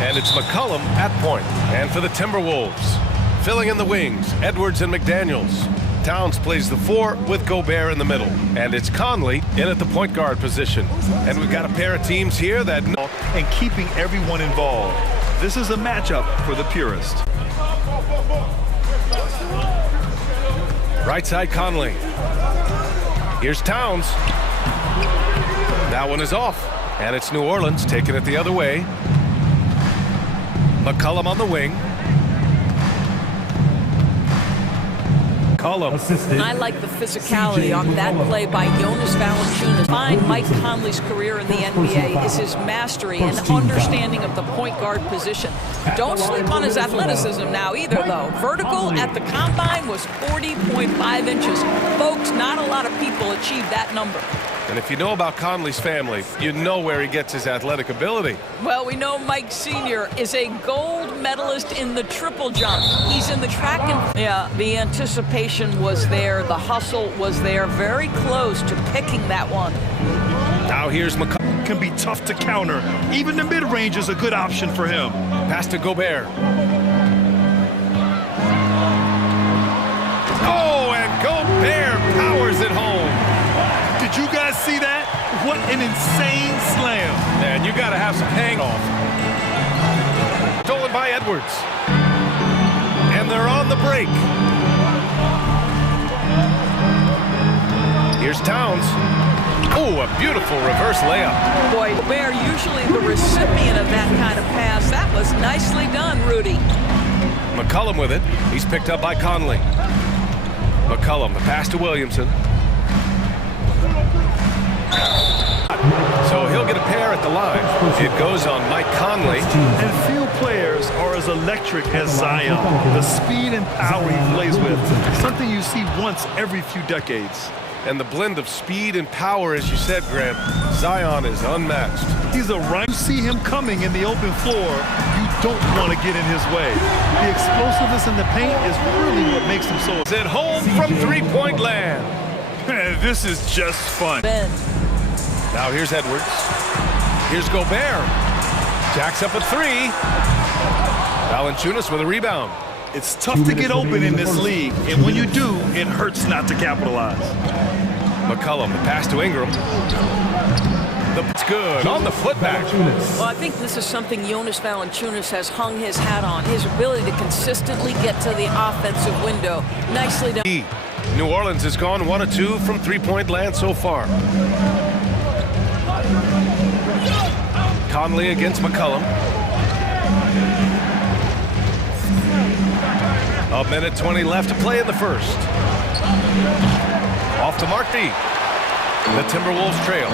And it's McCullum at point. And for the Timberwolves, filling in the wings, Edwards and McDaniels. Towns plays the 4 with Gobert in the middle. And it's Conley in at the point guard position. And we've got a pair of teams here that... And keeping everyone involved. This is a matchup for the purist. Right side Conley. Here's Towns. That one is off. And it's New Orleans taking it the other way. McCullum on the wing. I like the physicality on that play by Jonas Valanciunas. Find Mike Conley's career in the NBA is his mastery and understanding of the point guard position. Don't sleep on his athleticism now either, though. Vertical at the combine was 40.5 inches. Folks, not a lot of people achieve that number. And if you know about Conley's family, you know where he gets his athletic ability. Well, we know Mike Sr. is a gold medalist in the triple jump. He's in the track and... Yeah, the anticipation was there. The hustle was there. Very close to picking that one. Now here's McCullum. Can be tough to counter. Even the mid-range is a good option for him. Pass to Gobert. Oh, and Gobert powers it home. Did you guys see that? What an insane slam. Man, you got to have some hang-off. Stolen by Edwards. And they're on the break. Here's Towns. Oh, a beautiful reverse layup. Boy, Gobert usually the recipient of that kind of pass. That was nicely done, Rudy. McCullum with it. He's picked up by Conley. McCullum, the pass to Williamson. So he'll get a pair at the line. It goes on Mike Conley. And few players are as electric as Zion. The speed and power he plays with, something you see once every few decades. And the blend of speed and power, as you said, Grant, Zion is unmatched. He's a right. You see him coming in the open floor, you don't want to get in his way. The explosiveness in the paint is really what makes him so... It's at home from three-point land. Man, this is just fun. Ben. Now here's Edwards. Here's Gobert. Jacks up a 3. Valanciunas with a rebound. It's tough to get open in this league, and when you do, it hurts not to capitalize. McCullum, the pass to Ingram. It's good on the putback. Well, I think this is something Jonas Valanciunas has hung his hat on, his ability to consistently get to the offensive window. Nicely done. New Orleans has gone 1 of 2 from three-point land so far. Conley against McCullum. A minute 20 left to play in the first. Off to Mark B. The Timberwolves trail.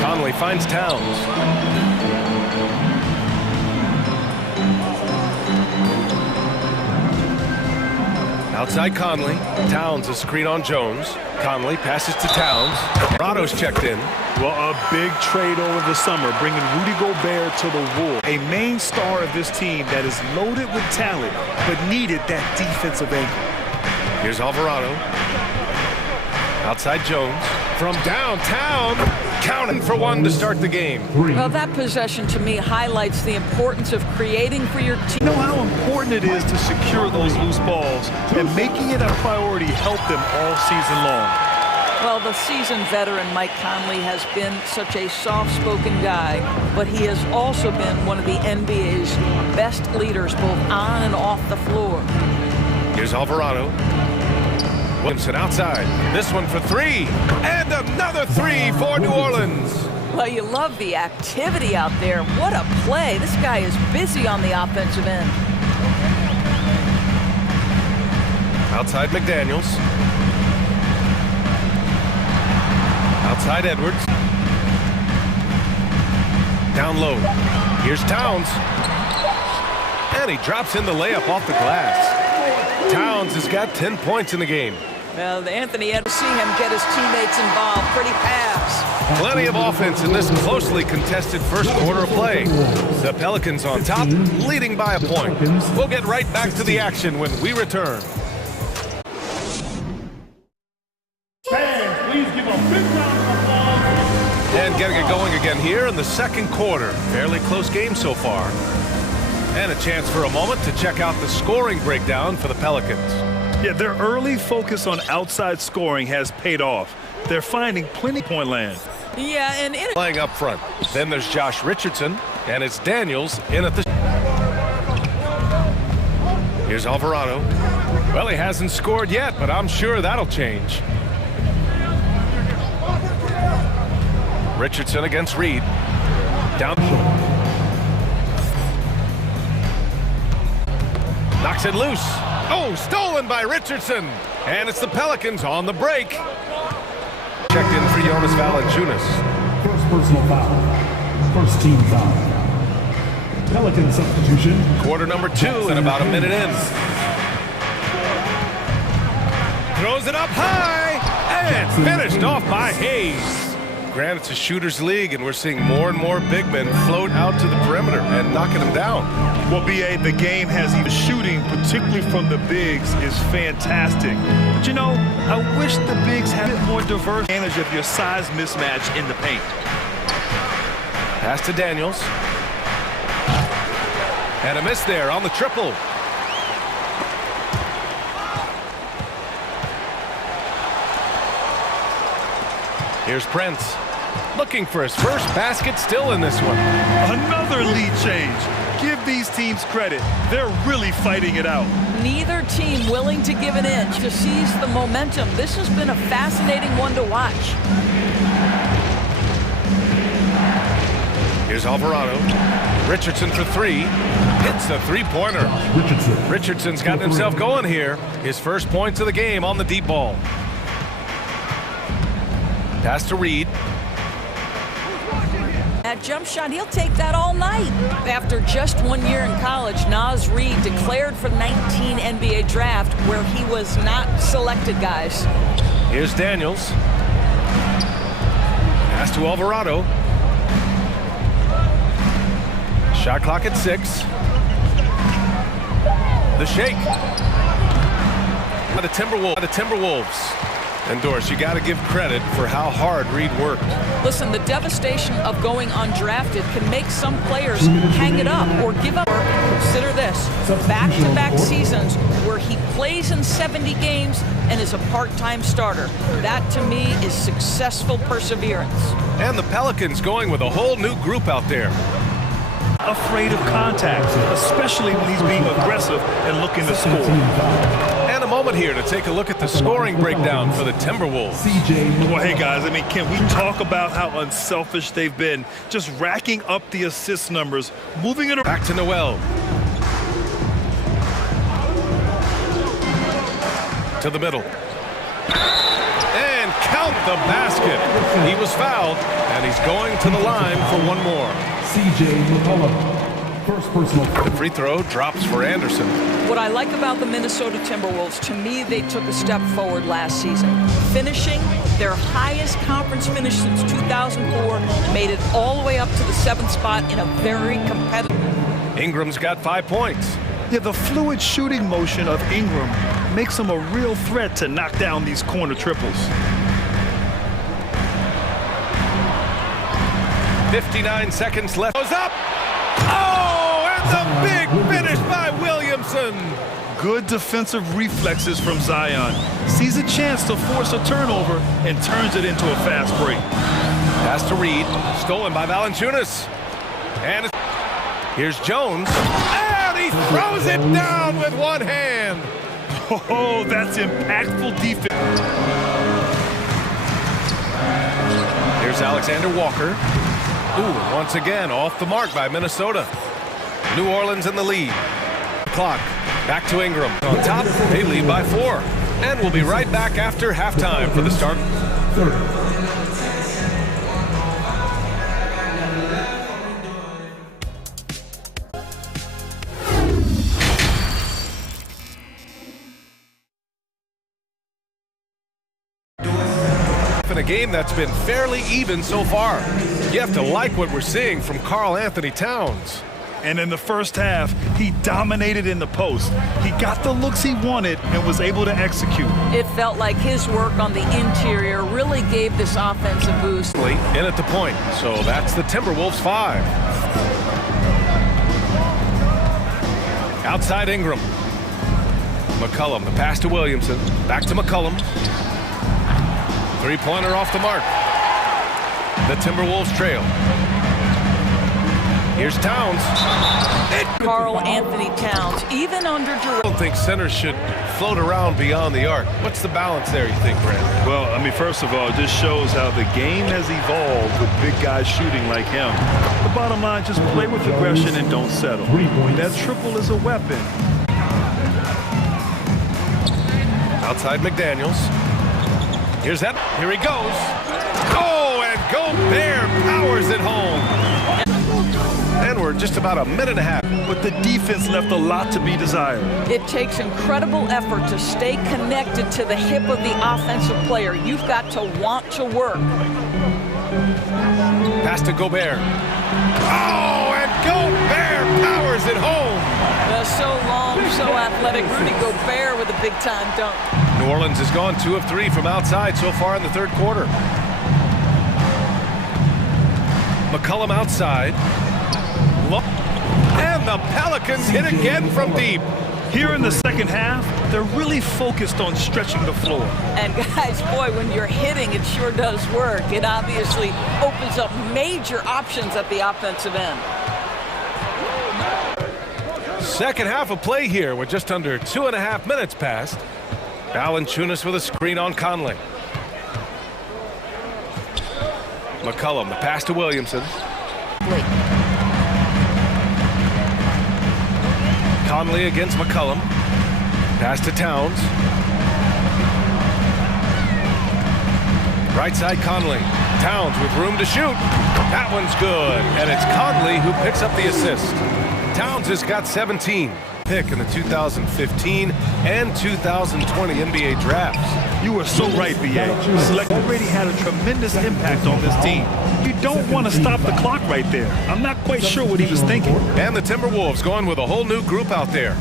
Conley finds Towns. Outside Conley. Towns a screen on Jones. Conley passes to Towns. Rado's checked in. Well, a big trade over the summer, bringing Rudy Gobert to the Wolves. A main star of this team that is loaded with talent, but needed that defensive anchor. Here's Alvarado. Outside Jones. From downtown. Counting for 1 to start the game. Well, that possession to me highlights the importance of creating for your team. You know how important it is to secure those loose balls, and making it a priority helped them all season long. Well, the seasoned veteran Mike Conley has been such a soft-spoken guy, but he has also been one of the NBA's best leaders, both on and off the floor. Here's Alvarado. Williamson outside. This one for 3. And another 3 for New Orleans. Well, you love the activity out there. What a play. This guy is busy on the offensive end. Outside McDaniels. Outside Edwards. Down low. Here's Towns. And he drops in the layup off the glass. Towns has got 10 points in the game. Well, Anthony had to see him get his teammates involved. Pretty pass. Plenty of offense in this closely contested first quarter of play. The Pelicans on top, leading by a point. We'll get right back to the action when we return. Fans, please give a big round of applause. And getting it going again here in the second quarter. Fairly close game so far. And a chance for a moment to check out the scoring breakdown for the Pelicans. Yeah, their early focus on outside scoring has paid off. They're finding plenty point land. Yeah, and playing up front. Then there's Josh Richardson, and it's Daniels in at the... Here's Alvarado. Well, he hasn't scored yet, but I'm sure that'll change. Richardson against Reed. Down. Knocks it loose. Oh, stolen by Richardson. And it's the Pelicans on the break. Checked in for Jonas Valanciunas. First personal foul. First team foul. Pelican substitution. Quarter number 2 and about a minute in. Throws it up high and finished off by Hayes. Granted, it's a shooter's league, and we're seeing more and more big men float out to the perimeter and knocking them down. Well, B.A., the game has even shooting, particularly from the bigs, is fantastic. But, you know, I wish the bigs had a bit more diverse advantage of your size mismatch in the paint. Pass to Daniels. And a miss there on the triple. Here's Prince, looking for his first basket, still in this one. Another lead change. Give these teams credit. They're really fighting it out. neither team willing to give an inch to seize the momentum. This has been a fascinating one to watch. Here's Alvarado. Richardson for three. Hits the three-pointer. Richardson's gotten himself going here. His first points of the game on the deep ball. Pass to Reed. That jump shot, he'll take that all night. After just 1 year in college, Naz Reid declared for the 19 NBA draft, where he was not selected, guys. Here's Daniels. Pass to Alvarado. Shot clock at 6. The shake. By the Timberwolves. And Doris, you got to give credit for how hard Reed worked. Listen, the devastation of going undrafted can make some players hang it up or give up. Consider this, back-to-back seasons where he plays in 70 games and is a part-time starter. That, to me, is successful perseverance. And the Pelicans going with a whole new group out there. Afraid of contact, especially when he's being aggressive and looking to score. And a moment here to take a look at the scoring breakdown for the Timberwolves. Well, hey guys, I mean, can we talk about how unselfish they've been? Just racking up the assist numbers, moving it around. Back to Noel. To the middle. And count the basket. He was fouled, and he's going to the line for one more. C.J. McCollum, first personal. The free throw drops for Anderson. What I like about the Minnesota Timberwolves, to me, they took a step forward last season. Finishing their highest conference finish since 2004, made it all the way up to the 7th spot in a very competitive. Ingram's got 5 points. Yeah, the fluid shooting motion of Ingram makes him a real threat to knock down these corner triples. 59 seconds left. Goes up. Oh, and the big finish by Williamson. Good defensive reflexes from Zion. Sees a chance to force a turnover and turns it into a fast break. Pass to Reed. Stolen by Valanciunas. And here's Jones. And he throws it down with one hand. Oh, that's impactful defense. Here's Alexander Walker. Ooh, once again, off the mark by Minnesota. New Orleans in the lead. Clock. Back to Ingram. On top, they lead by 4. And we'll be right back after halftime for the start. In a game that's been fairly even so far. You have to like what we're seeing from Karl Anthony Towns. And in the first half, he dominated in the post. He got the looks he wanted and was able to execute. It felt like his work on the interior really gave this offense a boost. In at the point, so that's the Timberwolves 5. Outside Ingram. McCollum, the pass to Williamson. Back to McCollum. Three-pointer off the mark. The Timberwolves trail. Here's Towns. Karl Anthony Towns, even under duress. I don't think centers should float around beyond the arc. What's the balance there, you think, Brandon? Well, I mean, first of all, it just shows how the game has evolved with big guys shooting like him. The bottom line, just play with aggression and don't settle. That triple is a weapon. Outside McDaniels. Here's that. Here he goes. Oh, and Gobert powers it home. And we're just about a minute and a half. But the defense left a lot to be desired. It takes incredible effort to stay connected to the hip of the offensive player. You've got to want to work. Pass to Gobert. Oh, and Gobert powers it home. So long, so athletic. Rudy Gobert with a big-time dunk. New Orleans has gone 2 of 3 from outside so far in the third quarter. McCollum outside. And the Pelicans hit again from deep. Here in the second half, they're really focused on stretching the floor. And guys, boy, when you're hitting, it sure does work. It obviously opens up major options at the offensive end. Second half of play here. We're just under 2.5 minutes past. Valanciunas with a screen on Conley. McCollum, the pass to Williamson. Conley against McCollum. Pass to Towns. Right side Conley. Towns with room to shoot. That one's good. And it's Conley who picks up the assist. Towns has got 17. Pick in the 2015 and 2020 NBA drafts. You are so right, B.A. Select already had a tremendous impact on this team. You don't want to stop the clock right there. I'm not quite sure what he was thinking. And the Timberwolves going with a whole new group out there.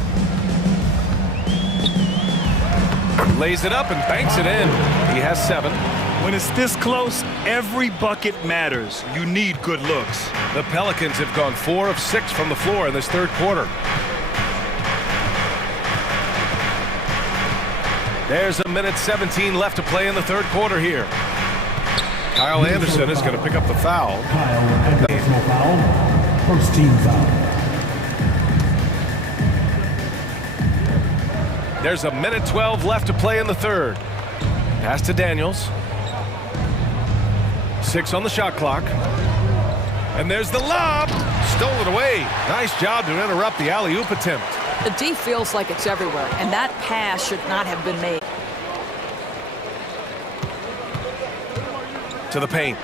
Lays it up and banks it in. He has 7. When it's this close, every bucket matters. You need good looks. The Pelicans have gone 4 of 6 from the floor in this third quarter. There's a minute 17 left to play in the third quarter here. Kyle Anderson is going to pick up the foul. Kyle, personal foul. First team foul. There's a minute 12 left to play in the third. Pass to Daniels. 6 on the shot clock. And there's the lob. Stolen away. Nice job to interrupt the alley-oop attempt. The D feels like it's everywhere, and that pass should not have been made. To the paint.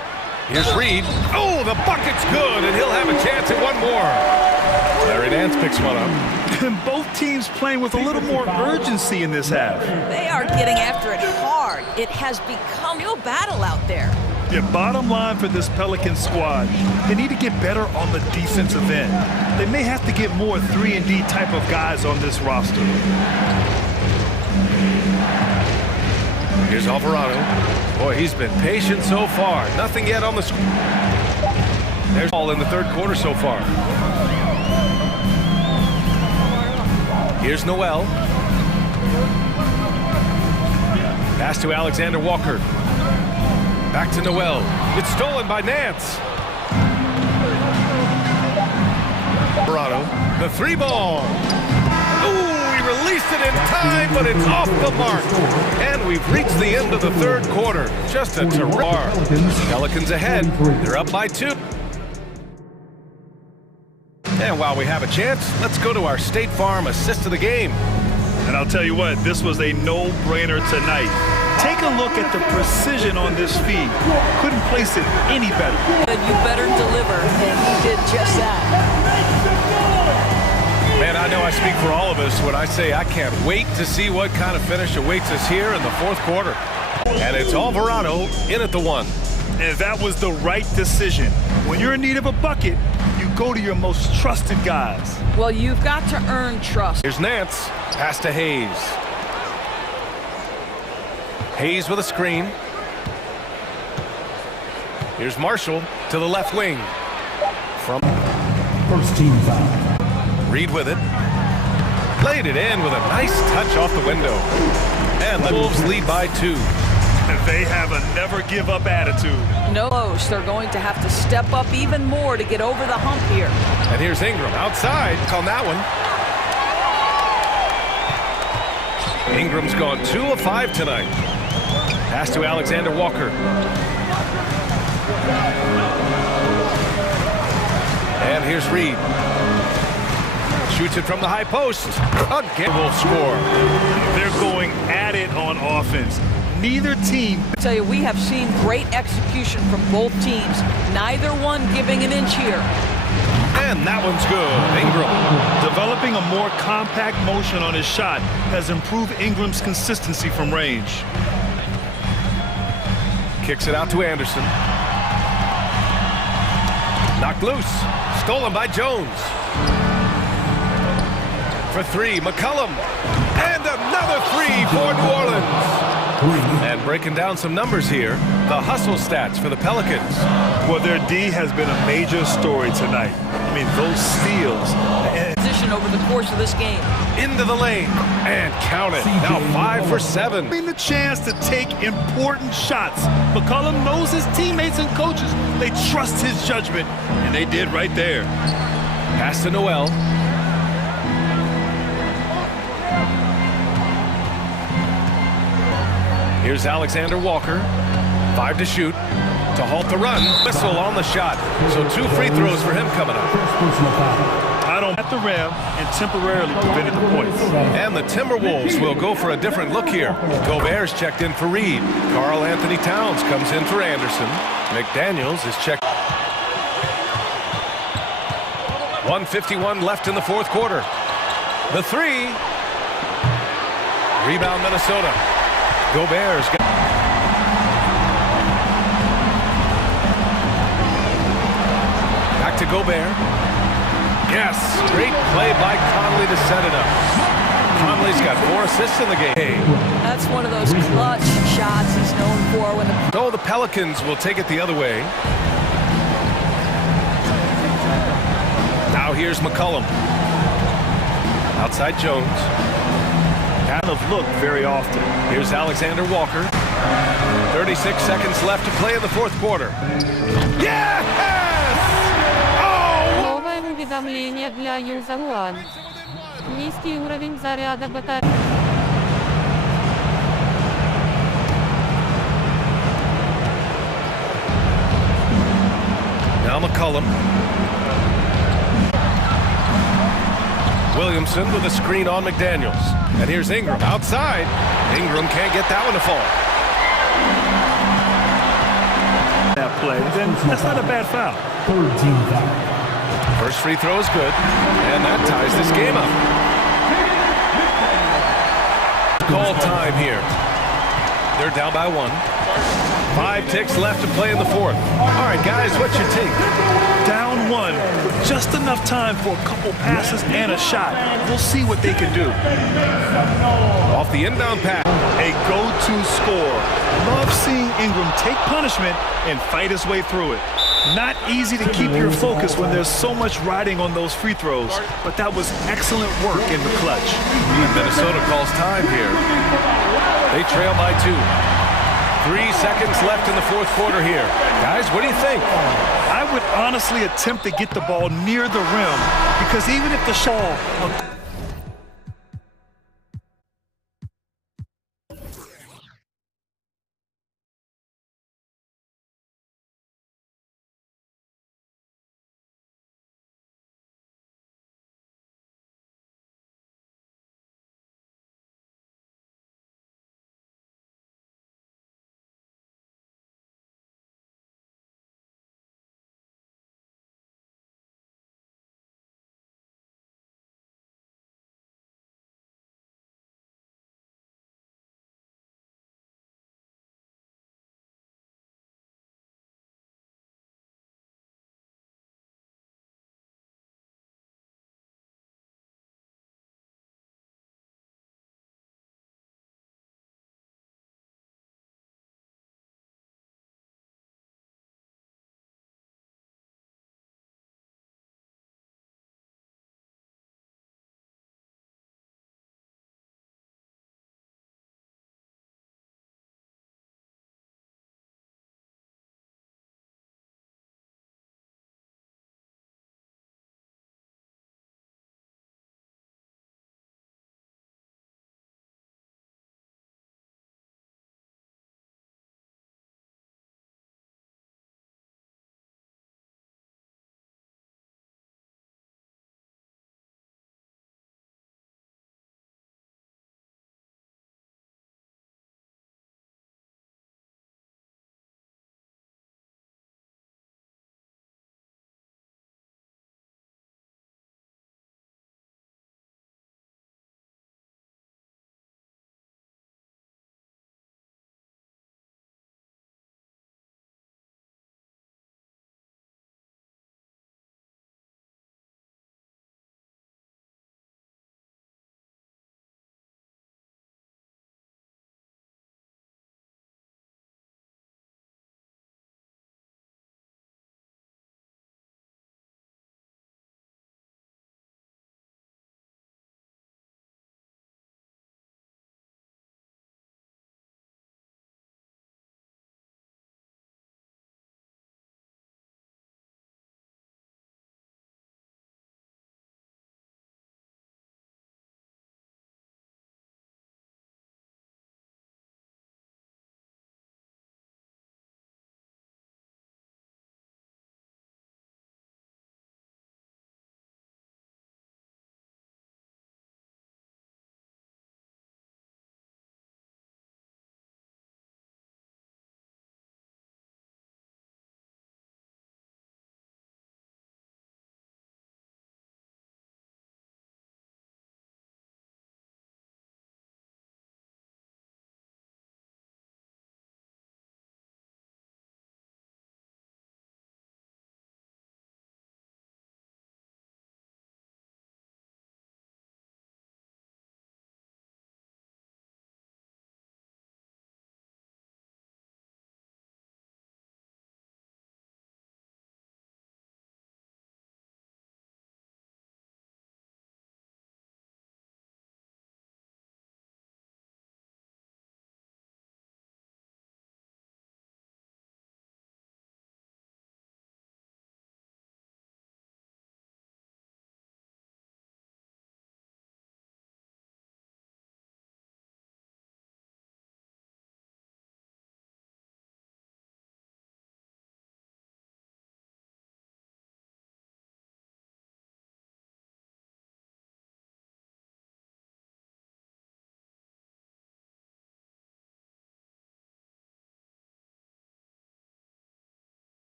Here's Reed. Oh, the bucket's good, and he'll have a chance at one more. Larry Nance picks one up. And both teams playing with a little more urgency in this half. They are getting after it hard. It has become a real battle out there. Yeah, bottom line for this Pelicans squad, they need to get better on the defensive end. They may have to get more 3-and-D type of guys on this roster. Here's Alvarado. Boy, he's been patient so far. Nothing yet on the screen. There's all in the third quarter so far. Here's Noel. Pass to Alexander Walker. Back to Noel. It's stolen by Nance. Alvarado. The 3-ball. Ooh, he released it in time, but it's off the mark. And we've reached the end of the third quarter. Just a terrific. Pelicans ahead. They're up by 2. And while we have a chance, let's go to our State Farm assist of the game. And I'll tell you what, this was a no-brainer tonight. Take a look at the precision on this feed. Couldn't place it any better. And you better deliver, and he did just that. Man, I know I speak for all of us when I say I can't wait to see what kind of finish awaits us here in the fourth quarter. And it's Alvarado in at the 1. And that was the right decision. When you're in need of a bucket, you go to your most trusted guys. Well, you've got to earn trust. Here's Nance. Pass to Hayes. Hayes with a screen. Here's Marshall to the left wing. From First team foul. Reed with it. Played it in with a nice touch off the window. And the Wolves lead by 2. They have a never-give-up attitude. No, they're going to have to step up even more to get over the hump here. And here's Ingram outside on that one. Ingram's gone 2 of 5 tonight. Pass to Alexander Walker. And here's Reed. Shoots it from the high post. Again, will score. They're going at it on offense. Neither team. I tell you, we have seen great execution from both teams. Neither one giving an inch here. And that one's good. Ingram. Developing a more compact motion on his shot has improved Ingram's consistency from range. Kicks it out to Anderson. Knocked loose. Stolen by Jones. For 3, McCollum. And another 3 for New Orleans. And breaking down some numbers here, the hustle stats for the Pelicans. Well, their D has been a major story tonight. I mean, those steals. Position over the course of this game. Into the lane. And count it. Now 5 for 7. Having the chance to take important shots. McCollum knows his teammates and coaches. They trust his judgment, and they did right there. Pass to Noel. Here's Alexander Walker. 5 to shoot. To halt the run. Whistle on the shot. So 2 free throws for him coming up. First personal foul. I don't at the rim and temporarily prevented the points. And the Timberwolves will go for a different look here. Gobert's checked in for Reed. Karl Anthony Towns comes in for Anderson. McDaniels is checked. 1:51 left in the 4th quarter. The 3. Rebound Minnesota. Gobert's got. Back to Gobert. Yes, great play by Conley to set it up. Conley's got 4 assists in the game. That's one of those clutch shots he's known for. When So the Pelicans will take it the other way. Now here's McCollum. Outside Jones. Kind of look very often. Here's Alexander Walker. 36 seconds left to play in the 4th quarter. Yes! Oh! Новое уведомление для User One. Низкий уровень заряда батареи. Now McCollum. Williamson with a screen on McDaniels. And here's Ingram outside. Ingram can't get that one to fall. That play, then that's not a bad foul. Third team foul. First free throw is good. And that ties this game up. Call time here. They're down by 1. 5 ticks left to play in the 4th. All right, guys, what's your take? Down 1, with just enough time for a couple passes and a shot. We'll see what they can do. Off the inbound pass. A go-to score. Love seeing Ingram take punishment and fight his way through it. Not easy to keep your focus when there's so much riding on those free throws, but that was excellent work in the clutch. Minnesota calls time here. They trail by 2. 3 seconds left in the 4th quarter here. Guys, what do you think? I would honestly attempt to get the ball near the rim because even if the shot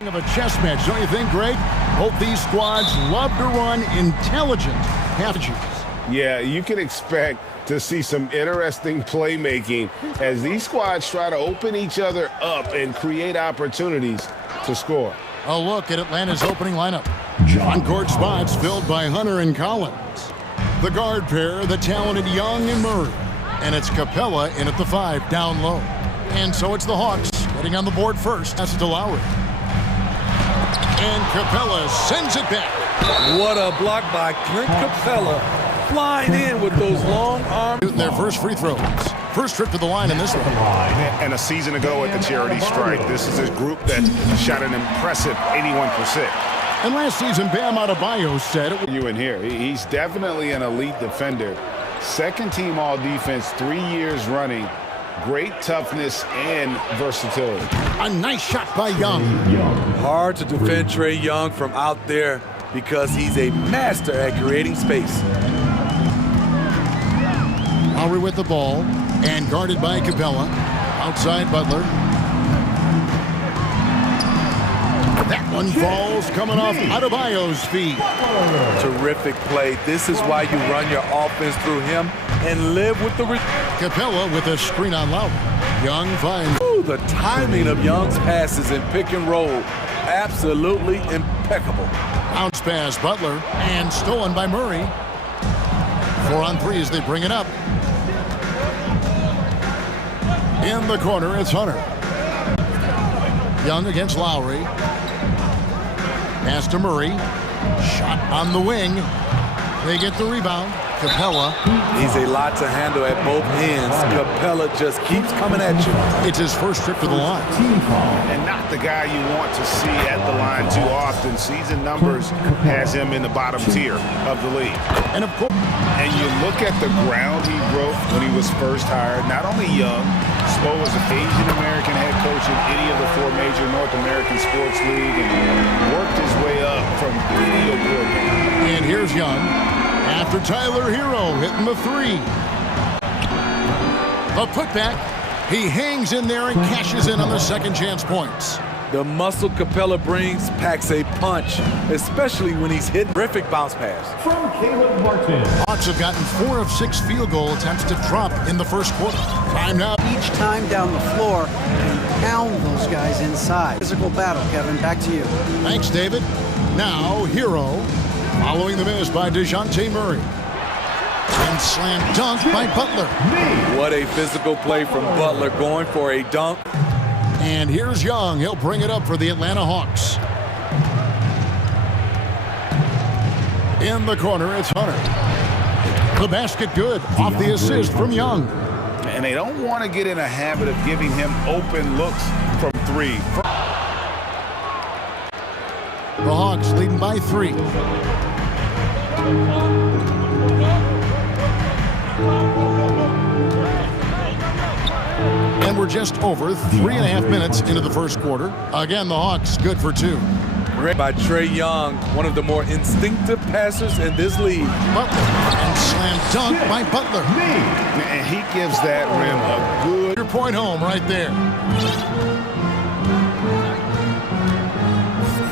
Of a chess match, don't you think, Greg? Both these squads love to run intelligent strategies. Yeah, you can expect to see some interesting playmaking as these squads try to open each other up and create opportunities to score. A look at Atlanta's opening lineup. On-court spots filled by Hunter and Collins. The guard pair, the talented Young and Murray. And it's Capella in at the 5, down low. And so it's the Hawks getting on the board first. That's to Lowry. And Capella sends it back. What a block by Clint Capella. Flying in with those long arms. Their first free throws. First trip to the line in this one. And a season ago at the charity strike, this is a group that shot an impressive 81%. And last season, Bam Adebayo said it. You in here. He's definitely an elite defender. Second team all defense, 3 years running. Great toughness and versatility. A nice shot by Young. Hard to defend Trae Young from out there because he's a master at creating space. Lowry with the ball and guarded by Capella. Outside Butler. That one falls coming off Adebayo's feet. Terrific play. This is why you run your offense through him and live with the... Capella with a screen on Lowry. Young finds... Ooh, the timing of Young's passes in pick and roll. Absolutely impeccable. Bounce pass Butler and stolen by Murray. 4 on 3 as they bring it up. In the corner, it's Hunter. Young against Lowry. Pass to Murray. Shot on the wing. They get the rebound. Capella. He's a lot to handle at both ends. Capella just keeps coming at you. It's his first trip to the line. And not the guy you want to see at the line too often. Season numbers has him in the bottom tier of the league. And of course, and you look at the ground he broke when he was first hired. Not only Young, Spo was an Asian American head coach in any of the 4 major North American sports league and worked his way up from video coordinator. And here's Young. After Tyler Hero hitting the 3. The putback. He hangs in there and cashes in on the second chance points. The muscle Capella brings packs a punch, especially when he's hitting terrific bounce pass. From Caleb Martin. Hawks have gotten 4 of 6 field goal attempts to drop in the first quarter. Time now. Each time down the floor and pound those guys inside. Physical battle, Kevin. Back to you. Thanks, David. Now, Hero. Following the miss by DeJounte Murray. And slam dunk by Butler. What a physical play from Butler going for a dunk. And here's Young. He'll bring it up for the Atlanta Hawks. In the corner, it's Hunter. The basket good. Off the assist from Young. And they don't want to get in a habit of giving him open looks from 3. The Hawks leading by 3. And we're just over 3.5 minutes into the first quarter. Again, the Hawks good for 2. Great by Trae Young, one of the more instinctive passers in this league. Butler and slam dunk by Butler. And he gives that rim a good point home right there.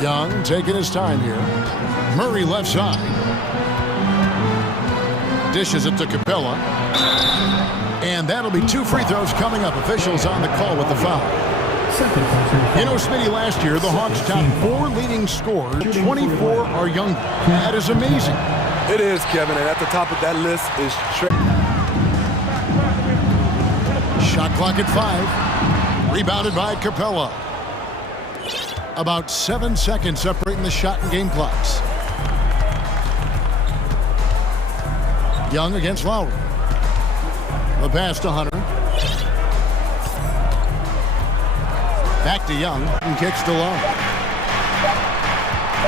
Young taking his time here. Murray left side. Dishes it to Capella. And that'll be 2 free throws coming up. Officials on the call with the foul. You know, Smitty, last year, the Hawks' top 4 leading scorers, 24 are young. That is amazing. It is, Kevin, and at the top of that list is Trae. Shot clock at 5. Rebounded by Capella. About 7 seconds separating the shot and game clocks. Young against Lowry. The pass to Hunter. Back to Young and kicks to Lowry.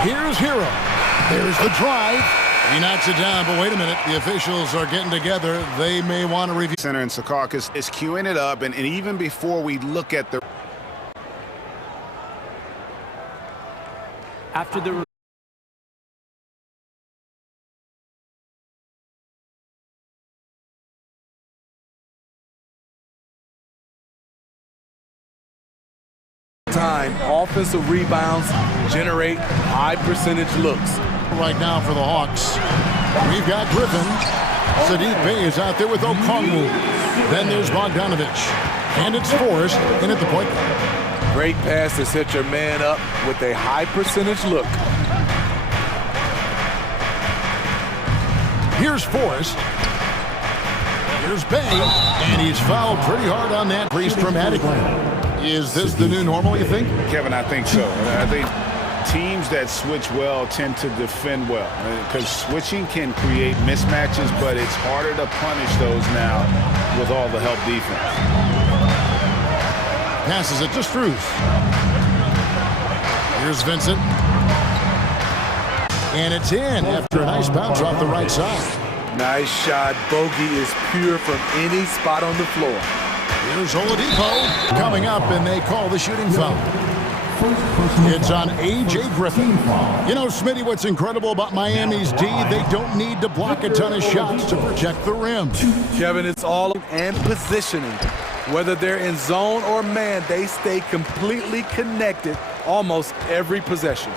Here's Hero. There's the drive. He knocks it down, but wait a minute. The officials are getting together. They may want to review. Center in Secaucus is queuing it up, and even before we look at the... After the time, offensive rebounds generate high percentage looks. Right now for the Hawks, we've got Griffin. Sadiq Bey is out there with Okongwu. Then there's Bogdanovich. And it's Forrest in at the point guard. Great pass to set your man up with a high percentage look. Here's Forrest. Here's Bey. And he's fouled pretty hard on that. Increased dramatically. Is this the new normal, you think? Kevin, I think so. I think teams that switch well tend to defend well, because switching can create mismatches, but it's harder to punish those now with all the help defense. Passes it to Strus. Here's Vincent. And it's in after a nice bounce off the right side. Nice shot. Bogey is pure from any spot on the floor. Here's Oladipo coming up, and they call the shooting foul. It's on A.J. Griffin. You know, Smitty, what's incredible about Miami's D, they don't need to block a ton of shots to protect the rim. Kevin, it's all and positioning. Whether they're in zone or man, they stay completely connected almost every possession.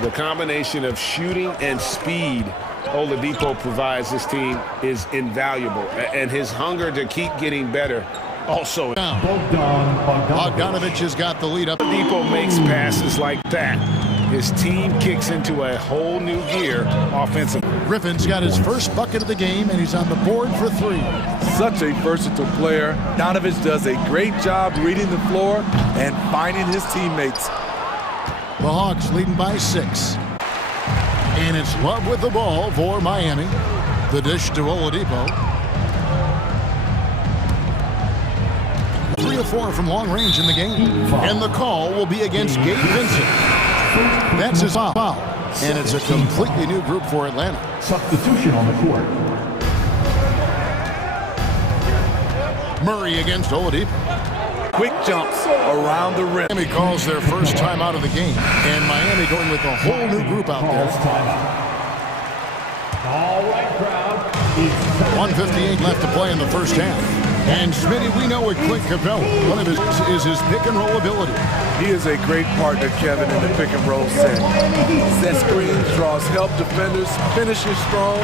The combination of shooting and speed Oladipo provides this team is invaluable, and his hunger to keep getting better also. Bogdanovich has got the lead up. Oladipo makes passes like that. His team kicks into a whole new gear offensively. Griffin's got his first bucket of the game, and he's on the board for three. Such a versatile player. Donovich does a great job reading the floor and finding his teammates. The Hawks leading by 6. And it's Love with the ball for Miami. The dish to Oladipo. 3 of 4 from long range in the game. And the call will be against Gabe Vincent. That's his foul. And it's a completely new group for Atlanta. Substitution on the court. Murray against Oladipo. Quick jumps around the rim. Miami calls their first time out of the game. And Miami going with a whole new group out there. All right, crowd. 1:58 left to play in the first half. And Smitty, we know with Clint Capella, one of his is his pick and roll ability. He is a great partner, Kevin, in the pick and roll set. Set screens, draws help defenders, finishes strong.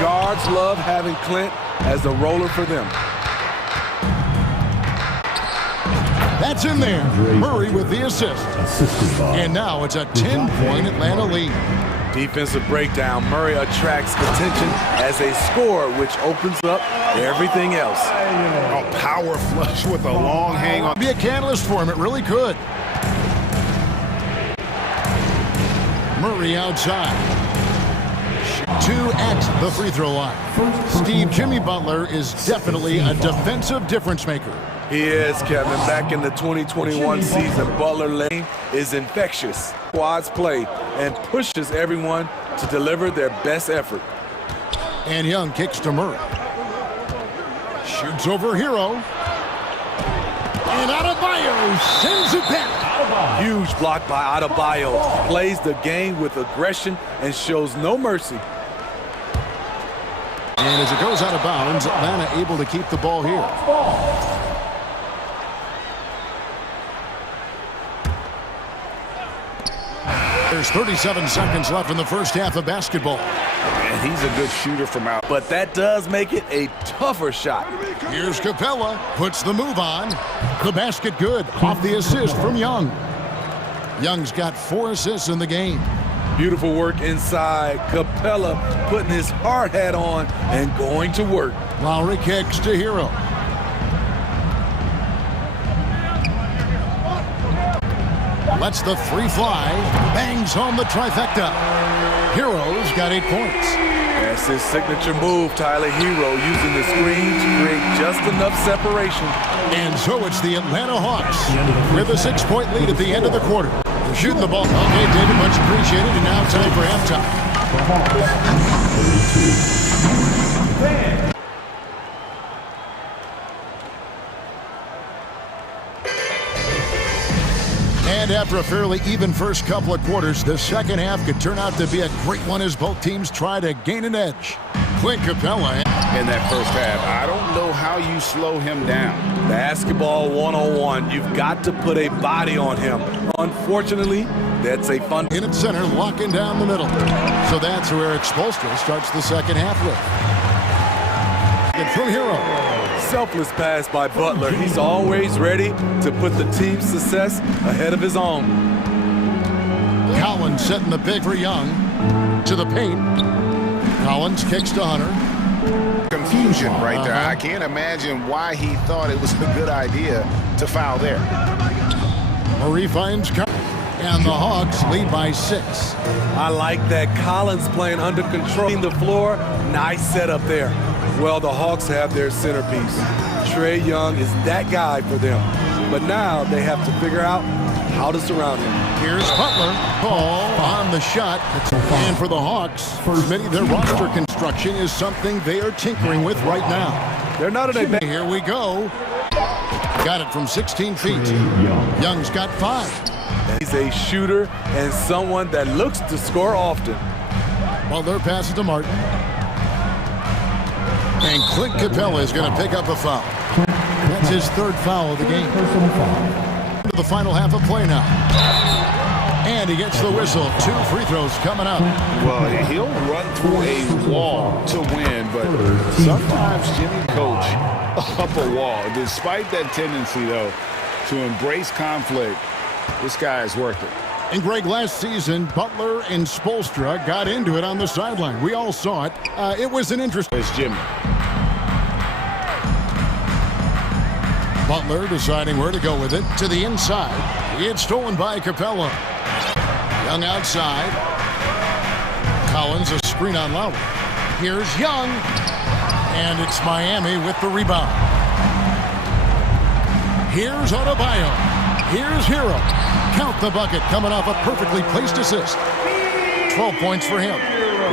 Guards love having Clint as the roller for them. That's in there. Murray with the assist. And now it's a 10-point Atlanta lead. Defensive breakdown. Murray attracts attention as a scorer, which opens up everything else. A power flush with a long hang on. Be a catalyst for him. It really could. Murray outside. 2 at the free throw line. Steve Jimmy Butler is definitely a defensive difference maker. He is, Kevin. Back in the 2021 season, Butler lane is infectious. Squads play and pushes everyone to deliver their best effort. And Young kicks to Murray. Shoots over Hero. And Adebayo sends it back. Huge block by Adebayo. Plays the game with aggression and shows no mercy. And as it goes out of bounds, Atlanta able to keep the ball here. There's 37 seconds left in the first half of basketball. And he's a good shooter from out. But that does make it a tougher shot. Here's Capella, puts the move on. The basket good, off the assist from Young. Young's got 4 assists in the game. Beautiful work inside. Capella putting his hard hat on and going to work. Lowry kicks to Hero. Lets the 3 fly. Bangs home the trifecta. Hero's got 8 points. That's his signature move, Tyler. Hero using the screen to create just enough separation. And so it's the Atlanta Hawks with a 6-point lead at the end of the quarter. They're shooting the ball. Okay, David, much appreciated. And now time for halftime. And after a fairly even first couple of quarters, the second half could turn out to be a great one as both teams try to gain an edge. Clint Capella. In that first half, I don't know how you slow him down. Basketball 101. You've got to put a body on him. Unfortunately, that's a fun. In its center, locking down the middle. So that's where Expulstra starts the second half with. And from Hero. Selfless pass by Butler. He's always ready to put the team's success ahead of his own. Collins setting the pick for Young. To the paint. Collins kicks to Hunter. Confusion right there. I can't imagine why he thought it was a good idea to foul there. Murray finds and the Hawks lead by 6. I like that. Collins playing under control. The floor, nice setup there. Well, the Hawks have their centerpiece. Trae Young is that guy for them. But now they have to figure out how to surround him. Here's Butler. Ball on the shot. And for the Hawks, Smitty, their roster construction is something they are tinkering with right now. They're not in a... Here we go. Got it from 16 feet. Young's got 5. He's a shooter and someone that looks to score often. Butler passes to Martin. And Clint Capella is going to pick up a foul. That's his 3rd foul of the game. To the final half of play now. And he gets the whistle. 2 free throws coming up. Well, he'll run through a wall to win, but sometimes Jimmy coach up a wall. Despite that tendency, though, to embrace conflict, this guy is worth it. And Greg, last season, Butler and Spoelstra got into it on the sideline. We all saw it. It was an interesting... It's Jimmy. Butler deciding where to go with it. To the inside. It's stolen by Capella. Young outside. Collins a screen on Lowry. Here's Young. And it's Miami with the rebound. Here's Adebayo. Here's Hero. Count the bucket coming off a perfectly placed assist. 12 points for him.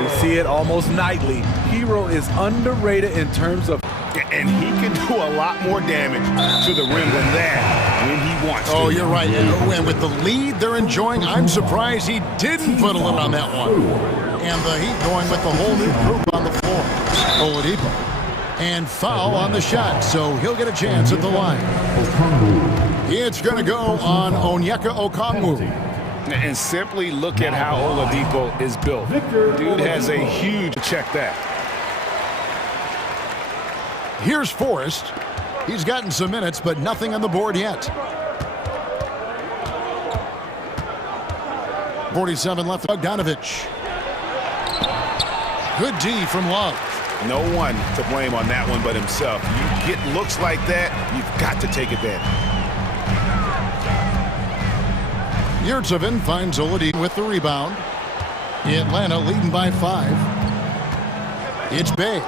We see it almost nightly. Hero is underrated in terms of... And he can do a lot more damage to the rim than that when he wants to. Oh, you're right. And with the lead they're enjoying, I'm surprised he didn't put a limit on that one. And the Heat going with the whole new group on the floor. Oladipo. And foul on the shot, so he'll get a chance at the line. It's going to go on Onyeka Okongwu. And simply look at how Oladipo is built. Dude has a huge... Check that. Here's Forrest. He's gotten some minutes, but nothing on the board yet. 47 left. Bogdanovich. Good D from Love. No one to blame on that one but himself. You get looks like that, you've got to take advantage. Yurtsevin finds Oladipo with the rebound. Atlanta leading by 5. It's Bay.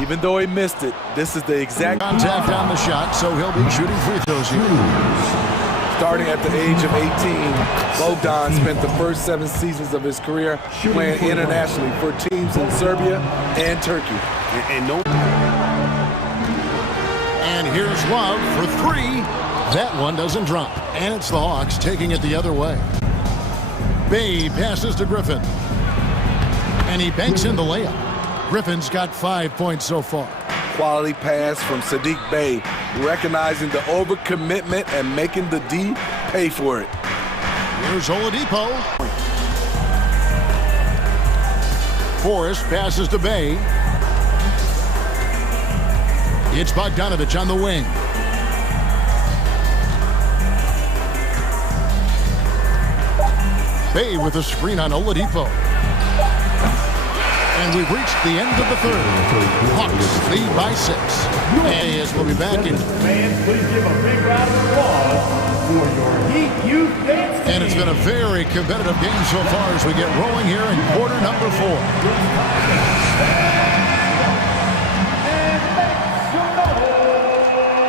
Even though he missed it, this is the exact... Contact on the shot, so he'll be shooting free throws here. Starting at the age of 18, Bogdan spent the first 7 seasons of his career playing internationally for teams in Serbia and Turkey. And here's Love for 3. That one doesn't drop. And it's the Hawks taking it the other way. Bay passes to Griffin. And he banks in the layup. Griffin's got 5 points so far. Quality pass from Sadiq Bey, recognizing the overcommitment and making the D pay for it. Here's Oladipo. Forrest passes to Bay. It's Bogdanovich on the wing. Bay with a screen on Oladipo. And we've reached the end of the third. Hawks lead by 6. And we'll be back in. Fans, please give a big round of applause for your Heat Youth Dance. And it's been a very competitive game so far as we get rolling here in quarter number 4.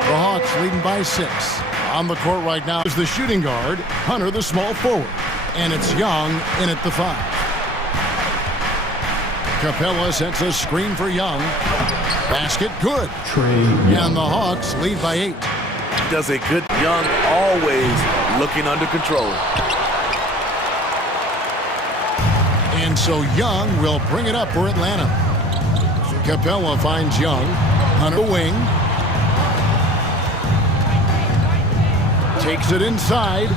The Hawks leading by 6. On the court right now is the shooting guard, Hunter, the small forward. And it's Young in at the 5. Capella sets a screen for Young. Basket good. And the Hawks lead by 8. Does a good Young, always looking under control. And so Young will bring it up for Atlanta. Capella finds Young. Hunter wing. Takes it inside.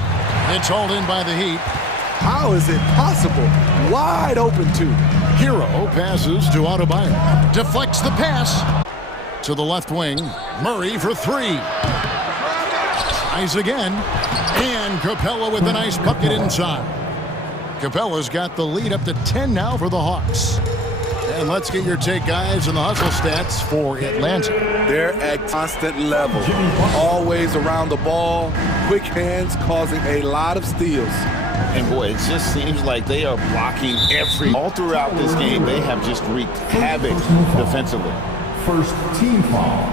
It's hauled in by the Heat. How is it possible? Wide open too. Hero passes to Adebayo. Deflects the pass to the left wing. Murray for three. Tries again. And Capella with a nice bucket inside. Capella's got the lead up to 10 now for the Hawks. And let's get your take, guys, on the hustle stats for Atlanta. They're at constant level. Always around the ball. Quick hands causing a lot of steals. And boy, it just seems like they are blocking all throughout this game. They have just wreaked havoc defensively. First team foul.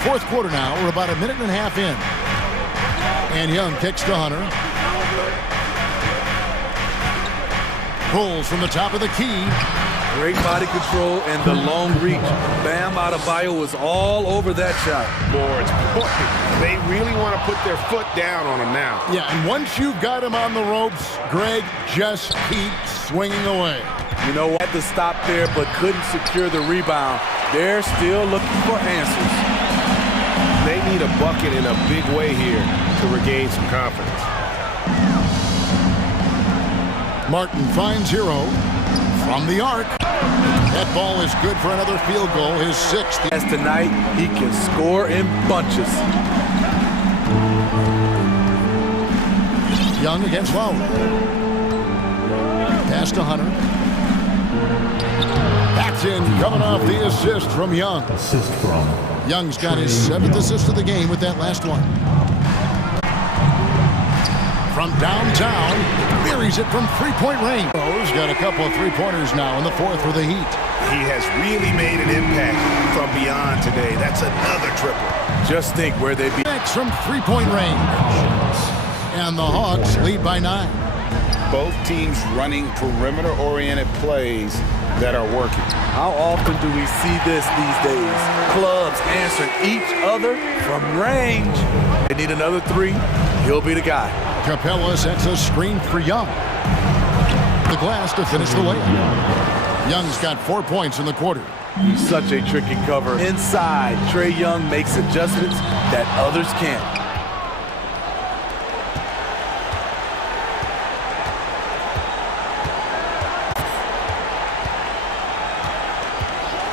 Fourth quarter now. We're about a minute and a half in. And Young kicks to Hunter. Pulls from the top of the key. Great body control and the long reach. Bam Adebayo was all over that shot. Boards. They really want to put their foot down on him now. Yeah, and once you've got him on the ropes, Greg, just keep swinging away. You know what? Had to stop there, but couldn't secure the rebound. They're still looking for answers. They need a bucket in a big way here to regain some confidence. Martin finds Hero from the arc. That ball is good for another field goal, his sixth. As tonight, he can score in bunches. Young against Lowry. Pass to Hunter. That's in, coming off the assist from Young. Assist from Young's got his 7th assist of the game with that last one. From downtown, buries it from three-point range. He's got a couple of three-pointers now in the fourth for the Heat. He has really made an impact from beyond today. That's another triple. Just think where they'd be. Next from three-point range. And the Hawks lead by 9. Both teams running perimeter-oriented plays that are working. How often do we see this these days? Clubs answering each other from range. They need another three. He'll be the guy. Capella sets a screen for Young. The glass to finish the layup. Young's got 4 points in the quarter. He's such a tricky cover. Inside, Trae Young makes adjustments that others can't.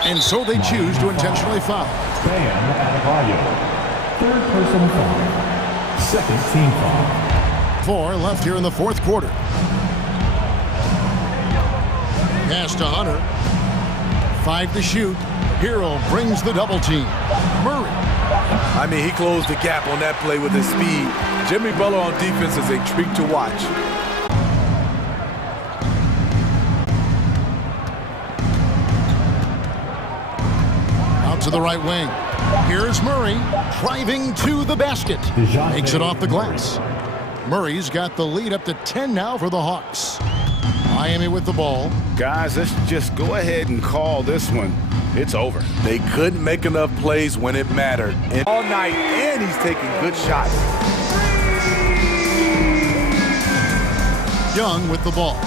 And so they choose to intentionally foul. Bam Adebayo. Third personal foul. Second team foul. 4 left here in the fourth quarter. Pass to Hunter. 5 to shoot. Hero brings the double team. Murray. I mean, he closed the gap on that play with his speed. Jimmy Butler on defense is a treat to watch. Out to the right wing. Here's Murray driving to the basket. Makes it off the glass. Murray's got the lead up to 10 now for the Hawks. Miami with the ball. Guys, let's just go ahead and call this one. It's over. They couldn't make enough plays when it mattered. And all night, and he's taking good shots. Young with the ball.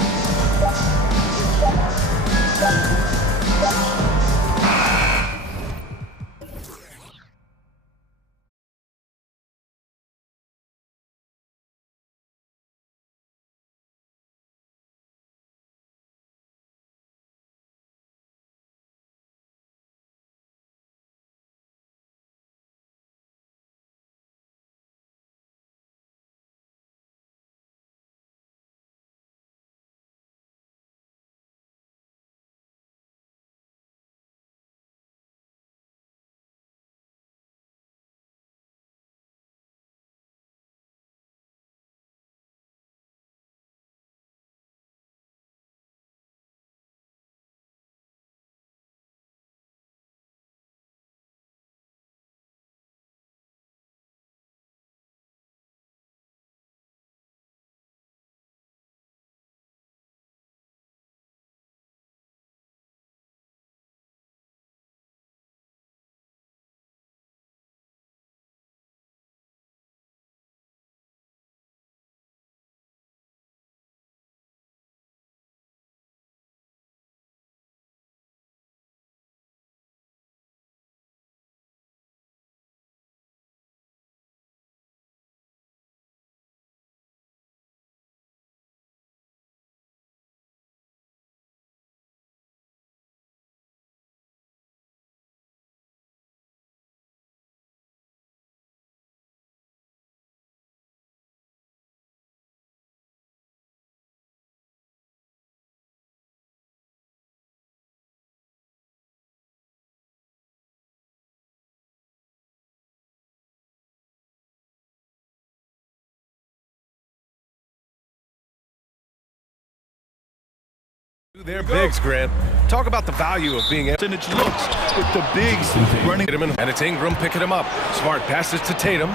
They're bigs, Grant. Talk about the value of being Percentage looks with the bigs running. And it's Ingram picking him up. Smart passes to Tatum.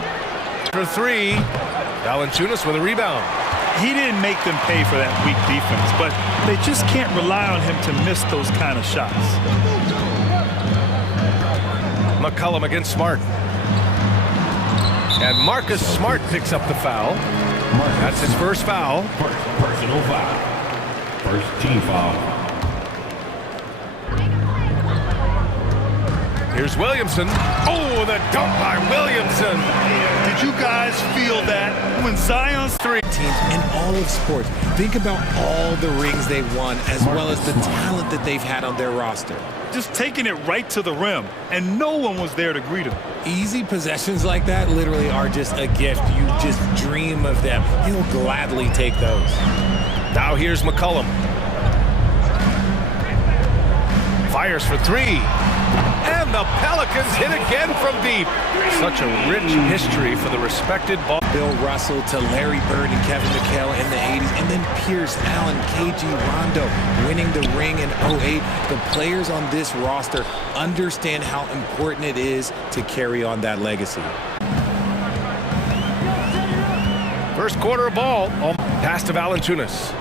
For three. Valanciunas with a rebound. He didn't make them pay for that weak defense, but they just can't rely on him to miss those kind of shots. McCollum against Smart. And Marcus Smart picks up the foul. That's his first foul. Personal foul. First team foul. Here's Williamson. Oh, the dunk by Williamson. Did you guys feel that when Zion's three? Teams in all of sports, think about all the rings they've won as well as the talent that they've had on their roster. Just taking it right to the rim, and no one was there to greet him. Easy possessions like that literally are just a gift. You just dream of them. He'll gladly take those. Now here's McCollum. Fires for three. And the Pelicans hit again from deep. Such a rich history for the respected ball. Bill Russell to Larry Bird and Kevin McHale in the 80s, and then Pierce Allen, KG Rondo winning the ring in 08. The players on this roster understand how important it is to carry on that legacy. First quarter ball. Pass to Valanciunas.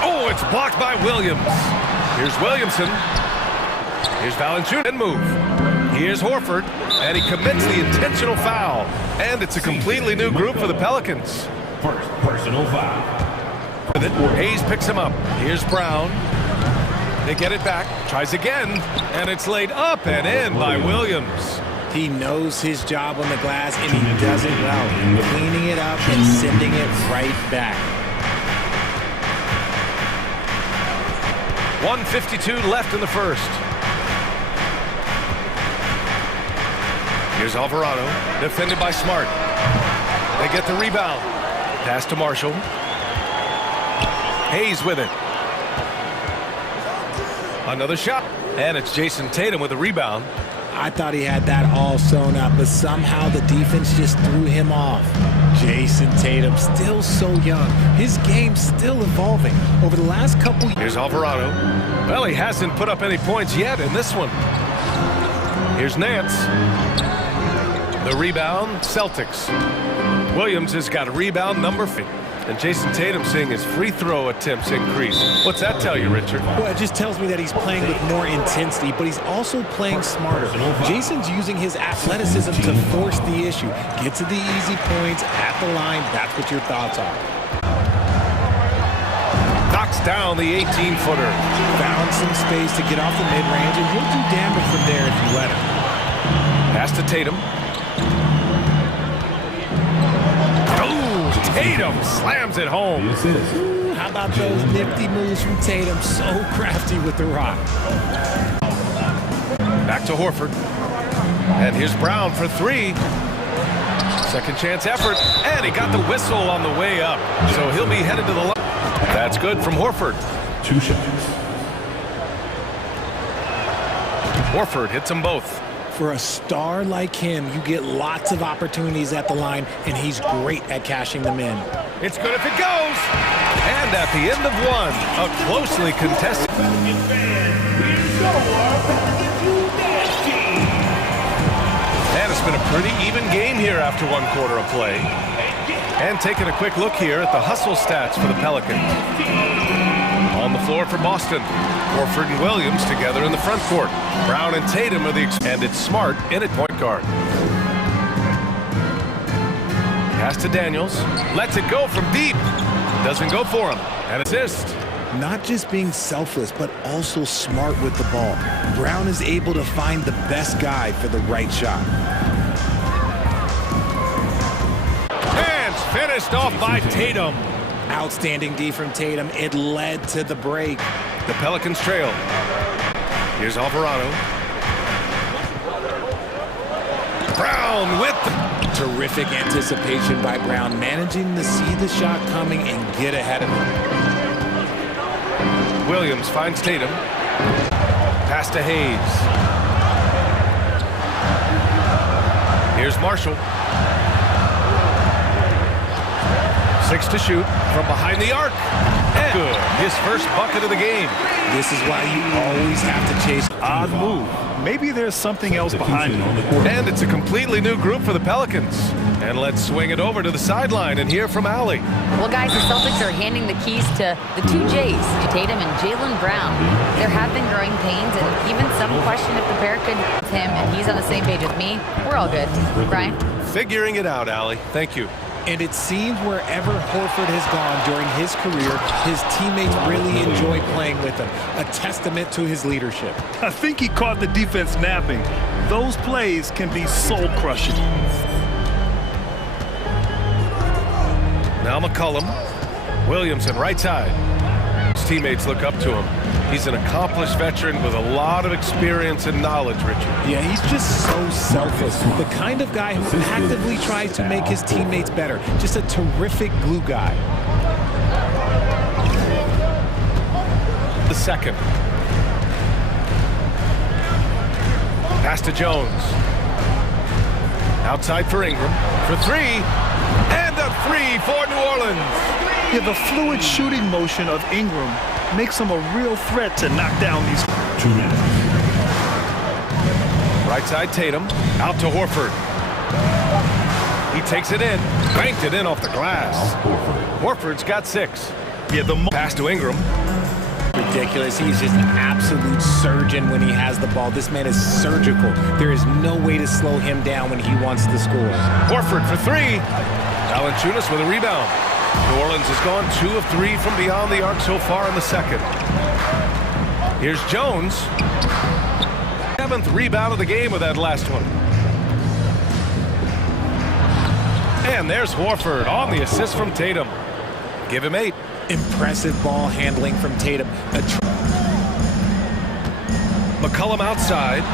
Oh, it's blocked by Williams. Here's Williamson. Here's Valanciunas. And move. Here's Horford. And he commits the intentional foul. And it's a completely new group for the Pelicans. First personal foul. Hayes picks him up. Here's Brown. They get it back. Tries again. And it's laid up and in by Williams. He knows his job on the glass, and he does it well. Cleaning it up and sending it right back. 1:52 left in the first. Here's Alvarado, defended by Smart. They get the rebound. Pass to Marshall. Hayes with it. Another shot. And it's Jason Tatum with a rebound. I thought he had that all sewn up, but somehow the defense just threw him off. Jason Tatum, still so young. His game's still evolving. Over the last couple years. Here's Alvarado. Well, he hasn't put up any points yet in this one. Here's Nance. The rebound, Celtics. Williams has got a rebound, number 5. And Jason Tatum seeing his free throw attempts increase. What's that tell you, Richard? Well, it just tells me that he's playing with more intensity, but he's also playing smarter. Jason's using his athleticism to force the issue. Get to the easy points at the line. That's what your thoughts are. Knocks down the 18-footer. Found some space to get off the mid-range, and he'll do damage from there if you let him. Pass to Tatum. Tatum slams it home. Ooh, how about those nifty moves from Tatum? So crafty with the rock. Back to Horford. And here's Brown for three. Second chance effort. And he got the whistle on the way up. So he'll be headed to the line. That's good from Horford. 2 shots. Horford hits them both. For a star like him, you get lots of opportunities at the line, and he's great at cashing them in. It's good if it goes. And at the end of one, a closely contested. And it's been a pretty even game here after one quarter of play. And taking a quick look here at the hustle stats for the Pelicans. On the floor for Boston. Horford and Williams together in the front court. Brown and Tatum are the expanded Smart in at point guard. Pass to Daniels. Lets it go from deep. Doesn't go for him. And assist. Not just being selfless, but also smart with the ball. Brown is able to find the best guy for the right shot. And finished off by Tatum. Outstanding D from Tatum. It led to the break. The Pelicans trail. Here's Alvarado. Brown with the... Terrific anticipation by Brown, managing to see the shot coming and get ahead of it. Williams finds Tatum. Pass to Hayes. Here's Marshall. 6 to shoot from behind the arc. That's good. His first bucket of the game. This is why you always have to chase. Odd move. Maybe there's something else behind it. And it's a completely new group for the Pelicans. And let's swing it over to the sideline and hear from Allie. Well, guys, the Celtics are handing the keys to the two J's, Tatum and Jaylen Brown. There have been growing pains, and even some question if the pair could him, and he's on the same page with me. We're all good. Brian? Figuring it out, Allie. Thank you. And it seems wherever Horford has gone during his career, his teammates really enjoy playing with him. A testament to his leadership. I think he caught the defense napping. Those plays can be soul-crushing. Now McCollum. Williamson, right side. His teammates look up to him. He's an accomplished veteran with a lot of experience and knowledge, Richard. Yeah, he's just so selfless. The kind of guy who actively tries to make his teammates better. Just a terrific glue guy. The second. Pass to Jones. Outside for Ingram. For three. And a three for New Orleans. Yeah, the fluid shooting motion of Ingram makes him a real threat to knock down these. 2 minutes. Right side Tatum. Out to Horford. He takes it in. Banked it in off the glass. Horford's got 6. Yeah, the pass to Ingram. Ridiculous. He's just an absolute surgeon when he has the ball. This man is surgical. There is no way to slow him down when he wants to score. Horford for 3. Valanciunas with a rebound. New Orleans has gone 2 of 3 from beyond the arc so far in the second. Here's Jones. 7th rebound of the game with that last one. And there's Horford on the assist from Tatum. Give him 8. Impressive ball handling from Tatum. McCollum outside.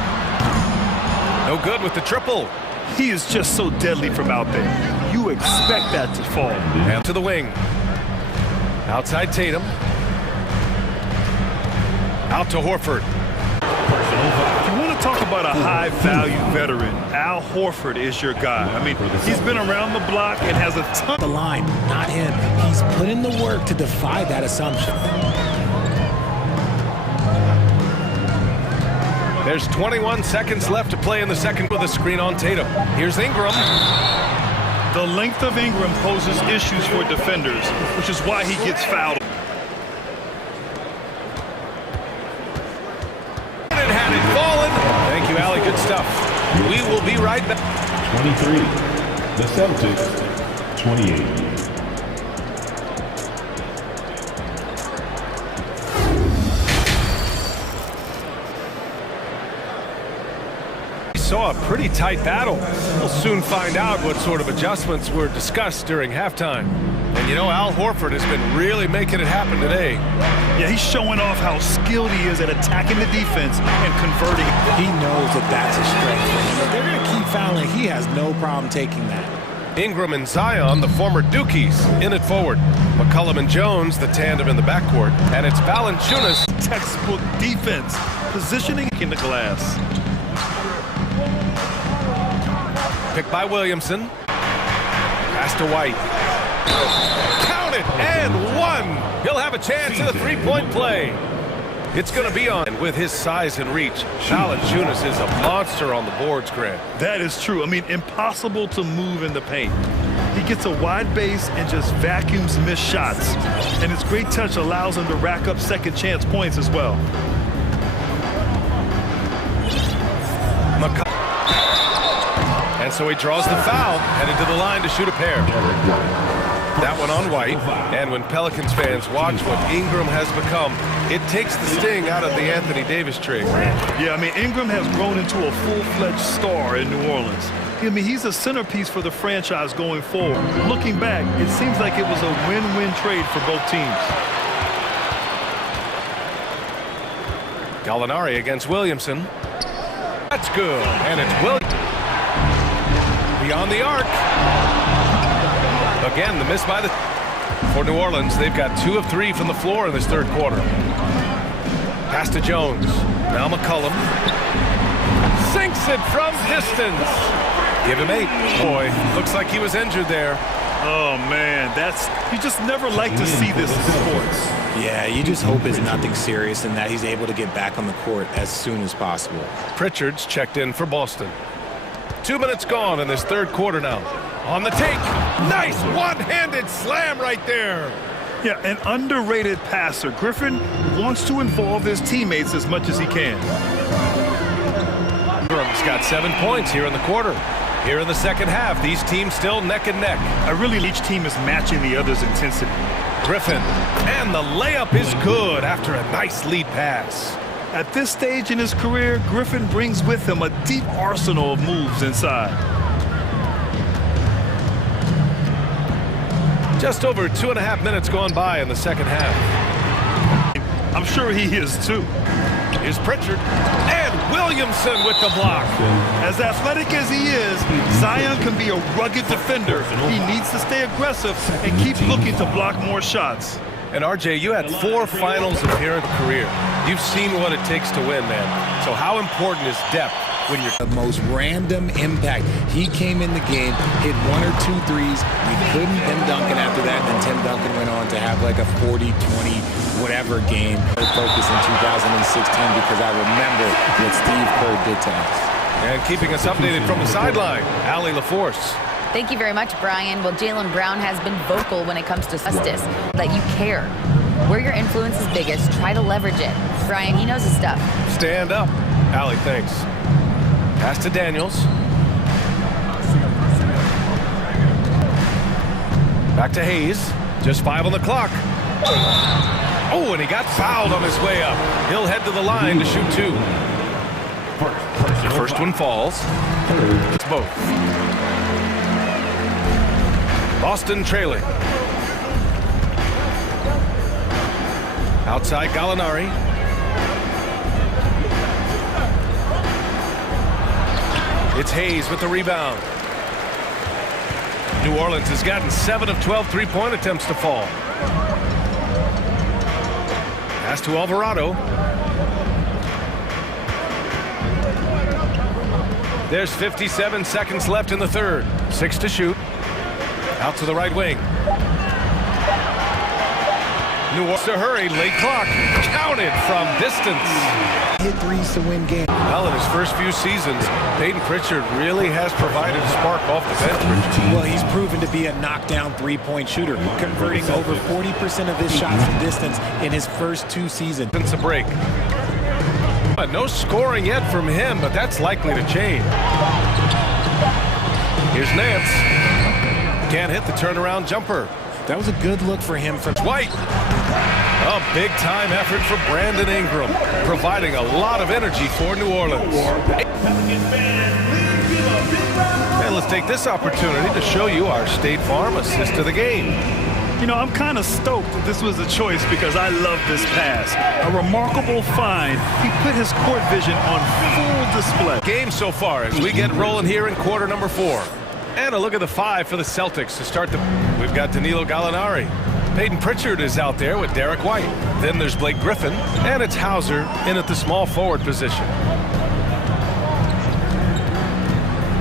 No good with the triple. He is just so deadly from out there. You expect that to fall. And to the wing. Outside Tatum. Out to Horford. If you want to talk about a high-value veteran, Al Horford is your guy. I mean, he's been around the block and has a ton. The line, not him. He's put in the work to defy that assumption. There's 21 seconds left to play in the second with a screen on Tatum. Here's Ingram. The length of Ingram poses issues for defenders, which is why he gets fouled. And had it fallen. Thank you, Allie. Good stuff. We will be right back. 23. The Celtics, 28. Saw a pretty tight battle. We'll soon find out what sort of adjustments were discussed during halftime. And you know, Al Horford has been really making it happen today. Yeah, he's showing off how skilled he is at attacking the defense and converting. He knows that that's a strength for him. If they're going to keep fouling, he has no problem taking that. Ingram and Zion, the former Dukies, in it forward. McCollum and Jones, the tandem in the backcourt. And it's Valanciunas. Textbook defense. Positioning in the glass. Picked by Williamson. Pass to White. Count it, and 1. He'll have a chance at a three-point play. It's going to be on. With his size and reach, Valanciunas is a monster on the boards, Grant. That is true. I mean, impossible to move in the paint. He gets a wide base and just vacuums missed shots. And his great touch allows him to rack up second chance points as well. And so he draws the foul, headed to the line to shoot a pair. That one on White. And when Pelicans fans watch what Ingram has become, it takes the sting out of the Anthony Davis trade. Yeah, I mean, Ingram has grown into a full-fledged star in New Orleans. I mean, he's a centerpiece for the franchise going forward. Looking back, it seems like it was a win-win trade for both teams. Gallinari against Williamson. That's good. And it's Williamson. Beyond the arc. Again, the miss by the... For New Orleans, they've got 2 of 3 from the floor in this third quarter. Pass to Jones. Now McCollum. Sinks it from distance. Give him 8. Boy, looks like he was injured there. Oh, man, you just never like to see this in sports. Yeah, you just hope it's nothing serious and that he's able to get back on the court as soon as possible. Pritchard's checked in for Boston. 2 minutes gone in this third quarter now. On the take. Nice one-handed slam right there. Yeah, an underrated passer. Griffin wants to involve his teammates as much as he can. Ingram's got 7 points here in the quarter. Here in the second half, these teams still neck and neck. Each team is matching the other's intensity. Griffin, and the layup is good after a nice lead pass. At this stage in his career, Griffin brings with him a deep arsenal of moves inside. Just over 2.5 minutes gone by in the second half. I'm sure he is too. Here's Pritchard, and Williamson with the block. As athletic as he is, Zion can be a rugged defender. He needs to stay aggressive and keep looking to block more shots. And RJ, you had 4 finals appearance career. You've seen what it takes to win, man. So how important is depth when you're... The most random impact. He came in the game, hit 1 or 2 threes. We couldn't pin Duncan after that, and then Tim Duncan went on to have like a 40, 20, whatever game. Focus in 2016 because I remember what Steve Kerr did to us. And keeping us updated from the sideline, Allie LaForce. Thank you very much, Brian. Well, Jaylen Brown has been vocal when it comes to justice, that you care. Where your influence is biggest, try to leverage it. Brian, he knows his stuff. Stand up. Allie, thanks. Pass to Daniels. Back to Hayes. Just 5 on the clock. Oh, and he got fouled on his way up. He'll head to the line to shoot 2. First one falls. It's both. Boston trailing. Outside Gallinari. It's Hayes with the rebound. New Orleans has gotten 7 of 12 three-point attempts to fall. Pass to Alvarado. There's 57 seconds left in the third. 6 to shoot. Out to the right wing. New Orleans to hurry, late clock. Counted from distance. Hit threes to win games. Well, in his first few seasons, Peyton Pritchard really has provided a spark off the bench. Well, he's proven to be a knockdown three-point shooter, converting over 40% of his shots from distance in his first 2 seasons. Since a break. No scoring yet from him, but that's likely to change. Here's Nance. Can't hit the turnaround jumper. That was a good look for him from White. A big-time effort for Brandon Ingram, providing a lot of energy for New Orleans. And let's take this opportunity to show you our State Farm assist of the game. You know, I'm kind of stoked that this was a choice because I love this pass. A remarkable find. He put his court vision on full display. Game so far as we get rolling here in quarter number 4. And a look at the 5 for the Celtics to start the... We've got Danilo Gallinari. Peyton Pritchard is out there with Derek White. Then there's Blake Griffin. And it's Hauser in at the small forward position.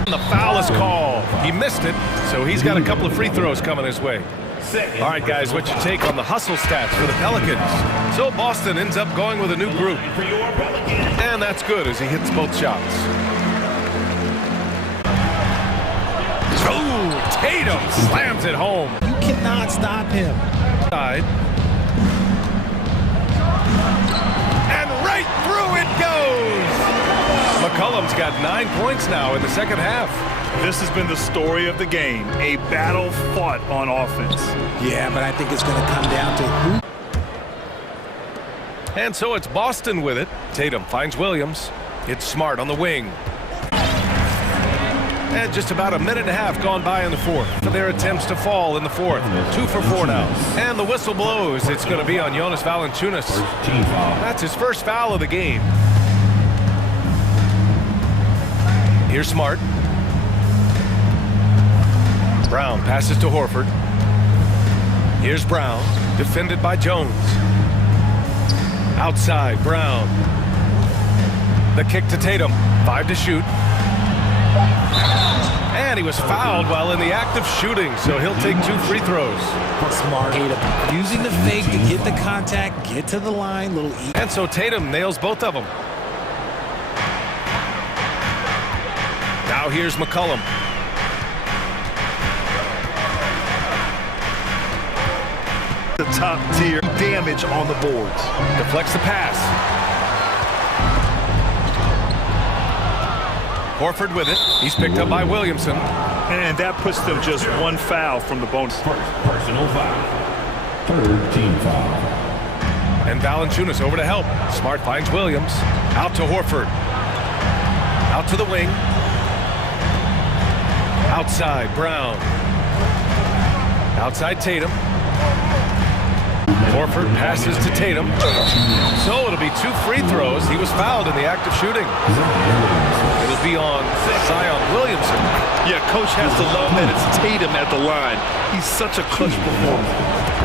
The foul is called. He missed it, so he's got a couple of free throws coming his way. All right, guys, what's your take on the hustle stats for the Pelicans? So Boston ends up going with a new group. And that's good as he hits both shots. Oh, Tatum slams it home. You cannot stop him. Side. And right through it goes. McCollum's got 9 points now in the second half. This has been the story of the game, a battle fought on offense. Yeah, but I think it's going to come down to who. And so it's Boston with it. Tatum finds Williams. It's Smart on the wing. And just about a minute and a half gone by in the fourth for their attempts to fall in the fourth. 2 for 4 now. And the whistle blows. It's going to be on Jonas Valanciunas. That's his first foul of the game. Here's Smart. Brown passes to Horford. Here's Brown, defended by Jones. Outside, Brown. The kick to Tatum. 5 to shoot. And he was fouled while in the act of shooting, so he'll take 2 free throws. Smart. Tatum using the fake to get the contact, get to the line, little E. And so Tatum nails both of them. Now here's McCollum. The top tier damage on the boards. Deflects the pass. Horford with it. He's picked up by Williamson. And that puts them just 1 foul from the bonus. Personal foul. 3rd team foul. And Valanciunas over to help. Smart finds Williams. Out to Horford. Out to the wing. Outside, Brown. Outside, Tatum. Horford passes to Tatum. So it'll be 2 free throws. He was fouled in the act of shooting. It'll be on Zion Williamson. Yeah, coach has to love that it's Tatum at the line. He's such a clutch performer.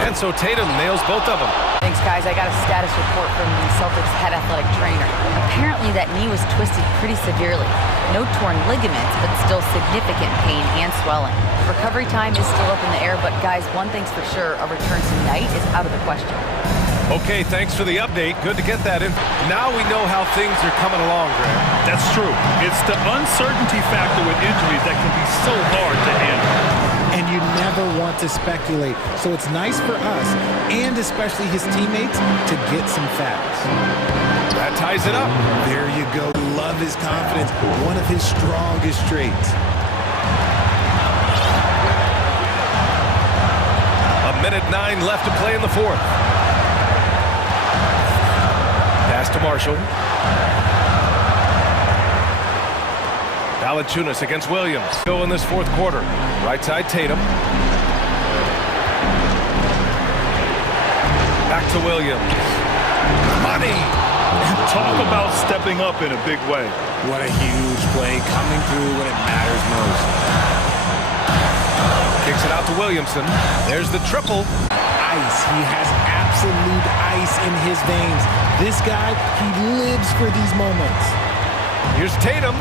And so Tatum nails both of them. Thanks, guys. I got a status report from the Celtics head athletic trainer. Apparently, that knee was twisted pretty severely. No torn ligaments, but still significant pain and swelling. Recovery time is still up in the air, but guys, one thing's for sure, a return tonight is out of the question. Okay, thanks for the update. Good to get that in. Now we know how things are coming along, Graham. That's true. It's the uncertainty factor with injuries that can be so hard to handle. And you never want to speculate. So it's nice for us, and especially his teammates, to get some facts. That ties it up. There you go. Love his confidence. One of his strongest traits. A minute 9 left to play in the 4th. Pass to Marshall. Valanciunas against Williams. Go in this 4th quarter. Right side, Tatum. Back to Williams. Money! Talk about stepping up in a big way. What a huge play, coming through when it matters most. Kicks it out to Williamson. There's the triple. Ice. He has absolute ice in his veins. This guy, he lives for these moments. Here's Tatum.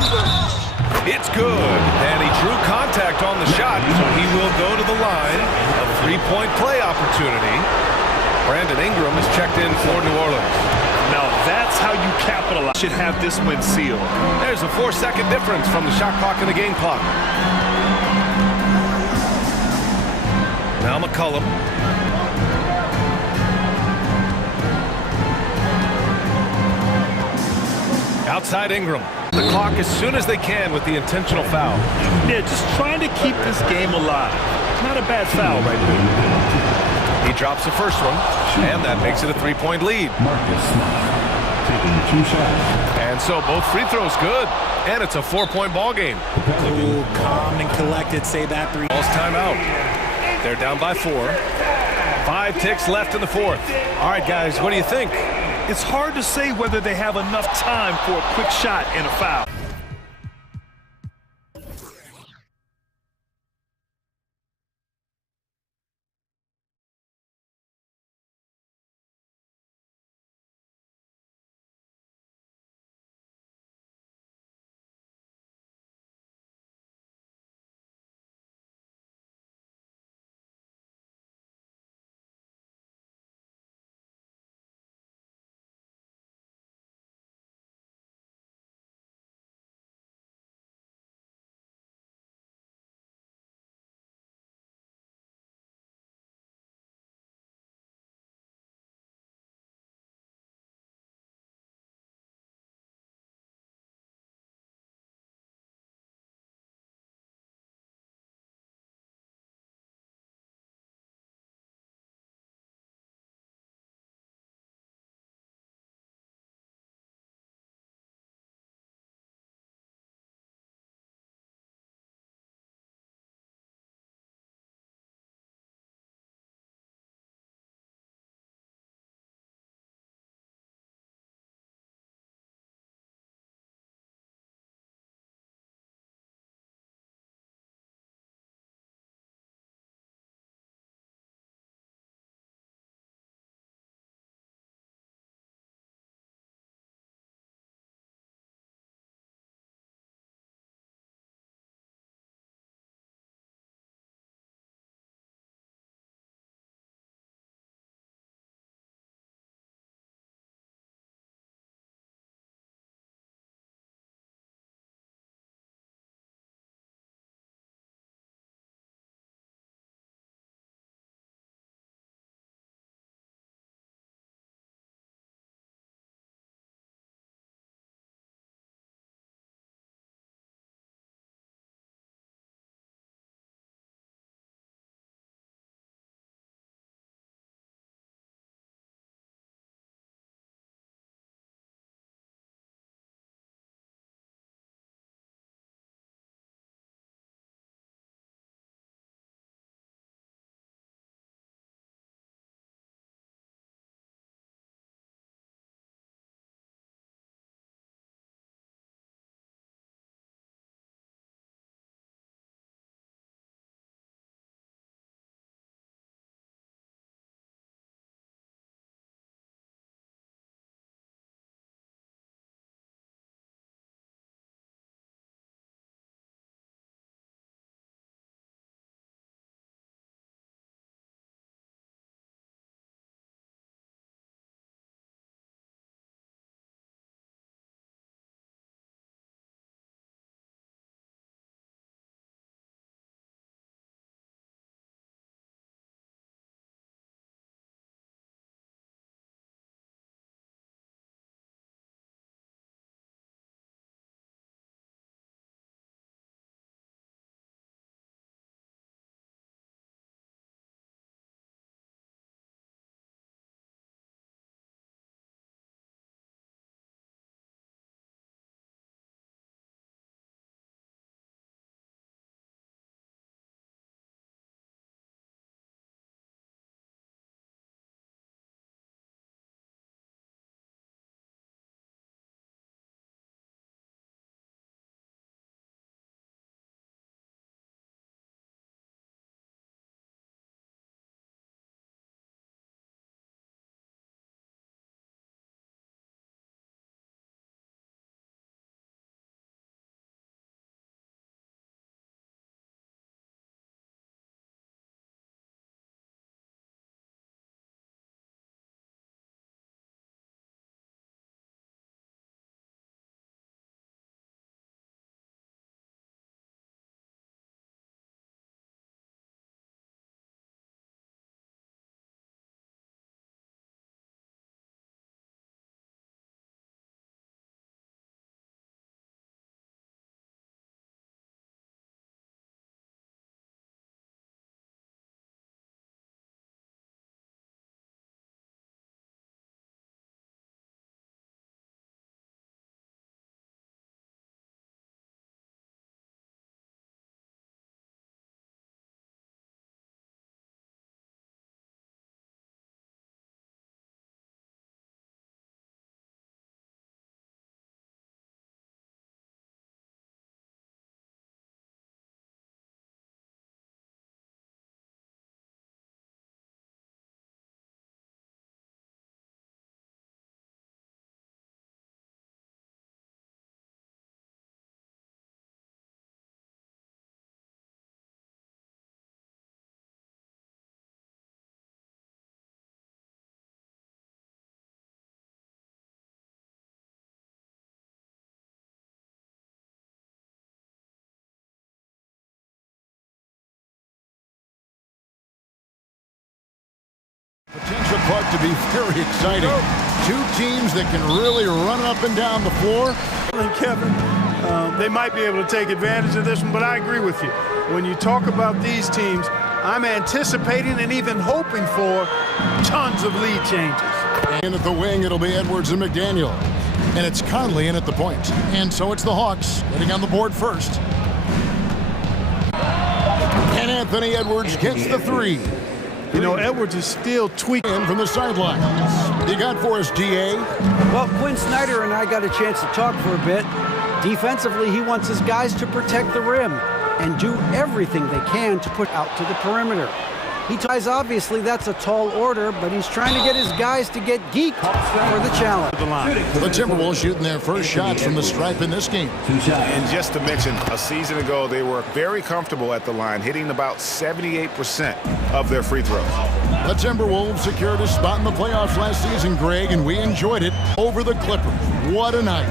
It's good. And he drew contact on the shot, so he will go to the line. A 3-point play opportunity. Brandon Ingram is checked in for New Orleans. Now that's how you capitalize. Should have this win sealed. There's a 4-second difference from the shot clock and the game clock. Now McCollum. Outside Ingram. The clock as soon as they can with the intentional foul. Yeah, just trying to keep this game alive. Not a bad foul right there. He drops the first one, and that makes it a 3-point lead. Taking 2 shots. And so both free throws good, and it's a 4-point ball game. Cool, calm, and collected. Say that 3. Ball's timeout. They're down by 4. 5 ticks left in the 4th. All right, guys, what do you think? It's hard to say whether they have enough time for a quick shot and a foul. about to be very exciting. Two teams that can really run up and down the floor. And Kevin, they might be able to take advantage of this one, but I agree with you. When you talk about these teams, I'm anticipating and even hoping for tons of lead changes. And at the wing, it'll be Edwards and McDaniel. And it's Conley in at the point. And so it's the Hawks getting on the board first. And Anthony Edwards gets the three. You know, Edwards is still tweaking from the sidelines. What do you got for us, DA? Well, Quinn Snyder and I got a chance to talk for a bit. Defensively, he wants his guys to protect the rim and do everything they can to put out to the perimeter. He ties, obviously, that's a tall order, but he's trying to get his guys to get geeked for the challenge. The Timberwolves shooting their first shots from the stripe in this game. And just to mention, a season ago, they were very comfortable at the line, hitting about 78% of their free throws. The Timberwolves secured a spot in the playoffs last season, Greg, and we enjoyed it over the Clippers. What a night.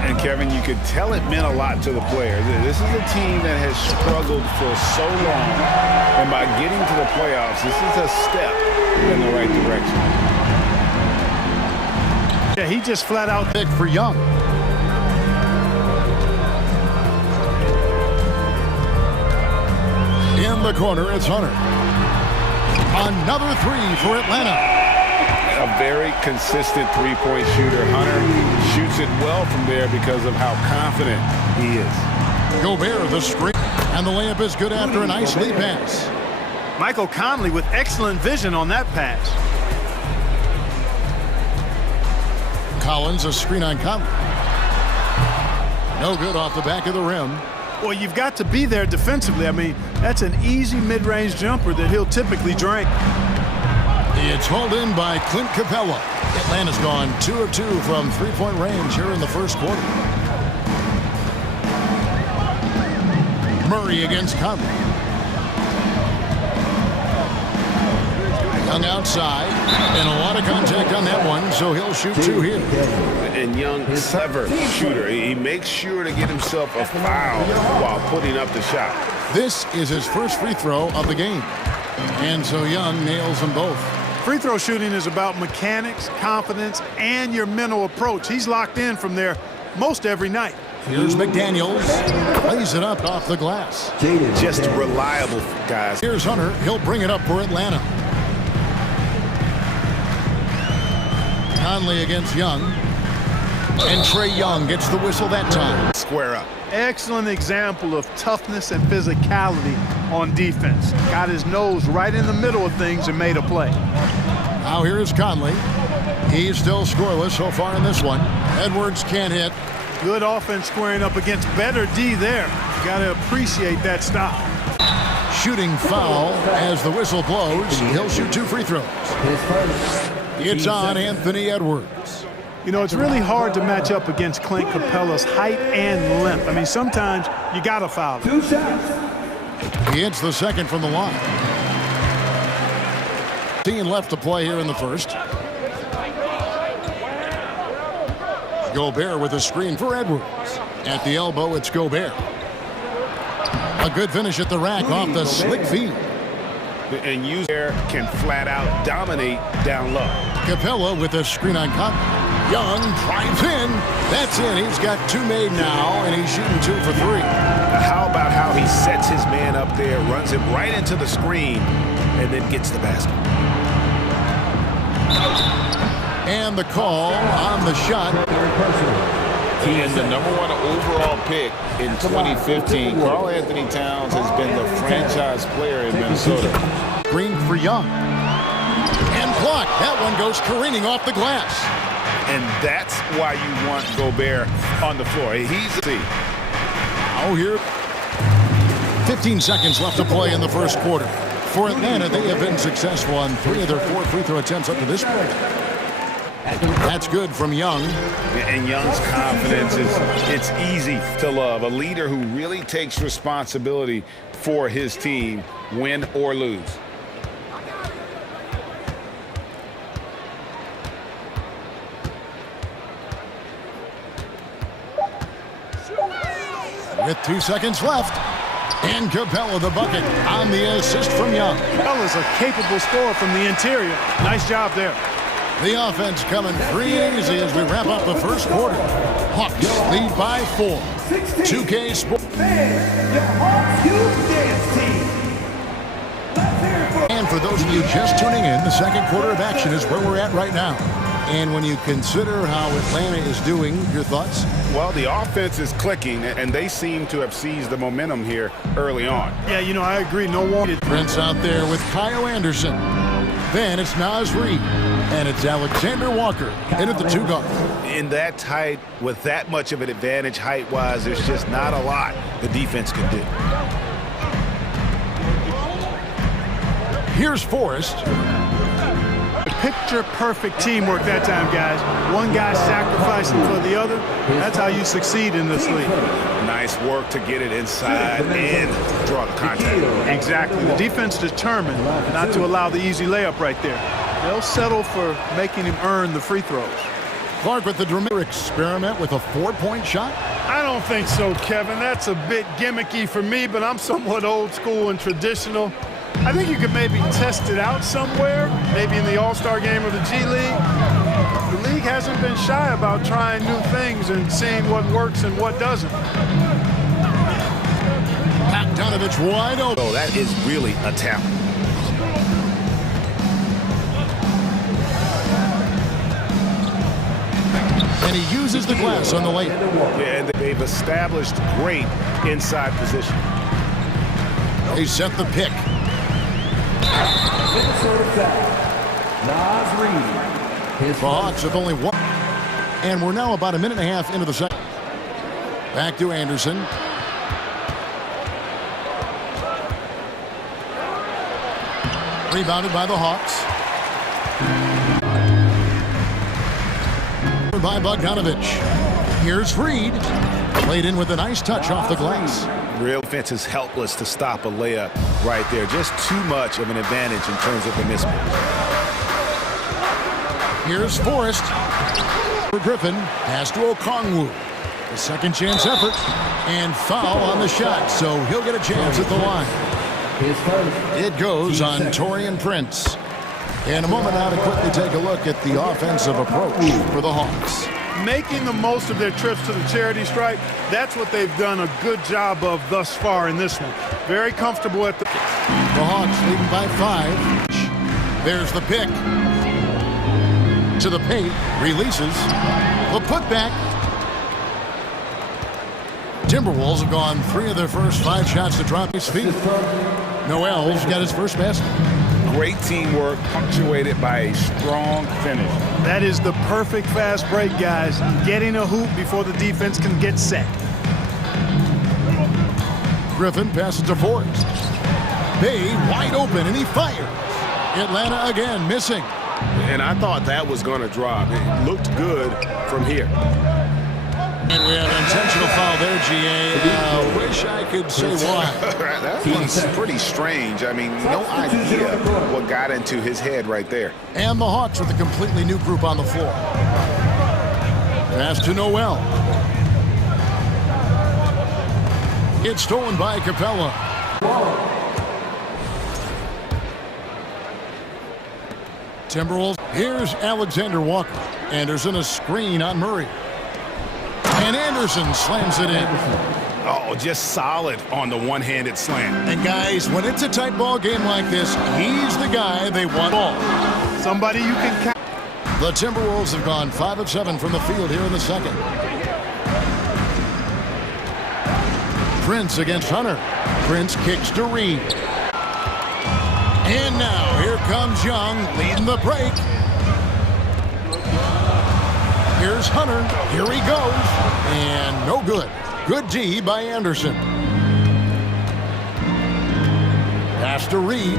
And Kevin, you could tell it meant a lot to the players. This is a team that has struggled for so long, and by getting to the playoffs, this is a step in the right direction. Yeah, he just flat out picked for Young. In the corner, it's Hunter. Another three for Atlanta. A very consistent three-point shooter. Hunter shoots it well from there because of how confident he is. Gobert the screen, and the layup is good after a nice lead pass. Michael Conley with excellent vision on that pass. Collins a screen on Conley. No good off the back of the rim. Well, you've got to be there defensively. I mean, that's an easy mid-range jumper that he'll typically drain. It's hauled in by Clint Capella. Atlanta's gone 2 of 2 from three-point range here in the first quarter. Murray against Conley. Young outside, and a lot of contact on that one, so he'll shoot two here. And Young, clever shooter. He makes sure to get himself a foul while putting up the shot. This is his first free throw of the game. And so Young nails them both. Free throw shooting is about mechanics, confidence, and your mental approach. He's locked in from there most every night. Here's McDaniels. Plays it up off the glass. Just reliable, guys. Here's Hunter. He'll bring it up for Atlanta. Conley against Young. And Trae Young gets the whistle that time. Square up. Excellent example of toughness and physicality on defense. Got his nose right in the middle of things and made a play. Now here is Conley. He's still scoreless so far in this one. Edwards can't hit. Good offense squaring up against better D there. You got to appreciate that stop. Shooting foul as the whistle blows. He'll shoot two free throws. It's on Anthony Edwards. You know, it's really hard to match up against Clint Capella's height and length. I mean, sometimes you got to foul him. He hits the second from the line. 10 left to play here in the first. Gobert with a screen for Edwards. At the elbow, it's Gobert. A good finish at the rack off the slick feed. And User can flat out dominate down low. Capella with a screen on Conley. Young drives in. That's in. He's got two made now, and he's shooting 2 for 3. Now how about how he sets his man up there, runs him right into the screen, and then gets the basket. And the call on the shot. He is the #1 overall pick in 2015. Karl Anthony Towns has been the franchise player in Minnesota. Green for Young. And blocked. That one goes careening off the glass. And that's why you want Gobert on the floor. He's a C. Oh, here. 15 seconds left to play in the first quarter. For Atlanta, they have been successful on 3 of their 4 free throw attempts up to this point. That's good from Young. And Young's confidence it's easy to love. A leader who really takes responsibility for his team, win or lose. With 2 seconds left. And Capella the bucket on the assist from Young. Capella's a capable scorer from the interior. Nice job there. The offense coming free and easy as we wrap up the first quarter. Hawks lead by 4. 2K Sports. And for those of you just tuning in, the second quarter of action is where we're at right now. And when you consider how Atlanta is doing, your thoughts? Well, the offense is clicking, and they seem to have seized the momentum here early on. Yeah, you know, I agree. No one. Prince out there with Kyle Anderson. Then it's Naz Reid. And it's Alexander Walker in at the 2 guard. In that tight, with that much of an advantage height-wise, there's just not a lot the defense can do. Here's Forrest. Picture-perfect teamwork that time, guys. One guy sacrificing for the other. That's how you succeed in this league. Nice work to get it inside and draw the contact. Exactly. The defense determined not to allow the easy layup right there. They'll settle for making him earn the free throws. Clark with the dramatic experiment with a 4-point shot. I don't think so, Kevin. That's a bit gimmicky for me, but I'm somewhat old school and traditional. I think you could maybe test it out somewhere, maybe in the All-Star game or the G League. The league hasn't been shy about trying new things and seeing what works and what doesn't. Bogdanovich wide open. Oh, that is really a talent. And he uses the glass on the layup. Yeah, and they've established great inside position. They set the pick. The Hawks have only one. And we're now about a minute and a half into the second. Back to Anderson. Rebounded by the Hawks. By Bogdanovich. Here's Reid. Played in with a nice touch off the glass. Real defense is helpless to stop a layup right there. Just too much of an advantage in terms of the mismatch. Here's Forrest. For Griffin. Pass to Okongwu. A second chance effort. And foul on the shot. So he'll get a chance at the line. It goes on Taurean Prince. In a moment now to quickly take a look at the offensive approach for the Hawks. Making the most of their trips to the charity stripe, that's what they've done a good job of thus far in this one. Very comfortable at the... The Hawks leading by 5. There's the pick. To the paint, releases. The putback. Timberwolves have gone 3 of their first 5 shots to drop his feet. Noel's got his first basket. Great teamwork, punctuated by a strong finish. That is the perfect fast break, guys. Getting a hoop before the defense can get set. Griffin passes to Forrest. Bay wide open, and he fires. Atlanta again missing. And I thought that was going to drop. It looked good from here. And we have an intentional foul there, GA. Wish I could say why. That was pretty strange. I mean, no idea what got into his head right there. And the Hawks with a completely new group on the floor. Pass to Noel. It's stolen by Capella. Timberwolves. Here's Alexander Walker. Anderson a screen on Murray. And Anderson slams it in. Oh, just solid on the one-handed slam. And guys, when it's a tight ball game like this, he's the guy they want all. Somebody you can count. The Timberwolves have gone 5 of 7 from the field here in the second. Prince against Hunter. Prince kicks to Reid. And now here comes Young leading the break. Here's Hunter. Here he goes. And no good. Good D by Anderson. Pass to Reid.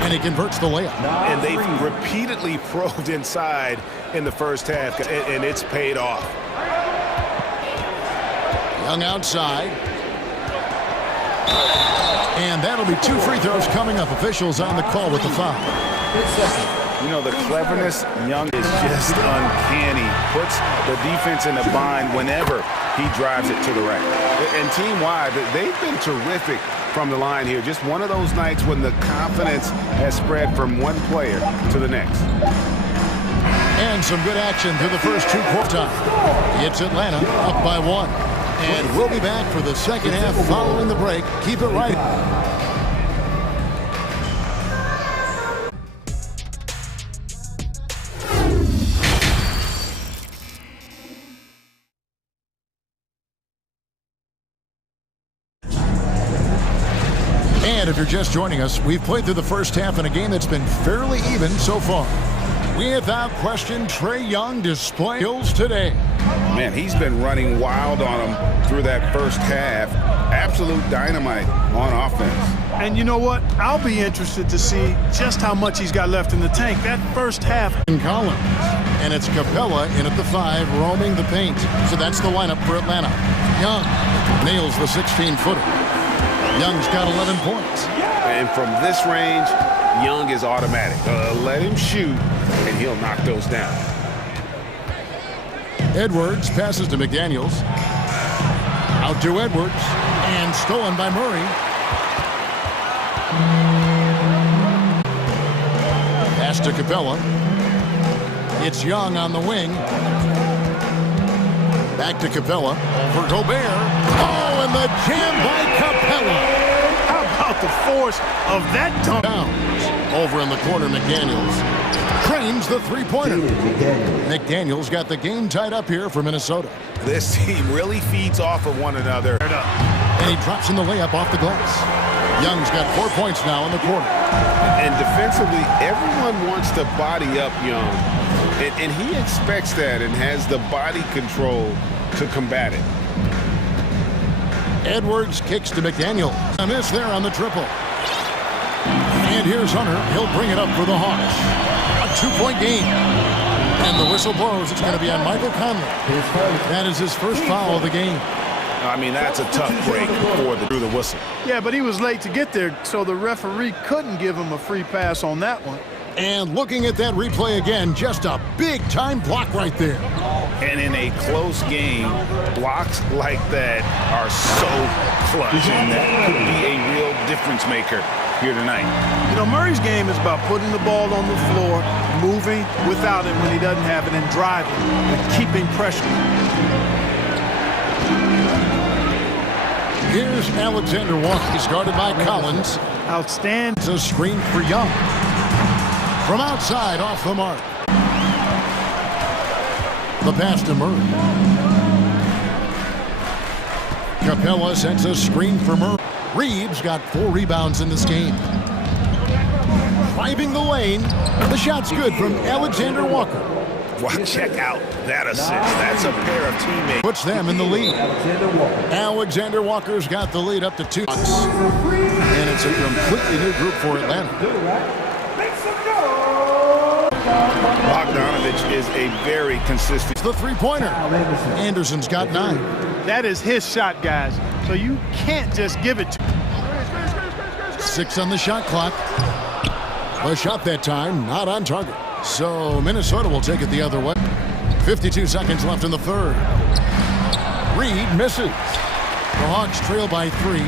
And he converts the layup. And they've repeatedly probed inside in the first half, and it's paid off. Young outside. And that'll be 2 free throws coming up. Officials on the call with the foul. You know, the cleverness, Young is just uncanny. Puts the defense in a bind whenever he drives it to the rack. And team-wide, they've been terrific from the line here. Just one of those nights when the confidence has spread from one player to the next. And some good action through the first two quarters. It's Atlanta up by 1. And we'll be back for the second half following the break. Keep it right. And if you're just joining us, we've played through the first half in a game that's been fairly even so far. Without question, Trae Young displays skills today. Man, he's been running wild on him through that first half. Absolute dynamite on offense. And you know what? I'll be interested to see just how much he's got left in the tank. That first half. Collins. And it's Capella in at the 5, roaming the paint. So that's the lineup for Atlanta. Young nails the 16-footer. Young's got 11 points. And from this range, Young is automatic. Let him shoot, and he'll knock those down. Edwards passes to McDaniels. Out to Edwards. And stolen by Murray. Pass to Capella. It's Young on the wing. Back to Capella for Gobert. Oh, and the jam by Capella. How about the force of that dunk? Over in the corner, McDaniels trains the three-pointer. McDaniels got the game tied up here for Minnesota. This team really feeds off of one another. And he drops in the layup off the glass. Young's got 4 points now in the quarter. And defensively, everyone wants to body up Young. And he expects that and has the body control to combat it. Edwards kicks to McDaniel. A miss there on the triple. And here's Hunter. He'll bring it up for the Hawks. A 2-point game. And the whistle blows. It's going to be on Michael Conley. That is his first foul of the game. I mean, that's a tough break through the whistle. Yeah, but he was late to get there, so the referee couldn't give him a free pass on that one. And looking at that replay again, just a big-time block right there. And in a close game, blocks like that are so clutch, and that could be a real difference maker here tonight. You know, Murray's game is about putting the ball on the floor, moving without it when he doesn't have it, and driving and keeping pressure. Here's Alexander Walker. He's guarded by Collins. Outstanding. It's a screen for Young. From outside, off the mark. The pass to Murray. Capella sends a screen for Murray. Reeves got 4 rebounds in this game. Driving the lane. The shot's good from Alexander Walker. Wow, check out that assist. That's a pair of teammates. Puts them in the lead. Alexander Walker's got the lead up to 2. And it's a completely new group for Atlanta. Bogdanovich is a very consistent. It's the three-pointer. Anderson's got 9. That is his shot, guys. So you can't just give it to him. 6 on the shot clock. A shot that time, not on target. So Minnesota will take it the other way. 52 seconds left in the third. Reed misses. The Hawks trail by 3.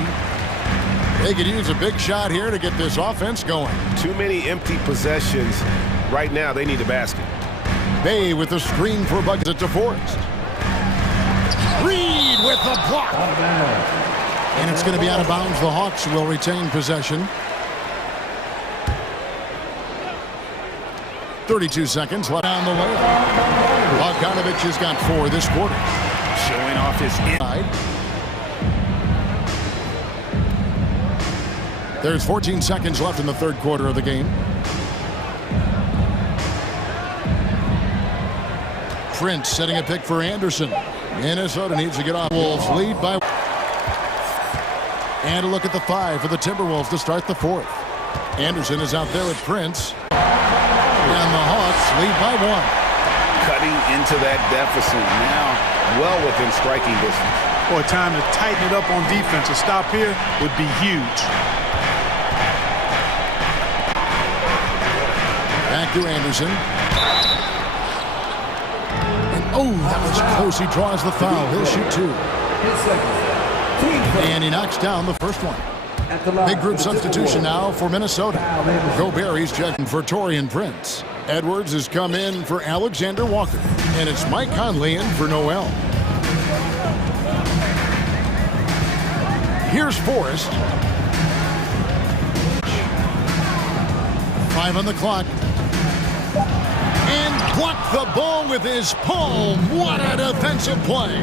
They could use a big shot here to get this offense going. Too many empty possessions. Right now, they need a basket. Bay with the screen for Buckets to Forrest. Reed with the block. And it's going to be out of bounds. The Hawks will retain possession. 32 seconds left on the layup. Bogdanovich has got 4 this quarter. Showing off his inside. There's 14 seconds left in the third quarter of the game. Prince setting a pick for Anderson. Minnesota needs to get off. Wolves lead by. And a look at the 5 for the Timberwolves to start the 4th. Anderson is out there with Prince. And the Hawks lead by 1. Cutting into that deficit now, well within striking distance. Boy, time to tighten it up on defense. A stop here would be huge. back to Anderson. And oh, that was close. He draws the foul. He'll shoot 2. And he knocks down the first one. Big group substitution now for Minnesota. Gobert is judging for Torian Prince. Edwards has come in for Alexander Walker. And it's Mike Conley in for Noel. Here's Forrest. 5 on the clock. And blocked the ball with his palm. What a defensive play.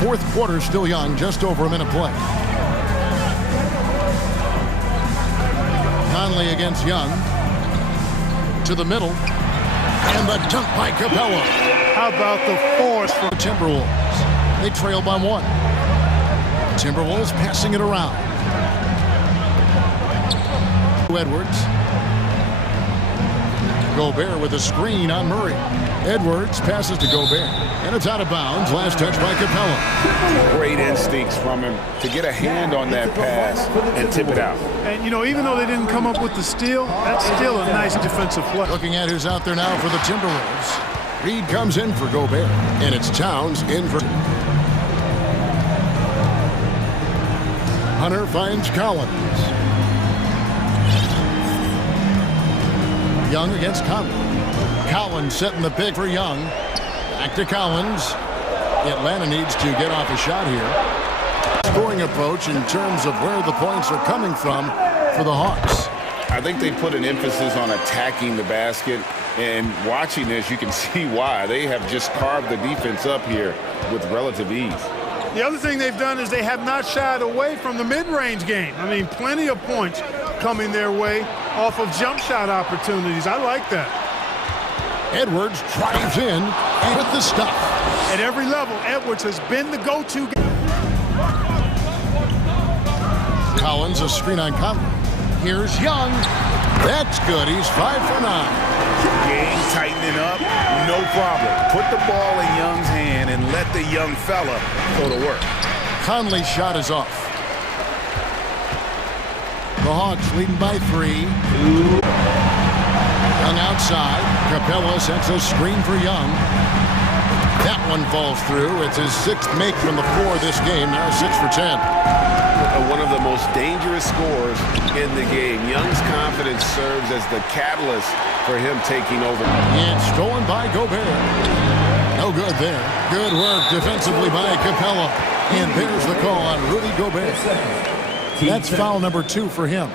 Fourth quarter still young, just over a minute play. Conley against Young. To the middle. And the dunk by Capella. How about the force from the Timberwolves? They trail by 1. Timberwolves passing it around. Edwards. Gobert with a screen on Murray. Edwards passes to Gobert. And it's out of bounds. Last touch by Capella. Great instincts from him to get a hand on that pass and tip it out. And, you know, even though they didn't come up with the steal, that's still a nice defensive play. Looking at who's out there now for the Timberwolves. Reed comes in for Gobert. And it's Towns in for... Hunter finds Collins. Young against Conley. Collins setting the pick for Young. Back to Collins. Atlanta needs to get off a shot here. Scoring approach in terms of where the points are coming from for the Hawks. I think they put an emphasis on attacking the basket, and watching this, you can see why. They have just carved the defense up here with relative ease. The other thing they've done is they have not shied away from the mid-range game. I mean, plenty of points coming their way off of jump shot opportunities. I like that. Edwards drives in with the stuff. At every level, Edwards has been the go-to guy. Collins, a screen on Conley. Here's Young. That's good. He's 5 for 9. Game tightening up, no problem. Put the ball in Young's hand and let the young fella go to work. Conley's shot is off. The Hawks leading by 3. Young outside. Capella sets a screen for Young. That one falls through. It's his 6th make from the floor this game. Now 6 for 10. One of the most dangerous scorers in the game. Young's confidence serves as the catalyst for him taking over. And stolen by Gobert. No good there. Good work defensively by Capella. And there's the call on Rudy Gobert. That's foul number 2 for him.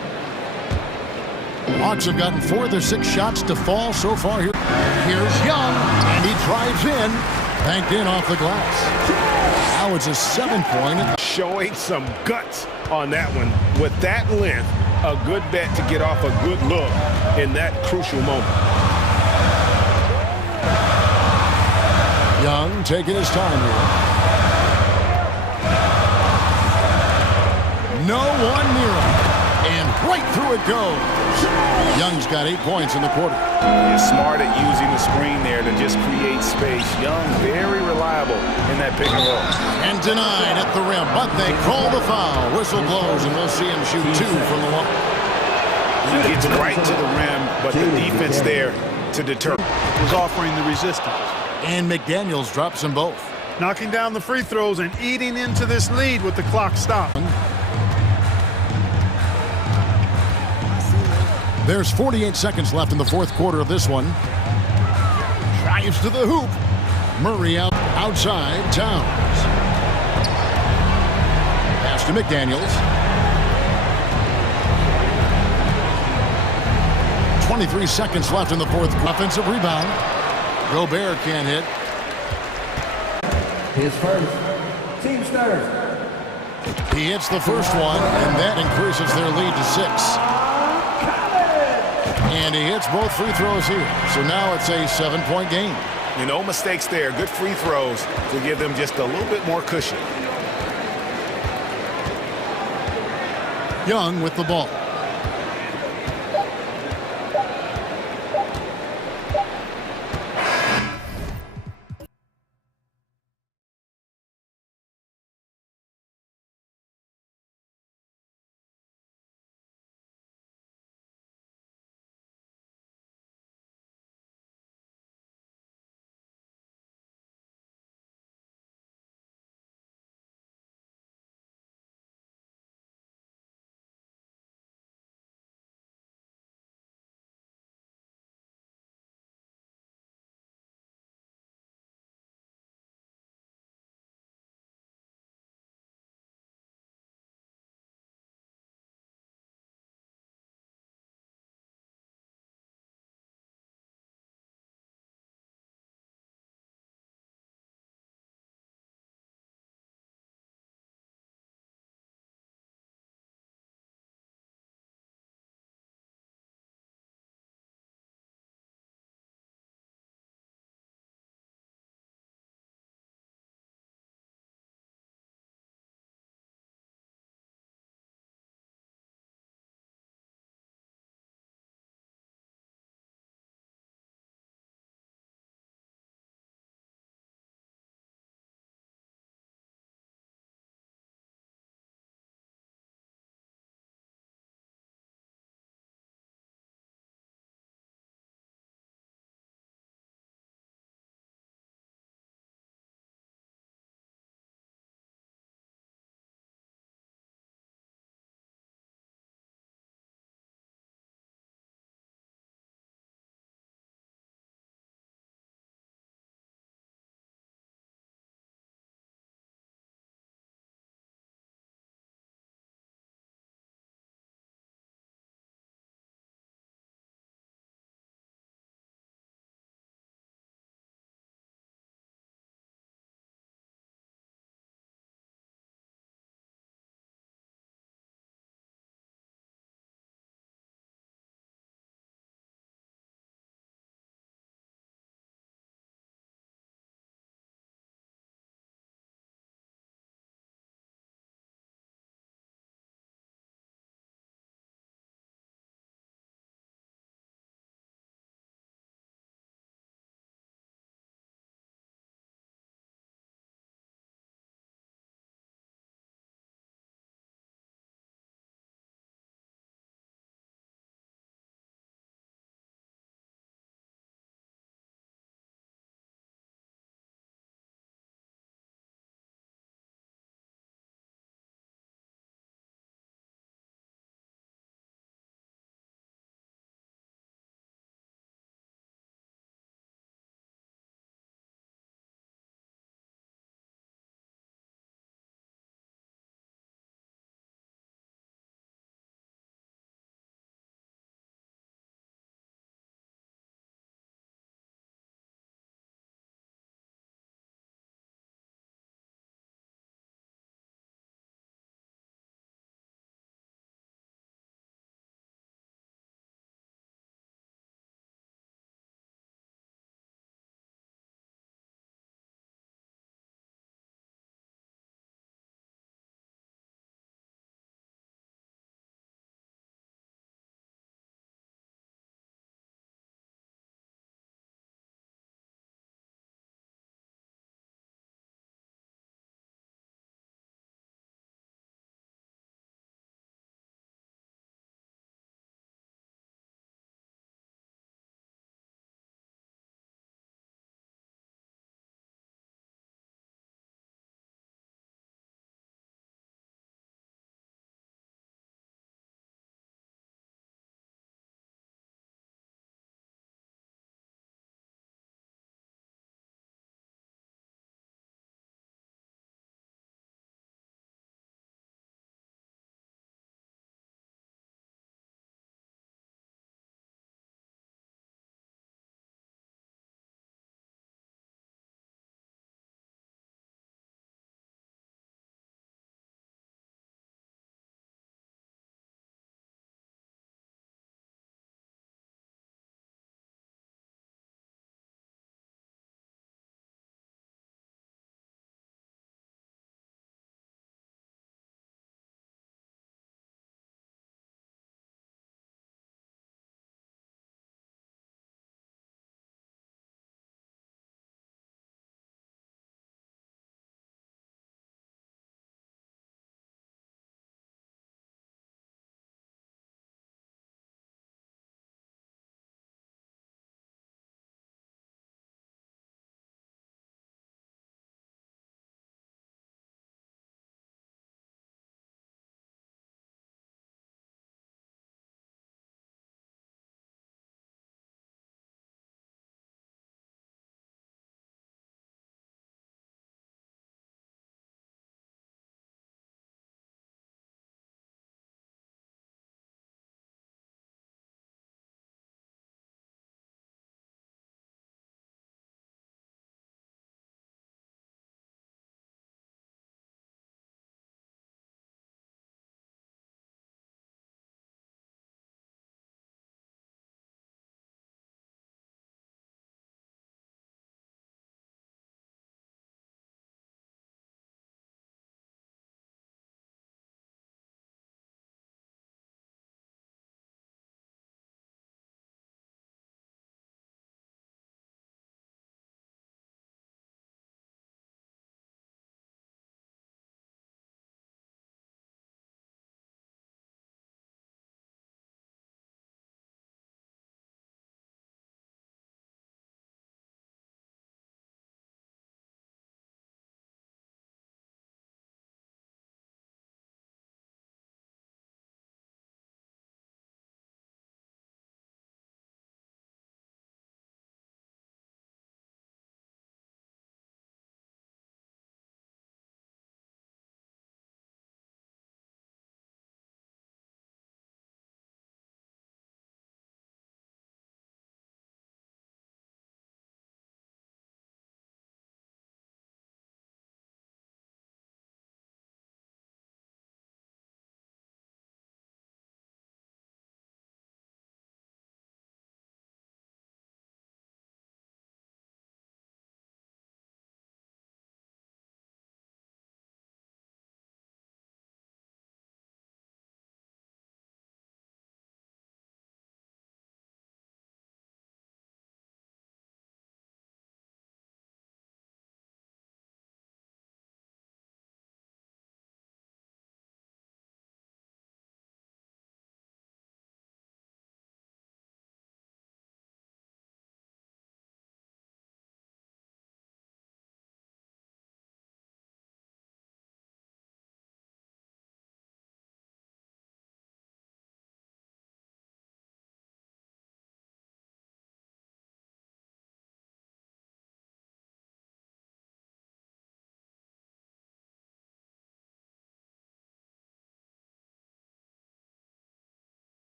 Hawks have gotten 4 of their 6 shots to fall so far here. Here's Young, and he drives in. Banked in off the glass. Now it's a 7-point. Showing some guts on that one. With that length, a good bet to get off a good look in that crucial moment. Young taking his time here. No one near him. And right through it goes. Young's got 8 points in the quarter. He's smart at using the screen there to just create space. Young, very reliable in that pick and roll. And denied at the rim, but they call the foul. Whistle blows, and we'll see him shoot 2 from the line. He gets right to the rim, but the defense there to deter. Was offering the resistance. And McDaniels drops them both. Knocking down the free throws and eating into this lead with the clock stopped. There's 48 seconds left in the fourth quarter of this one. Drives to the hoop. Murray outside. Towns. Pass to McDaniels. 23 seconds left in the fourth. Offensive rebound. Gobert can't hit. His first. Team starters. He hits the first one, and that increases their lead to 6. And he hits both free throws here. So now it's a 7-point game. No mistakes there. Good free throws to give them just a little bit more cushion. Young with the ball.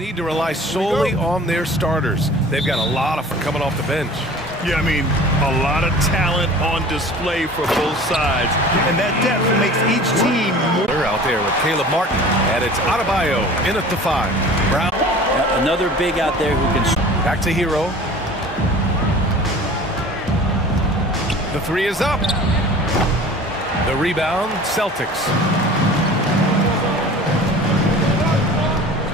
need to rely solely on their starters. They've got a lot of coming off the bench. Yeah, I mean, a lot of talent on display for both sides. And that depth makes each team more. They're out there with Caleb Martin, and it's Adebayo in at the 5. Brown. Another big out there who can... Back to Hero. The 3 is up. The rebound, Celtics.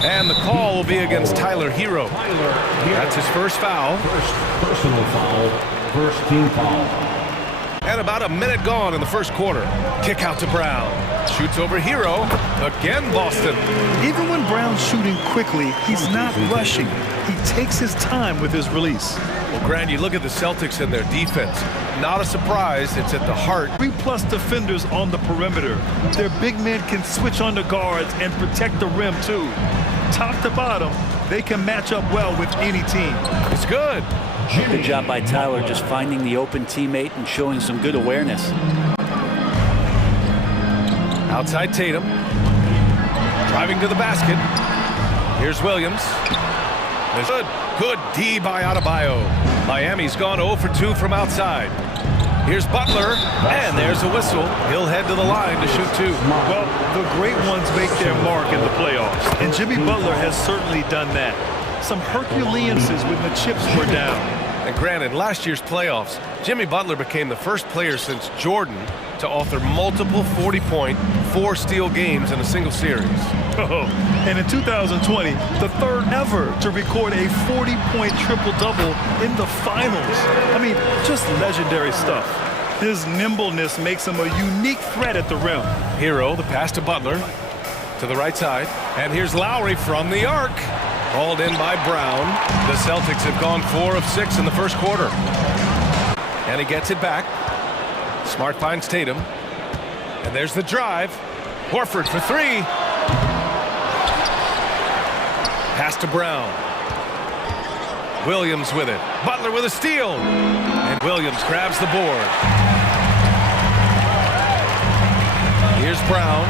And the call will be against Tyler Hero. That's his first foul. First personal foul, first team foul. And about a minute gone in the first quarter. Kick out to Brown. Shoots over Hero. Again, Boston. Even when Brown's shooting quickly, he's not rushing. He takes his time with his release. Well, Grant, you look at the Celtics and their defense. Not a surprise, it's at the heart. 3+ defenders on the perimeter. Their big men can switch on the guards and protect the rim, too. Top to bottom, they can match up well with any team. It's good. Good job by Tyler just finding the open teammate and showing some good awareness. Outside Tatum. Driving to the basket. Here's Williams. Good D by Adebayo. Miami's gone 0 for 2 from outside. Here's Butler, and there's a whistle. He'll head to the line to shoot 2. Well, the great ones make their mark in the playoffs, and Jimmy Butler has certainly done that. Some Herculeances when the chips were down. And granted, last year's playoffs, Jimmy Butler became the first player since Jordan to author multiple 40-point, 4-steal games in a single series. Oh, and in 2020, the third ever to record a 40-point triple-double in the finals. I mean, just legendary stuff. His nimbleness makes him a unique threat at the rim. Hero, the pass to Butler, to the right side. And here's Lowry from the arc. Hauled in by Brown. The Celtics have gone 4 of 6 in the first quarter. And he gets it back. Smart finds Tatum. And there's the drive. Horford for 3. Pass to Brown. Williams with it. Butler with a steal. And Williams grabs the board. Here's Brown.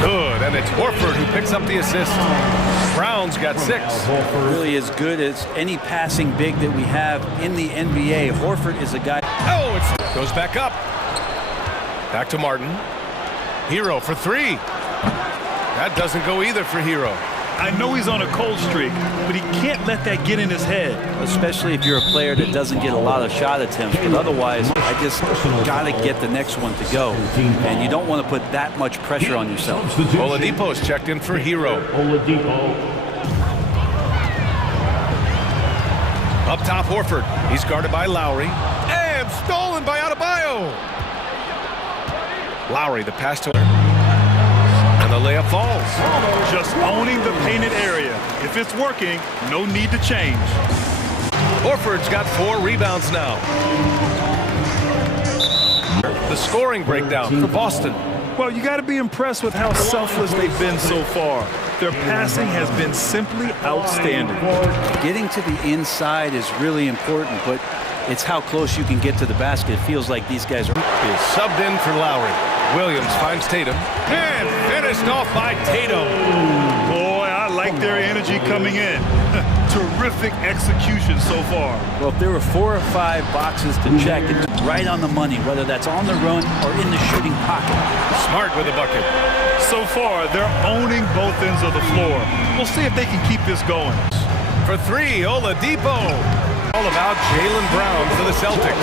Good, and it's Horford who picks up the assist. Brown's got 6. Really as good as any passing big that we have in the NBA. Horford is a guy. Oh, it goes back up. Back to Martin. Hero for 3. That doesn't go either for Hero. I know he's on a cold streak, but he can't let that get in his head. Especially if you're a player that doesn't get a lot of shot attempts. But otherwise, I just got to get the next one to go. And you don't want to put that much pressure on yourself. Oladipo's checked in for Hero. Up top, Horford. He's guarded by Lowry. And stolen by Adebayo. Lowry, the pass to her. And the layup falls. Just owning the painted area. If it's working, no need to change. Horford's got 4 rebounds now. The scoring breakdown for Boston. Well, you got to be impressed with how selfless they've been so far. Their passing has been simply outstanding. Getting to the inside is really important, but it's how close you can get to the basket. It feels like these guys are... Is subbed in for Lowry. Williams finds Tatum. And finished off by Tatum. Boy, I like their energy coming in. Terrific execution so far. Well, if there were 4 or 5 boxes to check, it's right on the money, whether that's on the run or in the shooting pocket. Smart with the bucket. So far, they're owning both ends of the floor. We'll see if they can keep this going. For 3, Oladipo. All about Jaylen Brown for the Celtics.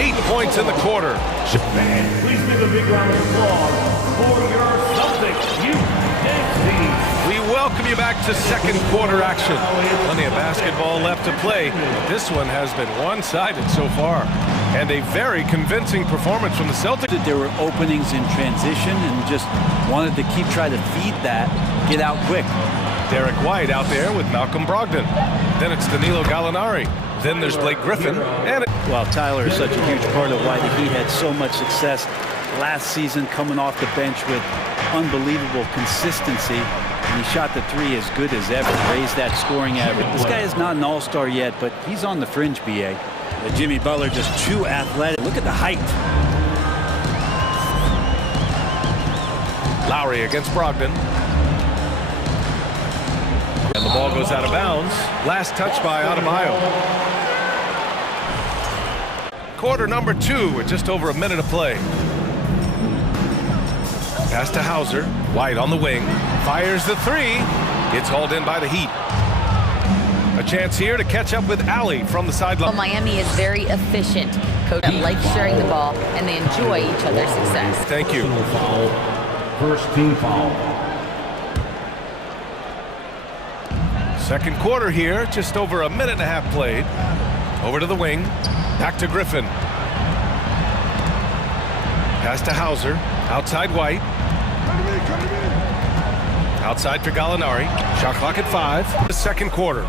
8 points in the quarter. Please give a big round of applause for your Celtics youth. We welcome you back to second quarter action. Plenty of basketball left to play, but this one has been one-sided so far. And a very convincing performance from the Celtics. There were openings in transition and just wanted to try to feed that, get out quick. Derek White out there with Malcolm Brogdon. Then it's Danilo Gallinari. Then there's Blake Griffin. And well, Tyler is such a huge part of why he had so much success last season, coming off the bench with unbelievable consistency. And he shot the 3 as good as ever, raised that scoring average. This guy is not an all-star yet, but he's on the fringe, BA. Jimmy Butler just too athletic. Look at the height. Lowry against Brogdon. And the Ball goes out of bounds. Last touch by Adebayo. Quarter number 2 with just over a minute of play. Pass to Hauser. White on the wing. Fires the 3. It's hauled in by the Heat. A chance here to catch up with Allie from the sideline. Well, Miami is very efficient. Coach likes sharing the ball, and they enjoy each other's success. Thank you. Foul. First team foul. Second quarter here, just over a minute and a half played. Over to the wing. Back to Griffin. Pass to Hauser. Outside White. Outside for Gallinari. Shot clock at 5. The second quarter.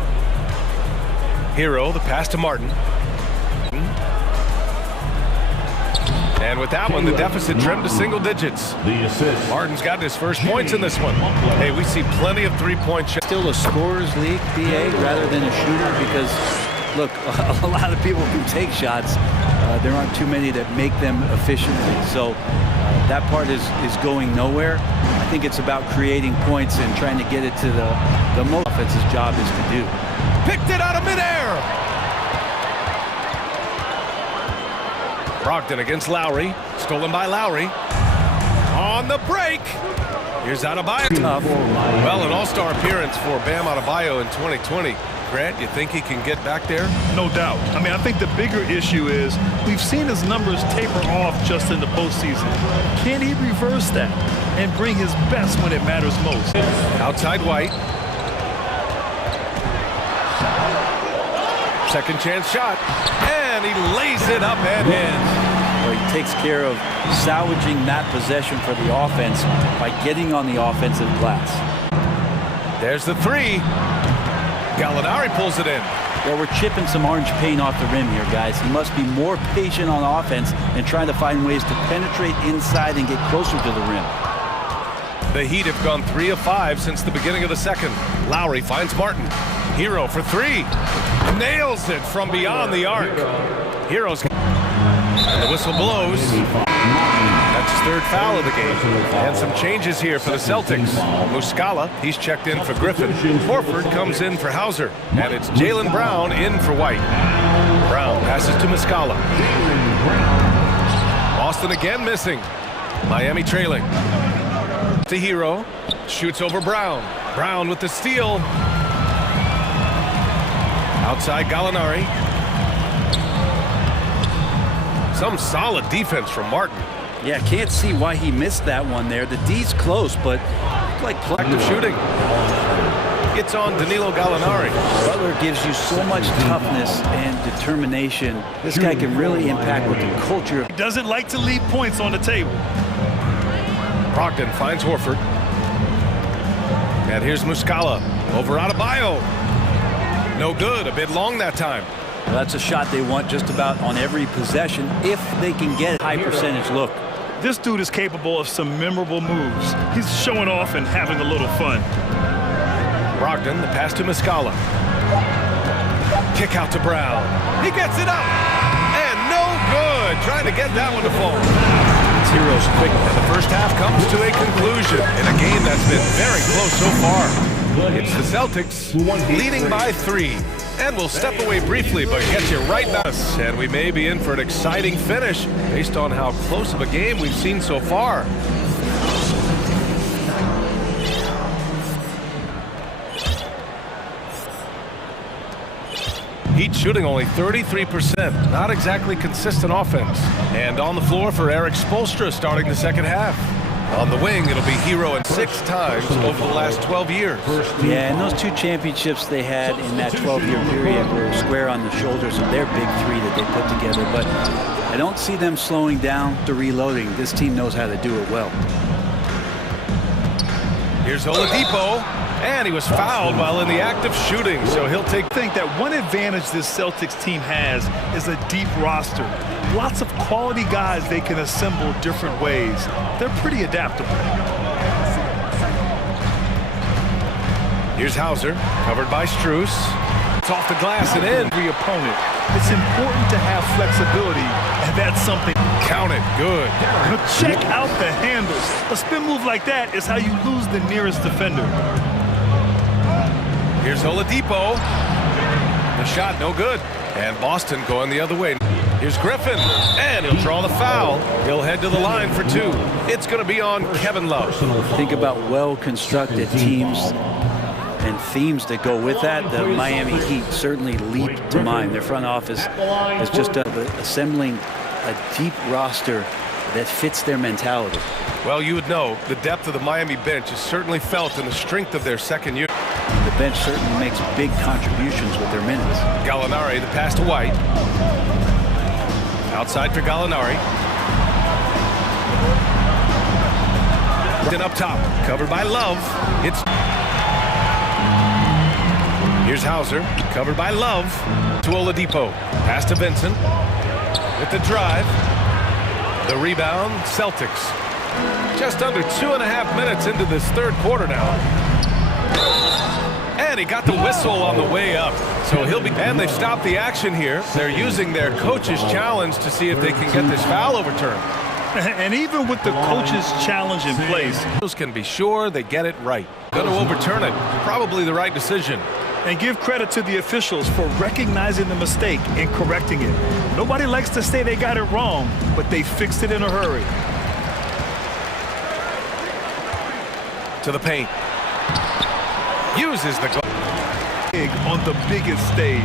Hero, the pass to Martin. And with that one, the deficit trimmed to single digits. The assist. Martin's gotten his first points in this one. Hey, we see plenty of three-point shots. Still a scorer's league, BA, rather than a shooter, because, look, a lot of people can take shots. There aren't too many that make them efficiently. So that part is going nowhere. I think it's about creating points and trying to get it to the most offense's job is to do. Picked it out of midair. Brogdon against Lowry. Stolen by Lowry. On the break. Here's Adebayo. Tough. Well, an all-star appearance for Bam Adebayo in 2020. Grant, you think he can get back there? No doubt. I mean, I think the bigger issue is we've seen his numbers taper off just in the postseason. Can he reverse that and bring his best when it matters most? Outside White. Second chance shot. And he lays it up and in. Well, he takes care of salvaging that possession for the offense by getting on the offensive glass. There's the 3. Gallinari pulls it in. Well, we're chipping some orange paint off the rim here, guys. He must be more patient on offense and trying to find ways to penetrate inside and get closer to the rim. The Heat have gone 3 of 5 since the beginning of the second. Lowry finds Martin. Hero for 3. Nails it from beyond the arc. Hero's. And the whistle blows. That's his 3rd foul of the game. And some changes here for the Celtics. Muscala, he's checked in for Griffin. Horford comes in for Hauser. And it's Jaylen Brown in for White. Brown passes to Muscala. Boston again missing. Miami trailing. To Hero. Shoots over Brown. Brown with the steal. Outside Gallinari. Some solid defense from Martin. Yeah, can't see why he missed that one there. The D's close, but like active shooting. It's on Danilo Gallinari. Butler gives you so much toughness and determination. This guy can really impact with the culture. He doesn't like to leave points on the table. Brogdon finds Horford. And here's Muscala over Adebayo. No good, a bit long that time. Well, that's a shot they want just about on every possession if they can get a high percentage look. This dude is capable of some memorable moves. He's showing off and having a little fun. Brogdon, the pass to Muscala. Kick out to Brown. He gets it up. And no good. Trying to get that one to fall. It's Hero's quick. And the first half comes to a conclusion in a game that's been very close so far. It's the Celtics leading by 3. And we'll step away briefly, but get you right back. And we may be in for an exciting finish based on how close of a game we've seen so far. Heat shooting only 33%. Not exactly consistent offense. And on the floor for Eric Spoelstra starting the second half. On the wing, it'll be Hero in 6 times over the last 12 years. Yeah, and those 2 championships they had in that 12-year period were square on the shoulders of their big 3 that they put together. But I don't see them slowing down to reloading. This team knows how to do it well. Here's Oladipo, and he was fouled while in the act of shooting, so he'll take. I think that one advantage this Celtics team has is a deep roster. Lots of quality guys they can assemble different ways. They're pretty adaptable. Here's Hauser, covered by Strus. It's off the glass and in. The opponent. It's important to have flexibility, and that's something. Count it, good. Check out the handles. A spin move like that is how you lose the nearest defender. Here's Oladipo. The shot no good. And Boston going the other way. Here's Griffin. And he'll draw the foul. He'll head to the line for two. It's going to be on Kevin Love. Think about well-constructed teams and themes that go with that. The Miami Heat certainly leap to mind. Their front office is just assembling a deep roster that fits their mentality. Well, you would know the depth of the Miami bench is certainly felt in the strength of their second unit. The bench certainly makes big contributions with their minutes. Gallinari, the pass to White. Outside for Gallinari. Then up top, covered by Love. It's here's Hauser, covered by Love. To Oladipo, pass to Vincent. With the drive. The rebound, Celtics. Just under 2.5 minutes into this third quarter now. And he got the whistle on the way up. So he'll be, and they've stopped the action here. They're using their coach's challenge to see if they can get this foul overturned. And even with the coach's challenge in place, those can be sure they get it right. Going to overturn it. Probably the right decision. And give credit to the officials for recognizing the mistake and correcting it. Nobody likes to say they got it wrong, but they fixed it in a hurry. To the paint. Uses the goal. Big on the biggest stage.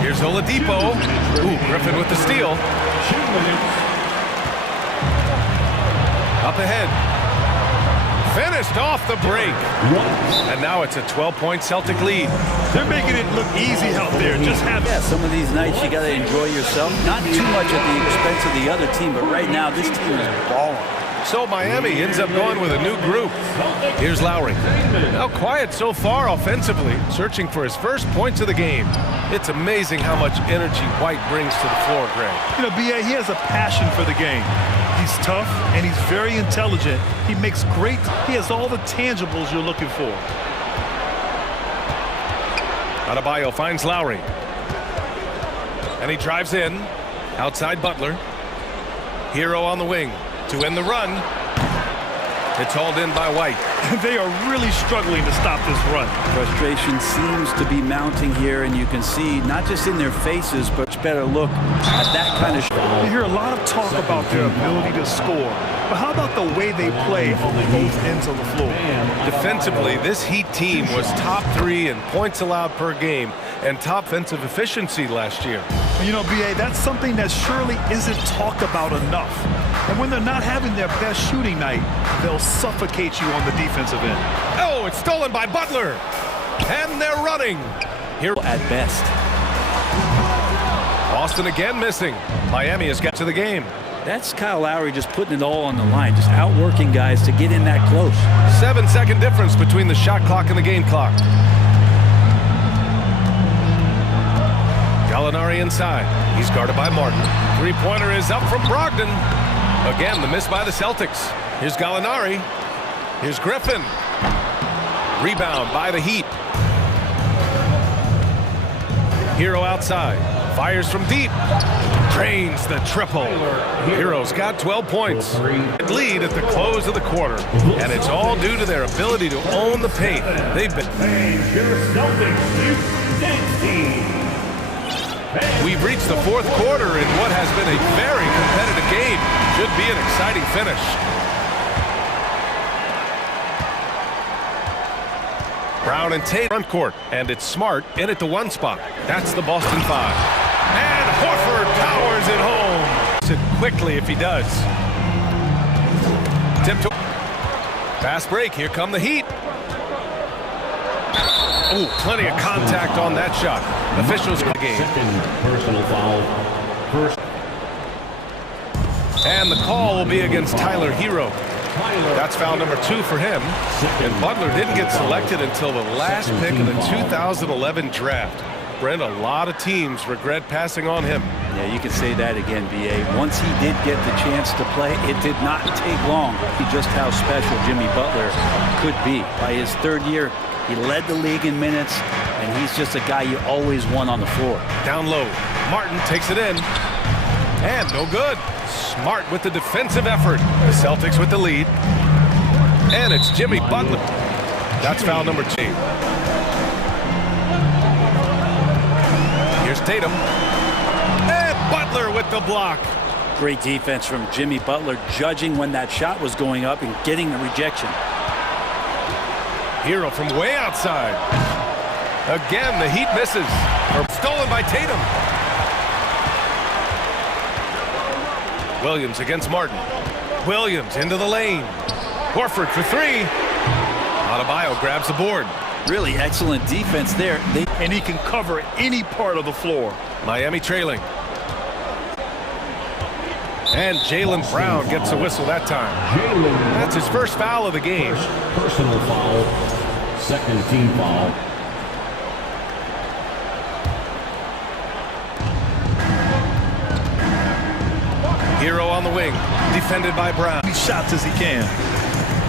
Here's Oladipo. Ooh, Griffin with the steal. Up ahead. Finished off the break. And now it's a 12-point Celtic lead. They're making it look easy out there. Just have yeah, some of these nights you got to enjoy yourself. Not too much at the expense of the other team, but right now this team is balling. So Miami ends up going with a new group. Here's Lowry. Now quiet so far offensively, searching for his first points of the game. It's amazing how much energy White brings to the floor, Greg. You know, B.A., he has a passion for the game. He's tough, and he's very intelligent. He makes he has all the tangibles you're looking for. Adebayo finds Lowry. And he drives in. Outside Butler. Hero on the wing. To end the run. It's hauled in by White. They are really struggling to stop this run. Frustration seems to be mounting here, and you can see not just in their faces, but much better look at that kind of shot. You hear a lot of talk about their ability to score, but how about the way they play on both ends of the floor? Defensively, this Heat team was top 3 in points allowed per game and top offensive efficiency last year. You know, B.A., that's something that surely isn't talked about enough. And when they're not having their best shooting night, they'll suffocate you on the defensive end. Oh, it's stolen by Butler. And they're running. Here at best. Boston again missing. Miami has got to the game. That's Kyle Lowry just putting it all on the line, just outworking guys to get in that close. 7-second difference between the shot clock and the game clock. Gallinari inside. He's guarded by Martin. Three-pointer is up from Brogdon. Again, the miss by the Celtics. Here's Gallinari. Here's Griffin. Rebound by the Heat. Hero outside. Fires from deep. Drains the triple. Hero's got 12 points. Lead at the close of the quarter. And it's all due to their ability to own the paint. They've been... We've reached the fourth quarter in what has been a very competitive game. Should be an exciting finish. Brown and Tate front court, and it's Smart in at the 1 spot. That's the Boston 5. And Horford powers it home. It quickly if he does. Tip to fast break. Here come the Heat. Oh, plenty of contact on that shot. Officials in the game. Second personal foul. First. And the call will be against Tyler Hero. That's foul number 2 for him. And Butler didn't get selected until the last pick of the 2011 draft. Brent, a lot of teams regret passing on him. Yeah, you can say that again, B.A. Once he did get the chance to play, it did not take long. Just how special Jimmy Butler could be. By his 3rd year, he led the league in minutes, and he's just a guy you always want on the floor. Down low. Martin takes it in. And no good. Smart with the defensive effort. The Celtics with the lead. And it's Jimmy Butler. That's foul number 2. Here's Tatum. And Butler with the block. Great defense from Jimmy Butler, judging when that shot was going up and getting the rejection. Hero from way outside. Again, the Heat misses. Stolen by Tatum. Williams against Martin. Williams into the lane. Horford for three. Adebayo grabs the board. Really excellent defense there. And he can cover any part of the floor. Miami trailing. And Jaylen Brown gets a whistle that time. That's his first foul of the game. Personal foul. Second team foul. Hero on the wing, defended by Brown. As shots as he can.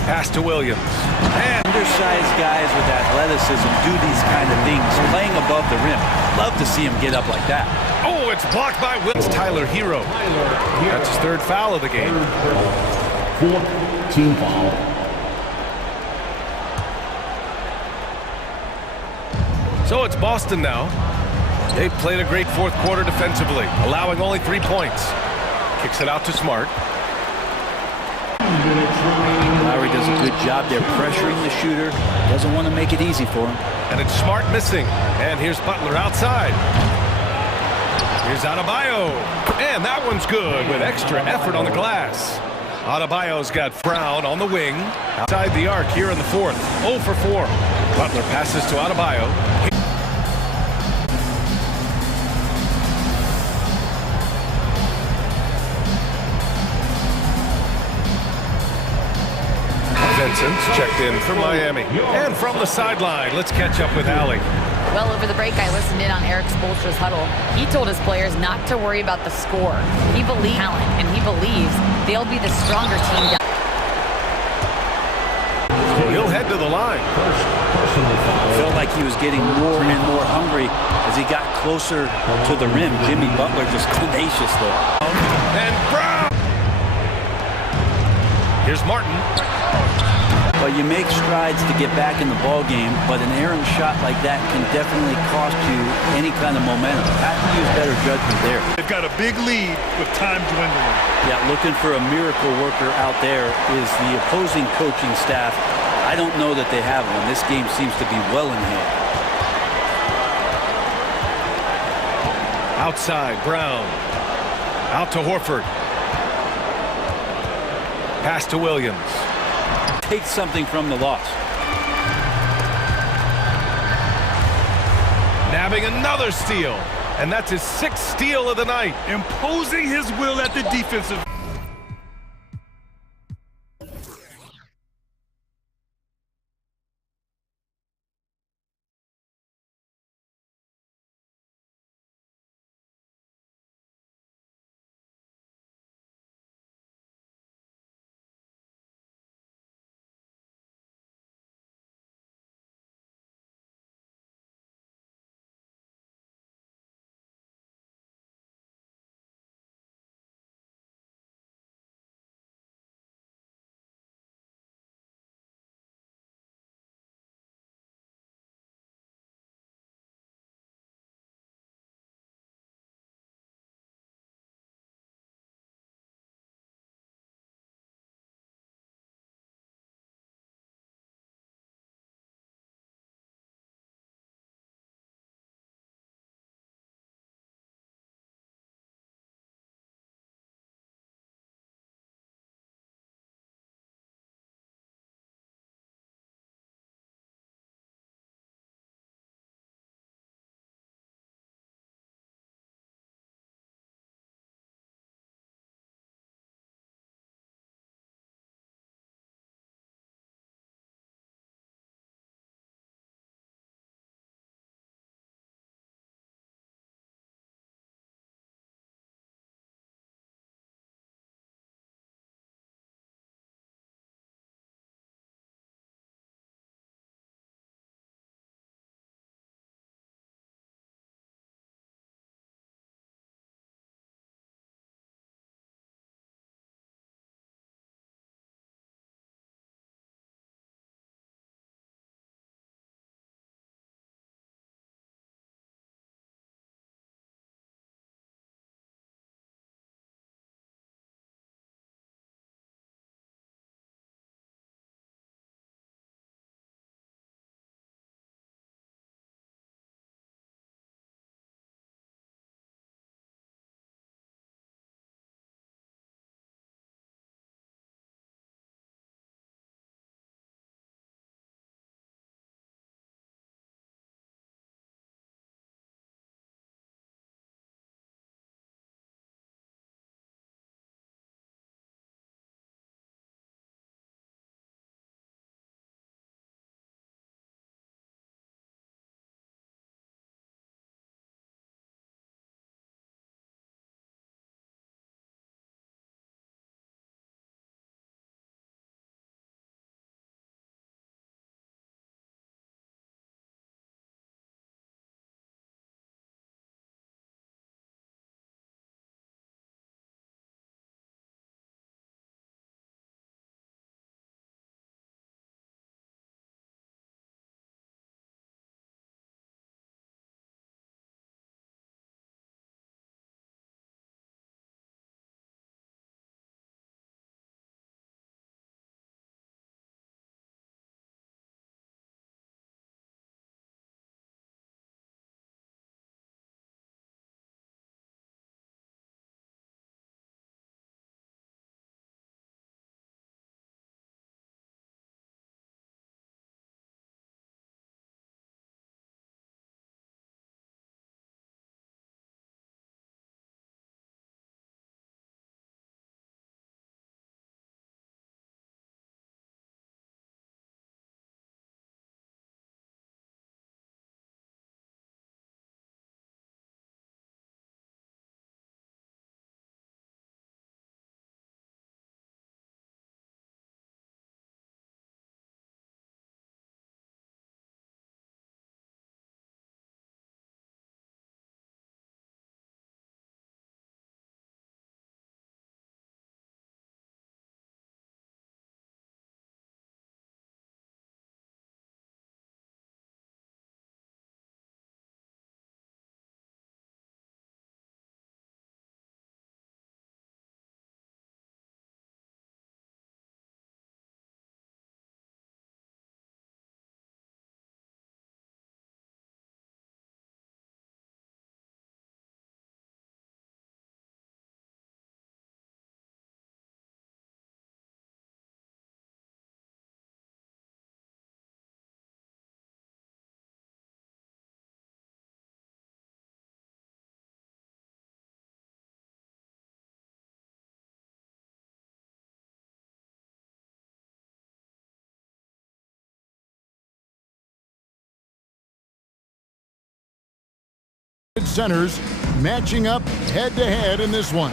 Pass to Williams. And undersized guys with athleticism do these kind of things, playing above the rim. Love to see him get up like that. Oh, it's blocked by Williams. Tyler Hero. That's his third foul of the game. Fourth team foul. So it's Boston now. They've played a great fourth quarter defensively, allowing only 3 points. Kicks it out to Smart. Lowry does a good job there pressuring the shooter. Doesn't want to make it easy for him. And it's Smart missing. And here's Butler outside. Here's Adebayo. And that one's good with extra effort on the glass. Adebayo's got Brown on the wing. Outside the arc here in the fourth. 0 for 4. Butler passes to Adebayo. Vincent's checked in for Miami. And from the sideline, let's catch up with Allie. Well, over the break, I listened in on Eric Spoelstra's huddle. He told his players not to worry about the score. He believes talent, and he believes they'll be the stronger team. He'll head to the line. Felt like he was getting more and more hungry as he got closer to the rim. Jimmy Butler just tenacious there. And Brown! Here's Martin. But you make strides to get back in the ball game, but an errant shot like that can definitely cost you any kind of momentum. Have to use better judgment there. They've got a big lead with time dwindling. Yeah, looking for a miracle worker out there is the opposing coaching staff. I don't know that they have one. This game seems to be well in hand. Outside, Brown. Out to Horford. Pass to Williams. Take something from the loss. Nabbing another steal. And that's his 6th steal of the night. Imposing his will at the defensive Centers matching up head-to-head in this one.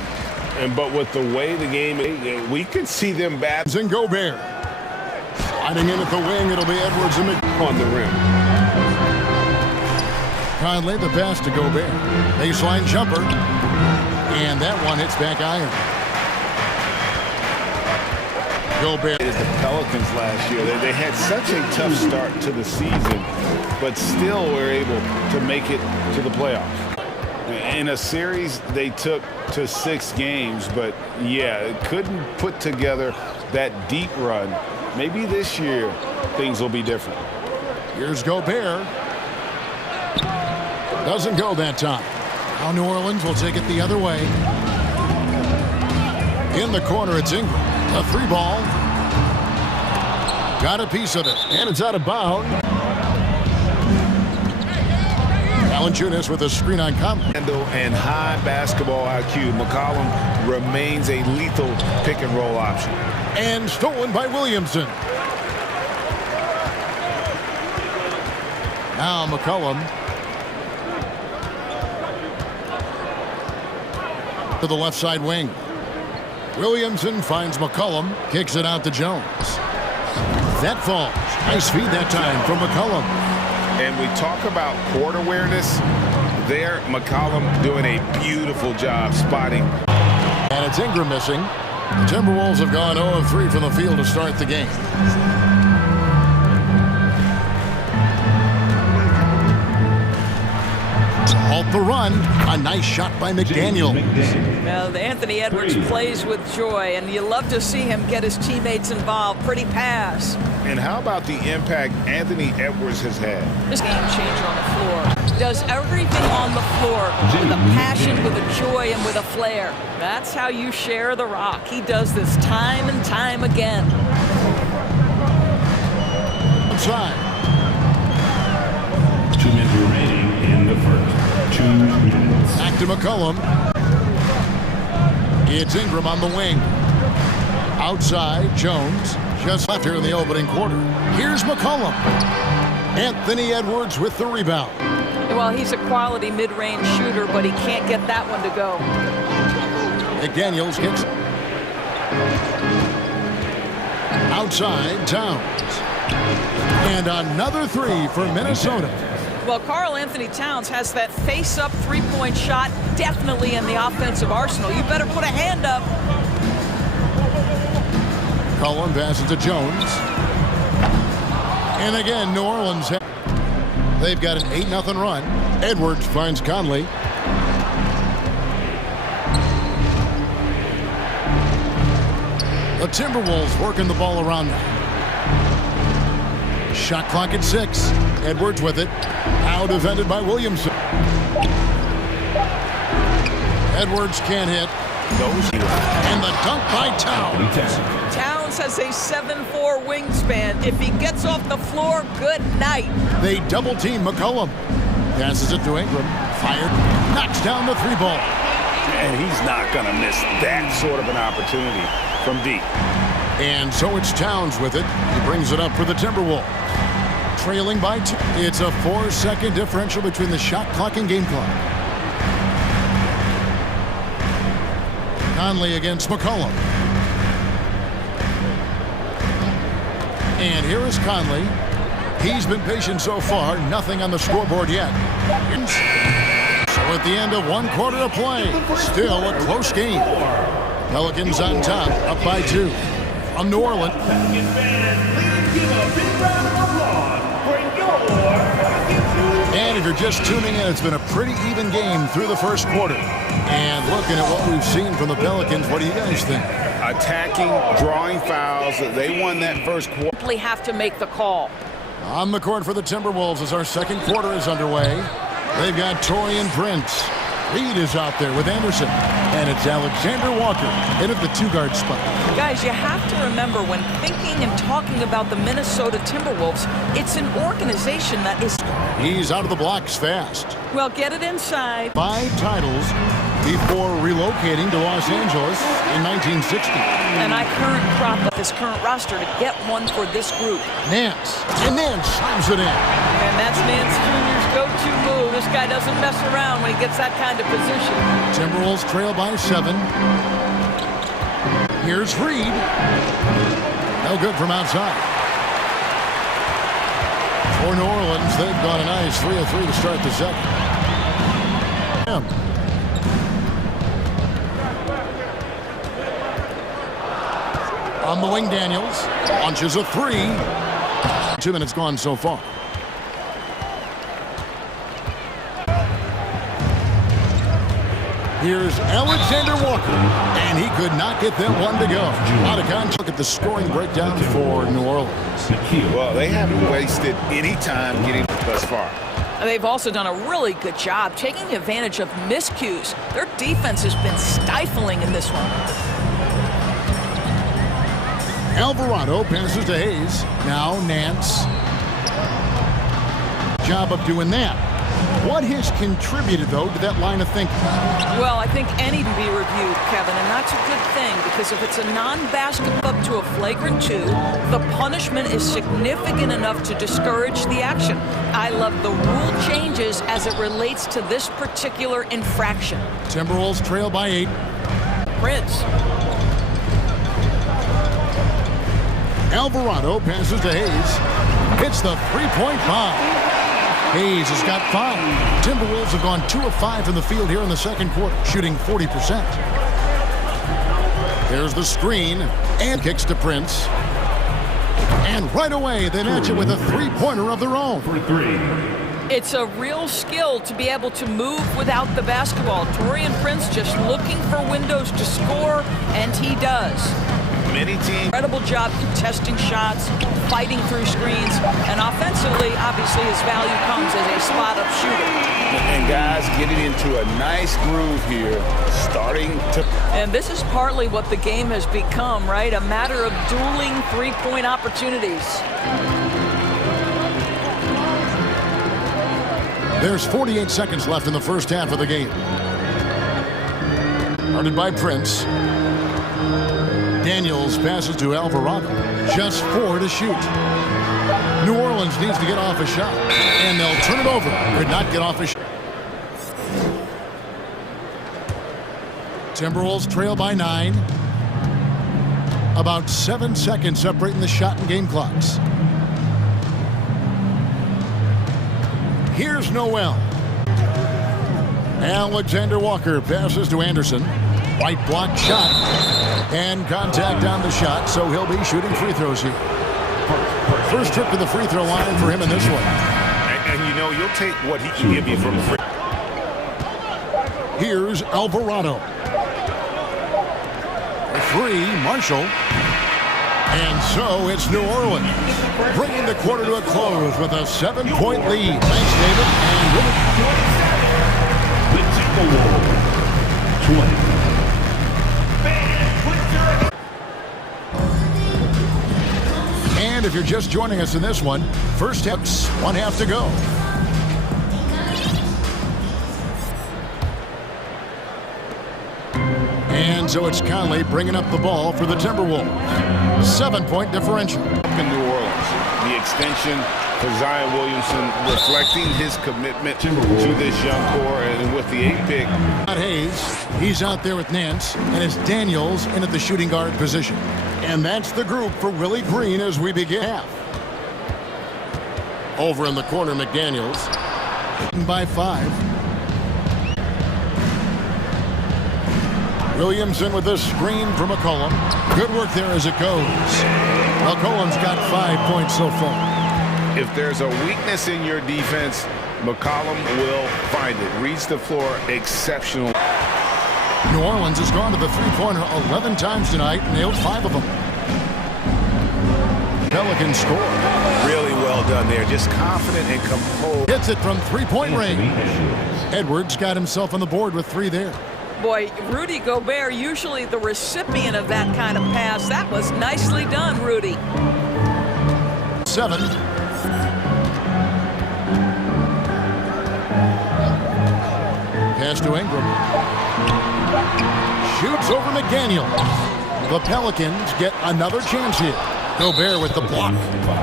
But with the way the game is, we could see them bat. And Gobert. Sliding in at the wing, it'll be Edwards and on the rim. Conley, the pass to Gobert. Baseline jumper. And that one hits back iron. Gobert. The Pelicans last year, they had such a tough start to the season, but still were able to make it to the playoffs. In a series they took to 6 games, but yeah, couldn't put together that deep run. Maybe this year things will be different. Here's Gobert. Doesn't go that time. Now New Orleans will take it the other way. In the corner, it's Ingram. A 3-ball. Got a piece of it, and it's out of bounds. Valanciunas with a screen on Conley. And high basketball IQ, McCollum remains a lethal pick-and-roll option. And stolen by Williamson. Now McCollum to the left side wing. Williamson finds McCollum, kicks it out to Jones. That falls. Nice feed that time from McCollum. And we talk about court awareness. There, McCollum doing a beautiful job spotting. And it's Ingram missing. The Timberwolves have gone 0 of 3 from the field to start the game. To halt the run, a nice shot by McDaniel. Well, Anthony Edwards plays with joy, and you love to see him get his teammates involved. Pretty pass. And how about the impact Anthony Edwards has had? This game changer on the floor. Does everything on the floor with a passion, with a joy, and with a flair. That's how you share the rock. He does this time and time again. Outside. 2 minutes remaining in the first. 2 minutes. Back to McCollum. It's Ingram on the wing. Outside, Jones. Just left here in the opening quarter. Here's McCollum. Anthony Edwards with the rebound. Well, he's a quality mid-range shooter, but he can't get that one to go. McDaniels kicks. Outside, Towns. And another 3 for Minnesota. Well, Karl Anthony Towns has that face-up three-point shot definitely in the offensive arsenal. You better put a hand up. Cullen passes to Jones. And again, New Orleans. They've got an 8-0 run. Edwards finds Conley. The Timberwolves working the ball around now. Shot clock at 6. Edwards with it. Now defended by Williamson. Edwards can't hit. And the dunk by Towns. Towns has a 7'4" wingspan. If he gets off the floor, good night. They double team McCollum. Passes it to Ingram. Fired. Knocks down the 3-ball. And he's not going to miss that sort of an opportunity from deep. And so it's Towns with it. He brings it up for the Timberwolves. Trailing by 2. It's a 4-second differential between the shot clock and game clock. Conley against McCollum. And here is Conley. He's been patient so far. Nothing on the scoreboard yet. So at the end of 1 quarter of play, still a close game. Pelicans on top, up by 2. From New Orleans. And if you're just tuning in, it's been a pretty even game through the first quarter. And looking at what we've seen from the Pelicans, what do you guys think? Attacking, drawing fouls. They won that first quarter. Simply have to make the call. On the court for the Timberwolves as our second quarter is underway. They've got Torian Prince. Reed is out there with Anderson. And it's Alexander Walker in at the 2-guard spot. Guys, you have to remember when thinking and talking about the Minnesota Timberwolves, it's an organization that is... He's out of the blocks fast. Well, get it inside. 5 titles, before relocating to Los Angeles in 1960. And I prop up this current roster to get one for this group. Nance, and Nance slams it in. And that's Nance Jr.'s go-to move. This guy doesn't mess around when he gets that kind of position. Timberwolves trail by 7. Here's Reed. No good from outside. For New Orleans, they've got a nice 3 of 3 to start the second. On the wing, Daniels launches a 3. 2 minutes gone so far. Here's Alexander Walker, and he could not get that one to go. Out of contact. Look at the scoring breakdown for New Orleans. Well, they haven't wasted any time getting thus far. They've also done a really good job taking advantage of miscues. Their defense has been stifling in this one. Alvarado passes to Hayes. Now Nance. Job of doing that. What has contributed, though, to that line of thinking? Well, I think any can be reviewed, Kevin, and that's a good thing because if it's a non-basketball up to a flagrant 2, the punishment is significant enough to discourage the action. I love the rule changes as it relates to this particular infraction. Timberwolves trail by 8. Prince. Alvarado passes to Hayes. Hits the three-point bomb. Hayes has got 5. Timberwolves have gone 2 of 5 from the field here in the second quarter, shooting 40%. There's the screen, and kicks to Prince. And right away, they match it with a three-pointer of their own. For 3. It's a real skill to be able to move without the basketball. Taurean Prince just looking for windows to score, and he does. Many teams. Incredible job contesting shots, fighting through screens, and offensively, obviously, his value comes as a spot-up shooter. And guys getting into a nice groove here, starting to... And this is partly what the game has become, right? A matter of dueling three-point opportunities. There's 48 seconds left in the first half of the game. Guarded by Prince. Daniels passes to Alvarado. Just 4 to shoot. New Orleans needs to get off a shot, and they'll turn it over. Could not get off a shot. Timberwolves trail by 9. About 7 seconds separating the shot and game clocks. Here's Noel. Alexander Walker passes to Anderson. White block shot. And contact on the shot, so he'll be shooting free throws here. First trip to the free throw line for him in this one. And you know, you'll take what he can give you from the free. Here's Alvarado. A 3, Marshall. And so it's New Orleans, bringing the quarter to a close with a 7-point lead. Thanks, David. And The Timberwolves 20. And if you're just joining us in this one, first steps, 1 half to go. And so it's Conley bringing up the ball for the Timberwolves. 7-point differential. In New Orleans, the extension for Zion Williamson reflecting his commitment to this young core, and with the 8 pick. Hayes, he's out there with Nance, and it's Daniels in at the shooting guard position. And that's the group for Willie Green as we begin half. Over in the corner, McDaniels. By 5. Williamson with the screen from McCollum. Good work there as it goes. McCollum's got 5 points so far. If there's a weakness in your defense, McCollum will find it. Reads the floor exceptional. New Orleans has gone to the three-pointer 11 times tonight and nailed 5 of them. Pelicans score. Really well done there. Just confident and composed. Hits it from three-point range. Edwards got himself on the board with 3 there. Boy, Rudy Gobert, usually the recipient of that kind of pass. That was nicely done, Rudy. 7. Pass to Ingram. It's over McDaniels. The Pelicans get another chance here. Gobert with the block.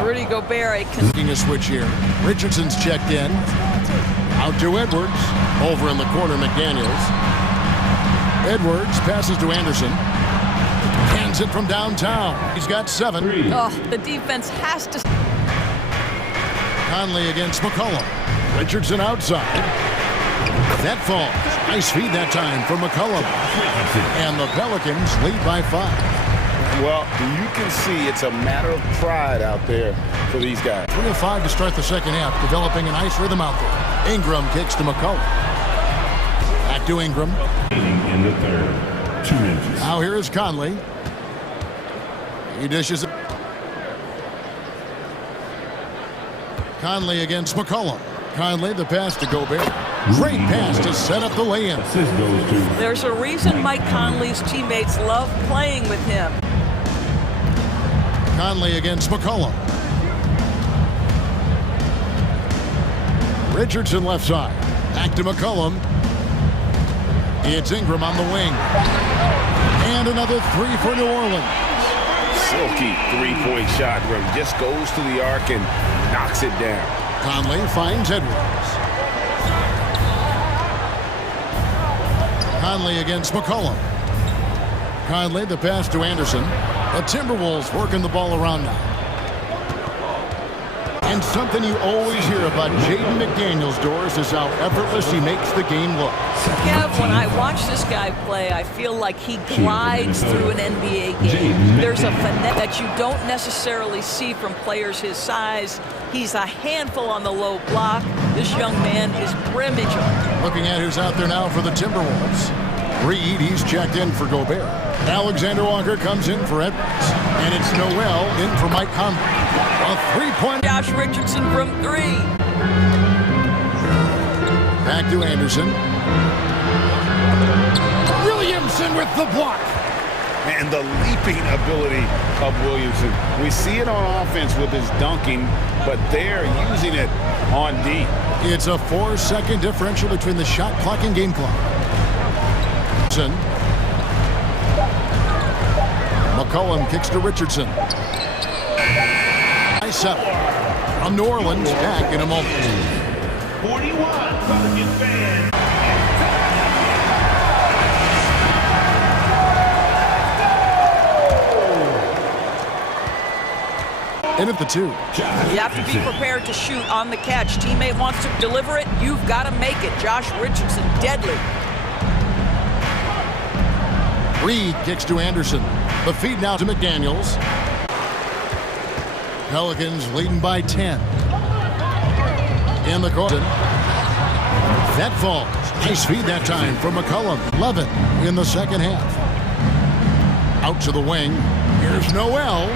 Rudy Gobert, Making a switch here. Richardson's checked in. Out to Edwards. Over in the corner, McDaniels. Edwards passes to Anderson. Hands it from downtown. He's got 7. oh, the defense has to. Conley against McCollum. Richardson outside. That falls. Nice feed that time from McCollum. And the Pelicans lead by 5. Well, you can see it's a matter of pride out there for these guys. 3 of 5 to start the second half, developing a nice rhythm out there. Ingram kicks to McCollum. Back to Ingram. In the third, 2 inches. Now here is Conley. He dishes it. Conley against McCollum. Conley, the pass to Gobert. Great pass to set up the lay-in. There's a reason Mike Conley's teammates love playing with him. Conley against McCollum. Richardson left side. Back to McCollum. It's Ingram on the wing. And another 3 for New Orleans. Silky three-point shot where he just goes to the arc and knocks it down. Conley finds Edwards. Conley against McCollum. Conley, the pass to Anderson. The Timberwolves working the ball around now. And something you always hear about Jaden McDaniels, Doris, is how effortless he makes the game look. Kev, when I watch this guy play, I feel like he glides through an NBA game. There's a finesse that you don't necessarily see from players his size. He's a handful on the low block. This young man is brimming. Looking at who's out there now for the Timberwolves. Reed, he's checked in for Gobert. Alexander Walker comes in for Edwards. And it's Noel in for Mike Conley. A 3-point. Josh Richardson from 3. Back to Anderson. Williamson with the block. And the leaping ability of Williamson. We see it on offense with his dunking, but they're using it on D. It's a 4-second differential between the shot clock and game clock. McCollum kicks to Richardson. Nice up. From New Orleans, back in a moment. 41, Pelicans fan. In at the 2. You have to be prepared to shoot on the catch. Teammate wants to deliver it, you've got to make it. Josh Richardson, deadly. Reed kicks to Anderson. The feed now to McDaniels. Pelicans leading by 10. In the corner. That falls. Nice feed that time from McCollum. 11 in the second half. Out to the wing. Here's Noel.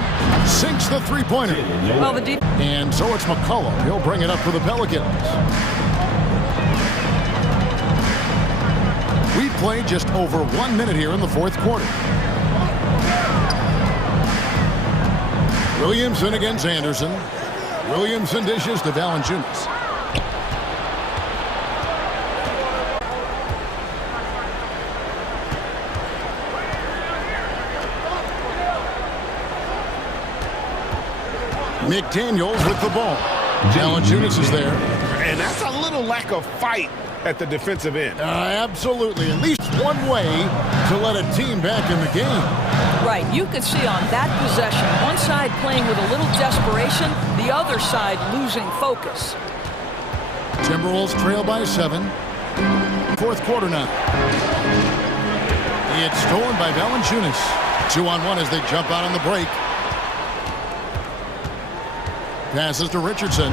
Sinks the three-pointer. Well, and so it's McCollum. He'll bring it up for the Pelicans. We've played just over 1 minute here in the fourth quarter. Williamson against Anderson. Williamson dishes to Valanciunas. McDaniels with the ball. Valanciunas is there. And that's a little lack of fight at the defensive end. Absolutely. At least one way to let a team back in the game. Right. You could see on that possession, one side playing with a little desperation, the other side losing focus. Timberwolves trail by 7. Fourth quarter now. It's stolen by Valanciunas. 2-on-1 as they jump out on the break. Passes to Richardson.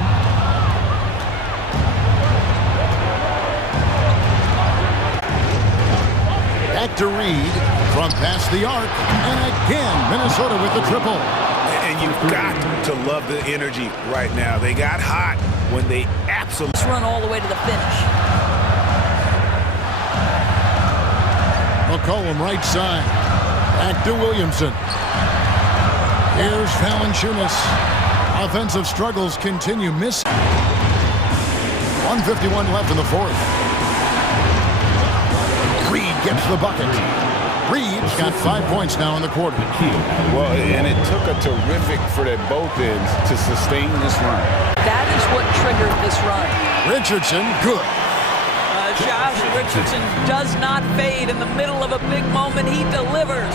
Back to Reed from past the arc. And again, Minnesota with the triple. And you've got to love the energy right now. They got hot when they absolutely... Let's run all the way to the finish. McCollum right side. Back to Williamson. Here's Valanciunas. Offensive struggles continue. 1:51 left in the fourth. Reed gets the bucket. Reeves got 5 points now in the quarter. Well, and it took a terrific for their both ends to sustain this run. That is what triggered this run. Richardson, good. Josh Richardson does not fade in the middle of a big moment. He delivers.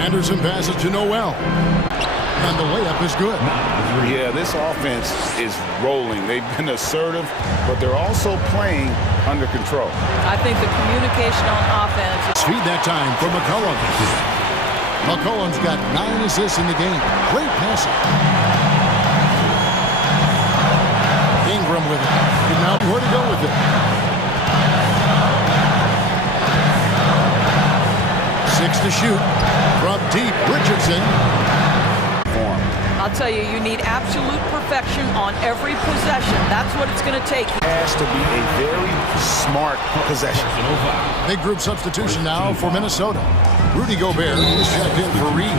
Anderson passes to Noel. And the layup is good. Yeah, this offense is rolling. They've been assertive, but they're also playing under control. I think the communication on offense. Feed that time for McCollum. McCollum's got 9 assists in the game. Great passing. Ingram with it. And now where to go with it? 6 to shoot. From deep, Richardson. I'll tell you, you need absolute perfection on every possession. That's what it's going to take. Has to be a very smart possession. Big group substitution now for Minnesota. Rudy Gobert is checked in for Reed.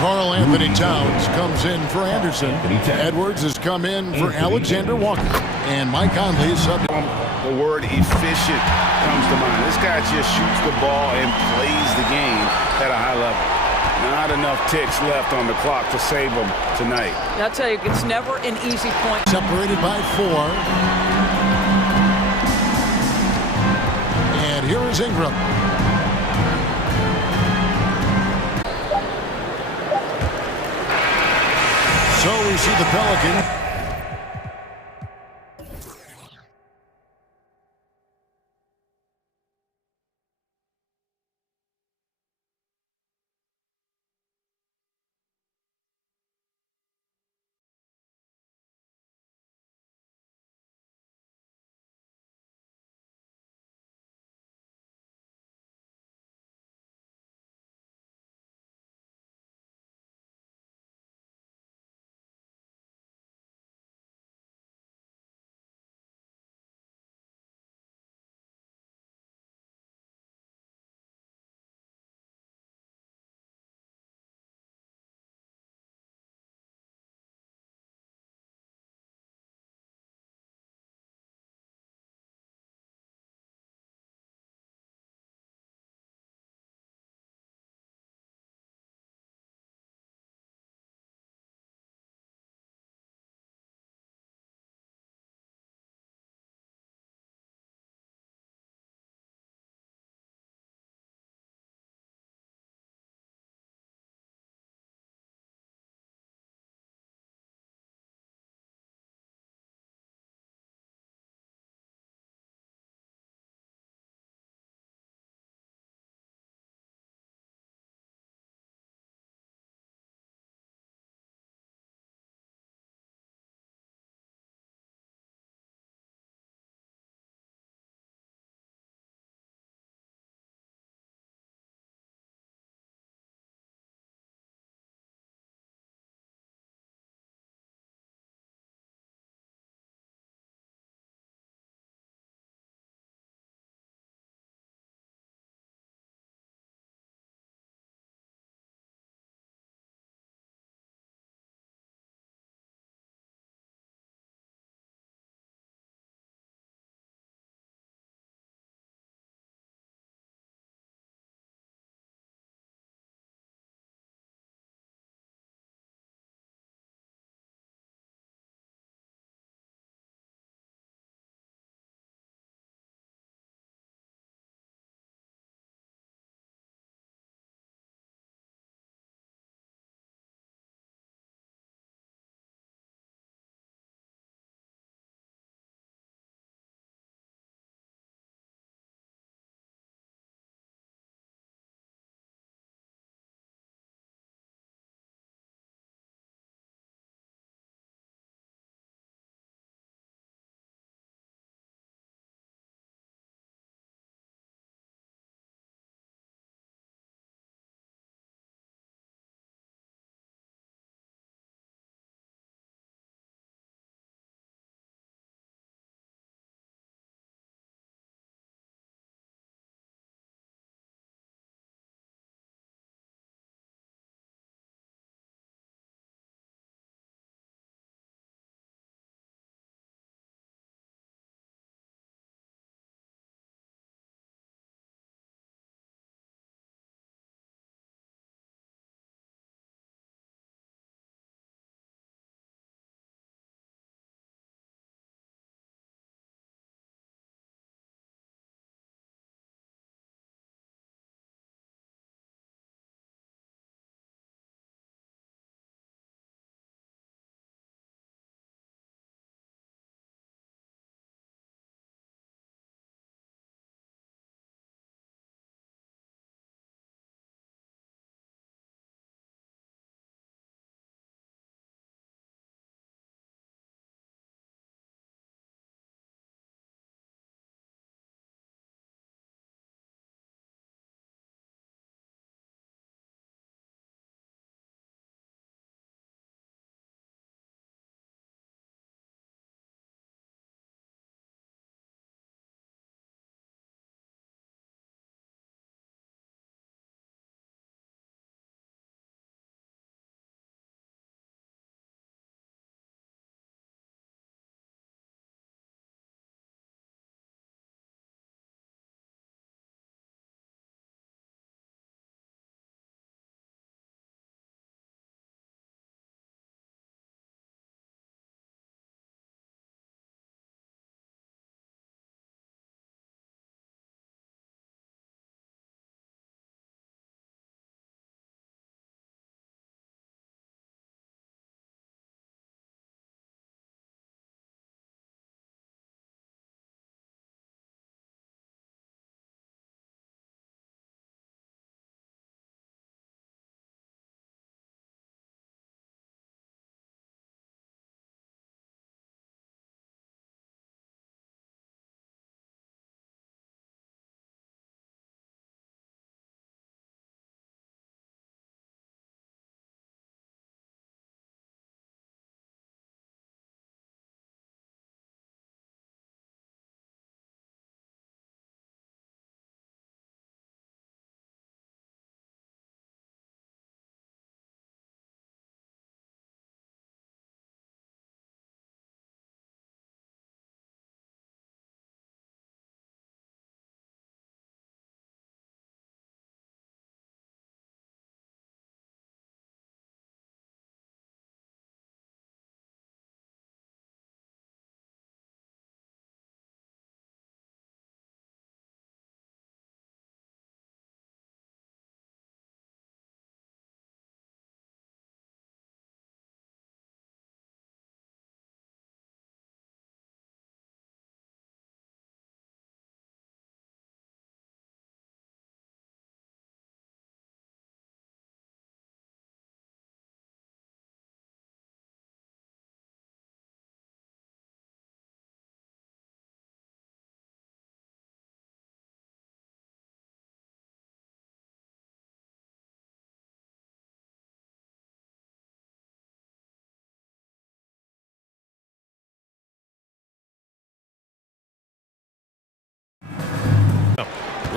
Karl Anthony Towns comes in for Anderson. Edwards has come in for Alexander Walker. And Mike Conley is subbed. The word efficient comes to mind. This guy just shoots the ball and plays the game at a high level. Not enough ticks left on the clock to save them tonight. I'll tell you, it's never an easy point. Separated by 4. And here is Ingram. So we see the Pelicans.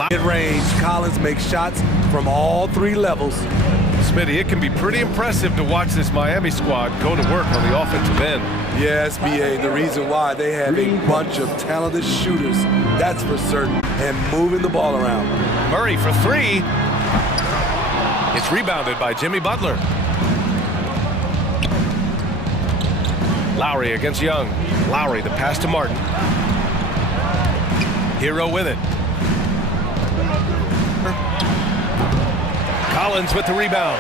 Mid-range, Collins makes shots from all three levels. Smitty, it can be pretty impressive to watch this Miami squad go to work on the offensive end. Yes, BA, the reason why they have a bunch of talented shooters, that's for certain, and moving the ball around. Murray for three. It's rebounded by Jimmy Butler. Lowry against Young. Lowry, the pass to Martin. Hero with it. Collins with the rebound.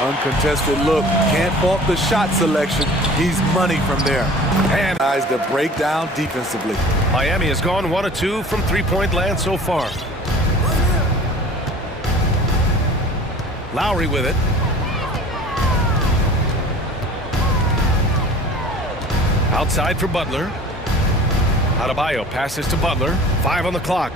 Uncontested look. Can't fault the shot selection. He's money from there. And tries to break down defensively. Miami has gone 1 of 2 from three-point land so far. Lowry with it. Outside for Butler. Adebayo passes to Butler. 5 on the clock.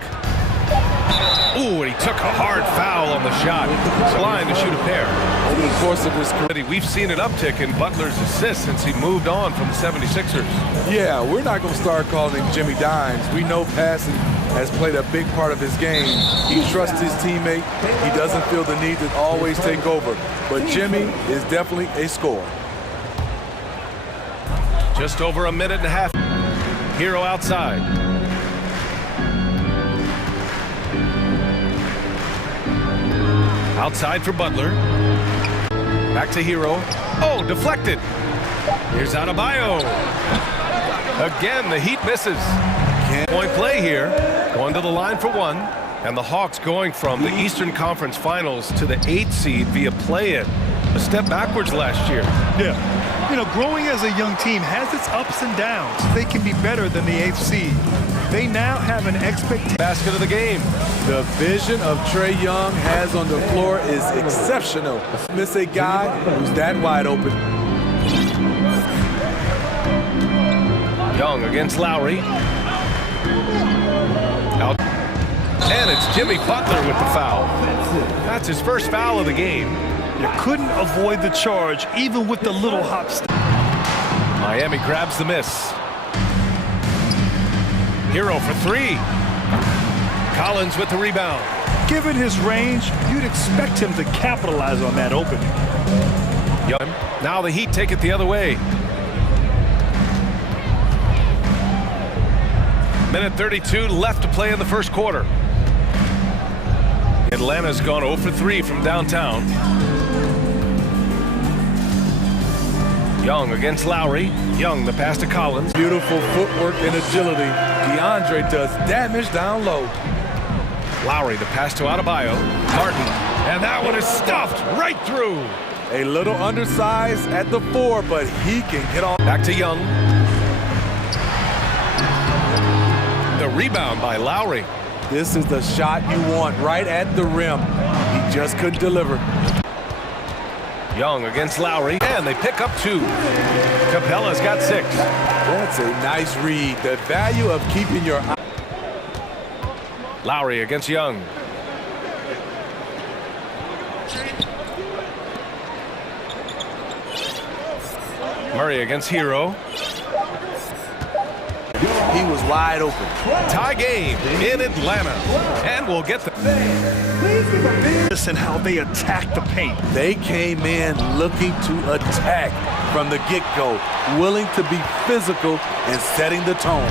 Ooh, and he took a hard foul on the shot. He's line to shoot a pair. Over the course of his career, We've seen an uptick in Butler's assists since he moved on from the 76ers. yeah, we're not going to start calling him Jimmy Dimes. We know passing has played a big part of his game. He trusts his teammate. He doesn't feel the need to always take over. But Jimmy is definitely a scorer. Just over a minute and a half. Hero outside. Outside for Butler. Back to Hero. Oh, deflected. Here's Adebayo. Again, the Heat misses. Point play here. Going to the line for one. And the Hawks going from the Eastern Conference Finals to the 8th seed via play-in. A step backwards last year. Yeah. You know, growing as a young team has its ups and downs. They can be better than the 8th seed. They now have an expectation. Basket of the game. The vision of Trae Young has on the floor is exceptional. Miss a guy who's that wide open. Young against Lowry. Out. And it's Jimmy Butler with the foul. That's his first foul of the game. You couldn't avoid the charge, even with the little hop step. Miami grabs the miss. Hero for three. Collins with the rebound. Given his range, you'd expect him to capitalize on that opening. Now the Heat take it the other way. Minute 32 left to play in the first quarter. Atlanta's gone 0 for 3 from downtown. Young against Lowry. Young, the pass to Collins. Beautiful footwork and agility. DeAndre does damage down low. Lowry, the pass to Adebayo. Martin, and that one is stuffed right through. A little undersized at the 4, but he can get on. Back to Young. The rebound by Lowry. This is the shot you want right at the rim. He just couldn't deliver. Young against Lowry, and they pick up 2. Capella's got 6. That's a nice read. The value of keeping your eye. Lowry against Young. Murray against Hero. He was wide open. Tie game in Atlanta, and we'll get the... Listen how they attack the paint. They came in looking to attack from the get-go, willing to be physical and setting the tone.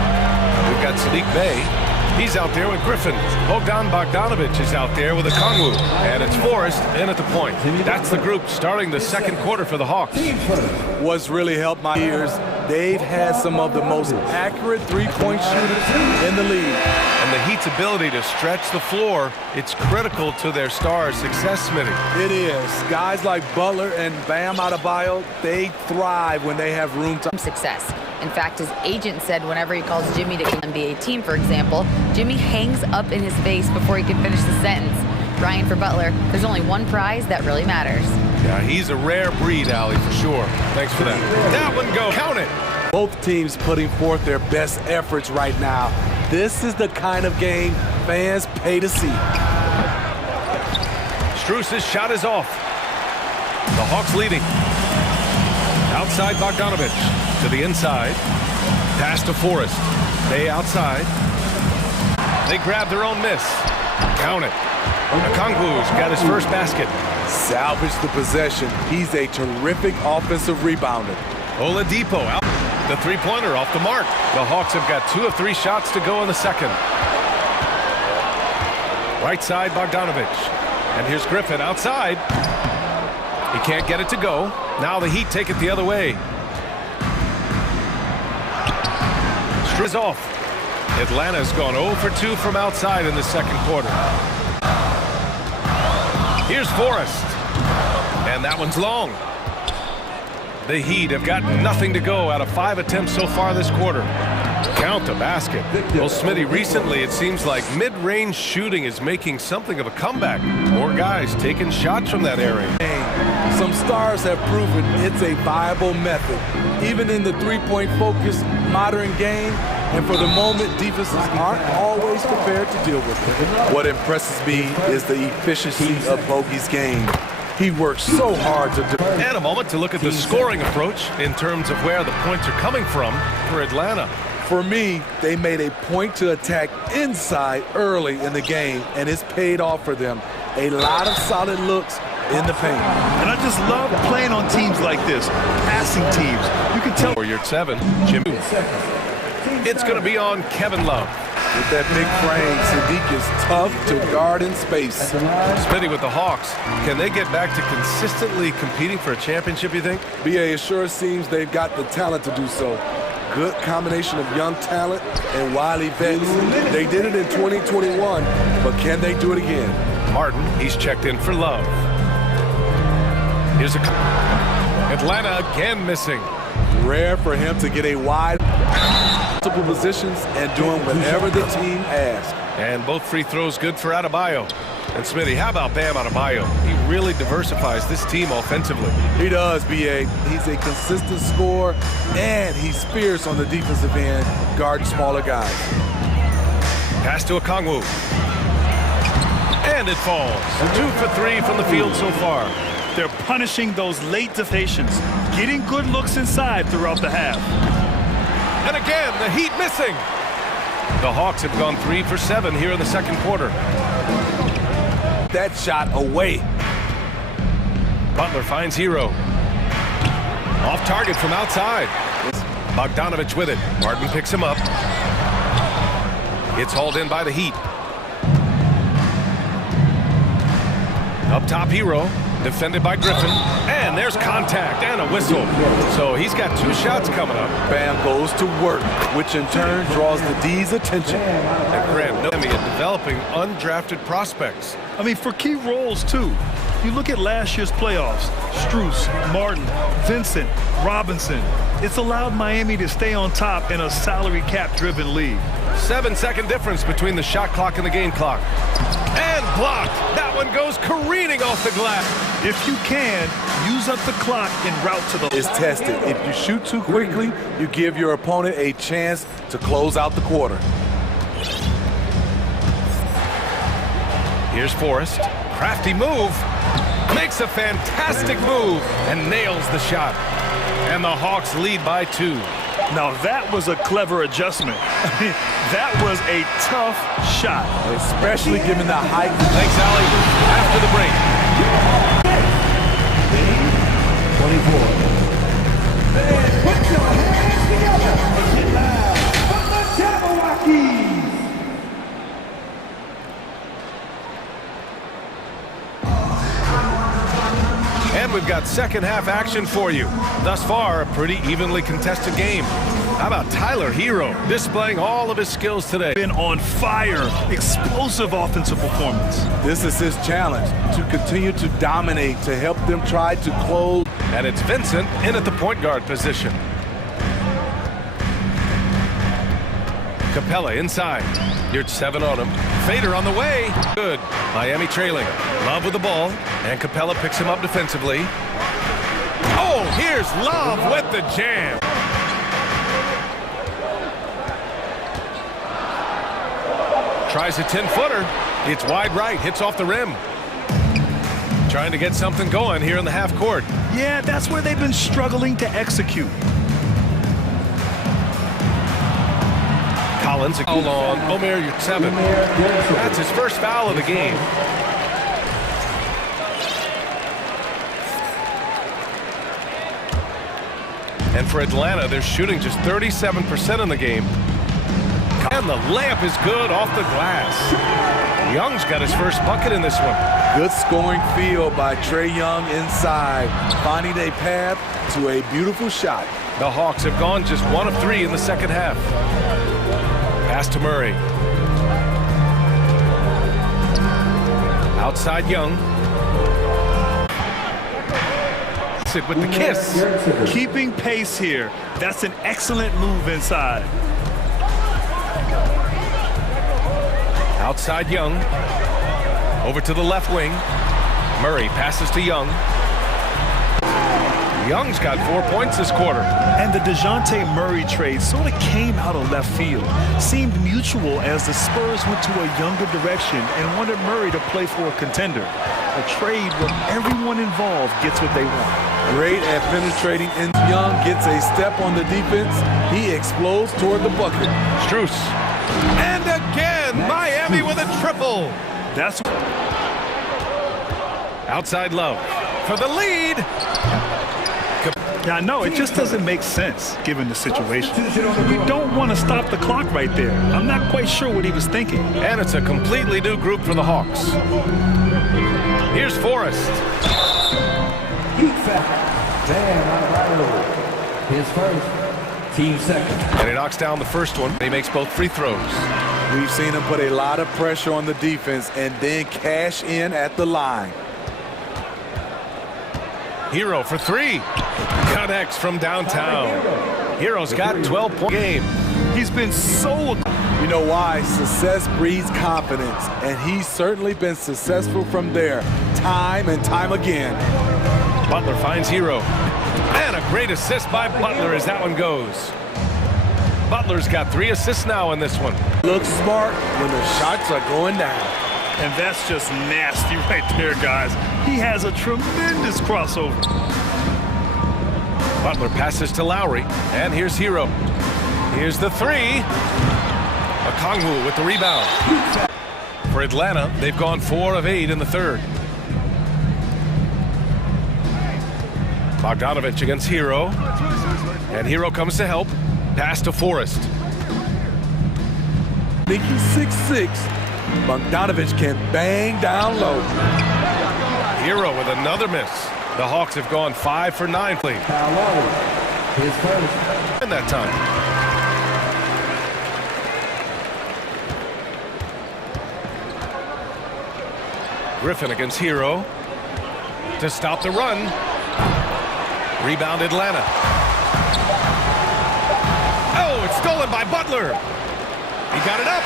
We've got Sadiq Bey. He's out there with Griffin. Bogdan Bogdanovic is out there with a Kongwu. And it's Forrest in at the point. That's the group starting the second quarter for the Hawks. What's really helped my ears, they've had some of the most accurate three-point shooters in the league. And the Heat's ability to stretch the floor, it's critical to their stars' success, Smitty. It is. Guys like Butler and Bam Adebayo, they thrive when they have room to... Success. In fact, his agent said whenever he calls Jimmy to an NBA team, for example, Jimmy hangs up in his face before he can finish the sentence. Ryan, for Butler, there's only one prize that really matters. Yeah, he's a rare breed, Allie, for sure. Thanks for that. That one go. Count it. Both teams putting forth their best efforts right now. This is the kind of game fans pay to see. Strus's shot is off. The Hawks leading. Outside Bogdanovic. To the inside. Pass to Forrest. They outside. They grab their own miss. Count it. Okongwu's got his first basket. Salvage the possession. He's a terrific offensive rebounder. Oladipo out. The three-pointer off the mark. The Hawks have got 2 of 3 shots to go in the second. Right side, Bogdanovich. And here's Griffin outside. He can't get it to go. Now the Heat take it the other way. Is off. Atlanta's gone 0 for 2 from outside in the second quarter. Here's Forrest. And that one's long. The Heat have got nothing to go out of 5 attempts so far this quarter. Count the basket. Well, Smitty, recently it seems like mid-range shooting is making something of a comeback. More guys taking shots from that area. Some stars have proven it's a viable method, even in the three-point focused modern game. And for the moment, defenses aren't always prepared to deal with it. What impresses me is the efficiency of Bogey's game. He works so hard to do. And a moment to look at the scoring approach in terms of where the points are coming from for Atlanta. For me, they made a point to attack inside early in the game, and it's paid off for them. A lot of solid looks in the paint. And I just love playing on teams like this, passing teams. You can tell. For your 7, Jimmy. It's going to be on Kevin Love. With that big frame, Sadiq is tough to guard in space. Smitty with the Hawks. Can they get back to consistently competing for a championship, you think? BA, it sure seems they've got the talent to do so. Good combination of young talent and wily vets. They did it in 2021, but can they do it again? Martin, he's checked in for Love. Here's Atlanta again missing. Rare for him to get a wide multiple positions and doing whatever the team asks. And both free throws good for Adebayo. And Smitty, how about Bam Adebayo? He really diversifies this team offensively. He does, BA. He's a consistent scorer, and he's fierce on the defensive end, guarding smaller guys. Pass to Okongwu. And it falls. 2 for 3 from the field so far. They're punishing those late deflections, getting good looks inside throughout the half. And again, the Heat missing. The Hawks have gone 3 for 7 here in the second quarter. That shot away. Butler finds Hero. Off target from outside. Bogdanovich with it. Martin picks him up. It's hauled in by the Heat. Up top, Hero. Defended by Griffin. And there's contact and a whistle. So he's got 2 shots coming up. Bam goes to work, which in turn draws the D's attention. And Graham Noemi developing undrafted prospects. I mean, for key roles, too. You look at last year's playoffs, Strus, Martin, Vincent, Robinson. It's allowed Miami to stay on top in a salary cap-driven league. 7-second difference between the shot clock and the game clock. And blocked. That one goes careening off the glass. If you can, use up the clock en route to the... It's tested. If you shoot too quickly, you give your opponent a chance to close out the quarter. Here's Forrest. Crafty move. Makes a fantastic move and nails the shot. And the Hawks lead by 2. Now that was a clever adjustment. That was a tough shot. Especially given the height. Thanks, Allie. After the break. 24. Put your hands together. From the Jabberwockies. And we've got second half action for you. Thus far, a pretty evenly contested game. How about Tyler Hero displaying all of his skills today? Been on fire, explosive offensive performance. This is his challenge, to continue to dominate, to help them try to close. And it's Vincent in at the point guard position. Capella inside. Here's 7 on him. Fader on the way. Good. Miami trailing. Love with the ball. And Capella picks him up defensively. Oh, here's Love with the jam. Tries a 10-footer. It's wide right. Hits off the rim. Trying to get something going here in the half court. Yeah, that's where they've been struggling to execute. Collins on Omer Yurtseven. That's his first foul of the game. And for Atlanta, they're shooting just 37% in the game. And the layup is good off the glass. Young's got his first bucket in this one. Good scoring field by Trae Young inside, finding a path to a beautiful shot. The Hawks have gone just 1 of 3 in the second half. Pass to Murray. Outside Young. Sit with the kiss. Keeping pace here. That's an excellent move inside. Outside Young. Over to the left wing. Murray passes to Young. Young's got 4 points this quarter. And the DeJounte Murray trade sort of came out of left field. Seemed mutual as the Spurs went to a younger direction and wanted Murray to play for a contender. A trade where everyone involved gets what they want. Great at penetrating, and Young gets a step on the defense. He explodes toward the bucket. Strus. And again, Miami with a triple. That's outside Love for the lead. Yeah, I know, it just doesn't make sense given the situation. You don't want to stop the clock right there. I'm not quite sure what he was thinking. And it's a completely new group for the Hawks. Here's Forrest. His first, team second. And he knocks down the first one. He makes both free throws. We've seen him put a lot of pressure on the defense and then cash in at the line. Hero for 3. Connects from downtown. Hero's got 12-point game. He's been so... You know why? Success breeds confidence, and he's certainly been successful from there, time and time again. Butler finds Hero. And a great assist by Butler as that one goes. Butler's got 3 assists now in this one. Looks smart when the shots are going down. And that's just nasty right there, guys. He has a tremendous crossover. Butler passes to Lowry, and here's Hero. Here's the 3. Okongwu with the rebound. For Atlanta, they've gone 4 of 8 in the third. Bogdanovich against Hero. And Hero comes to help. Pass to Forrest. Nicky 6'6". Bogdanovich can bang down low. Hero with another miss. The Hawks have gone 5 for 9. His first. In that time. Griffin against Hero. To stop the run. Rebound Atlanta. Oh, it's stolen by Butler. He got it up.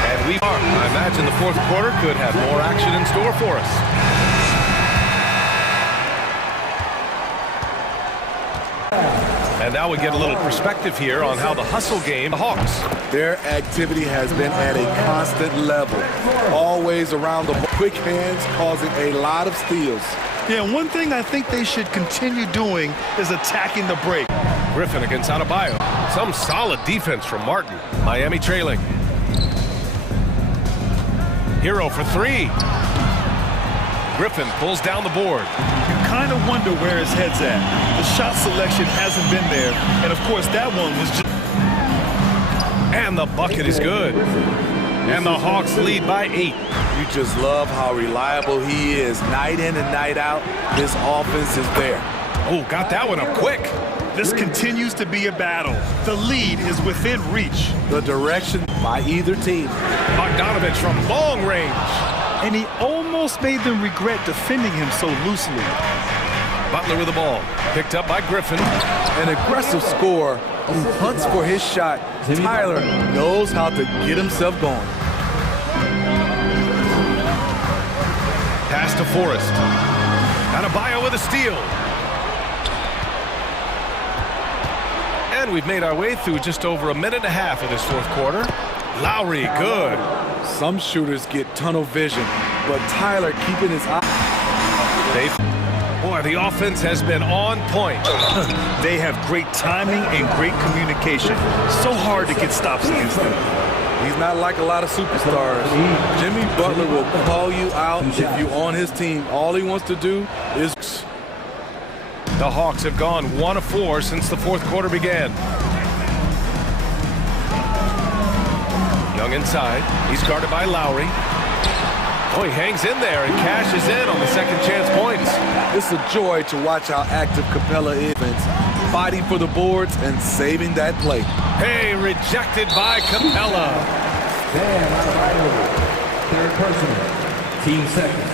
And we are. I imagine the fourth quarter could have more action in store for us. And now we get a little perspective here on how the hustle game, the Hawks. Their activity has been at a constant level. Always around the quick hands, causing a lot of steals. Yeah, one thing I think they should continue doing is attacking the break. Griffin against Adebayo. Some solid defense from Martin. Miami trailing. Hero for 3. Griffin pulls down the board. You kind of wonder where his head's at. The shot selection hasn't been there. And, of course, that one was just... And the bucket is good. And the Hawks lead by 8. You just love how reliable he is. Night in and night out, this offense is there. Oh, got that one up quick. This continues to be a battle. The lead is within reach. The direction by either team. Bogdanovich from long range. And he almost made them regret defending him so loosely. Butler with the ball. Picked up by Griffin. An aggressive scorer who hunts for his shot. Tyler knows how to get himself going. Pass to Forrest. Adebayo with a steal. And we've made our way through just over a minute and a half of this fourth quarter. Lowry, good. Some shooters get tunnel vision, but Tyler keeping his eye. Boy, the offense has been on point. They have great timing and great communication. So hard to get stops against them. He's not like a lot of superstars. Jimmy Butler will call you out if you're on his team. All he wants to do is... The Hawks have gone 1 of 4 since the fourth quarter began. Young inside. He's guarded by Lowry. Oh, he hangs in there and cashes in on the second chance points. It's a joy to watch how active Capella is, fighting for the boards and saving that play. Hey, rejected by Capella. Bam, out of rivalry. Third personal. Team second.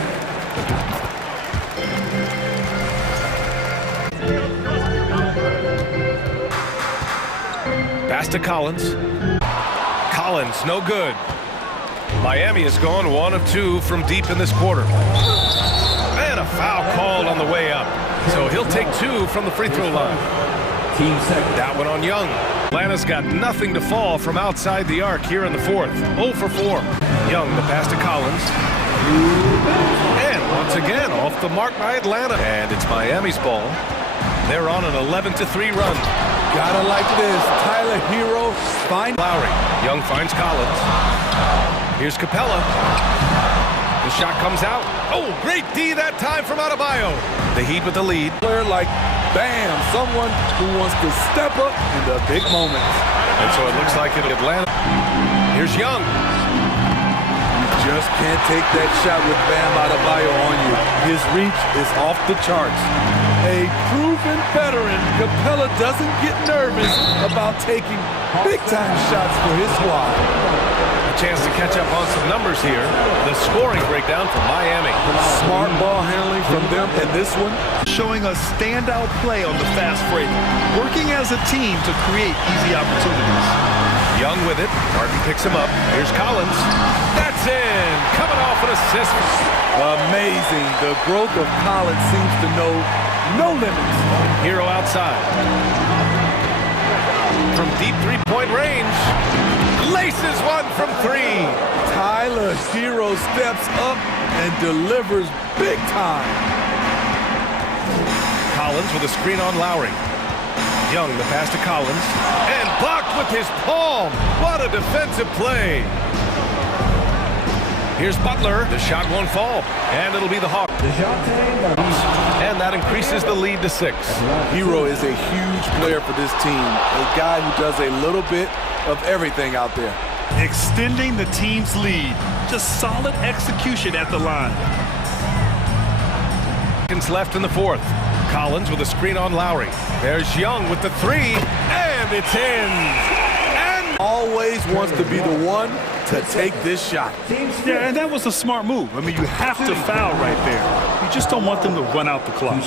Pass to Collins. Collins, no good. Miami has gone 1 of 2 from deep in this quarter. And a foul called on the way up. So he'll take 2 from the free throw line. Team second. That one on Young. Atlanta's got nothing to fall from outside the arc here in the fourth. 0 for 4. Young, the pass to Collins. And once again, off the mark by Atlanta. And it's Miami's ball. They're on an 11-3 run. Gotta like this. Tyler Hero finds Lowry. Young finds Collins. Here's Capella. The shot comes out. Oh, great D that time from Adebayo. The Heat with the lead. Player like, bam, someone who wants to step up in the big moments. And so it looks like it'll Atlanta. Here's Young. You just can't take that shot with Bam Adebayo on you. His reach is off the charts. A proven veteran, Capella doesn't get nervous about taking big-time shots for his squad. A chance to catch up on some numbers here. The scoring breakdown from Miami. Smart ball handling from them in this one. Showing a standout play on the fast break. Working as a team to create easy opportunities. Young with it. Martin picks him up. Here's Collins. That's in. Coming off an assist. Amazing. The growth of Collins seems to know no limits. Hero outside. From deep three-point range. Laces one from 3. Tyler Hero steps up and delivers big time. Collins with a screen on Lowry. Young, the pass to Collins. And blocked with his palm. What a defensive play. Here's Butler. The shot won't fall. And it'll be the Hawks. And that increases the lead to 6. Hero is a huge player for this team. A guy who does a little bit of everything out there. Extending the team's lead. Just solid execution at the line. Seconds left in the fourth. Collins with a screen on Lowry. There's Young with the 3. And it's in. And always wants to be the one to take this shot. Yeah, and that was a smart move. I mean, you have to foul right there. You just don't want them to run out the clock.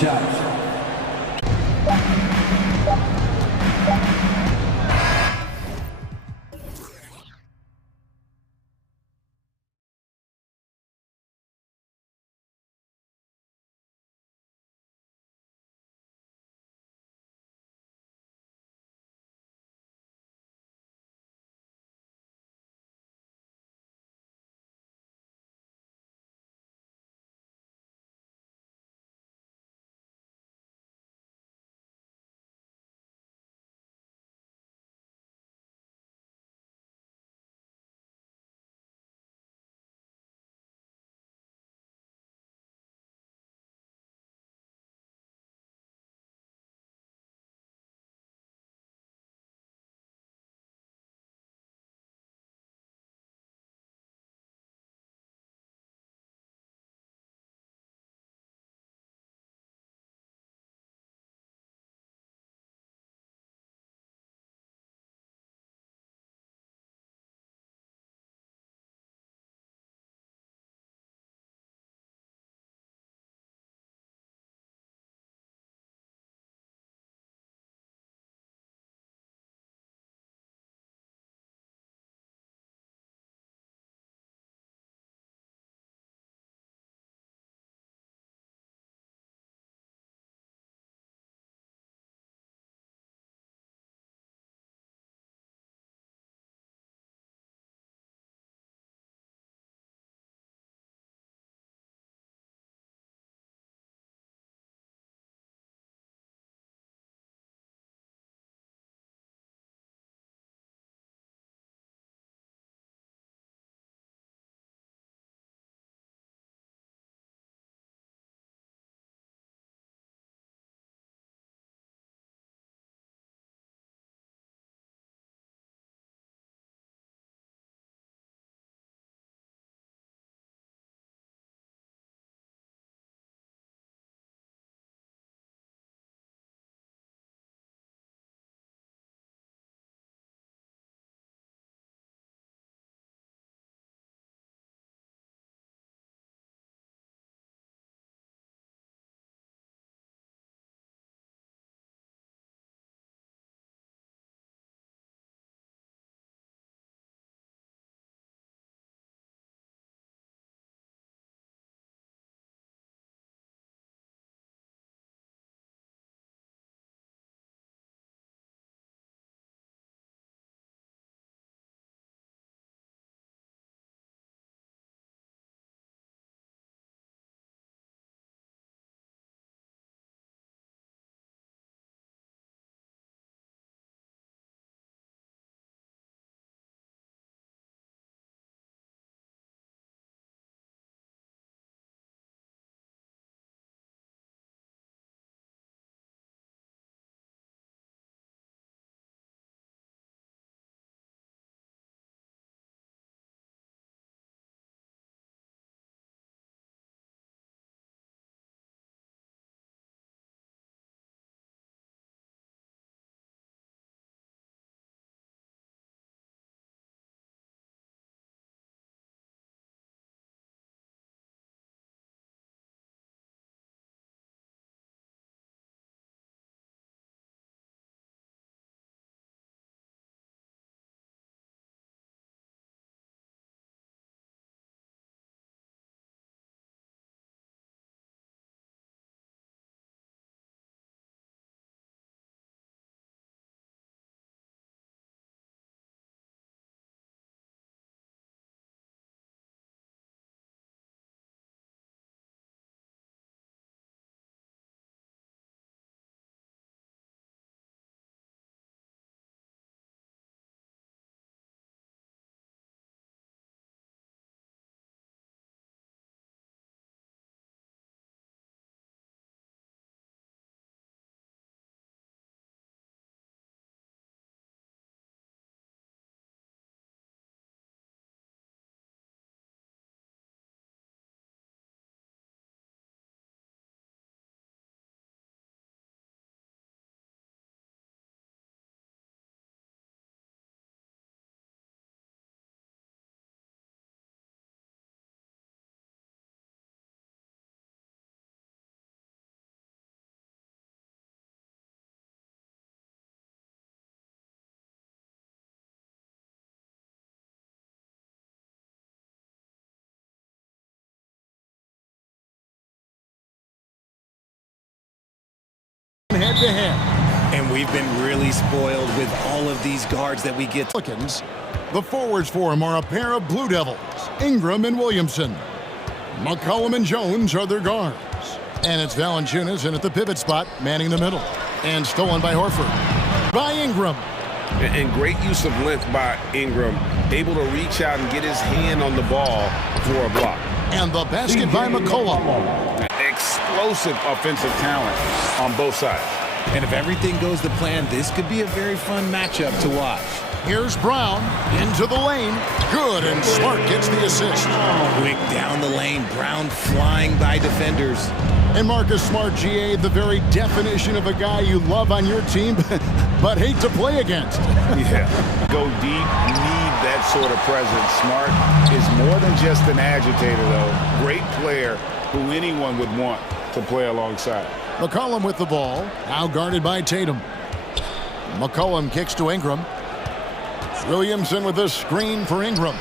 ahead. And we've been really spoiled with all of these guards that we get. The forwards for him are a pair of Blue Devils, Ingram and Williamson. McCollum and Jones are their guards. And it's Valanciunas in at the pivot spot, manning the middle. And stolen by Horford. By Ingram. And great use of length by Ingram, able to reach out and get his hand on the ball for a block. And the basket by McCollum. Explosive offensive talent on both sides. And if everything goes to plan, this could be a very fun matchup to watch. Here's Brown into the lane. Good, and Smart gets the assist. Quick down the lane. Brown flying by defenders. And Marcus Smart, GA, the very definition of a guy you love on your team, but hate to play against. Yeah, go deep, need that sort of presence. Smart is more than just an agitator, though. Great player who anyone would want to play alongside. McCollum with the ball, now guarded by Tatum. McCollum kicks to Ingram. Williamson with a screen for Ingram.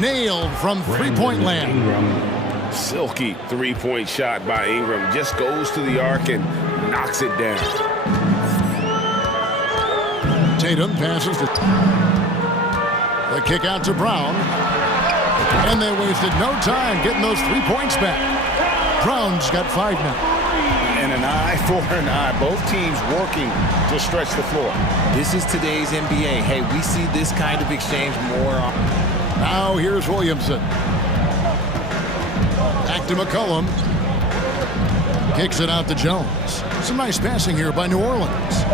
Nailed from three-point land. Silky three-point shot by Ingram. Just goes to the arc and knocks it down. Tatum passes the kick out to Brown. And they wasted no time getting those 3 points back. Brown's got 5 now. And an eye for an eye. Both teams working to stretch the floor. This is today's NBA. Hey, we see this kind of exchange more often. Now here's Williamson. Back to McCollum. Kicks it out to Jones. Some nice passing here by New Orleans.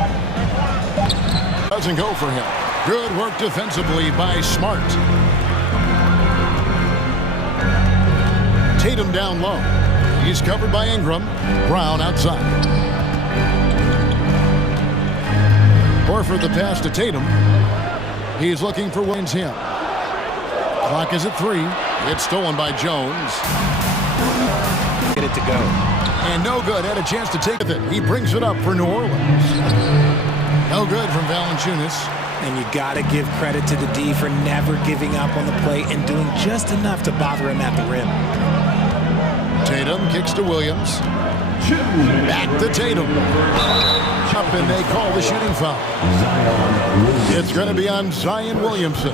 Doesn't go for him. Good work defensively by Smart. Tatum down low. He's covered by Ingram. Brown outside. Horford the pass to Tatum. He's looking for Williams him. Clock is at 3. It's stolen by Jones. Get it to go. And no good. Had a chance to take it. He brings it up for New Orleans. No good from Valanciunas. And you got to give credit to the D for never giving up on the play and doing just enough to bother him at the rim. Tatum kicks to Williams. Back to Tatum. Up and they call the shooting foul. It's going to be on Zion Williamson.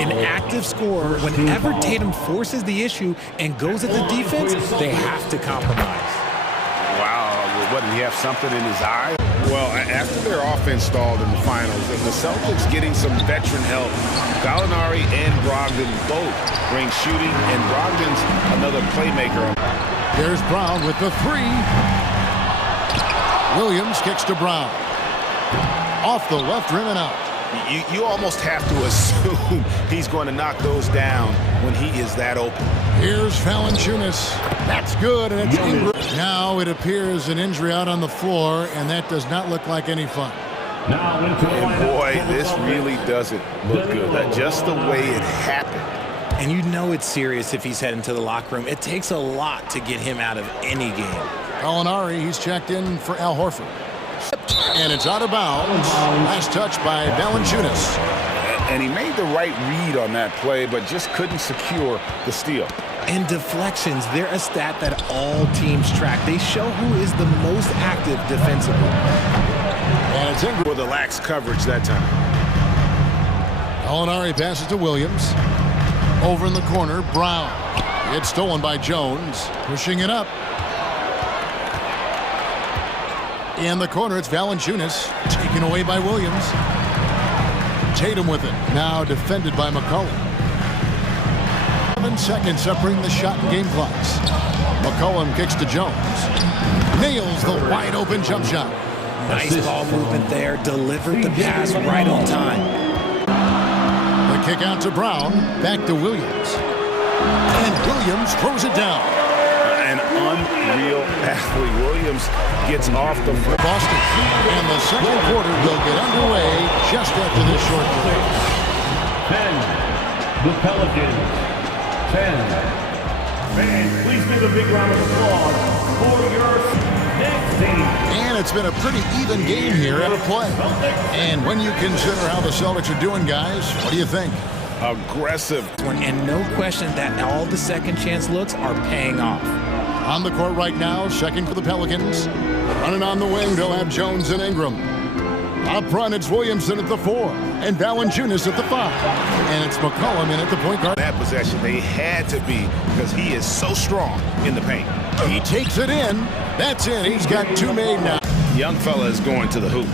An active scorer, whenever Tatum forces the issue and goes at the defense, they have to compromise. Wow, what, did he have something in his eye? Well, after their offense stalled in the finals, the Celtics getting some veteran help. Gallinari and Brogdon both bring shooting, and Brogdon's another playmaker. There's Brown with the 3. Williams kicks to Brown. Off the left rim and out. You almost have to assume he's going to knock those down when he is that open. Here's Valanciunas. That's good, and it's Ingram. Now it appears an injury out on the floor, and that does not look like any fun. And boy, this really doesn't look good. That's just the way it happened. And you know it's serious if he's heading to the locker room. It takes a lot to get him out of any game. Gallinari, he's checked in for Al Horford. And it's out of bounds. Last touch by Valanciunas. And he made the right read on that play, but just couldn't secure the steal. And deflections, they're a stat that all teams track. They show who is the most active defensively. And it's Ingram with the lax coverage that time. Gallinari passes to Williams. Over in the corner, Brown. It's stolen by Jones. Pushing it up. In the corner, it's Valanciunas. Taken away by Williams. Tatum with it. Now defended by McCollum. 7 seconds separating the shot and game clocks. McCollum kicks to Jones. Nails the wide open jump shot. Nice ball movement there. Delivered the pass right on time. The kick out to Brown. Back to Williams. And Williams throws it down. An unreal athlete. Williams gets off the floor. Boston. And the second quarter will get underway just after this short break. 10. The Pelicans. 10. Fans, please give a big round of applause for your next team. And it's been a pretty even game here at a play. And when you consider how the Celtics are doing, guys, what do you think? Aggressive. And no question that all the second chance looks are paying off. On the court right now, checking for the Pelicans. Running on the wing, they'll have Jones and Ingram. Up front, it's Williamson at the 4, and Valanciunas at the 5. And it's McCollum in at the point guard. That possession, they had to be, because he is so strong in the paint. He takes it in. That's it. He's got 2 made now. Young fella is going to the hoop.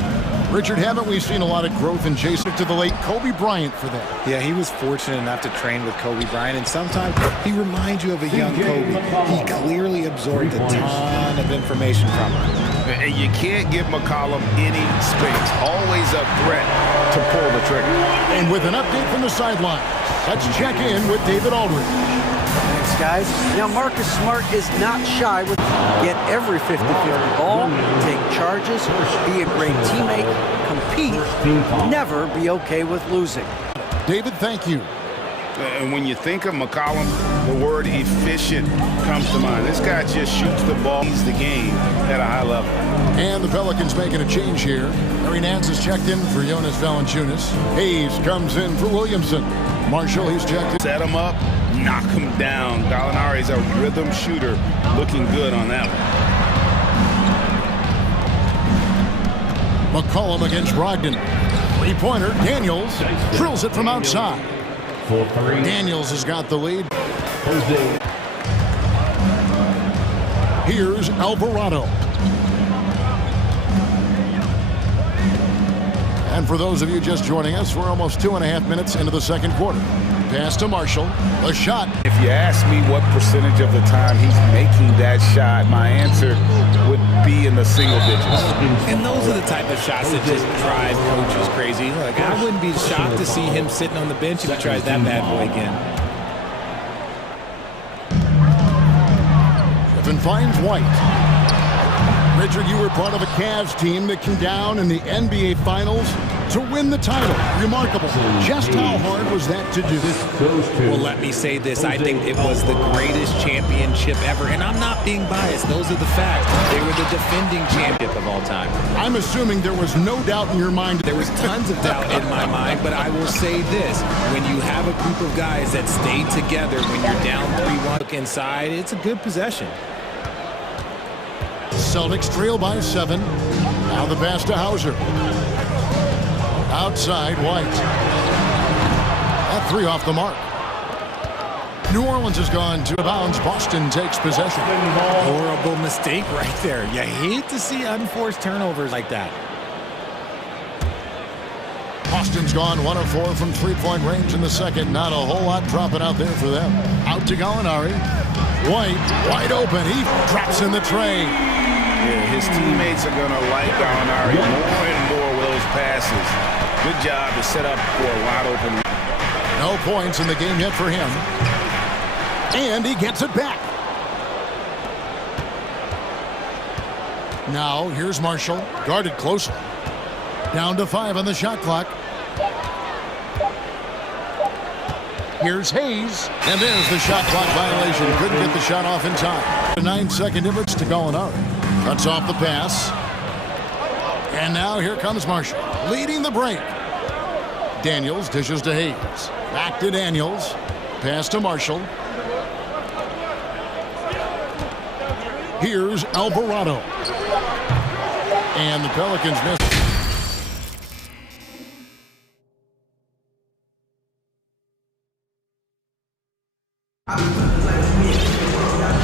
Richard, haven't we seen a lot of growth in Jason to the late Kobe Bryant for that? Yeah, he was fortunate enough to train with Kobe Bryant, and sometimes he reminds you of a young Kobe. He clearly absorbed a ton of information from him. And you can't give McCollum any space. Always a threat to pull the trigger. And with an update from the sidelines, let's check in with David Aldridge. Thanks, guys. Now, Marcus Smart is not shy with get every 50-50 ball, take charges, be a great teammate, compete, never be okay with losing. David, thank you. And when you think of McCollum, the word efficient comes to mind. This guy just shoots the ball, he's the game at a high level. And the Pelicans making a change here. Larry Nance is checked in for Jonas Valanciunas. Hayes comes in for Williamson. Marshall, he's checked in. Set him up, knock him down. Gallinari's a rhythm shooter, looking good on that one. McCollum against Brogdon. Three-pointer, Daniels drills it from outside. Daniels has got the lead. Here's Alvarado. And for those of you just joining us, we're almost 2.5 minutes into the second quarter. Pass to Marshall. A shot. If you ask me what percentage of the time he's making that shot, my answer would be in the single digits. And those are the type of shots that just drive coaches crazy. Like, I wouldn't be shocked to see him sitting on the bench if he tries that bad boy again. Griffin finds White. Richard, you were part of a Cavs team that came down in the NBA Finals to win the title. Remarkable. Just how hard was that to do? Well, let me say this. I think it was the greatest championship ever. And I'm not being biased. Those are the facts. They were the defending champion of all time. I'm assuming there was no doubt in your mind. There was tons of doubt in my mind, but I will say this. When you have a group of guys that stay together when you're down 3-1 inside, it's a good possession. Celtics trail by 7. Now the pass to Hauser. Outside, White. That 3 off the mark. New Orleans has gone to bounds. Boston takes possession. Horrible mistake right there. You hate to see unforced turnovers like that. Boston's gone 1 of 4 from 3-point range in the second. Not a whole lot dropping out there for them. Out to Gallinari. White, wide open. He drops in the tray. Yeah, his teammates are going to like Gallinari more and more with those passes. Good job to set up for a wide open. No points in the game yet for him. And he gets it back. Now, here's Marshall, guarded closely. Down to 5 on the shot clock. Here's Hayes, and there's the shot clock violation. Couldn't get the shot off in time. A 9-second difference to Gallinari. Cuts off the pass. And now here comes Marshall, leading the break. Daniels dishes to Hayes. Back to Daniels. Pass to Marshall. Here's Alvarado. And the Pelicans miss.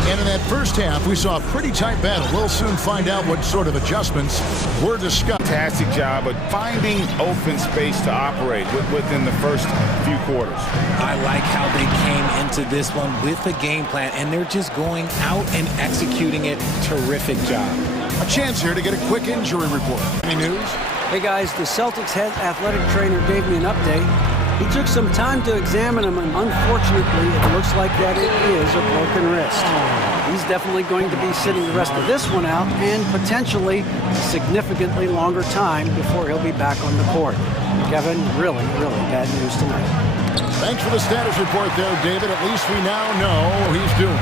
And in that first half, we saw a pretty tight battle. We'll soon find out what sort of adjustments were discussed. Fantastic job of finding open space to operate within the first few quarters. I like how they came into this one with a game plan, and they're just going out and executing it. Terrific job. A chance here to get a quick injury report. Any news? Hey guys, the Celtics head athletic trainer gave me an update. He took some time to examine him, and unfortunately, it looks like that it is a broken wrist. He's definitely going to be sitting the rest of this one out, and potentially significantly longer time before he'll be back on the court. Kevin, really, really bad news tonight. Thanks for the status report there, David. At least we now know he's doing.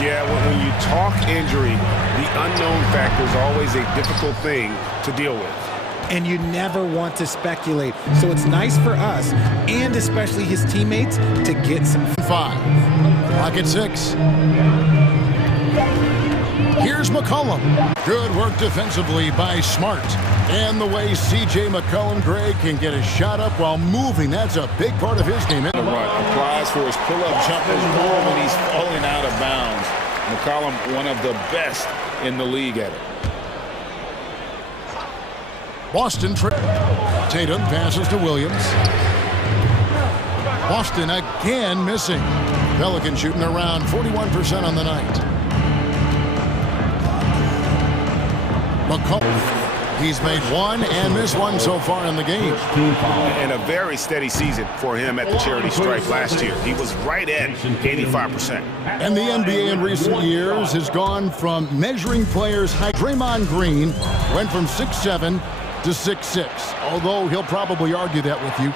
Yeah, when you talk injury, the unknown factor is always a difficult thing to deal with. And you never want to speculate. So it's nice for us, and especially his teammates, to get some 5. Clock at 6. Here's McCollum. Good work defensively by Smart. And the way C.J. McCollum, Greg, can get a shot up while moving, that's a big part of his game. The run applies for his pull-up jumpers more when he's falling out of bounds. McCollum, one of the best in the league at it. Boston. Tatum passes to Williams. Boston again missing. Pelican shooting around 41% on the night. McCollum. He's made one and missed one so far in the game. And a very steady season for him at the charity stripe last year. He was right at 85%. And the NBA in recent years has gone from measuring players' height. Draymond Green went from 6'7" to 6'6", although he'll probably argue that with you.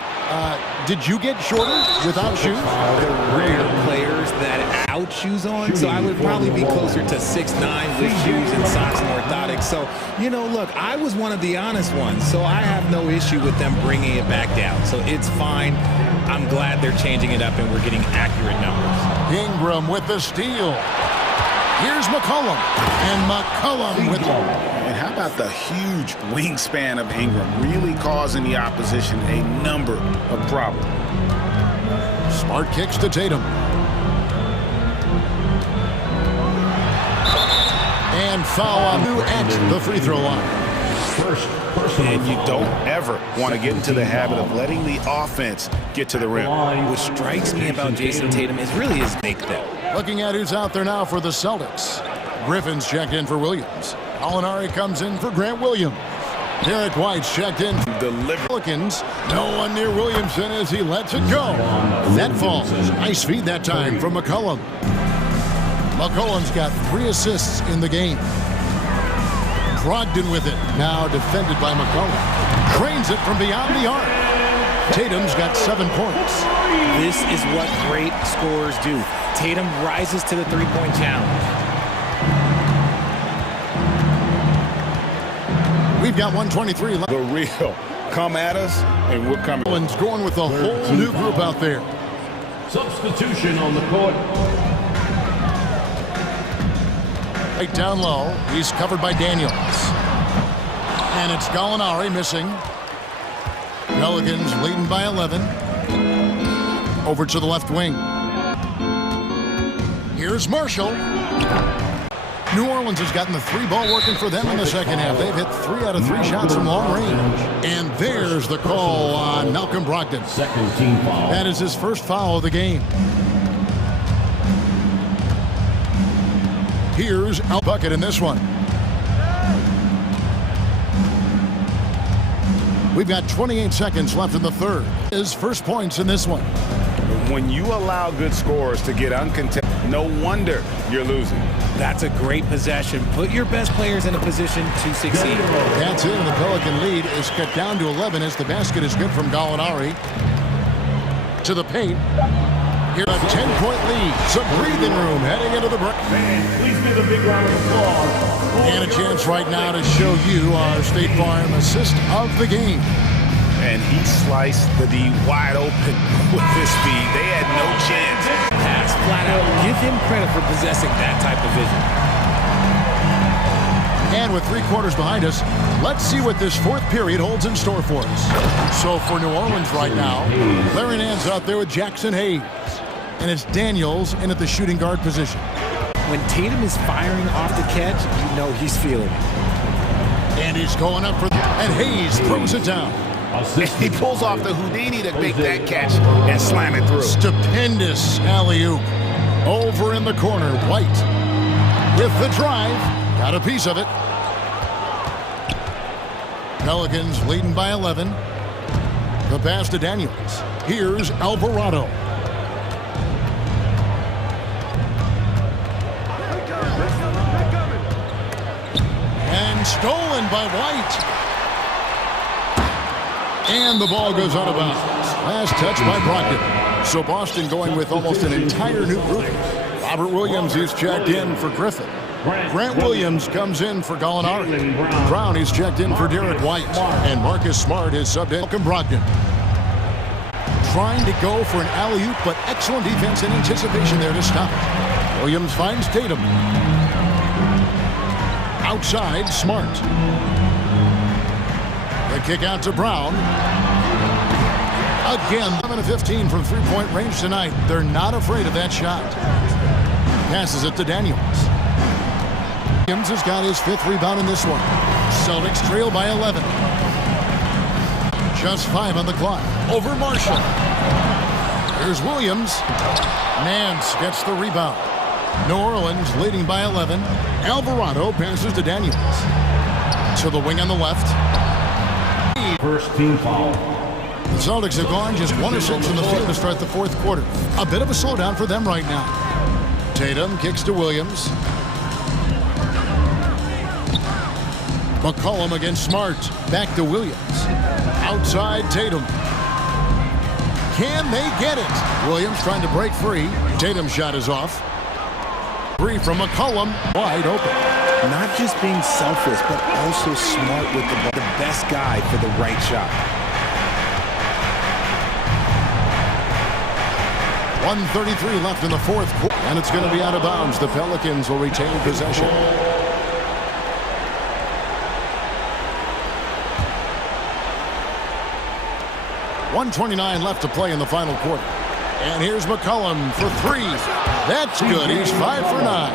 Did you get shorter without shoes? The rare players that out shoes on, so I would probably be closer to 6'9" with shoes and socks and orthotics. So, you know, look, I was one of the honest ones, so I have no issue with them bringing it back down. So it's fine. I'm glad they're changing it up and we're getting accurate numbers. Ingram with the steal. Here's McCollum. And McCollum with And how about the huge wingspan of Ingram, really causing the opposition a number of problems. Smart kicks to Tatum. And foul on New at the free throw line. And you don't ever want to get into the habit of letting the offense get to the rim. What strikes me about Jason Tatum is really his make them. Looking at who's out there now for the Celtics. Griffin's checked in for Williams. Alinari comes in for Grant Williams. Derek White's checked in for the Pelicans. No one near Williamson as he lets it go. That falls. Nice feed that time from McCollum. McCollum's got 3 assists in the game. Brogdon with it. Now defended by McCollum. Trains it from beyond the arc. Tatum's got 7 points. This is what great scorers do. Tatum rises to the three-point challenge. We've got 123 left. The real come at us, and we're coming. Owen's going with a whole new group out there. Substitution on the court. Right down low. He's covered by Daniels. And it's Gallinari missing. Pelicans leading by 11. Over to the left wing. Here's Marshall. New Orleans has gotten the 3-ball working for them in the second half. They've hit 3 out of 3 shots from long range. And there's the call on Malcolm Brogdon. Second team foul. That is his first foul of the game. Here's Al Bucket in this one. We've got 28 seconds left in the third. His first points in this one. When you allow good scorers to get uncontested, no wonder you're losing. That's a great possession. Put your best players in a position to succeed. That's it, and the Pelican lead is cut down to 11 as the basket is good from Gallinari. To the paint. Here's a 10-point lead. Some breathing room heading into the break. Please give a big round of applause. And a chance right now to show you our State Farm assist of the game. And he sliced the D wide open with his speed. They had no chance. Pass flat out. Give him credit for possessing that type of vision. And with 3 quarters behind us, let's see what this fourth period holds in store for us. So for New Orleans right now, Larry Nance out there with Jackson Hayes. And it's Daniels in at the shooting guard position. When Tatum is firing off the catch, you know he's feeling it. And he's going up for and Hayes throws it down. He pulls off the Houdini to make that catch and slam it through. Stupendous alley-oop. Over in the corner, White with the drive. Got a piece of it. Pelicans leading by 11. The pass to Daniels. Here's Alvarado. And stolen by White. And the ball goes out of bounds. Last touch by Brogdon. So Boston going with almost an entire new group. Robert Williams is checked in for Griffin. Grant Williams comes in for Gallinari. Brown is checked in for Derek White. And Marcus Smart is subbed in. Malcolm Brogdon. Trying to go for an alley-oop, but excellent defense and anticipation there to stop it. Williams finds Tatum. Outside, Smart. The kick out to Brown. Again, 7-15 from three-point range tonight. They're not afraid of that shot. Passes it to Daniels. Williams has got his 5th rebound in this one. Celtics trail by 11. Just 5 on the clock. Over Marshall. Here's Williams. Nance gets the rebound. New Orleans leading by 11. Alvarado passes to Daniels. To the wing on the left. First team foul. The Celtics have gone just 1 of 6 in the field to start the 4th quarter. A bit of a slowdown for them right now. Tatum kicks to Williams. McCollum against Smart. Back to Williams. Outside Tatum. Can they get it? Williams trying to break free. Tatum's shot is off. 3 from McCollum. Wide open. Not just being selfless, but also smart with the ball. The best guy for the right shot. 1:33 left in the 4th quarter. And it's going to be out of bounds. The Pelicans will retain possession. .129 left to play in the final quarter. And here's McCollum for 3. That's good. He's 5 for 9.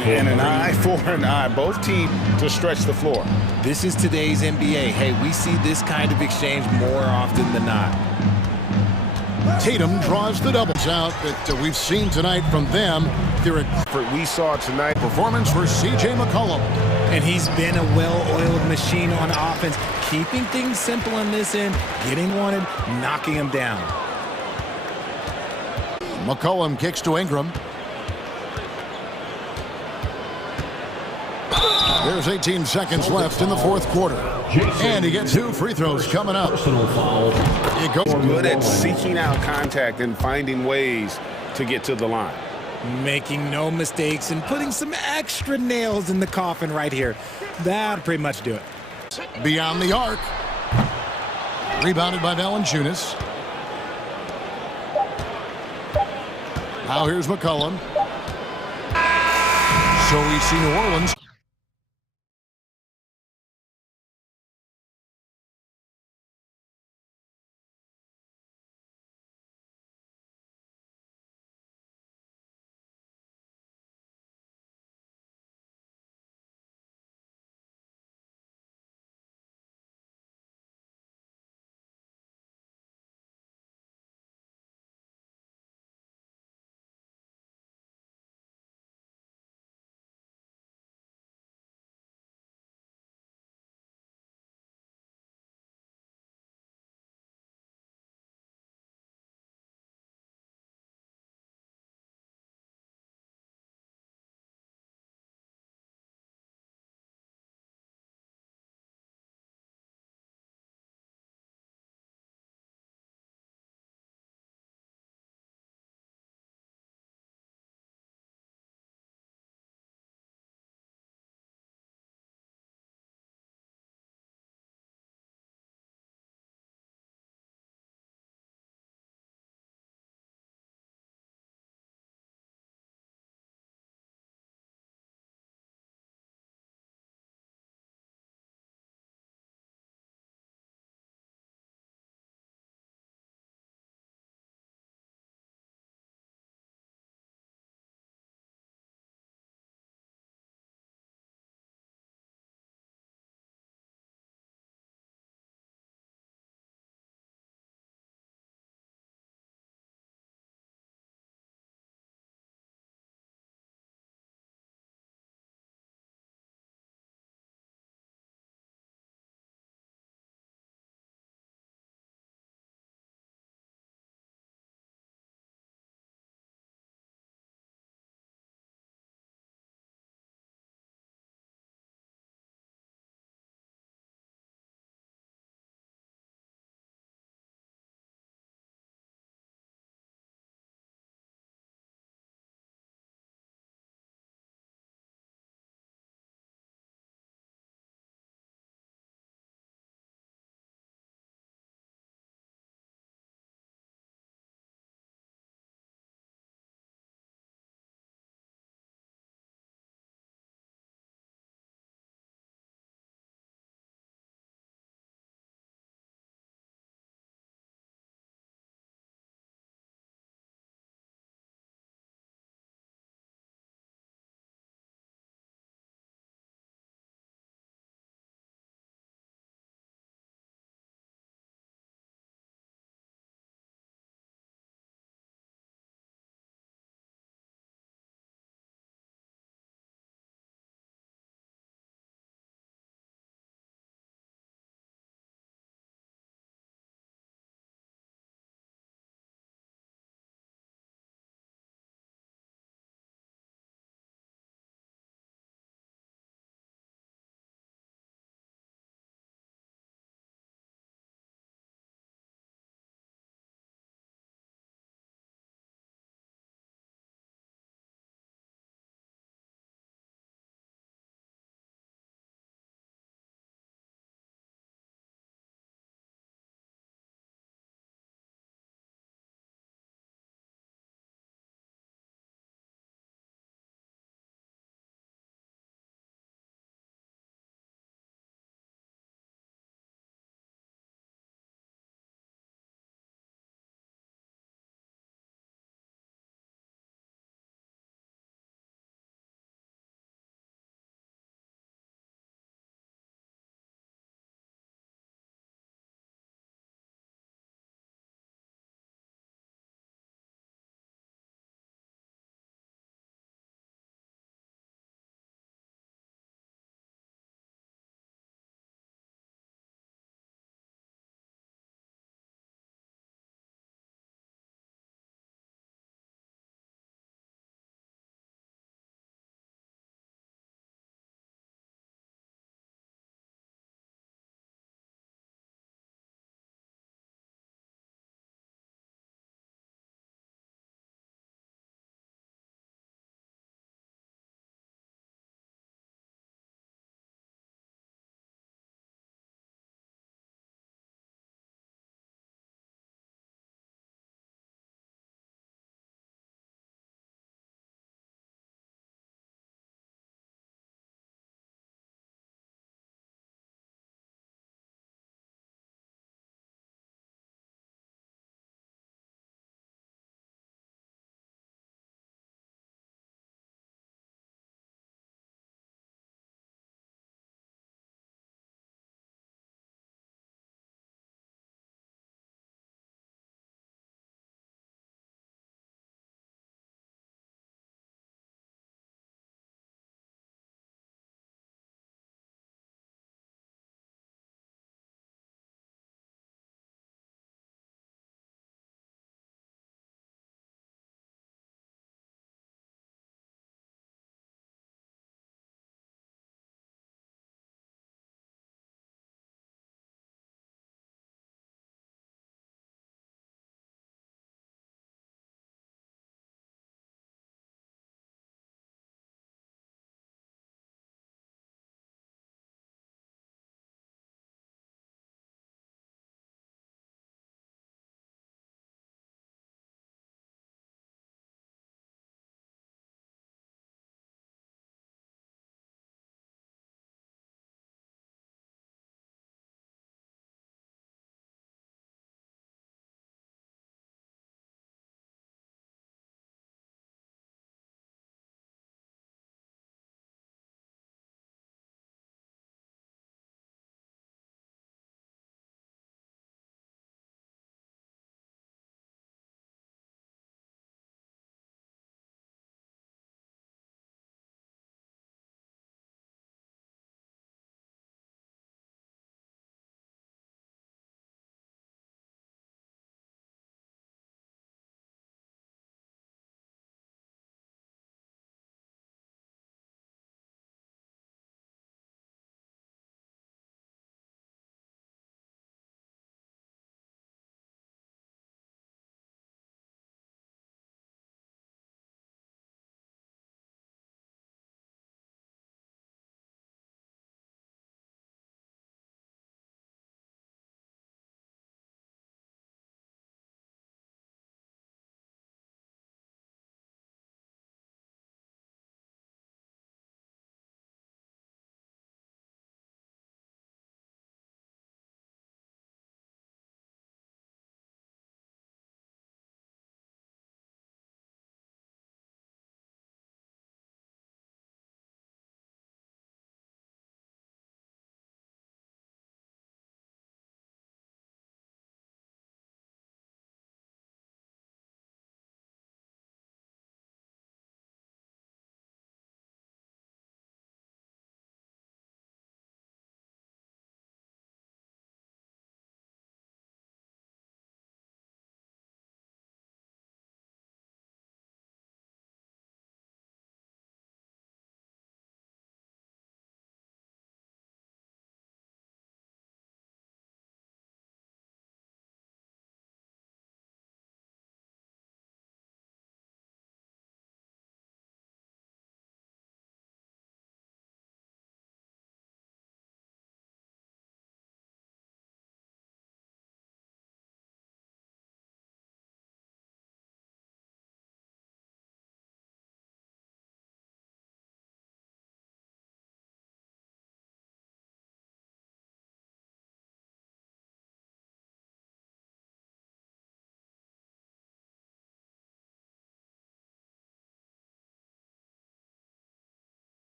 And an eye for an eye. Both teams to stretch the floor. This is today's NBA. Hey, we see this kind of exchange more often than not. Tatum draws the doubles out that we've seen tonight from them. We saw tonight. Performance for C.J. McCollum. And he's been a well-oiled machine on offense, keeping things simple on this end, getting wanted, knocking him down. McCollum kicks to Ingram. There's 18 seconds left in the 4th quarter. And he gets 2 free throws coming up. It goes good at seeking out contact and finding ways to get to the line. Making no mistakes and putting some extra nails in the coffin right here. That'll pretty much do it. Beyond the arc. Rebounded by Valanciunas. Now here's McCollum. So we see New Orleans.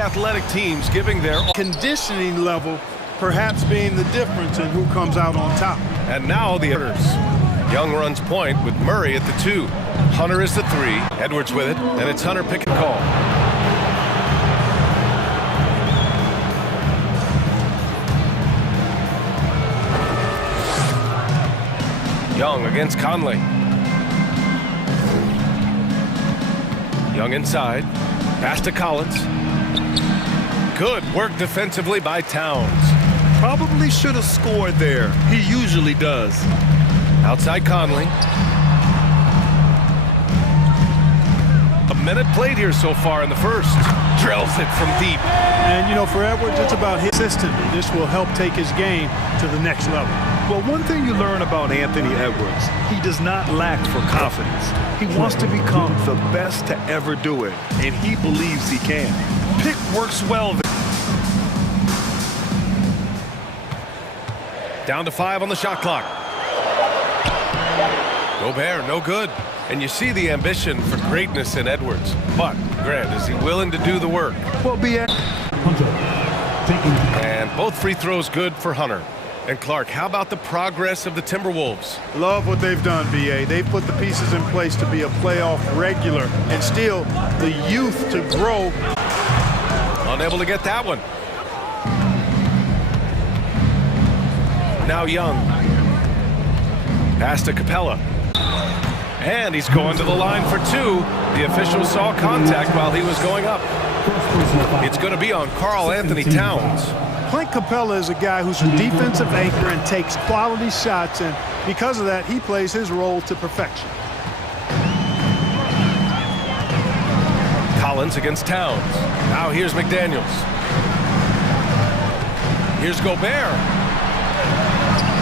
Athletic teams giving their conditioning level perhaps being the difference in who comes out on top. And now the others. Young runs point with Murray at the 2. Hunter is the 3. Edwards with it, and it's Hunter pick and call. Young against Conley. Young inside. Pass to Collins. Good work defensively by Towns. Probably should have scored there. He usually does. Outside Conley. A minute played here so far in the first. Drills it from deep. And, you know, for Edwards, it's about his consistently. This will help take his game to the next level. Well, one thing you learn about Anthony Edwards, he does not lack for confidence. He wants to become the best to ever do it, and he believes he can. Pick works well. Down to 5 on the shot clock. Gobert, no good. And you see the ambition for greatness in Edwards. But, Grant, is he willing to do the work? Well, and both free throws good for Hunter. And Clark, how about the progress of the Timberwolves? Love what they've done, B.A. They've put the pieces in place to be a playoff regular and still the youth to grow. Unable to get that one. Now Young. Pass to Capella. And he's going to the line for 2. The official saw contact while he was going up. It's going to be on Karl Anthony Towns. Clint Capella is a guy who's a defensive anchor and takes quality shots, and because of that, he plays his role to perfection. Collins against Towns. Now here's McDaniels. Here's Gobert.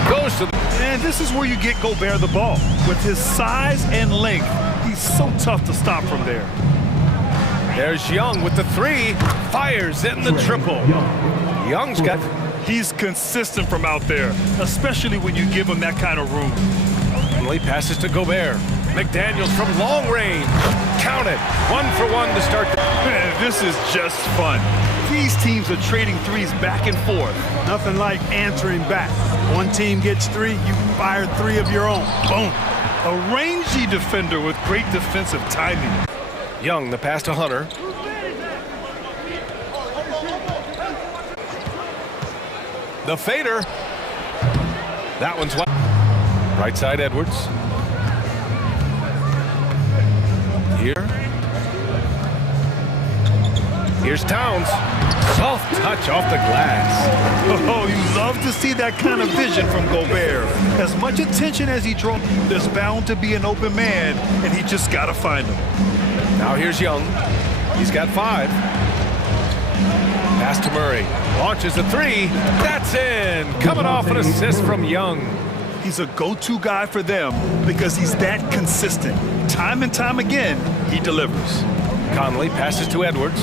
Goes to the... And this is where you get Gobert the ball. With his size and length, he's so tough to stop from there. There's Young with the 3. Fires in the triple. Young's got... He's consistent from out there, especially when you give him that kind of room. He passes to Gobert. McDaniels from long range. Count it. 1 for 1 to start. Man, this is just fun. These teams are trading threes back and forth. Nothing like answering back. One team gets 3, you fire 3 of your own. Boom. A rangy defender with great defensive timing. Young, the pass to Hunter. The fader. That one's wide. Right side Edwards. Here. Here's Towns. Soft touch off the glass. Oh, you love to see that kind of vision from Gobert. As much attention as he draws, there's bound to be an open man, and he just got to find him. Now here's Young. He's got 5. Pass to Murray. Launches a 3. That's in. Coming off an assist from Young. He's a go-to guy for them because he's that consistent. Time and time again, he delivers. Conley passes to Edwards.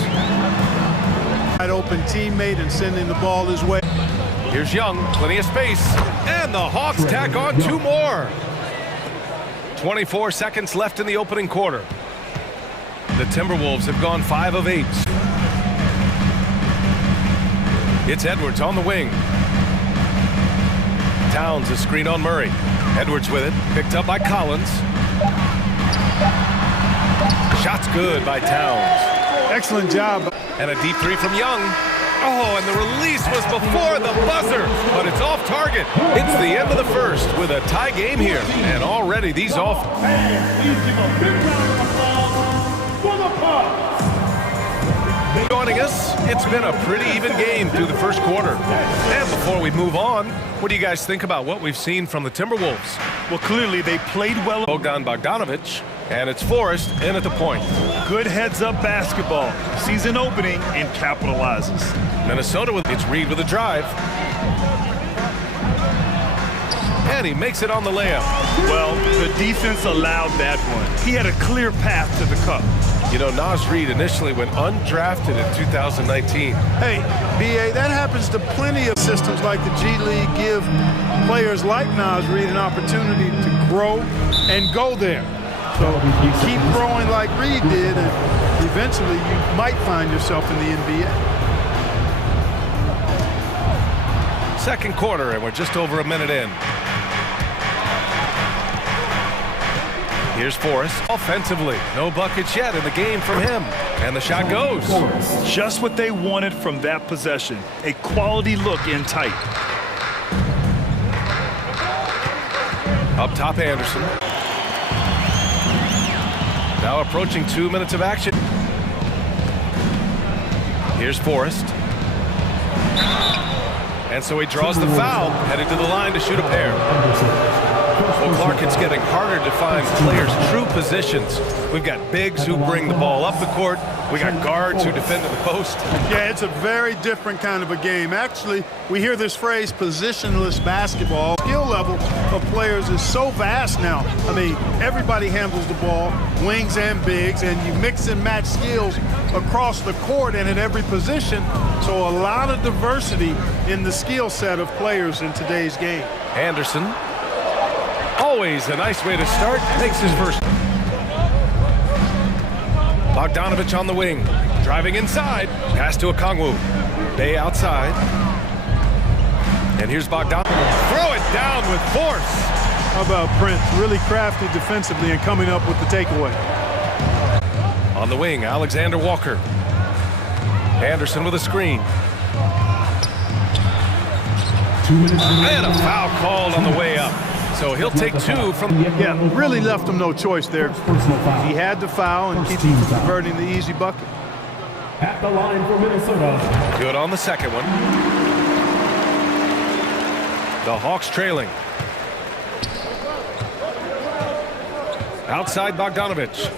Wide open teammate and sending the ball his way. Here's Young. Plenty of space. And the Hawks tack on 2 more. 24 seconds left in the opening quarter. The Timberwolves have gone 5 of 8. It's Edwards on the wing. Towns a screen on Murray. Edwards with it. Picked up by Collins. Shot's good by Towns. Excellent job. And a deep 3 from Young. Oh, and the release was before the buzzer, but it's off target. It's the end of the first with a tie game here. And already these off. Joining us, it's been a pretty even game through the first quarter. And before we move on, what do you guys think about what we've seen from the Timberwolves? Well, clearly they played well. Bogdan Bogdanović, and it's Forrest in at the point. Good heads-up basketball. Season opening and capitalizes. Minnesota with it's Reed with a drive. And he makes it on the layup. Well, the defense allowed that one. He had a clear path to the cup. You know, Naz Reid initially went undrafted in 2019. Hey, B.A., that happens to plenty of systems like the G League give players like Naz Reid an opportunity to grow and go there. So you keep growing like Reid did, and eventually you might find yourself in the NBA. Second quarter, and we're just over a minute in. Here's Forrest offensively. No buckets yet in the game from him. And the shot goes. Just what they wanted from that possession. A quality look in tight. Up top, Anderson. Now approaching 2 minutes of action. Here's Forrest. And so he draws the foul, headed to the line to shoot a pair. Well, Clark, it's getting harder to find players' true positions. We've got bigs who bring the ball up the court. We got guards who defend at the post. Yeah, it's a very different kind of a game. Actually, we hear this phrase, positionless basketball. Skill level of players is so vast now. I mean, everybody handles the ball, wings and bigs, and you mix and match skills across the court and at every position. So a lot of diversity in the skill set of players in today's game. Anderson. Always a nice way to start. Makes his first. Bogdanovich on the wing. Driving inside. Pass to Okongwu. Bay outside. And here's Bogdanovich. Throw it down with force. How about Prince? Really crafty defensively and coming up with the takeaway. On the wing, Alexander Walker. Anderson with a screen. And a foul called on the way up. So he'll take two from... Yeah, really left him no choice there. He had to foul and keep him from converting the easy bucket. At the line for Minnesota. Good on the second one. The Hawks trailing. Outside Bogdanovich.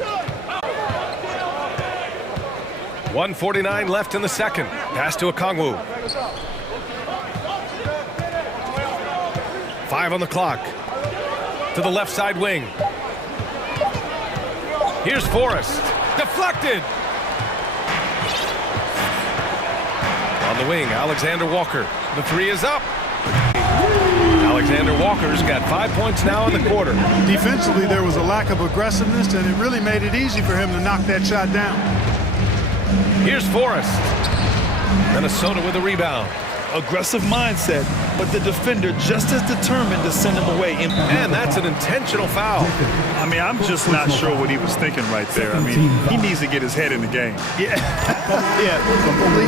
1:49 left in the second. Pass to Okongwu. 5 on the clock. To the left side wing. Here's Forrest. Deflected. On the wing, Alexander Walker. The three is up. Alexander Walker's got 5 points now in the quarter. Defensively, there was a lack of aggressiveness, and it really made it easy for him to knock that shot down. Here's Forrest. Minnesota with a rebound. Aggressive mindset, but the defender just as determined to send him away. And that's an intentional foul. I mean, I'm just not sure what he was thinking right there. I mean, he needs to get his head in the game. Yeah, yeah, completely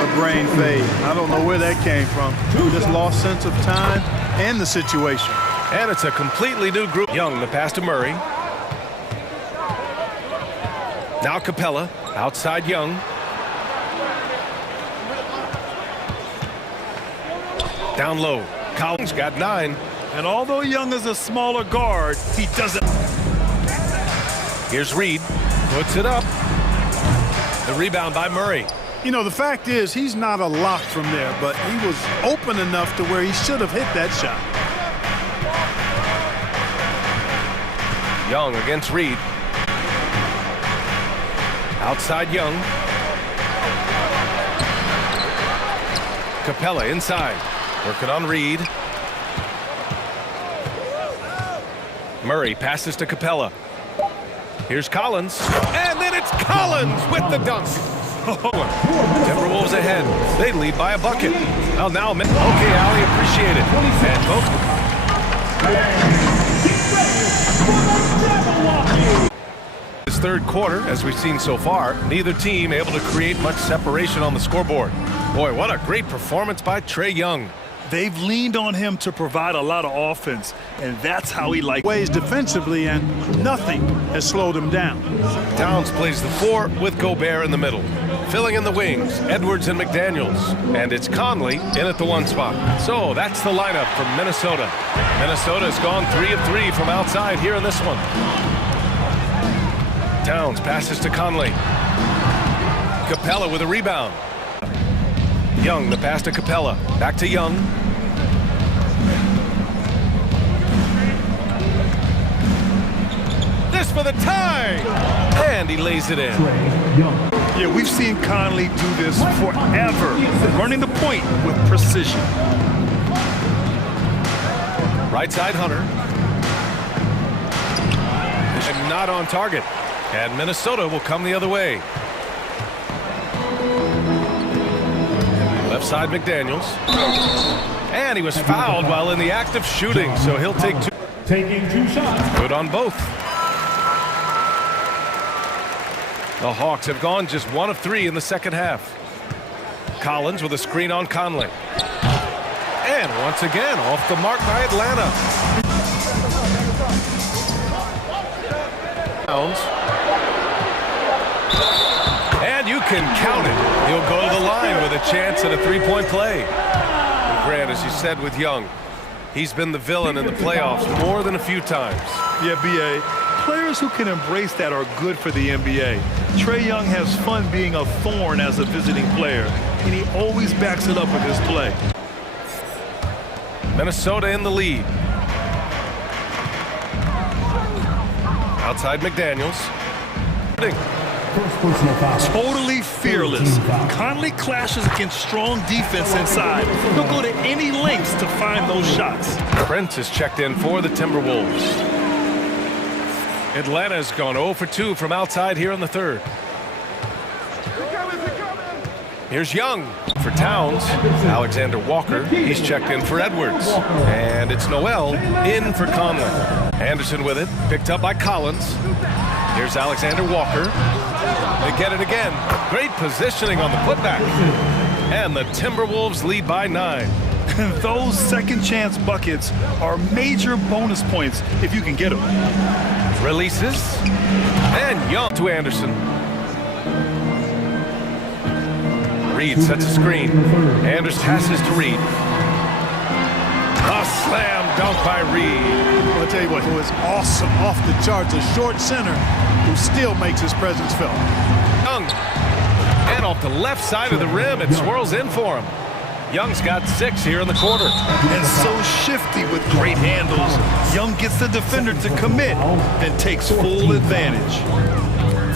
a brain fade. I don't know where that came from. Just lost sense of time and the situation. And it's a completely new group. Young, the pass to Murray. Now Capella, outside Young. Down low. Collins got 9. And although Young is a smaller guard, he doesn't. Here's Reed. Puts it up. The rebound by Murray. You know, the fact is, he's not a lock from there, but he was open enough to where he should have hit that shot. Young against Reed. Outside Young. Capella inside. Working on Reed. Murray passes to Capella. Here's Collins. And then it's Collins with the dunk. Timberwolves ahead. They lead by a bucket. Well, now, okay, Ali, appreciate it. And this third quarter, as we've seen so far, neither team able to create much separation on the scoreboard. Boy, what a great performance by Trae Young. They've leaned on him to provide a lot of offense, and that's how he likes ways defensively, and nothing has slowed him down. Towns plays the 4 with Gobert in the middle. Filling in the wings, Edwards and McDaniels. And it's Conley in at the 1 spot. So that's the lineup from Minnesota. Minnesota's gone 3 of 3 from outside here in this one. Towns passes to Conley. Capella with a rebound. Young, the pass to Capella. Back to Young. This for the tie! And he lays it in. Yeah, we've seen Conley do this forever, running the point with precision. Right side Hunter. And not on target. And Minnesota will come the other way. Left side McDaniels. And he was fouled while in the act of shooting, so he'll take two. Taking 2 shots. Good on both. The Hawks have gone just 1 of 3 in the second half. Collins with a screen on Conley. And once again, off the mark by Atlanta. And you can count it. He'll go to the line with a chance at a three-point play. And Grant, as you said with Young, he's been the villain in the playoffs more than a few times. Yeah, B.A. Players who can embrace that are good for the NBA. Trae Young has fun being a thorn as a visiting player, and he always backs it up with his play. Minnesota in the lead. Outside McDaniels. Totally fearless. Conley clashes against strong defense inside. He'll go to any lengths to find those shots. Prince is checked in for the Timberwolves. Atlanta's gone 0 for 2 from outside here in the third. Here's Young for Towns. Alexander Walker, he's checked in for Edwards. And it's Noel in for Conley. Anderson with it, picked up by Collins. Here's Alexander Walker. They get it again. Great positioning on the putback. And the Timberwolves lead by 9. Those second chance buckets are major bonus points if you can get them. Releases. And Young to Anderson. Reed sets a screen. Anderson passes to Reed. A slam dunk by Reed. I'll tell you what, it was awesome off the charts. A short center who still makes his presence felt. Young. And off the left side of the rim, it swirls in for him. Young's got 6 here in the quarter. And so shifty with great handles. Young gets the defender to commit and takes full advantage.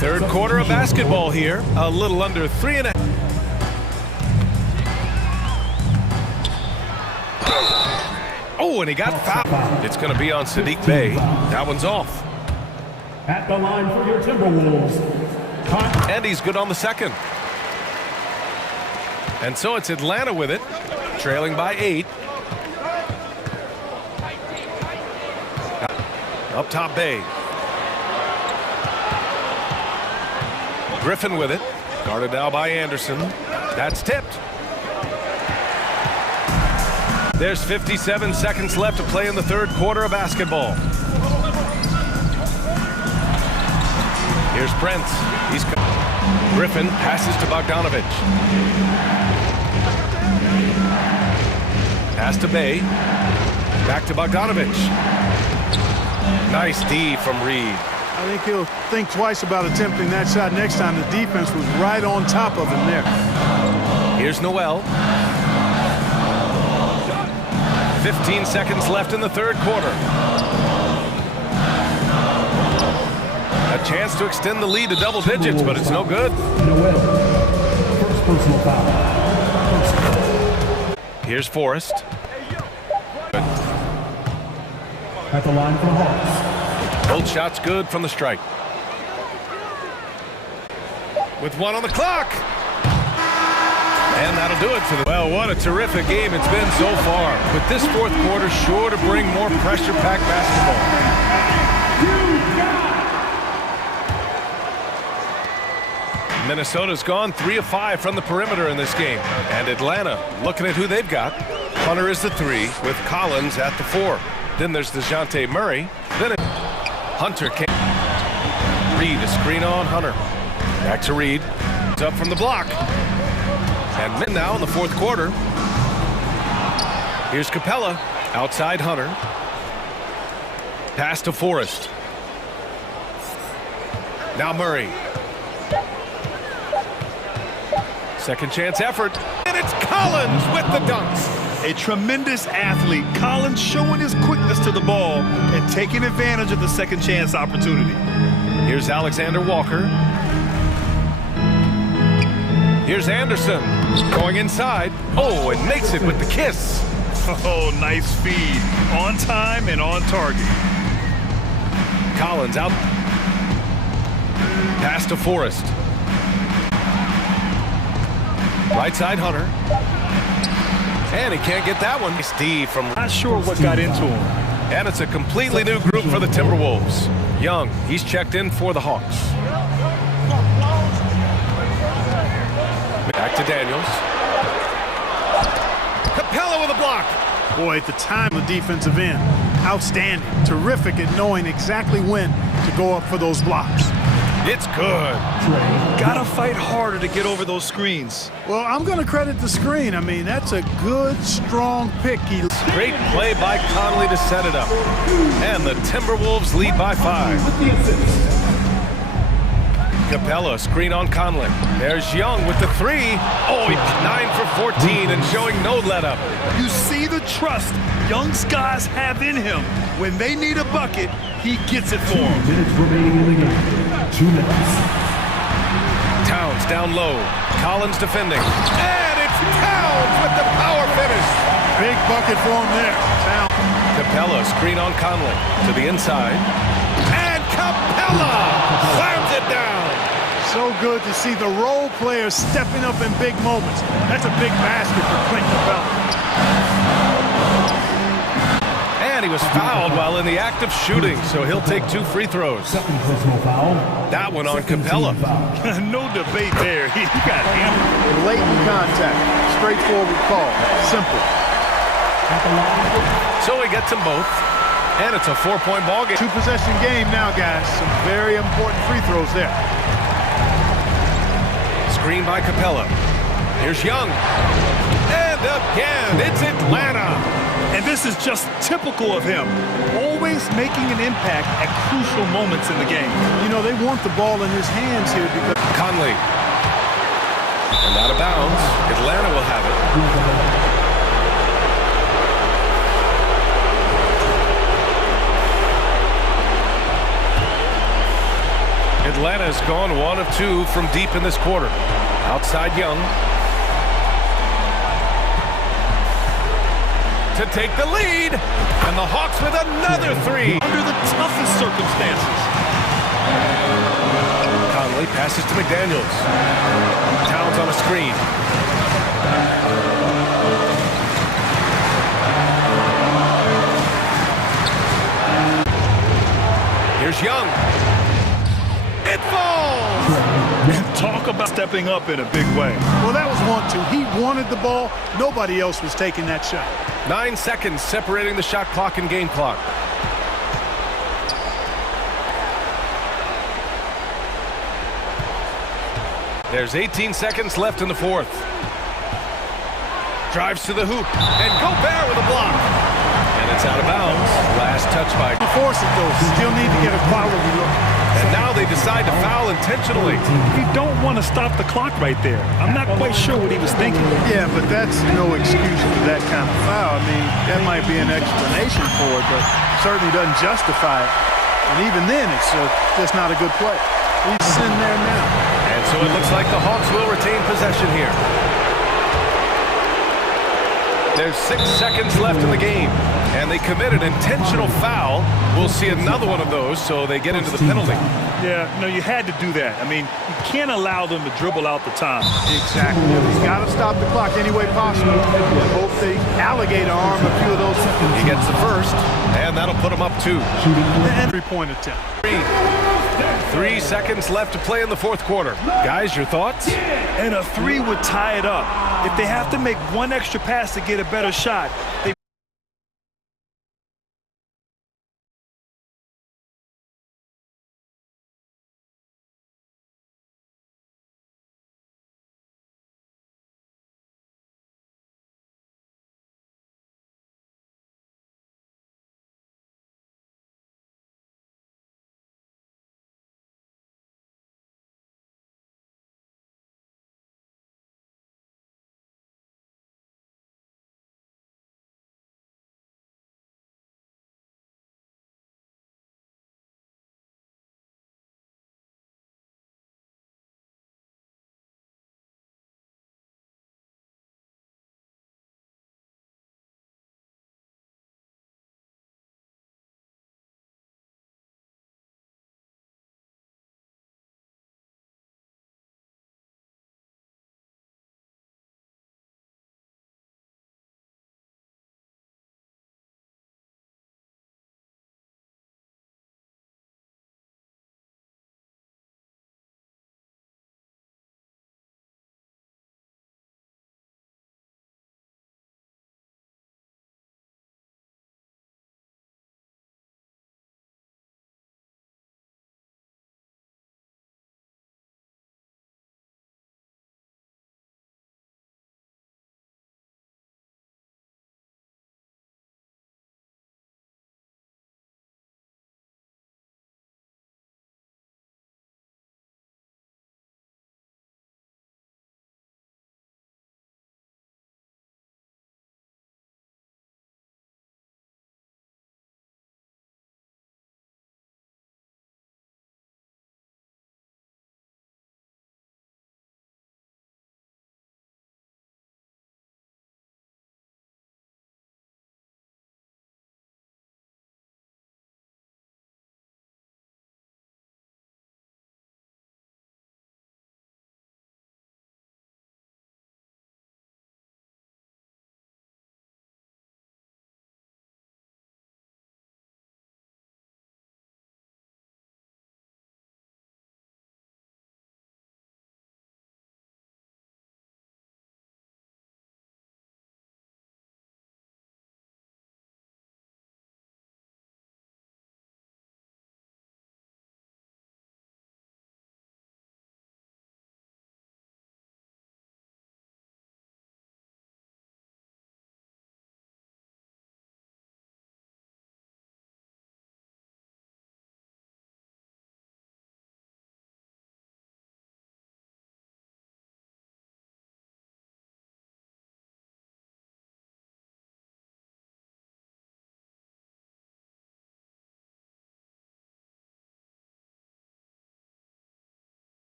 Third quarter of basketball here. A little under 3.5. Oh, and he got fouled. It's going to be on Sadiq Bey. That one's off. At the line for your Timberwolves. And he's good on the second. And so it's Atlanta with it, trailing by 8. Up top, Bey. Griffin with it, guarded now by Anderson. That's tipped. There's 57 seconds left to play in the third quarter of basketball. Here's Prince. Griffin passes to Bogdanovich. Pass to Bey. Back to Bogdanovich. Nice D from Reed. I think he'll think twice about attempting that shot next time. The defense was right on top of him there. Here's Noel. 15 seconds left in the third quarter. A chance to extend the lead to double digits, but it's no good. First personal foul. Here's Forrest. At the line for Hawks. Both shots good from the strike. With 1 on the clock. And that'll do it for the... Well, what a terrific game it's been so far. But this fourth quarter sure to bring more pressure-packed basketball. Minnesota's gone 3 of 5 from the perimeter in this game. And Atlanta, looking at who they've got. Hunter is the 3 with Collins at the 4. Then there's DeJounte Murray. Then Hunter came. Reed, a screen on Hunter. Back to Reed. It's up from the block. And now in the fourth quarter. Here's Capella. Outside Hunter. Pass to Forrest. Now Murray. Second chance effort. And it's Collins with the dunks. A tremendous athlete. Collins showing his quickness to the ball and taking advantage of the second chance opportunity. Here's Alexander Walker. Here's Anderson going inside. Oh, and makes it with the kiss. Oh, nice feed. On time and on target. Collins out. Pass to Forrest. Right side, Hunter. And he can't get that one. Steve from... Not sure what got into him. And it's a completely new group for the Timberwolves. Young, he's checked in for the Hawks. Back to Daniels. Capella with a block. Boy, at the time of defensive end, outstanding. Terrific at knowing exactly when to go up for those blocks. It's good. Gotta fight harder to get over those screens. Well, I'm going to credit the screen. I mean, that's a good, strong pick. Great play by Conley to set it up. And the Timberwolves lead by 5. Capella, screen on Conley. There's Young with the 3. Oh, he's 9 for 14 and showing no let-up. You see the trust Young's guys have in him. When they need a bucket, he gets it for them. 2 minutes remaining in the game. 2 minutes. Towns down low. Collins defending. And it's Towns with the power finish. Big bucket for him there. Towns. Capella, screen on Conley. To the inside. And Capella slams it down. So good to see the role players stepping up in big moments. That's a big basket for Clint Capella. And he was fouled while in the act of shooting, so he'll take 2 free throws. Second personal foul. That one on Capella. No debate there. He got hammered. Blatant contact. Straightforward call. Simple. So he gets them both. And it's a 4-point ball game. 2-possession game now, guys. Some very important free throws there. Screen by Capella. Here's Young. And again, it's Atlanta. And this is just typical of him. Always making an impact at crucial moments in the game. You know, they want the ball in his hands here because... Conley. And out of bounds. Atlanta will have it. Atlanta's gone 1 of 2 from deep in this quarter. Outside Young. To take the lead. And the Hawks with another 3. Under the toughest circumstances. Conley passes to McDaniels. Towns on a screen. Here's Young. It falls! Talk about stepping up in a big way. Well, that was 1-2. He wanted the ball. Nobody else was taking that shot. 9 seconds separating the shot clock and game clock. There's 18 seconds left in the 4th. Drives to the hoop. And Gobert with a block. And it's out of bounds. Last touch by... Force it, though. Still need to get a quality look. And now they decide to foul intentionally. You don't want to stop the clock right there. I'm not quite sure what he was thinking. Yeah, but that's no excuse for that kind of foul. I mean, that might be an explanation for it, but certainly doesn't justify it. And even then, it's just not a good play. He's in there now. And so it looks like the Hawks will retain possession here. There's 6 seconds left in the game, and they commit an intentional foul. We'll see another one of those, so they get into the penalty. Yeah, no, you had to do that. I mean, you can't allow them to dribble out the time. Exactly. He's got to stop the clock any way possible. Hope they alligator arm a few of those. He gets the first, and that'll put him up 2. And 3-point attempt. 3 seconds left to play in the 4th quarter. Guys, your thoughts? And a 3 would tie it up. If they have to make one extra pass to get a better shot, they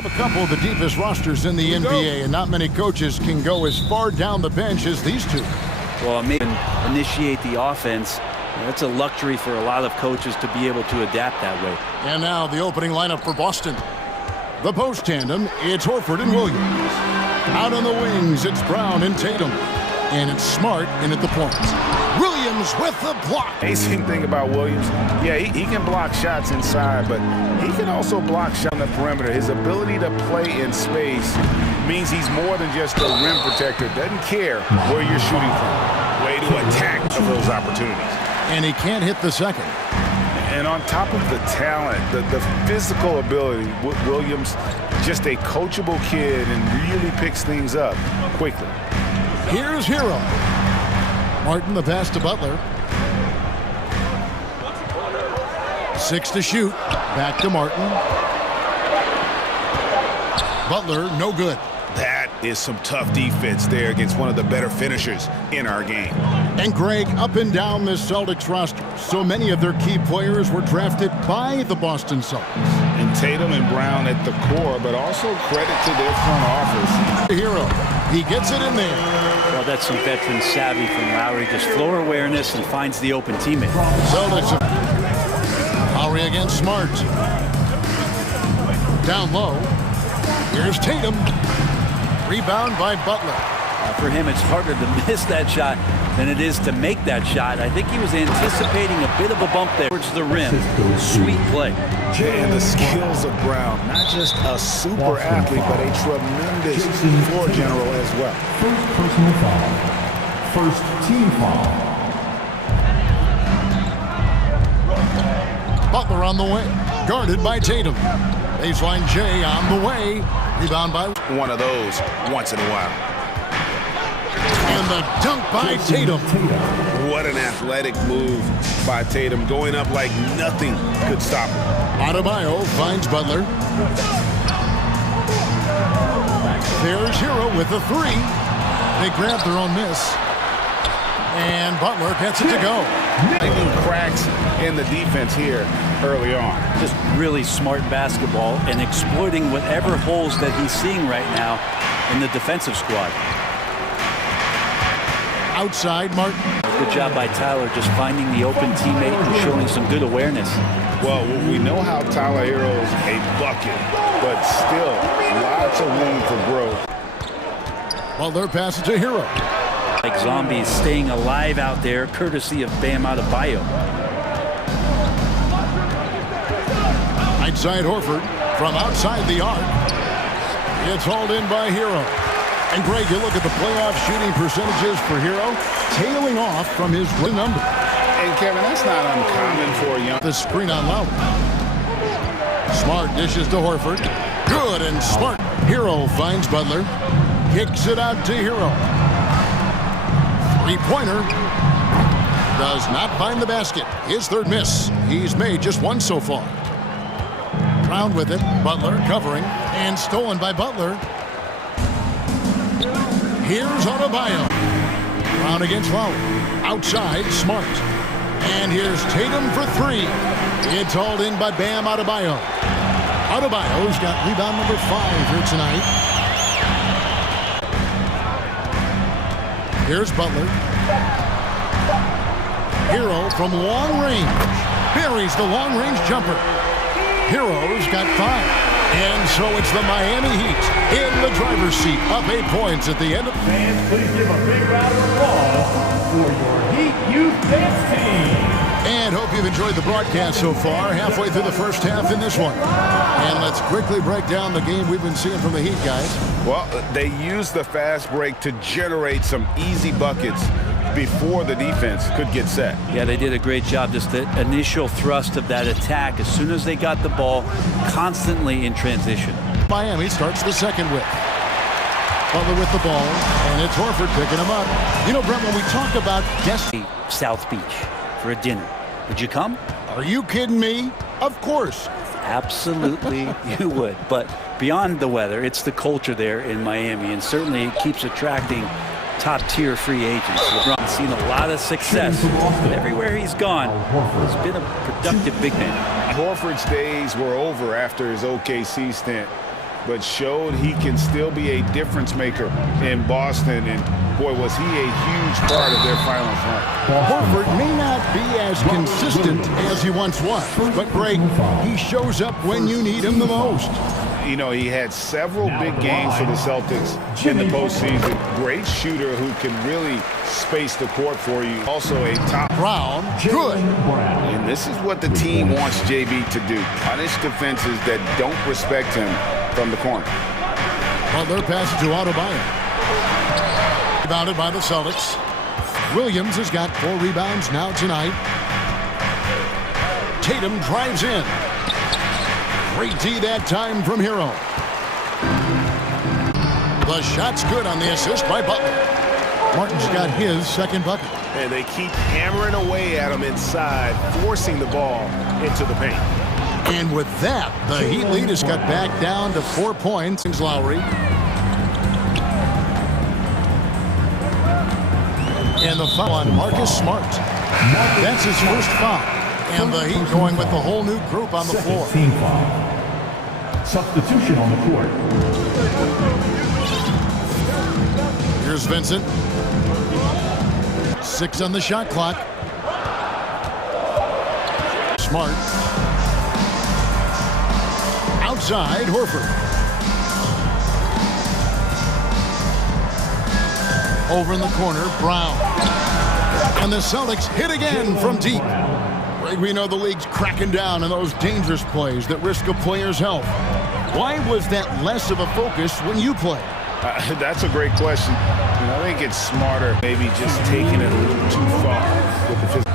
have a couple of the deepest rosters in the NBA, and not many coaches can go as far down the bench as these two. Well, maybe initiate the offense. That's a luxury for a lot of coaches to be able to adapt that way. And now the opening lineup for Boston. The post tandem, it's Horford and Williams. Out on the wings, it's Brown and Tatum. And it's Smart in at the points. Williams with the block. Amazing thing about Williams, yeah, he can block shots inside, but he can also block shots on the perimeter. His ability to play in space means he's more than just a rim protector. Doesn't care where you're shooting from. Way to attack of those opportunities. And he can't hit the second. And on top of the talent, the physical ability, Williams, just a coachable kid and really picks things up quickly. Here's Hero. Martin the pass to Butler. 6 to shoot. Back to Martin. Butler, no good. That is some tough defense there against one of the better finishers in our game. And Greg, up and down this Celtics roster, so many of their key players were drafted by the Boston Celtics. And Tatum and Brown at the core, but also credit to their front office. Hero, he gets it in there. Well, that's some veteran savvy from Lowry. Just floor awareness and finds the open teammate. Celtics. Lowry against Smart. Down low. Here's Tatum. Rebound by Butler. For him, it's harder to miss that shot than it is to make that shot. I think he was anticipating a bit of a bump there towards the rim. Sweet play. And the skills of Brown, not just a super athlete, but a tremendous floor general as well. First personal foul. First team foul. Butler on the way. Guarded by Tatum. Baseline J on the way. Rebound by one of those once in a while. And the dunk by Tatum. What an athletic move by Tatum, going up like nothing could stop him. Adebayo finds Butler. There's Hero with the three. They grab their own miss. And Butler gets it to go. Finding cracks in the defense here early on. Just really smart basketball and exploiting whatever holes that he's seeing right now in the defensive squad. Outside, Martin. Good job by Tyler just finding the open teammate and showing some good awareness. Well, we know how Tyler Hero's a bucket, but still lots of room for growth. Butler passes to Hero. Like zombies staying alive out there, courtesy of Bam Adebayo. Outside Horford from outside the arc. It's hauled in by Hero. And Greg, you look at the playoff shooting percentages for Hero, tailing off from his number. And Kevin, that's not uncommon for a young. The screen on Lowry. Smart dishes to Horford. Good and Smart. Hero finds Butler. Kicks it out to Hero. Three-pointer. Does not find the basket. His third miss. He's made just one so far. Brown with it. Butler covering. And stolen by Butler. Here's Adebayo. Brown against Lowry. Outside, Smart. And here's Tatum for three. It's hauled in by Bam Adebayo. Adebayo's got rebound number 5 here tonight. Here's Butler. Hero from long range. Buries the long-range jumper. Hero's got 5. And so it's the Miami Heat in the driver's seat, up 8 points at the end of. Fans, please give a big round of applause for your Heat Youth Dance Team. And hope you've enjoyed the broadcast so far, halfway through the first half in this one. And let's quickly break down the game we've been seeing from the Heat, guys. Well, they used the fast break to generate some easy buckets before the defense could get set. Yeah, they did a great job. Just the initial thrust of that attack as soon as they got the ball, constantly in transition. Miami starts the second whip. Butler with the ball, and it's Horford picking him up. You know, Brent, when we talk about destiny, South Beach for a dinner, would you come? Are you kidding me? Of course. Absolutely, you would. But beyond the weather, it's the culture there in Miami, and certainly it keeps attracting top-tier free agents. LeBron's seen a lot of success. Everywhere he's gone, he's been a productive big man. Horford's days were over after his OKC stint. but showed he can still be a difference maker in Boston. And boy, was he a huge part of their finals run. Horford may not be as consistent as he once was, but Greg, he shows up when you need him the most. You know, he had several big games for the Celtics in the postseason. Great shooter who can really space the court for you. Also a top Brown, good. And this is what the team wants JB to do. Punish defenses that don't respect him from the corner. Well, their pass to Adebayo. Rebounded by the Celtics. Williams has got 4 rebounds now tonight. Tatum drives in. Great D that time from Hero. The shot's good on the assist by Butler. Martin's got his second bucket. And they keep hammering away at him inside, forcing the ball into the paint. And with that, the Heat lead is cut back down to 4 points. Lowry. And the foul on Marcus Smart. That's his first foul. And the Heat going with the whole new group on the floor. Team foul. Substitution on the court. Here's Vincent. 6 on the shot clock. Smart. Outside, Horford. Over in the corner, Brown. And the Celtics hit again from deep. We know the league's cracking down on those dangerous plays that risk a player's health. Why was that less of a focus when you play? That's a great question. I think it's smarter maybe just taking it a little too far with the physical.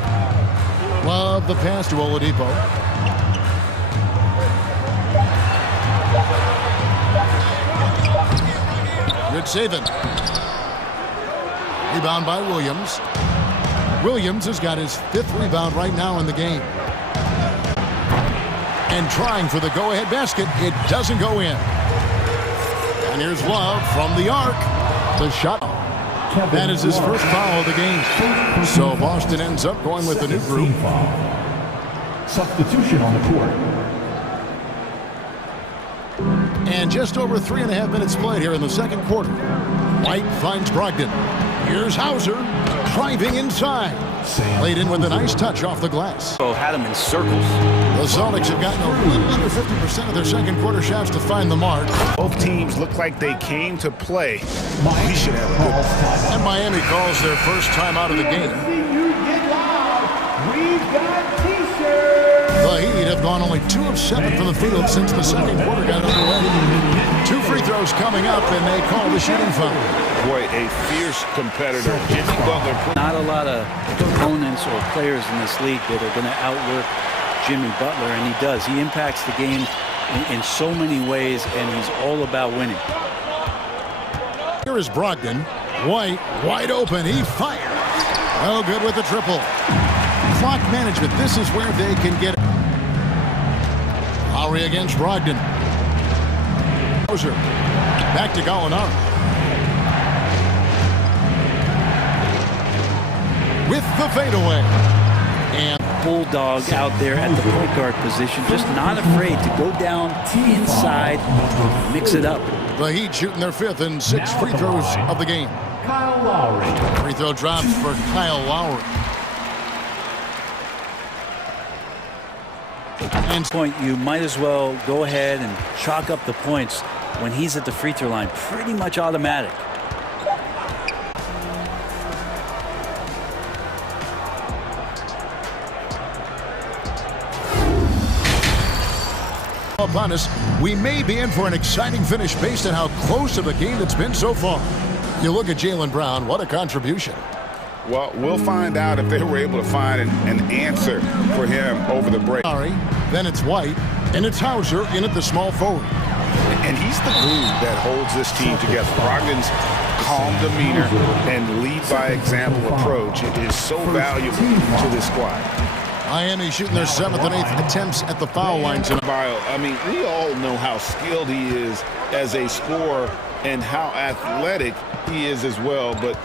Love the pass to Oladipo. Good saving. Rebound by Williams. Williams has got his 5th rebound right now in the game. And trying for the go-ahead basket. It doesn't go in. And here's Love from the arc. The shot. That is his first foul of the game. So Boston ends up going with the new group. Substitution on the court. And just over 3.5 minutes played here in the second quarter. White finds Brogdon. Here's Hauser driving inside. Laid in with a nice touch off the glass. Had him in circles. The Celtics have gotten a little under 50% of their second quarter shots to find the mark. Both teams look like they came to play. We should have a good one. And Miami calls their first time out of the game. The Heat have gone only 2 of 7 from the field since the second quarter got underway. 2 free throws coming up, and they call the shooting foul. Boy, a fierce competitor. Jimmy Butler. Not a lot of opponents or players in this league that are going to outwork Jimmy Butler, and he does. He impacts the game in so many ways, and he's all about winning. Here is Brogdon. White, wide open. He fires. Well, good with the triple. Clock management. This is where they can get it. Lowry against Brogdon. Back to Gallinari. With the fadeaway. And Bulldog out there at the point guard position, just not afraid to go down inside, mix it up. The Heat shooting their 5th and 6th free throws of the game. Kyle Lowry. Free throw drops for Kyle Lowry. And point, you might as well go ahead and chalk up the points when he's at the free throw line. Pretty much automatic. Upon us, we may be in for an exciting finish based on how close of a game it's been so far. You look at Jaylen Brown, what a contribution. Well, we'll find out if they were able to find an answer for him over the break. Then it's White, and it's Hauser in at the small forward. And he's the glue that holds this team together. Brogdon's calm demeanor and lead by example approach is so valuable to this squad. Miami shooting their 7th and 8th attempts at the foul line tonight. I mean, we all know how skilled he is as a scorer and how athletic he is as well, but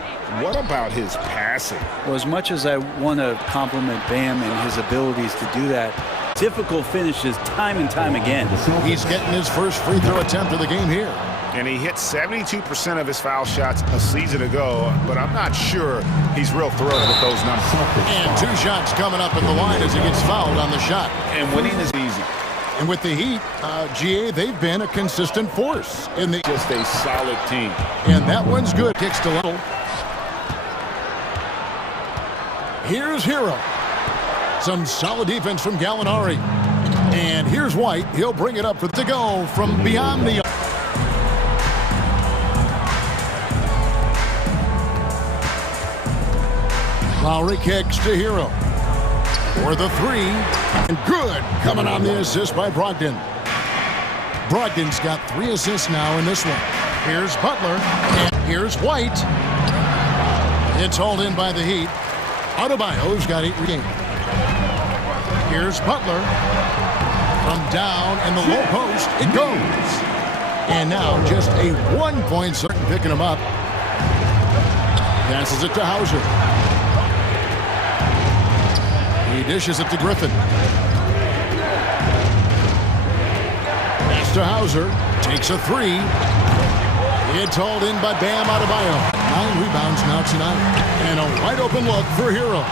what about his passing? Well, as much as I want to compliment Bam and his abilities to do that, Difficult finishes time and time again. He's getting his first free throw attempt of the game here. And he hit 72% of his foul shots a season ago, but I'm not sure he's real thrilled with those numbers. And 2 shots coming up at the line as he gets fouled on the shot. And winning is easy. And with the Heat, GA, they've been a consistent force in the... Just a solid team. And that one's good. Kicks to level. Here's Hero. Some solid defense from Gallinari. And here's White. He'll bring it up for to go from beyond the... Lowry kicks to Hero. For the 3, and good, coming on the assist by Brogdon. Brogdon's got 3 assists now in this one. Here's Butler, and here's White. It's hauled in by the Heat. Adebayo's got 8 regained. Here's Butler. From down in the low post, it goes. And now just a 1-point certain picking him up. Passes it to Hauser. He dishes it to Griffin. Pass to Hauser. Takes a 3. It's hauled in by Bam Adebayo. 9 rebounds now tonight. And a wide open look for Hero.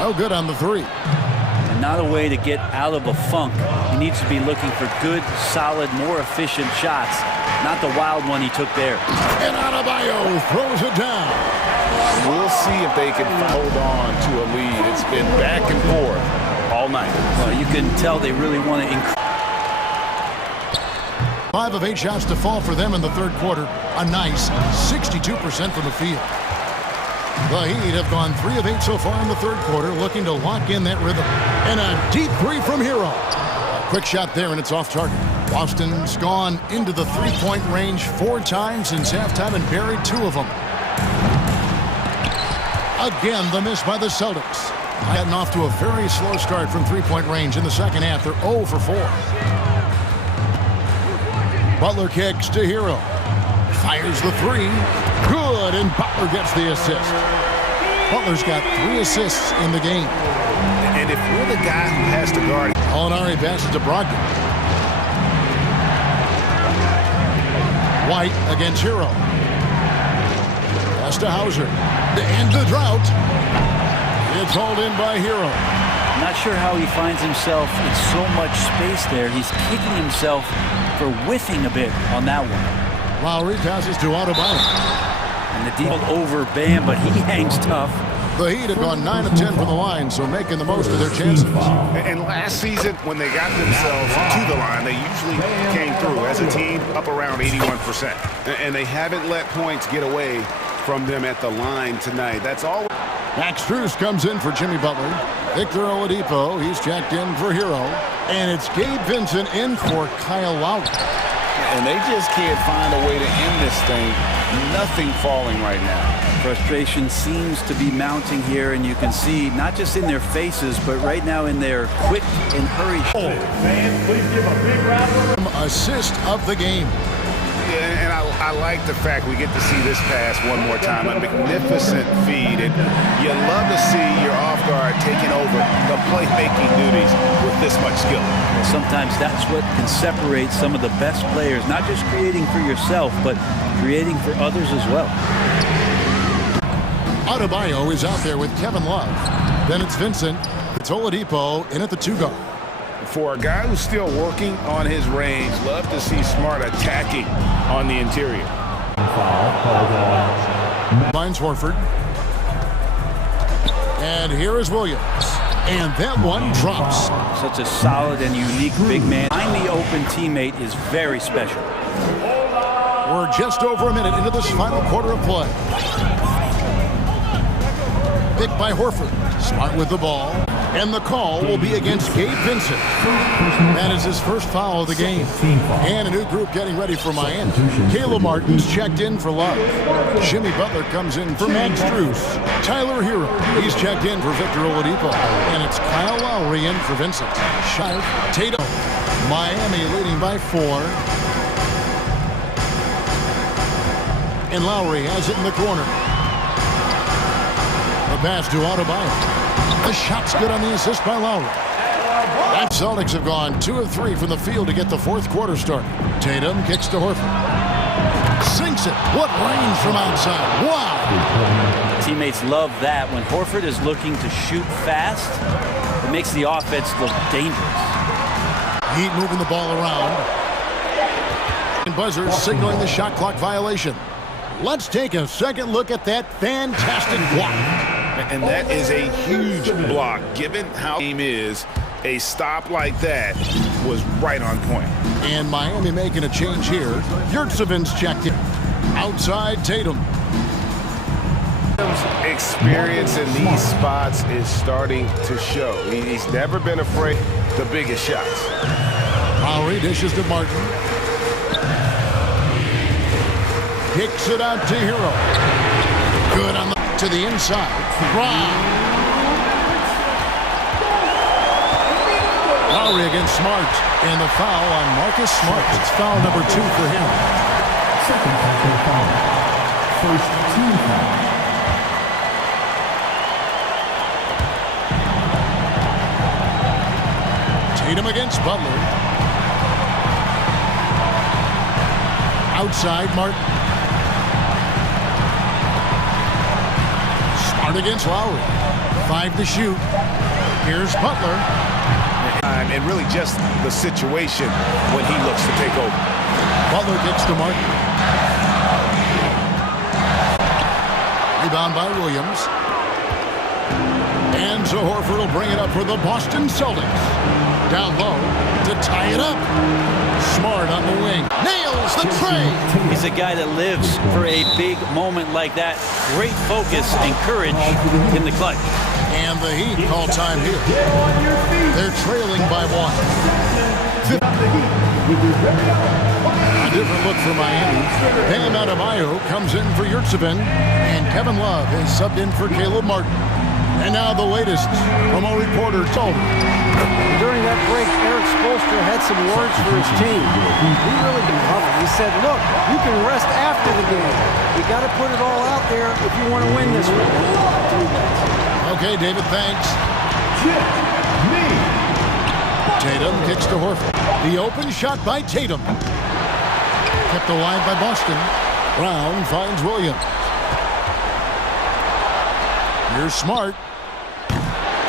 No good on the 3. And not a way to get out of a funk. He needs to be looking for good, solid, more efficient shots. Not the wild one he took there. And Adebayo throws it down. We'll see if they can hold on to a lead. It's been back and forth all night. Well, you can tell they really want to increase. 5 of 8 shots to fall for them in the third quarter. A nice 62% from the field. The Heat have gone 3 of 8 so far in the third quarter, looking to lock in that rhythm. And a deep 3 from Hero. A quick shot there, and it's off target. Boston's gone into the 3-point range 4 times since halftime and buried 2 of them. Again, the miss by the Celtics. Getting off to a very slow start from 3-point range in the second half. They're 0 for 4. Butler kicks to Hero. Fires the 3. Good, and Butler gets the assist. Butler's got 3 assists in the game. And if you're the guy who has to guard... Gallinari passes to Brogdon. White against Hero. Pass to Hauser. To end the drought. It's hauled in by Hero. Not sure how he finds himself in so much space there. He's kicking himself for whiffing a bit on that one. Lowry passes to Adebayo. And the deal over Bam, but he hangs tough. The Heat have gone 9 of 10 from the line, so making the most of their chances. And last season, when they got themselves to the line, they usually came through as a team up around 81%. And they haven't let points get away from them at the line tonight. That's all. Max Strus comes in for Jimmy Butler. Victor Oladipo, he's checked in for Hero. And it's Gabe Vincent in for Kyle Lowry. And they just can't find a way to end this thing. Nothing falling right now. Frustration seems to be mounting here, and you can see not just in their faces, but right now in their quick and hurry. Fans, please give a big round of assist of the game. Yeah, and I like the fact we get to see this pass one more time. A magnificent feed, and you love to see your off guard taking over the playmaking duties with this much skill. Well, sometimes that's what can separate some of the best players, not just creating for yourself, but creating for others as well. Adebayo is out there with Kevin Love. Then it's Vincent. It's Oladipo in at the 2 guard. For a guy who's still working on his range, love to see Smart attacking on the interior. Finds Horford. And here is Williams. And that one drops. Such a solid and unique big man. Finding the open teammate is very special. We're just over a minute into this final quarter of play. Picked by Horford. Smart with the ball. And the call will be against Gabe Vincent. That is his first foul of the game. And a new group getting ready for Miami. Caleb Martin's checked in for Love. Jimmy Butler comes in for Max Strus. Tyler Hero, he's checked in for Victor Oladipo. And it's Kyle Lowry in for Vincent. Shot Tatum. Miami leading by 4. And Lowry has it in the corner. The pass to Adebayo. The shot's good on the assist by Lowry. And Celtics have gone 2 of 3 from the field to get the fourth quarter started. Tatum kicks to Horford. Sinks it. What range from outside. Wow. Teammates love that. When Horford is looking to shoot fast, it makes the offense look dangerous. Heat moving the ball around. And buzzer signaling the shot clock violation. Let's take a second look at that fantastic block. And that is a huge block. Given how the game is, a stop like that was right on point. And Miami making a change here. Yurtseven's checked in. Outside Tatum. Experience in these spots is starting to show. He's never been afraid of the biggest shots. Lowry dishes to Martin. Kicks it out to Hero. Good on to the inside. Brown. Lowry against Smart. And the foul on Marcus Smart. It's foul number 2 for him. Second foul. First team foul. Tatum against Butler. Outside Martin. Smart against Lowry. 5 to shoot. Here's Butler. And really just the situation when he looks to take over. Butler kicks to Martin. Rebound by Williams. And so Horford will bring it up for the Boston Celtics. Down low to tie it up. Smart on the wing. Nails the tray. He's a guy that lives for a big moment like that. Great focus and courage in the clutch. And the Heat call time here. They're trailing by 1. A different look for Miami. Bam Adebayo comes in for Yurtseven. And Kevin Love is subbed in for Caleb Martin. And now the latest from our reporter, Toby. During that break, Eric Spoelstra had some words for his team. He really didn't love it. He said, look, you can rest after the game. You got to put it all out there if you want to win this one. Okay, David, thanks. Tatum kicks to Horford. The open shot by Tatum. Kept alive by Boston. Brown finds Williams. Here's Smart.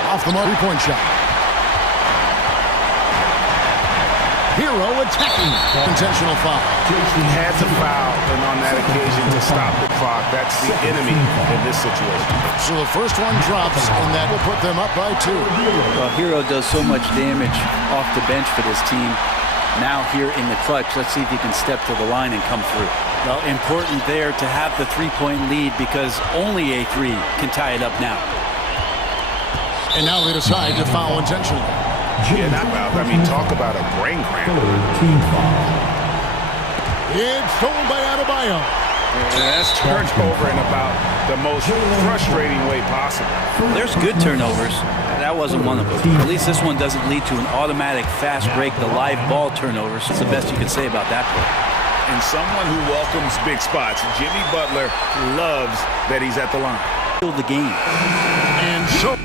Off the mark, 3-point shot. Hero attacking. Intentional foul. He had to foul, and on that occasion to stop the clock. That's the enemy in this situation. So the first one drops, and that will put them up by 2. Well, Hero does so much damage off the bench for this team. Now here in the clutch, let's see if he can step to the line and come through. Well, important there to have the 3-point lead because only a 3 can tie it up now. And now they decide to foul intentionally. Yeah, not about, I mean, talk about a brain cramp. It's stolen by Adebayo. And that's turned over in about the most frustrating way possible. There's good turnovers. That wasn't one of them. At least this one doesn't lead to an automatic fast break, the live ball turnovers. That's the best you can say about that play. And someone who welcomes big spots, Jimmy Butler loves that he's at the line. The game. And so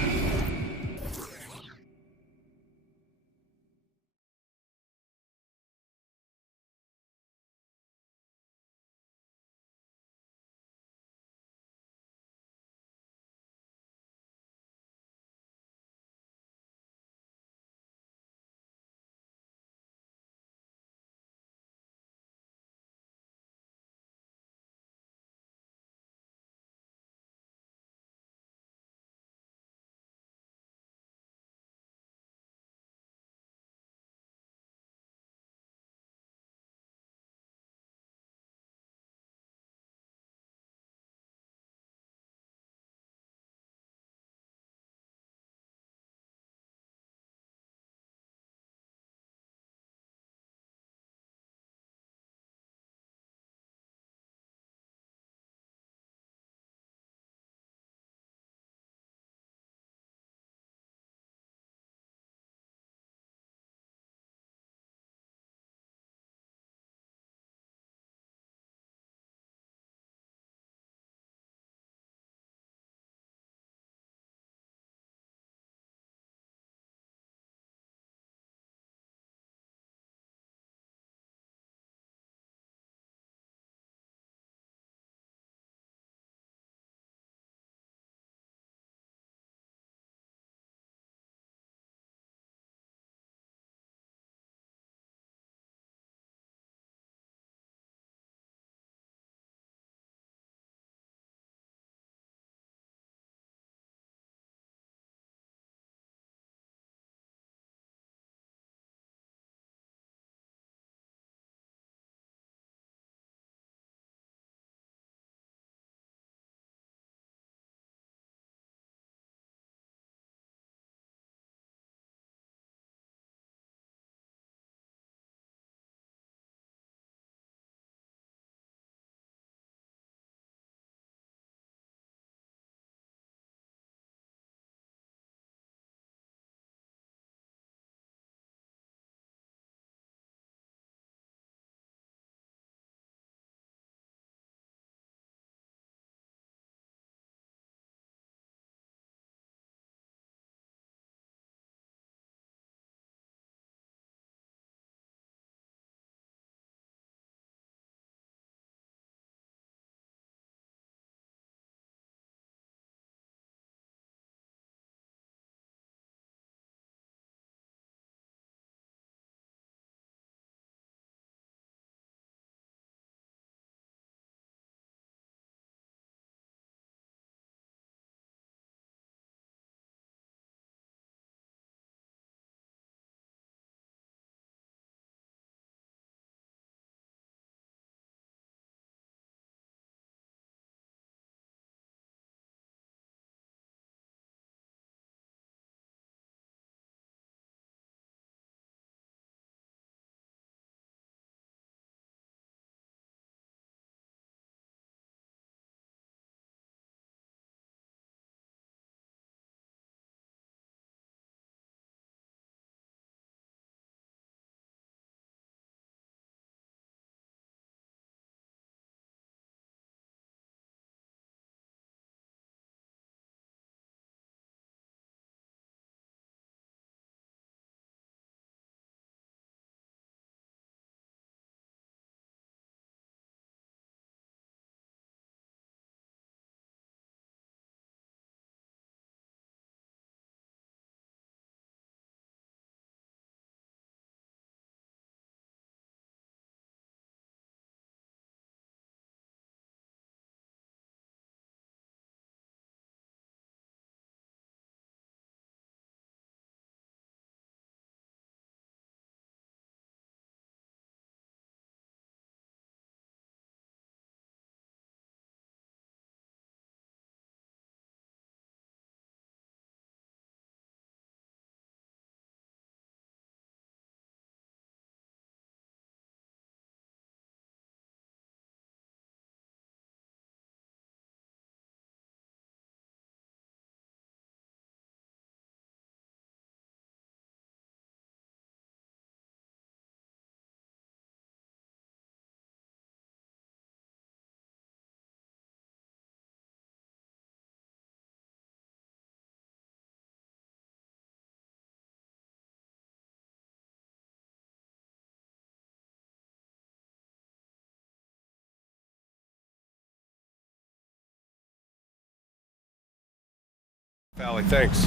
Valley, thanks.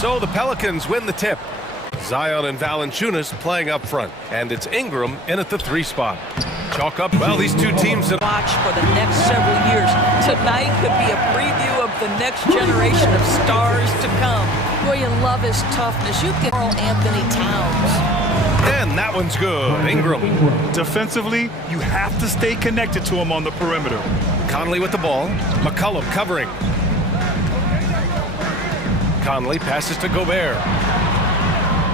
So the Pelicans win the tip. Zion and Valanciunas playing up front, and it's Ingram in at the 3 spot. Chalk up, well, these two teams that watch for the next several years. Tonight could be a preview of the next generation of stars to come. Boy, you love his toughness. You get Karl Anthony Towns. And that one's good. Ingram. Defensively, you have to stay connected to him on the perimeter. Conley with the ball. McCollum covering. Conley passes to Gobert.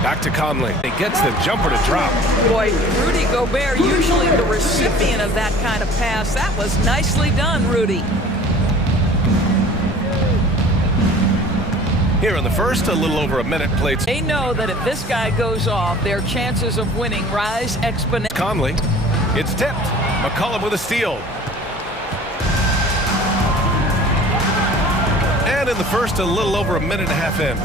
Back to Conley. He gets the jumper to drop. Boy, Rudy Gobert, usually the recipient of that kind of pass. That was nicely done, Rudy. Here in the first, a little over a minute played. They know that if this guy goes off, their chances of winning rise exponentially. Conley. It's tipped. McCollum with a steal. And in the first, a little over a minute and a half in.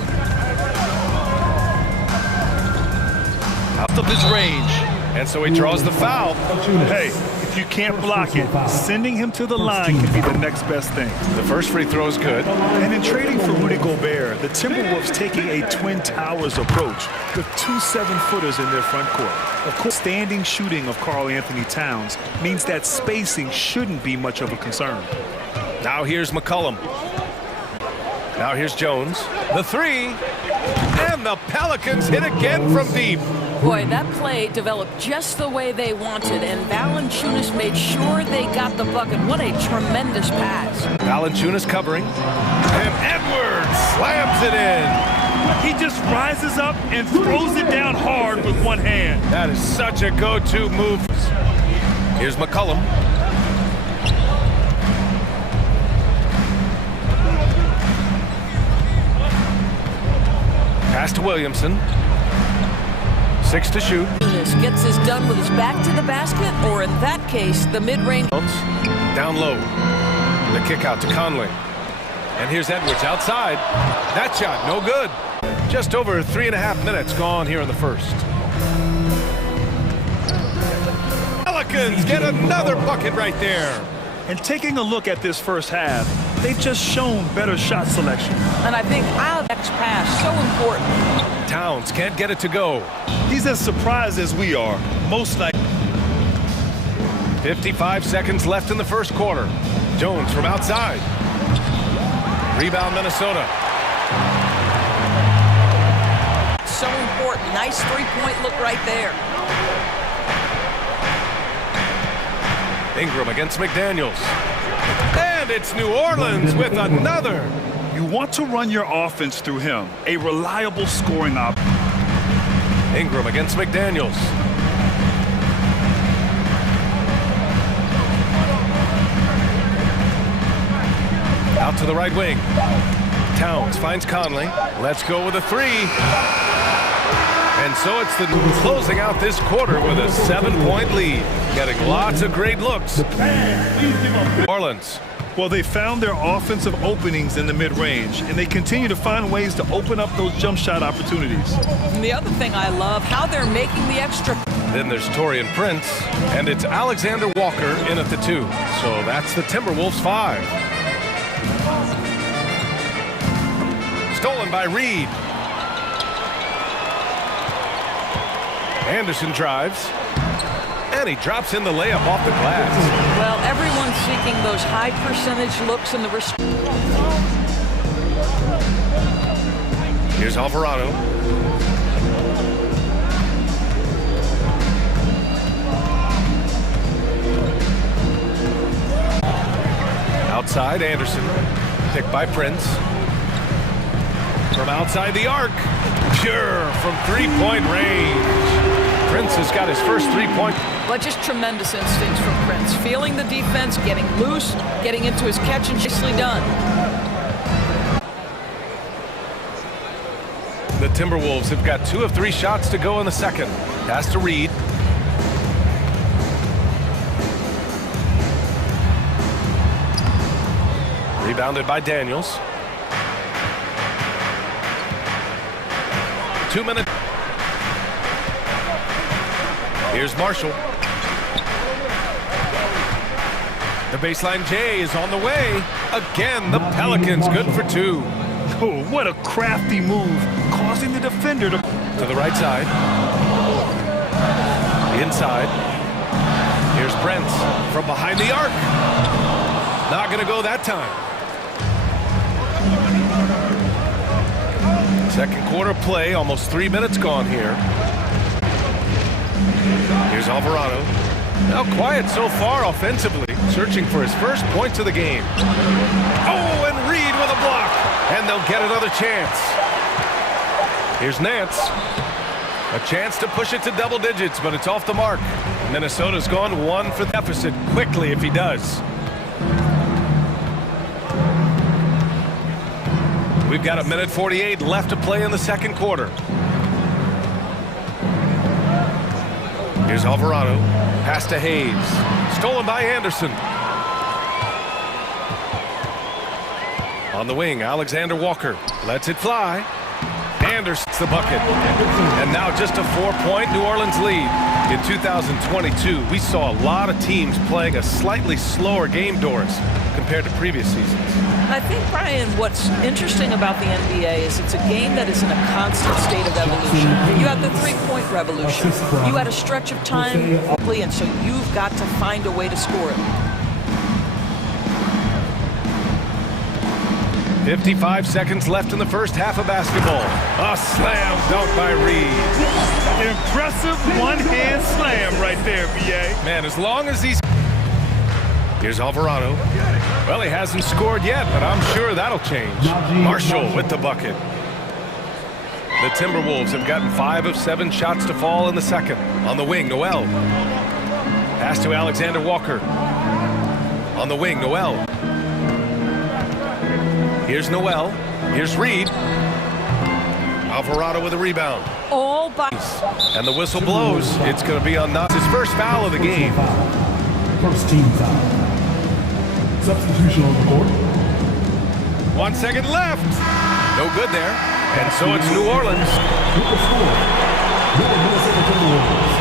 Out of his range. And so he draws the foul. Hey, if you can't block it, sending him to the line can be the next best thing. The first free throw is good. And in trading for Rudy Gobert, the Timberwolves taking a Twin Towers approach with 2 7-footers in their front court. Of course, standing shooting of Karl Anthony Towns means that spacing shouldn't be much of a concern. Now here's McCollum. Now here's Jones. The 3. And the Pelicans hit again from deep. Boy, that play developed just the way they wanted, and Valanciunas made sure they got the bucket. What a tremendous pass. Valanciunas covering. And Edwards slams it in. He just rises up and throws it down hard with one hand. That is such a go-to move. Here's McCollum. Pass to Williamson. 6 to shoot. Gets his done with his back to the basket, or in that case, the mid-range. Down low. The kick out to Conley. And here's Edwards outside. That shot, no good. Just over 3.5 minutes gone here in the first. Pelicans get another bucket right there. And taking a look at this first half, they've just shown better shot selection. And I think our next pass, so important. Towns can't get it to go. He's as surprised as we are, most likely. 55 seconds left in the first quarter. Jones from outside. Rebound Minnesota. So important. Nice three-point look right there. Ingram against McDaniels. And it's New Orleans with another. You want to run your offense through him. A reliable scoring option. Ingram against McDaniels. Out to the right wing. Towns finds Conley. Let's go with a 3. And so it's the closing out this quarter with a 7-point lead. Getting lots of great looks. New Orleans. Well, they found their offensive openings in the mid-range, and they continue to find ways to open up those jump shot opportunities. And the other thing I love, how they're making the extra. Then there's Taurean Prince, and it's Alexander Walker in at the 2. So that's the Timberwolves 5. Stolen by Reed. Anderson drives. And he drops in the layup off the glass. Well, everyone's seeking those high percentage looks in the wrist. Here's Alvarado. Outside, Anderson. Picked by Prince. From outside the arc. Pure from three-point range. Prince has got his first 3-point. But just tremendous instincts from Prince. Feeling the defense, getting loose, getting into his catch, and nicely done. The Timberwolves have got 2 of 3 shots to go in the second. Pass to Reed. Rebounded by Daniels. 2 minutes. Here's Marshall. The baseline J is on the way. Again, the Pelicans good for two. Oh, what a crafty move, causing the defender to the right side. Inside. Here's Brent from behind the arc. Not going to go that time. Second quarter play, almost 3 minutes gone here. Here's Alvarado. Now quiet so far offensively, searching for his first points of the game. Oh, and Reed with a block, and they'll get another chance. Here's Nance. A chance to push it to double digits, but it's off the mark. Minnesota's gone one for deficit quickly if he does. We've got 1:48 left to play in the second quarter. Here's Alvarado. Pass to Hayes. Stolen by Anderson. On the wing, Alexander Walker lets it fly. Anderson's the bucket. And now just a 4-point New Orleans lead. In 2022, we saw a lot of teams playing a slightly slower game, Doris, compared to previous seasons. I think, Brian, what's interesting about the NBA is it's a game that is in a constant state of evolution. You had the three-point revolution. You had a stretch of time, and so you've got to find a way to score it. 55 seconds left in the first half of basketball. A slam dunk by Reed. impressive one-hand slam right there, BA. Man, as long as he's... Here's Alvarado. Well, he hasn't scored yet, but I'm sure that'll change. Marshall with the bucket. The Timberwolves have gotten 5 of 7 shots to fall in the second. On the wing, Noel. Pass to Alexander Walker. On the wing, Noel. Here's Noel. Here's Reed. Alvarado with a rebound. All by... And the whistle blows. It's going to be on Knott's first foul of the game. First team foul. Substitution on the court. 1 second left. No good there. And so it's New Orleans. With the score, with the Minnesota Timberwolves,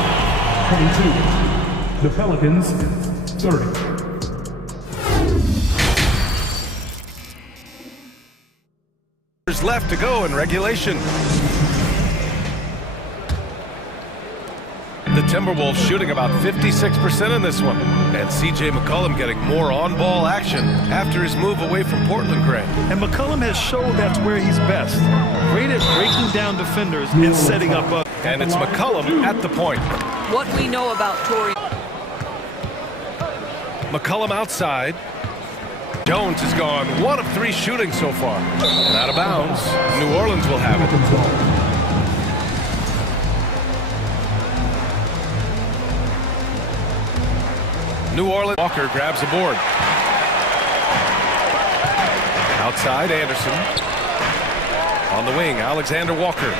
22. The Pelicans, 30. There's left to go in regulation. The Timberwolves shooting about 56% in this one. And C.J. McCollum getting more on-ball action after his move away from Portland, Grant. And McCollum has showed that's where he's best. Great at breaking down defenders and setting up others. And it's McCollum at the point. What we know about Torrey. McCollum outside. Jones has gone 1 of 3 shooting so far. And out of bounds. New Orleans will have it. New Orleans. Walker grabs the board. Outside, Anderson. On the wing, Alexander Walker.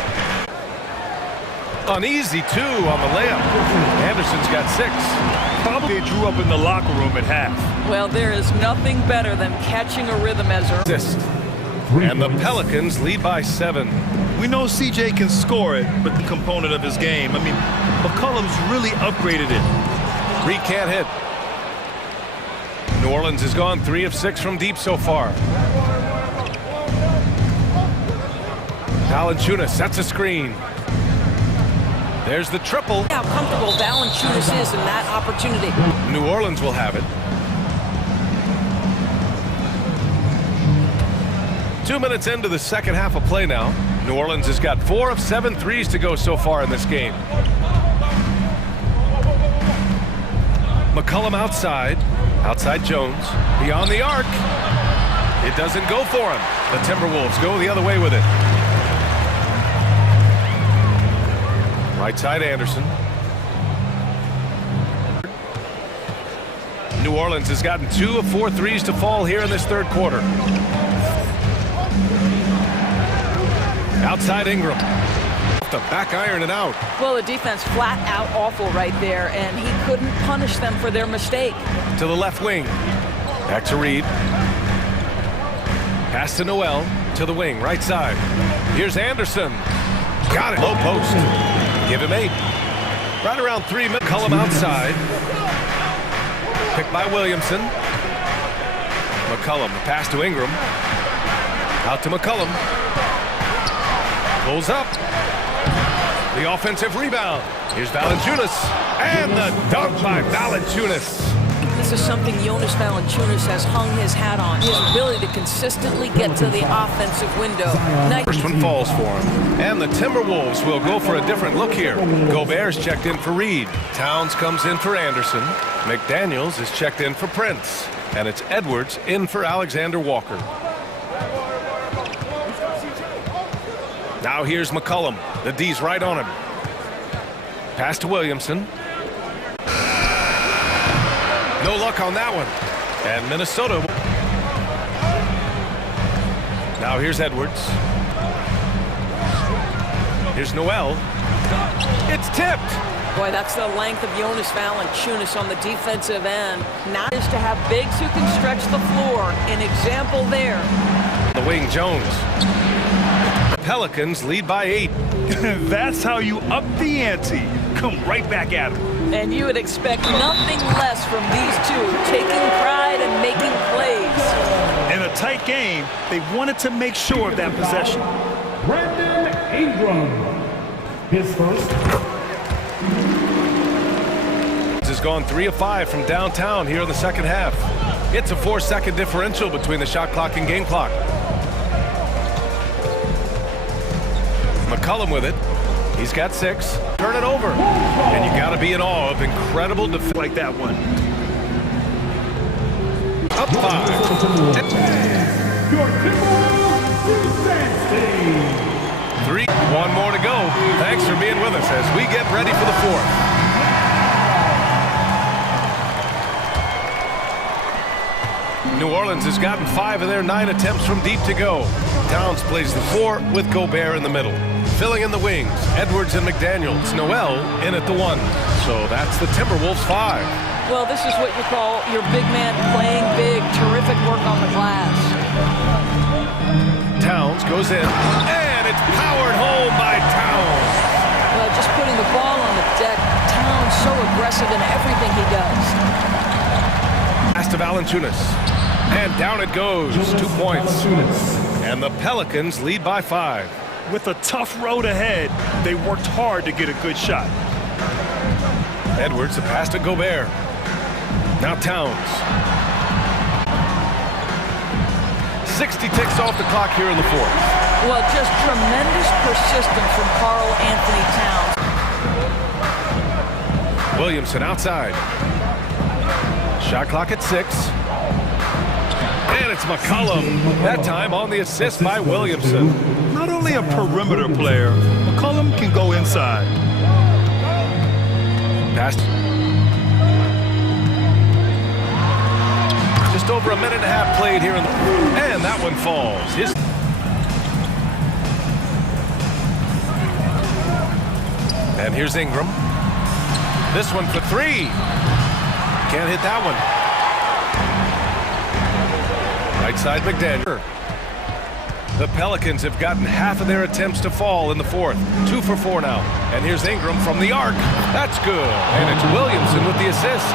Uneasy, 2 on the layup. Anderson's got 6. Probably drew up in the locker room at half. Well, there is nothing better than catching a rhythm as a... And the Pelicans lead by 7. We know CJ can score it, but the component of his game. I mean, McCollum's really upgraded it. Reed can't hit. New Orleans has gone 3 of 6 from deep so far. Valanciunas sets a screen. There's the triple. How comfortable Valanciunas is in that opportunity. New Orleans will have it. 2 minutes into the second half of play now. New Orleans has got 4 of 7 threes to go so far in this game. McCollum outside. Outside Jones. Beyond the arc. It doesn't go for him. The Timberwolves go the other way with it. Right side Anderson. New Orleans has gotten 2 of 4 threes to fall here in this third quarter. Outside Ingram. The back iron it out. Well, the defense flat out awful right there, and he couldn't punish them for their mistake. To the left wing. Back to Reed. Pass to Noel. To the wing, right side. Here's Anderson. Got it. Low post. Give him 8. Right around 3 minutes. McCollum outside. Picked by Williamson. McCollum, the pass to Ingram. Out to McCollum. Pulls up. The offensive rebound. Here's Valanciunas. And the dunk by Valanciunas. This is something Jonas Valanciunas has hung his hat on. His ability to consistently get to the offensive window. First one falls for him. And the Timberwolves will go for a different look here. Gobert's checked in for Reed. Towns comes in for Anderson. McDaniels is checked in for Prince. And it's Edwards in for Alexander Walker. Now here's McCollum. The D's right on him. Pass to Williamson. No luck on that one. And Minnesota. Now here's Edwards. Here's Noel. It's tipped. Boy, that's the length of Jonas Valanciunas on the defensive end. Now is to have bigs who can stretch the floor. An example there. The wing, Jones. Pelicans lead by 8. That's how you up the ante. Come right back at them. And you would expect nothing less from these two, taking pride and making plays. In a tight game, they wanted to make sure of that possession. Brandon Ingram. His first. Has gone 3 of 5 from downtown here in the second half. It's a 4-second differential between the shot clock and game clock. McCollum with it. He's got 6. Turn it over. And you got to be in awe of incredible defense like that one. Up 5. Your Timberwolves 3. One more to go. Thanks for being with us as we get ready for the 4th. New Orleans has gotten 5 of their 9 attempts from deep to go. Towns plays the 4 with Gobert in the middle. Filling in the wings, Edwards and McDaniels. Noel in at the 1. So that's the Timberwolves 5. Well, this is what you call your big man playing big. Terrific work on the glass. Towns goes in, and it's powered home by Towns. Well, just putting the ball on the deck. Towns so aggressive in everything he does. Pass to Valanciunas. And down it goes. 2 points. And the Pelicans lead by 5. With a tough road ahead, they worked hard to get a good shot. Edwards, the pass to Gobert. Now Towns. 60 ticks off the clock here in the 4th. Well, just tremendous persistence from Karl Anthony Towns. Williamson outside. Shot clock at 6. And it's McCollum. That time on the assist by Williamson. Not only a perimeter player, McCollum can go inside. Pass. Just over a minute and a half played here in the... And that one falls. And here's Ingram. This one for 3. Can't hit that one. Right side McDaniel. The Pelicans have gotten half of their attempts to fall in the 4th. 2 for 4 now. And here's Ingram from the arc. That's good. And it's Williamson with the assist.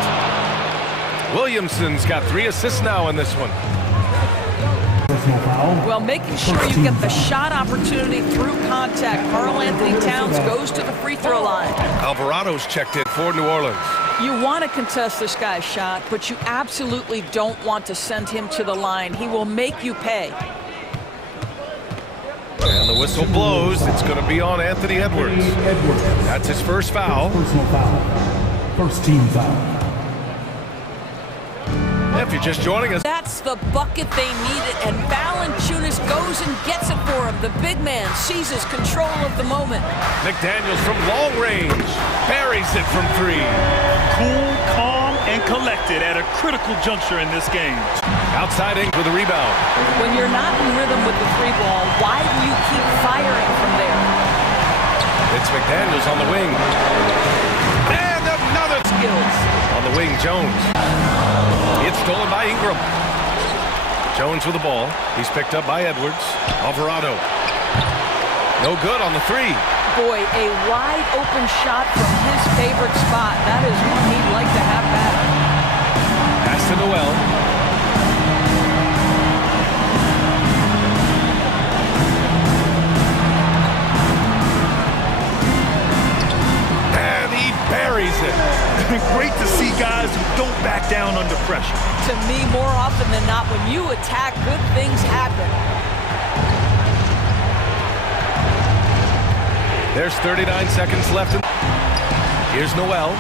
Williamson's got 3 assists now in this one. Well, making sure you get the shot opportunity through contact. Karl Anthony Towns goes to the free throw line. Alvarado's checked in for New Orleans. You want to contest this guy's shot, but you absolutely don't want to send him to the line. He will make you pay. And the whistle blows. It's going to be on Anthony Edwards. That's his first foul. Personal foul. First team foul. If you're just joining us. That's the bucket they needed, and Valanciunas goes and gets it for him. The big man seizes control of the moment. McDaniels from long range. Buries it from 3. Cool, calm, and collected at a critical juncture in this game. Outside Inc with a rebound. When you're not in rhythm with the 3 ball, why do you keep firing from there? It's McDaniels on the wing. And another skills. On the wing, Jones. It's stolen by Ingram. Jones with the ball. He's picked up by Edwards. Alvarado. No good on the 3. Boy, a wide open shot from his favorite spot. That is one he'd like to have back. Pass to Noel. Great to see guys who don't back down under pressure. To me, more often than not, when you attack, good things happen. There's 39 seconds left. Here's Noel.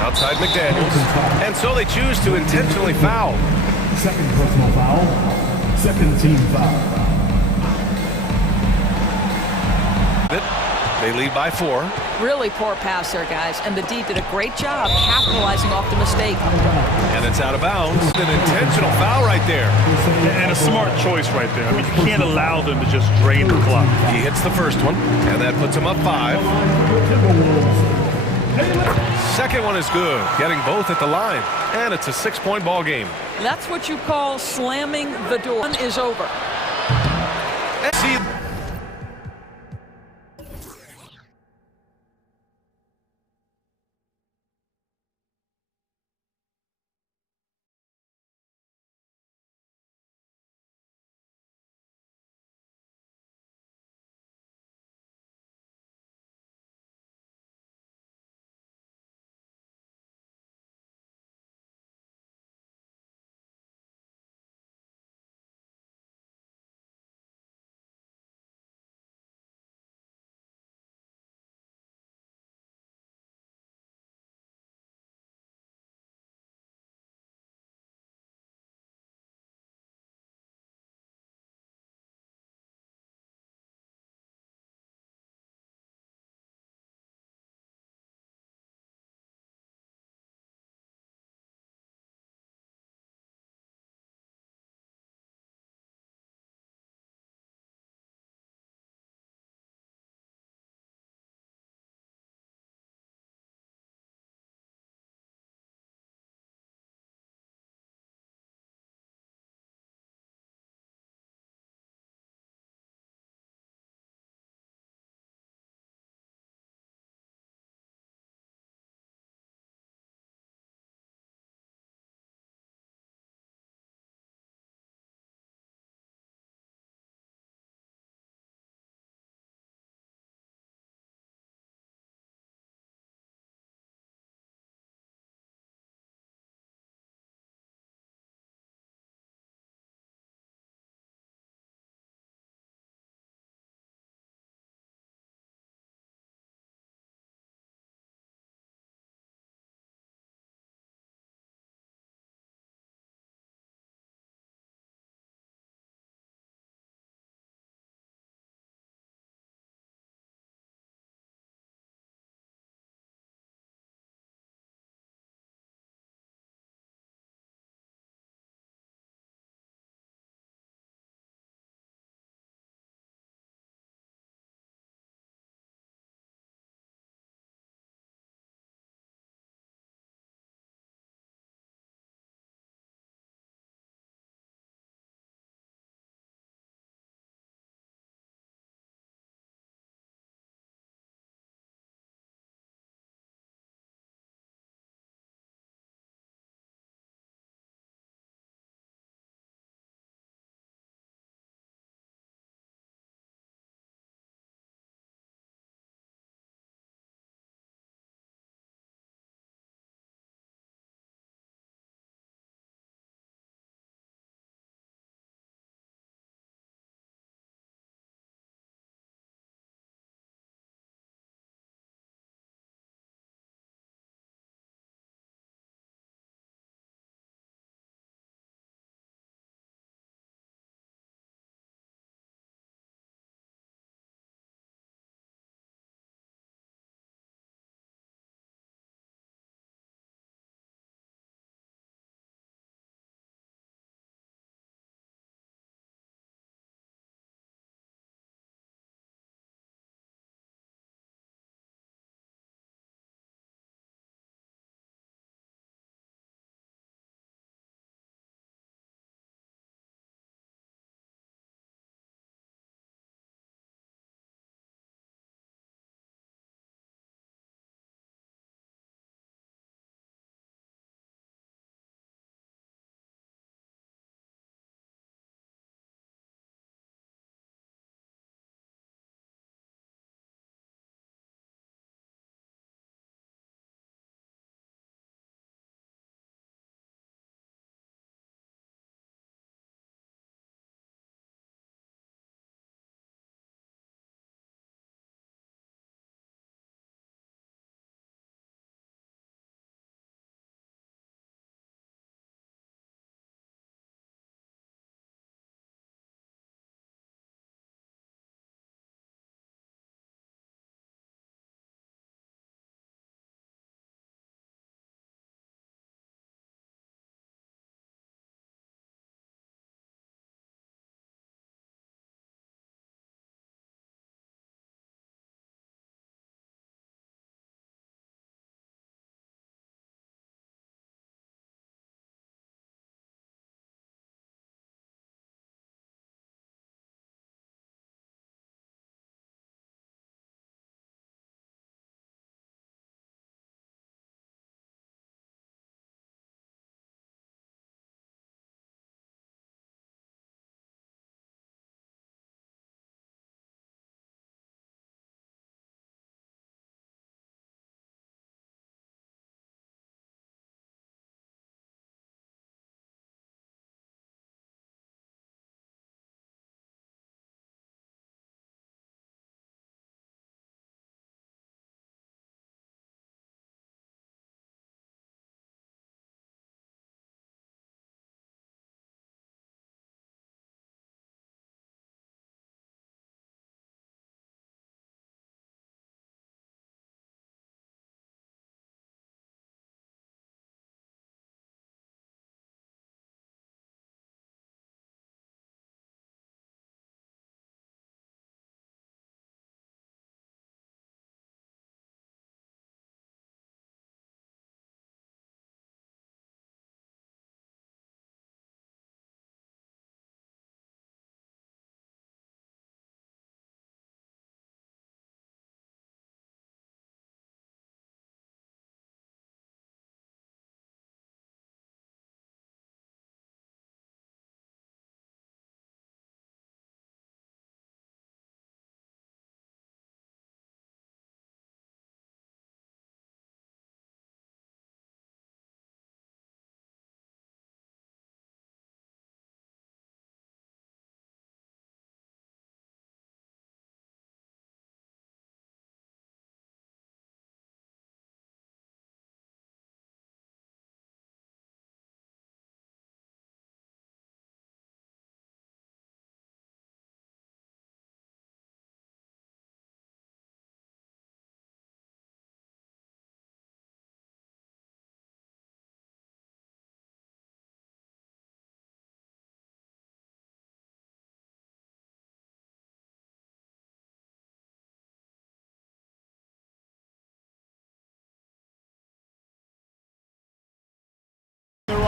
Outside McDaniels. And so they choose to intentionally foul. Second personal foul. Second team foul. They lead by 4. Really poor pass there, guys. And the D did a great job capitalizing off the mistake. And it's out of bounds. An intentional foul right there. And a smart choice right there. I mean, you can't allow them to just drain the clock. He hits the first one, and that puts him up 5. Second one is good, getting both at the line. And it's a 6-point ball game. That's what you call slamming the door. One is over. See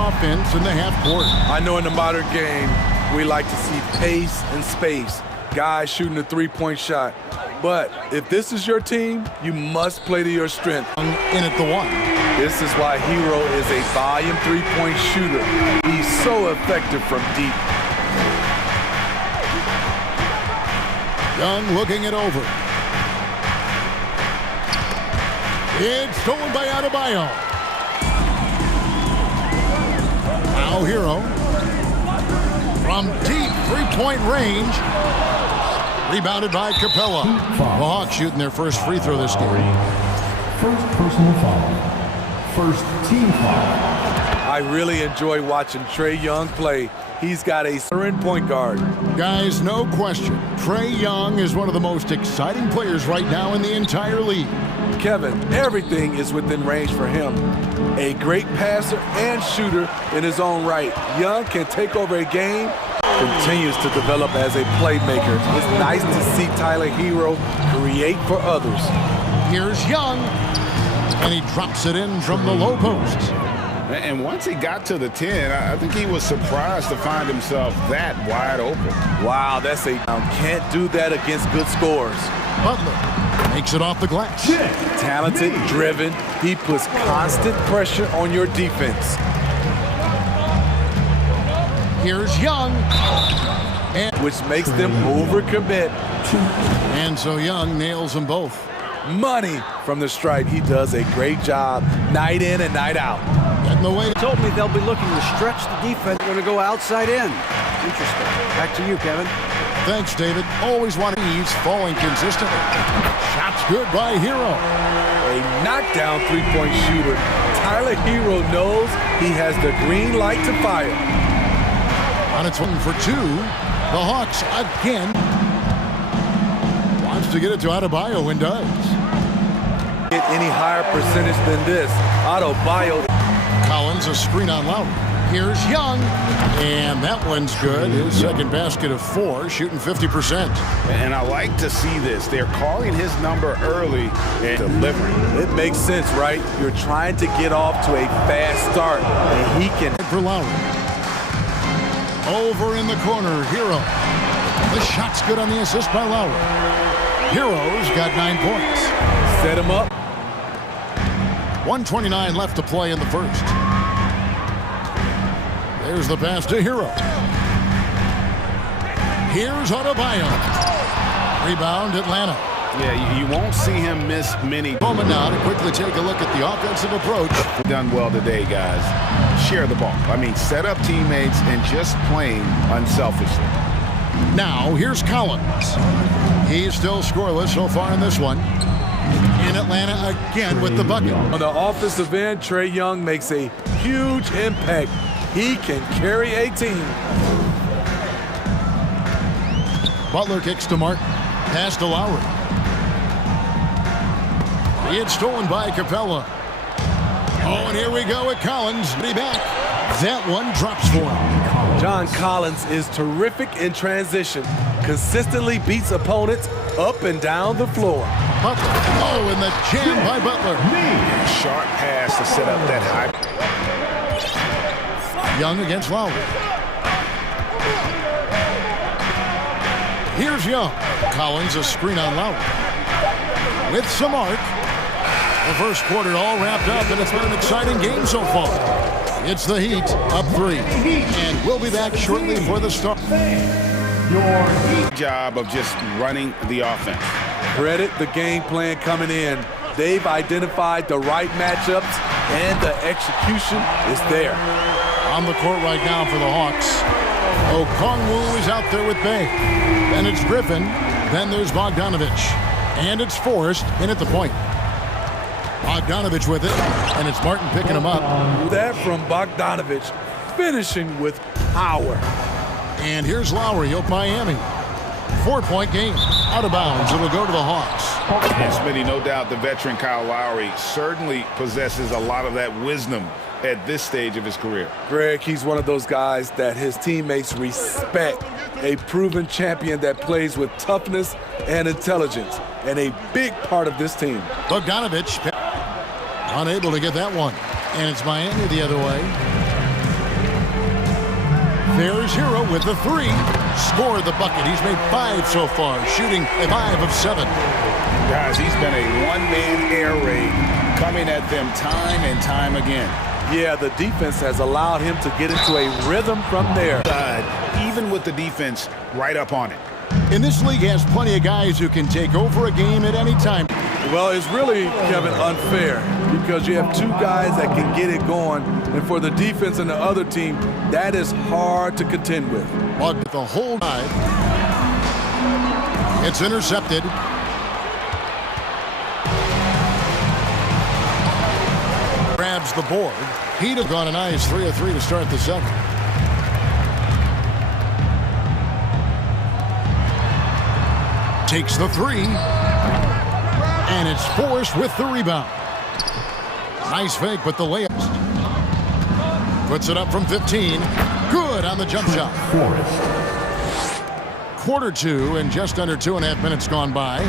offense in the half court. I know in the modern game, we like to see pace and space, guys shooting a three-point shot. But if this is your team, you must play to your strength. In at the one. This is why Hero is a volume three-point shooter. He's so effective from deep. Young looking it over. It's stolen by Adebayo. Now Hero. From deep three-point range. Rebounded by Capella. The Hawks shooting their first free throw this game. First personal foul. First team foul. I really enjoy watching Trae Young play. He's got a veteran point guard. Guys, no question. Trae Young is one of the most exciting players right now in the entire league. Kevin, everything is within range for him. A great passer and shooter in his own right. Young can take over a game, continues to develop as a playmaker. It's nice to see Tyler Hero create for others. Here's Young, and he drops it in from the low post. And once he got to the 10, I think he was surprised to find himself that wide open. Wow, that's a can't do that against good scores. Butler makes it off the glass. Talented, driven, he puts constant pressure on your defense. Here's Young, and which makes them overcommit. And so Young nails them both. Money from the stripe. He does a great job night in and night out. Getting the way. Told me they'll be looking to stretch the defense. They're going to go outside in. Interesting. Back to you, Kevin. Thanks, David. Always want to ease falling consistently. Shots good by Hero. A knockdown three-point shooter. Tyler Hero knows he has the green light to fire. On its 1 for 2. The Hawks again. Wants to get it to Adebayo and does. Get any higher percentage than this. Adebayo. Collins, a screen on Lowry. Here's Young, and that one's good. His second basket of 4, shooting 50%. And I like to see this. They're calling his number early and delivering. It makes sense, right? You're trying to get off to a fast start, and he can. For Lowry. Over in the corner, Hero. The shot's good on the assist by Lowry. Hero's got 9 points. Set him up. 1:29 left to play in the first. There's the pass to Hero. Here's Adebayo. Rebound, Atlanta. Yeah, you won't see him miss many. Moment now to quickly take a look at the offensive approach. Done well today, guys. Share the ball. I mean, set up teammates and just playing unselfishly. Now, here's Collins. He's still scoreless so far in this one. In Atlanta again with the bucket. On the offensive end, Trae Young makes a huge impact. He can carry a team. Butler kicks to Martin. Pass to Lowry. It's stolen by Capella. Oh, and here we go with Collins. Be back. That one drops for him. John Collins is terrific in transition. Consistently beats opponents up and down the floor. Butler. Oh, and the jam by Butler. Sharp pass to set up that high. Young against Lowry. Here's Young. Collins, a screen on Lowry. With some arc. The first quarter all wrapped up, and it's been an exciting game so far. It's the Heat, up 3. And we'll be back shortly for the start. Your job of just running the offense. Credit the game plan coming in. They've identified the right matchups, and the execution is there. On the court right now for the Hawks. Okongwu is out there with Bay. Then it's Griffin. Then there's Bogdanovich. And it's Forrest in at the point. Bogdanovich with it, and it's Martin picking him up. That from Bogdanovich, finishing with power. And here's Lowry of Miami. 4-point game. Out of bounds. It'll go to the Hawks. And Smitty, no doubt the veteran Kyle Lowry certainly possesses a lot of that wisdom at this stage of his career. Greg, he's one of those guys that his teammates respect. A proven champion that plays with toughness and intelligence, and a big part of this team. Bogdanovich unable to get that one. And it's Miami the other way. There's Hero with the three. Scored the bucket. He's made 5 so far, shooting 5 of 7. Guys, he's been a one-man air raid coming at them time and time again. Yeah, the defense has allowed him to get into a rhythm from there. Even with the defense right up on it. In this league has plenty of guys who can take over a game at any time. Well, it's really, Kevin, unfair because you have 2 guys that can get it going, and for the defense and the other team, that is hard to contend with. But the whole time, it's intercepted. Grabs the board. He'd have gone a nice 3 of 3 to start the second. Takes the 3. And it's Forrest with the rebound. Nice fake, but the layup. Puts it up from 15. Good on the jump shot. Quarter 2 and just under 2.5 minutes gone by.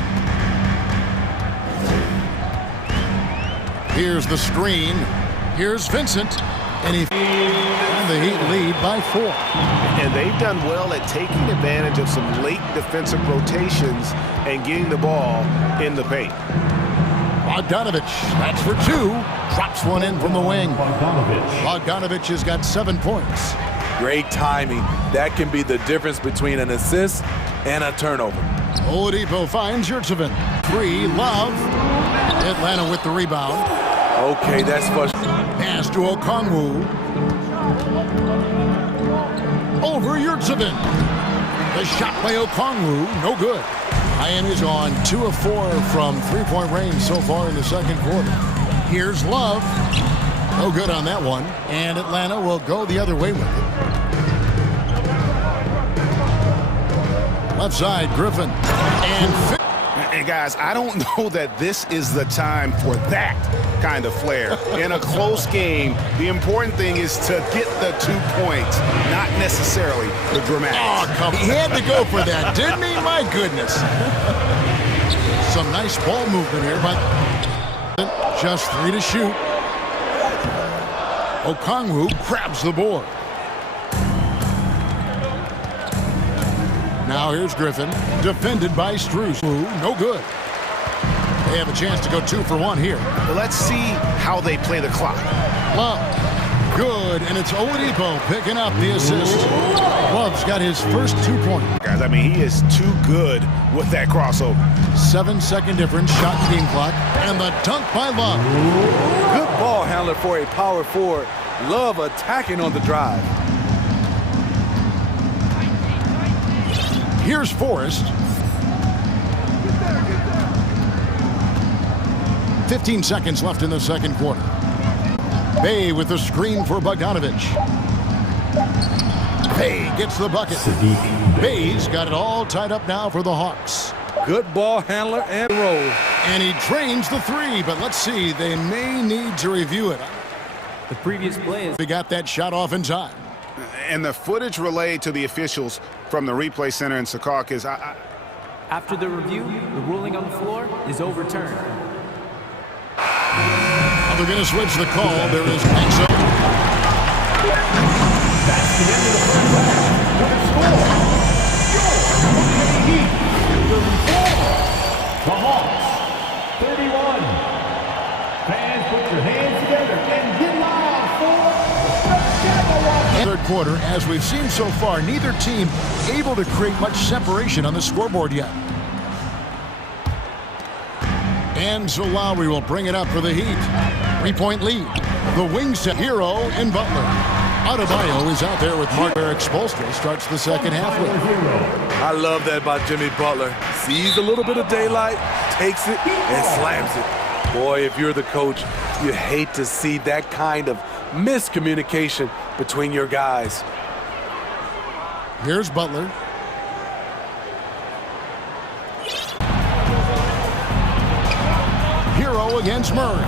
Here's the screen. Here's Vincent. And the Heat lead by 4. And they've done well at taking advantage of some late defensive rotations and getting the ball in the paint. Bogdanovich, that's for 2. Drops one in from the wing. Bogdanovich has got 7 points. Great timing. That can be the difference between an assist and a turnover. Oladipo finds Yurtsevin. 3, Love. Atlanta with the rebound. Okay, that's frustrating. Pass to Okongwu. Over Yurtsevin. The shot by Okongwu, no good. Miami's on 2 of 4 from three-point range so far in the second quarter. Here's Love. No good on that one. And Atlanta will go the other way with it. Left side, Griffin. And guys, I don't know that this is the time for that kind of flair. In a close game, the important thing is to get the 2 points, not necessarily the dramatics. Oh, come on. He had to go for that, didn't he? My goodness. Some nice ball movement here, but just 3 to shoot. Okongwu grabs the board. Now here's Griffin, defended by Strus. No good. They have a chance to go 2 for 1 here. Let's see how they play the clock. Love, good, and it's Oladipo picking up the assist. Love's got his first 2 points. Guys, I mean, he is too good with that crossover. 7-second difference, shot game clock, and the dunk by Love. Good ball handler for a power forward. Love attacking on the drive. Here's Forrest. 15 seconds left in the second quarter. Bay with the screen for Bogdanovich. Bay gets the bucket. Bay's got it all tied up now for the Hawks. Good ball handler and roll. And he drains the 3, but let's see, they may need to review it. The previous play is... They got that shot off in time. And the footage relayed to the officials from the replay center in Secaucus. After the review, the ruling on the floor is overturned. They're going to switch the call. There is Exo. That's the end of the first half. The score, your Heat 34, the Hawks 31. Fans, put your hands together and get loud for the Third quarter, as we've seen so far, neither team able to create much separation on the scoreboard yet. And so Lowry will bring it up for the Heat. 3-point lead. The wing set, Hero and Butler. Adebayo is out there with Mark Eric Spoelstra. Starts the second half with. I love that about Jimmy Butler. Sees a little bit of daylight, takes it, and slams it. Boy, if you're the coach, you hate to see that kind of miscommunication between your guys. Here's Butler. Hero against Murray.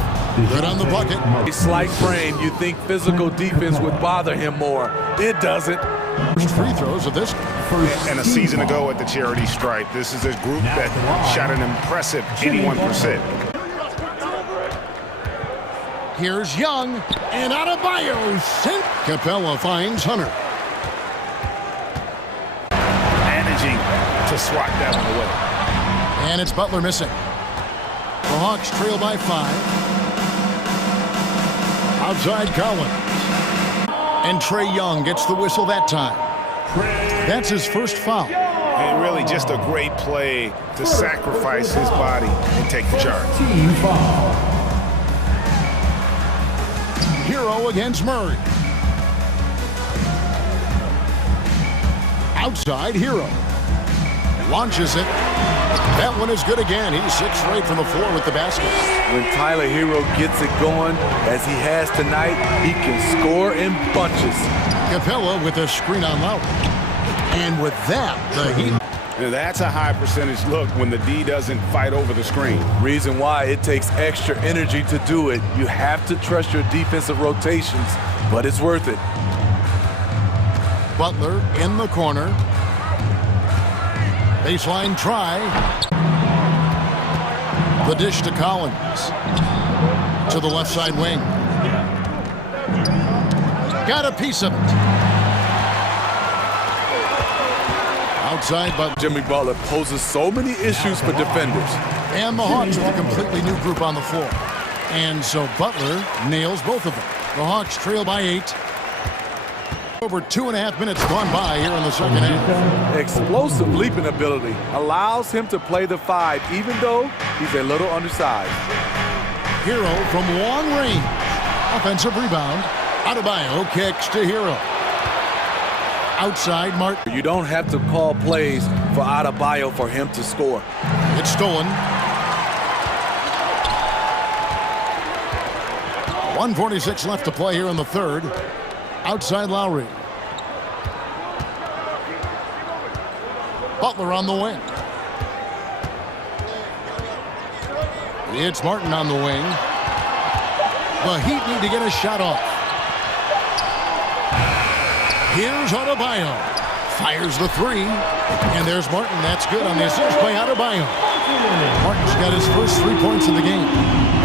Good on the bucket. A slight frame, you think physical defense would bother him more. It doesn't. First free throws of this. And a season ago at the charity stripe, this is a group that shot an impressive 81%. Here's Young, and Adebayo sent. Capella finds Hunter. to swat that one away. And it's Butler missing. The Hawks trail by 5. Outside Collins. And Trae Young gets the whistle that time. That's his first foul. And really just a great play to sacrifice his body and take the charge. Hero against Murray. Outside Hero. Launches it. That one is good again. He's 6 straight from the floor with the basket. When Tyler Hero gets it going, as he has tonight, he can score in bunches. Capella with a screen on Lowry. And with that, the Heat. Now that's a high percentage look when the D doesn't fight over the screen. Reason why it takes extra energy to do it. You have to trust your defensive rotations, but it's worth it. Butler in the corner. Baseline try. The dish to Collins. To the left side wing. Got a piece of it. Outside, but Jimmy Butler poses so many issues for defenders. And the Hawks with a completely new group on the floor. And so Butler nails both of them. The Hawks trail by 8. Over 2.5 minutes gone by here in the second half. Explosive leaping ability allows him to play the 5, even though he's a little undersized. Hero from long range. Offensive rebound. Adebayo kicks to Hero. Outside Martin. You don't have to call plays for Adebayo for him to score. It's stolen. 1:46 left to play here in the third. Outside Lowry. Butler on the wing. It's Martin on the wing. The Heat need to get a shot off. Here's Adebayo. Fires the 3. And there's Martin. That's good on the assist by Adebayo. Martin's got his first 3 points of the game.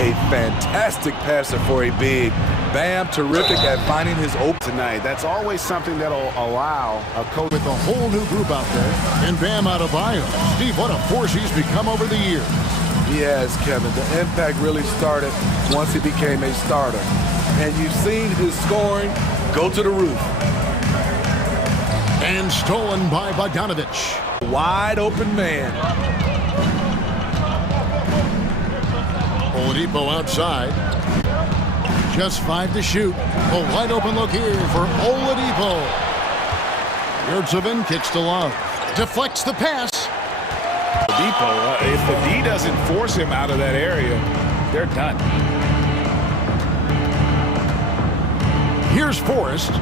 A fantastic passer for a big. Bam, terrific at finding his open tonight. That's always something that'll allow a coach with a whole new group out there. And Bam Adebayo. Steve, what a force he's become over the years. He has, Kevin. The impact really started once he became a starter. And you've seen his scoring go to the roof. And stolen by Bogdanovich. Wide open man. Oladipo outside. Just 5 to shoot. A wide open look here for Oladipo. Yurtsevin kicks to Love. Deflects the pass. Oladipo, if the D doesn't force him out of that area, they're done. Here's Forrest.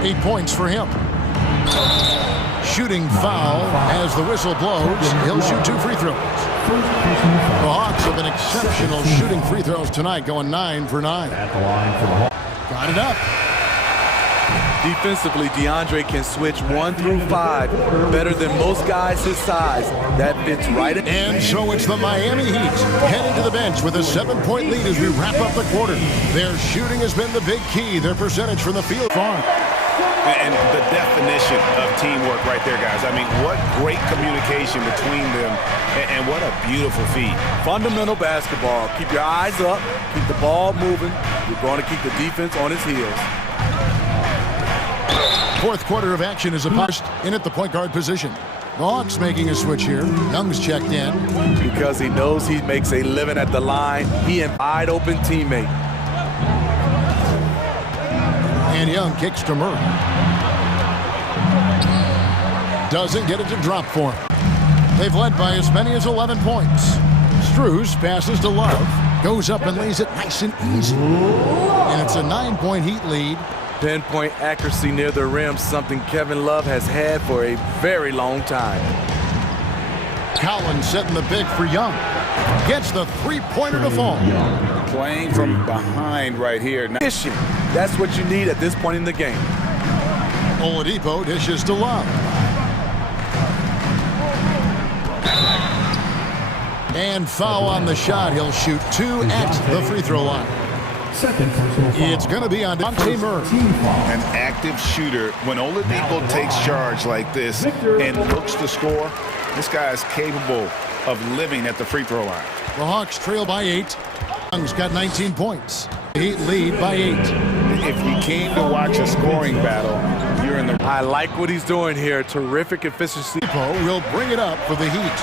8 points for him. Shooting foul as the whistle blows. He'll shoot 2 free throws. The Hawks have been exceptional shooting free throws tonight, going 9 for 9. Got it up. Defensively, DeAndre can switch 1 through 5 better than most guys his size. That fits right in. And so it's the Miami Heat heading to the bench with a 7-point lead as we wrap up the quarter. Their shooting has been the big key. Their percentage from the field far. And the definition of teamwork right there, guys. I mean, what great communication between them, and what a beautiful feat. Fundamental basketball. Keep your eyes up. Keep the ball moving. You're going to keep the defense on its heels. Fourth quarter of action is opposed in at the point guard position. The Hawks making a switch here. Young's checked in. Because he knows he makes a living at the line. He and wide open teammate. And Young kicks to Murray. Doesn't get it to drop for him. They've led by as many as 11 points. Strus passes to Love. Goes up and lays it nice and easy. And it's a 9-point Heat lead. Pinpoint accuracy near the rim, something Kevin Love has had for a very long time. Collins setting the big for Young. Gets the 3-pointer to fall. Playing from behind right here. That's what you need at this point in the game. Oladipo dishes to Love. And foul on the shot. He'll shoot 2 at the free throw line. It's going to be on Dante Murray. An active shooter. When Oladipo takes charge like this and looks to score, This guy is capable of living at the free throw line. The Hawks trail by 8. Young's got 19 points. Heat lead by 8. If you came to watch a scoring battle, you're in the... I like what he's doing here. Terrific efficiency. Will bring it up for the Heat.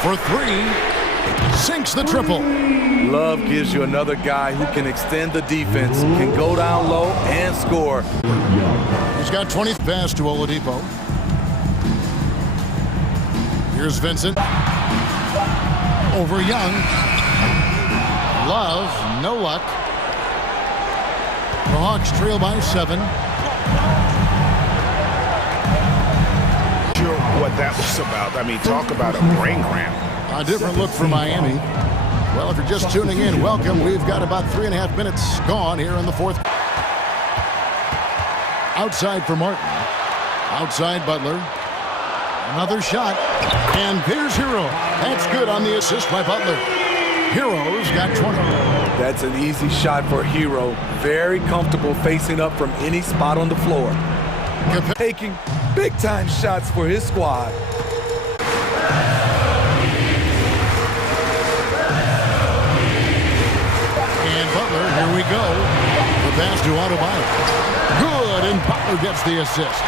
For 3, sinks the triple. Love gives you another guy who can extend the defense, can go down low and score. He's got 20th pass to Oladipo. Here's Vincent. Over Young. Love, no luck. The Hawks trail by 7. Sure what that was about. I mean, talk about a brain cramp. A different look for Miami. Well, if you're just tuning in, welcome. We've got about 3.5 minutes gone here in the fourth. Outside for Martin. Outside Butler. Another shot. And there's Hero. That's good on the assist by Butler. Hero's got 20. That's an easy shot for Hero. Very comfortable facing up from any spot on the floor. Taking big-time shots for his squad. And Butler, here we go. The pass to Adebayo. Good, and Butler gets the assist.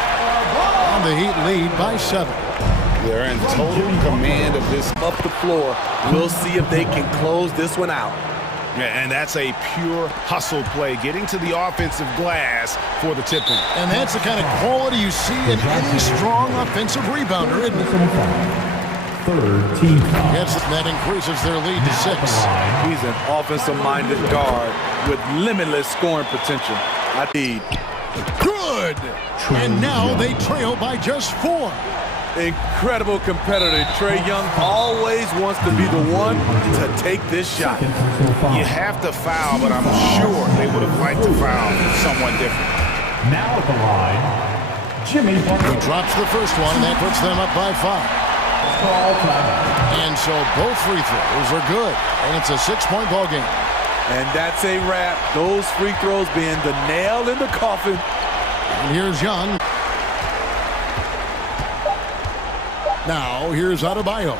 And the Heat lead by 7. They're in total command of this. Up the floor. We'll see if they can close this one out. Yeah, and that's a pure hustle play, getting to the offensive glass for the tip-in. And that's the kind of quality you see in any strong offensive rebounder, isn't it? Third team foul. Yes, that increases their lead to 6. He's an offensive-minded guard with limitless scoring potential. I need. Good! And now they trail by just 4. Incredible competitor. Trae Young always wants to be the one to take this shot. You have to foul, but I'm sure they would have liked to foul someone different. Now at the line, Jimmy Butler. He drops the first one, and that puts them up by 5. And so both free throws are good, and it's a 6-point ball game. And that's a wrap. Those free throws being the nail in the coffin. And here's Young. Now, here's Adebayo.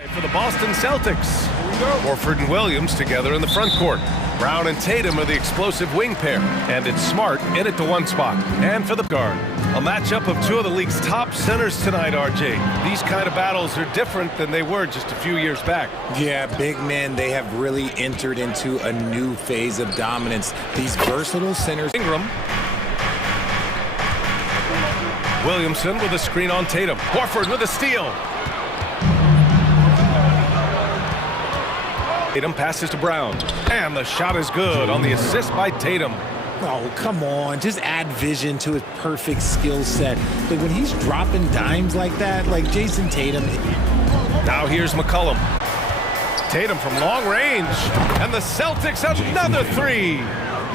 For the Boston Celtics, Horford and Williams together in the front court. Brown and Tatum are the explosive wing pair, and it's Smart in at the one spot. And for the guard, a matchup of two of the league's top centers tonight, RJ. These kind of battles are different than they were just a few years back. Yeah, big men, they have really entered into a new phase of dominance. These versatile centers. Ingram. Williamson with a screen on Tatum. Horford with a steal. Tatum passes to Brown, and the shot is good on the assist by Tatum. Oh, come on. Just add vision to his perfect skill set. But when he's dropping dimes like that, like Jason Tatum. Now here's McCollum. Tatum from long range, and the Celtics another three.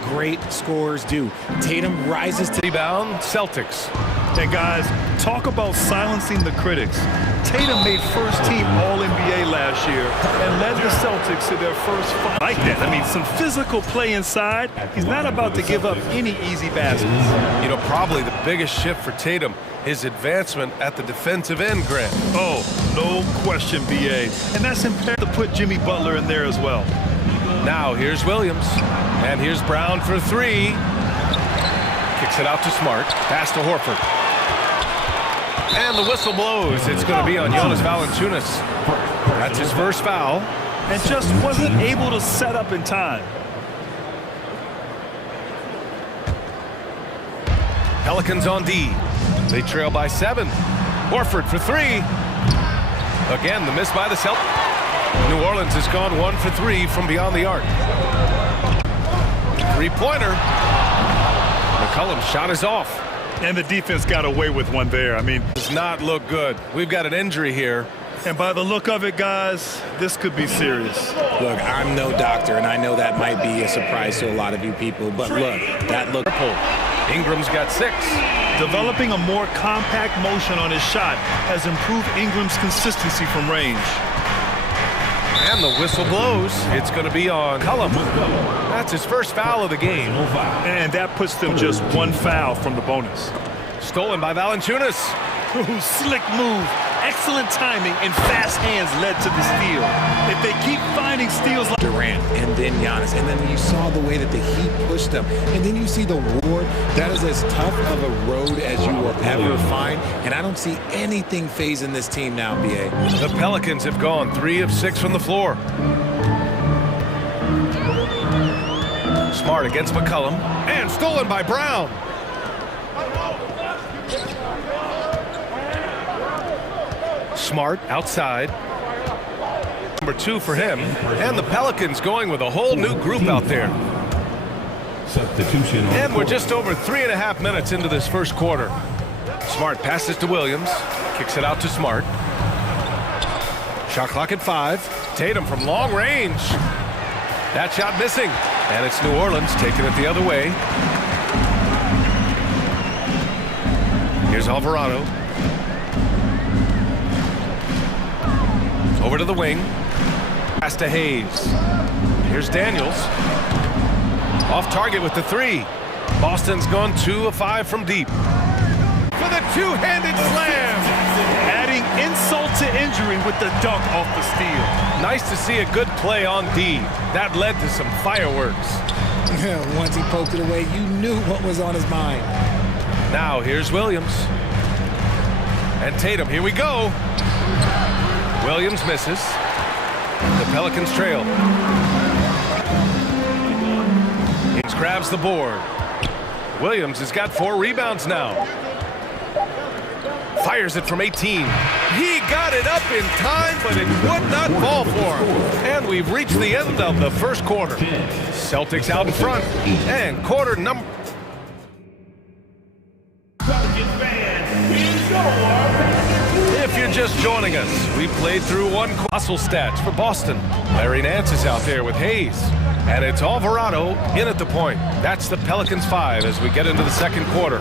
Great scorers do. Tatum rises to rebound, Celtics. And guys, talk about silencing the critics. Tatum made first-team All-NBA last year and led the Celtics to their first fight. Like that. I mean, some physical play inside. He's not about to give up any easy baskets. You know, probably the biggest shift for Tatum, his advancement at the defensive end, Grant. Oh, no question, B.A. And that's imperative to put Jimmy Butler in there as well. Now here's Williams, and here's Brown for three. Kicks it out to Smart, pass to Horford. And the whistle blows. It's going to be on Jonas Valanciunas. That's his first foul. And just wasn't able to set up in time. Pelicans on D. They trail by 7. Horford for three. Again, the miss by the Celtics. New Orleans has gone 1 for 3 from beyond the arc. Three-pointer. McCollum's shot is off. And the defense got away with one there. I mean, does not look good. We've got an injury here. And by the look of it, guys, this could be serious. Look, I'm no doctor, and I know that might be a surprise to a lot of you people, but look, that look. Ingram's got 6. Developing a more compact motion on his shot has improved Ingram's consistency from range. And the whistle blows. It's going to be on McCollum. That's his first foul of the game. And that puts them just 1 foul from the bonus. Stolen by Valanciunas. Ooh, slick move. Excellent timing and fast hands led to the steal. If they keep finding steals like Durant and then Giannis, and then you saw the way that the Heat pushed them, and then you see the Ward, that is as tough of a road as you will ever find, and I don't see anything phasing this team now, B.A. The Pelicans have gone 3 of 6 from the floor. Smart against McCollum, and stolen by Brown. Smart outside. Number 2 for him. And the Pelicans going with a whole new group out there. Substitution. And we're just over 3.5 minutes into this first quarter. Smart passes to Williams. Kicks it out to Smart. Shot clock at 5. Tatum from long range. That shot missing. And it's New Orleans taking it the other way. Here's Alvarado. Over to the wing. Pass to Hayes. Here's Daniels. Off target with the 3. Boston's gone 2 of 5 from deep. For the two-handed slam. Adding insult to injury with the dunk off the steal. Nice to see a good play on D. That led to some fireworks. Once he poked it away, you knew what was on his mind. Now here's Williams. And Tatum, here we go. Williams misses. The Pelicans trail. He grabs the board. Williams has got 4 rebounds now. Fires it from 18. He got it up in time, but it would not fall for him. And we've reached the end of the first quarter. Celtics out in front. And quarter number... If you're just joining us, we played through 1 muscle stats for Boston. Larry Nance is out there with Hayes. And it's Alvarado in at the point. That's the Pelicans 5 as we get into the second quarter.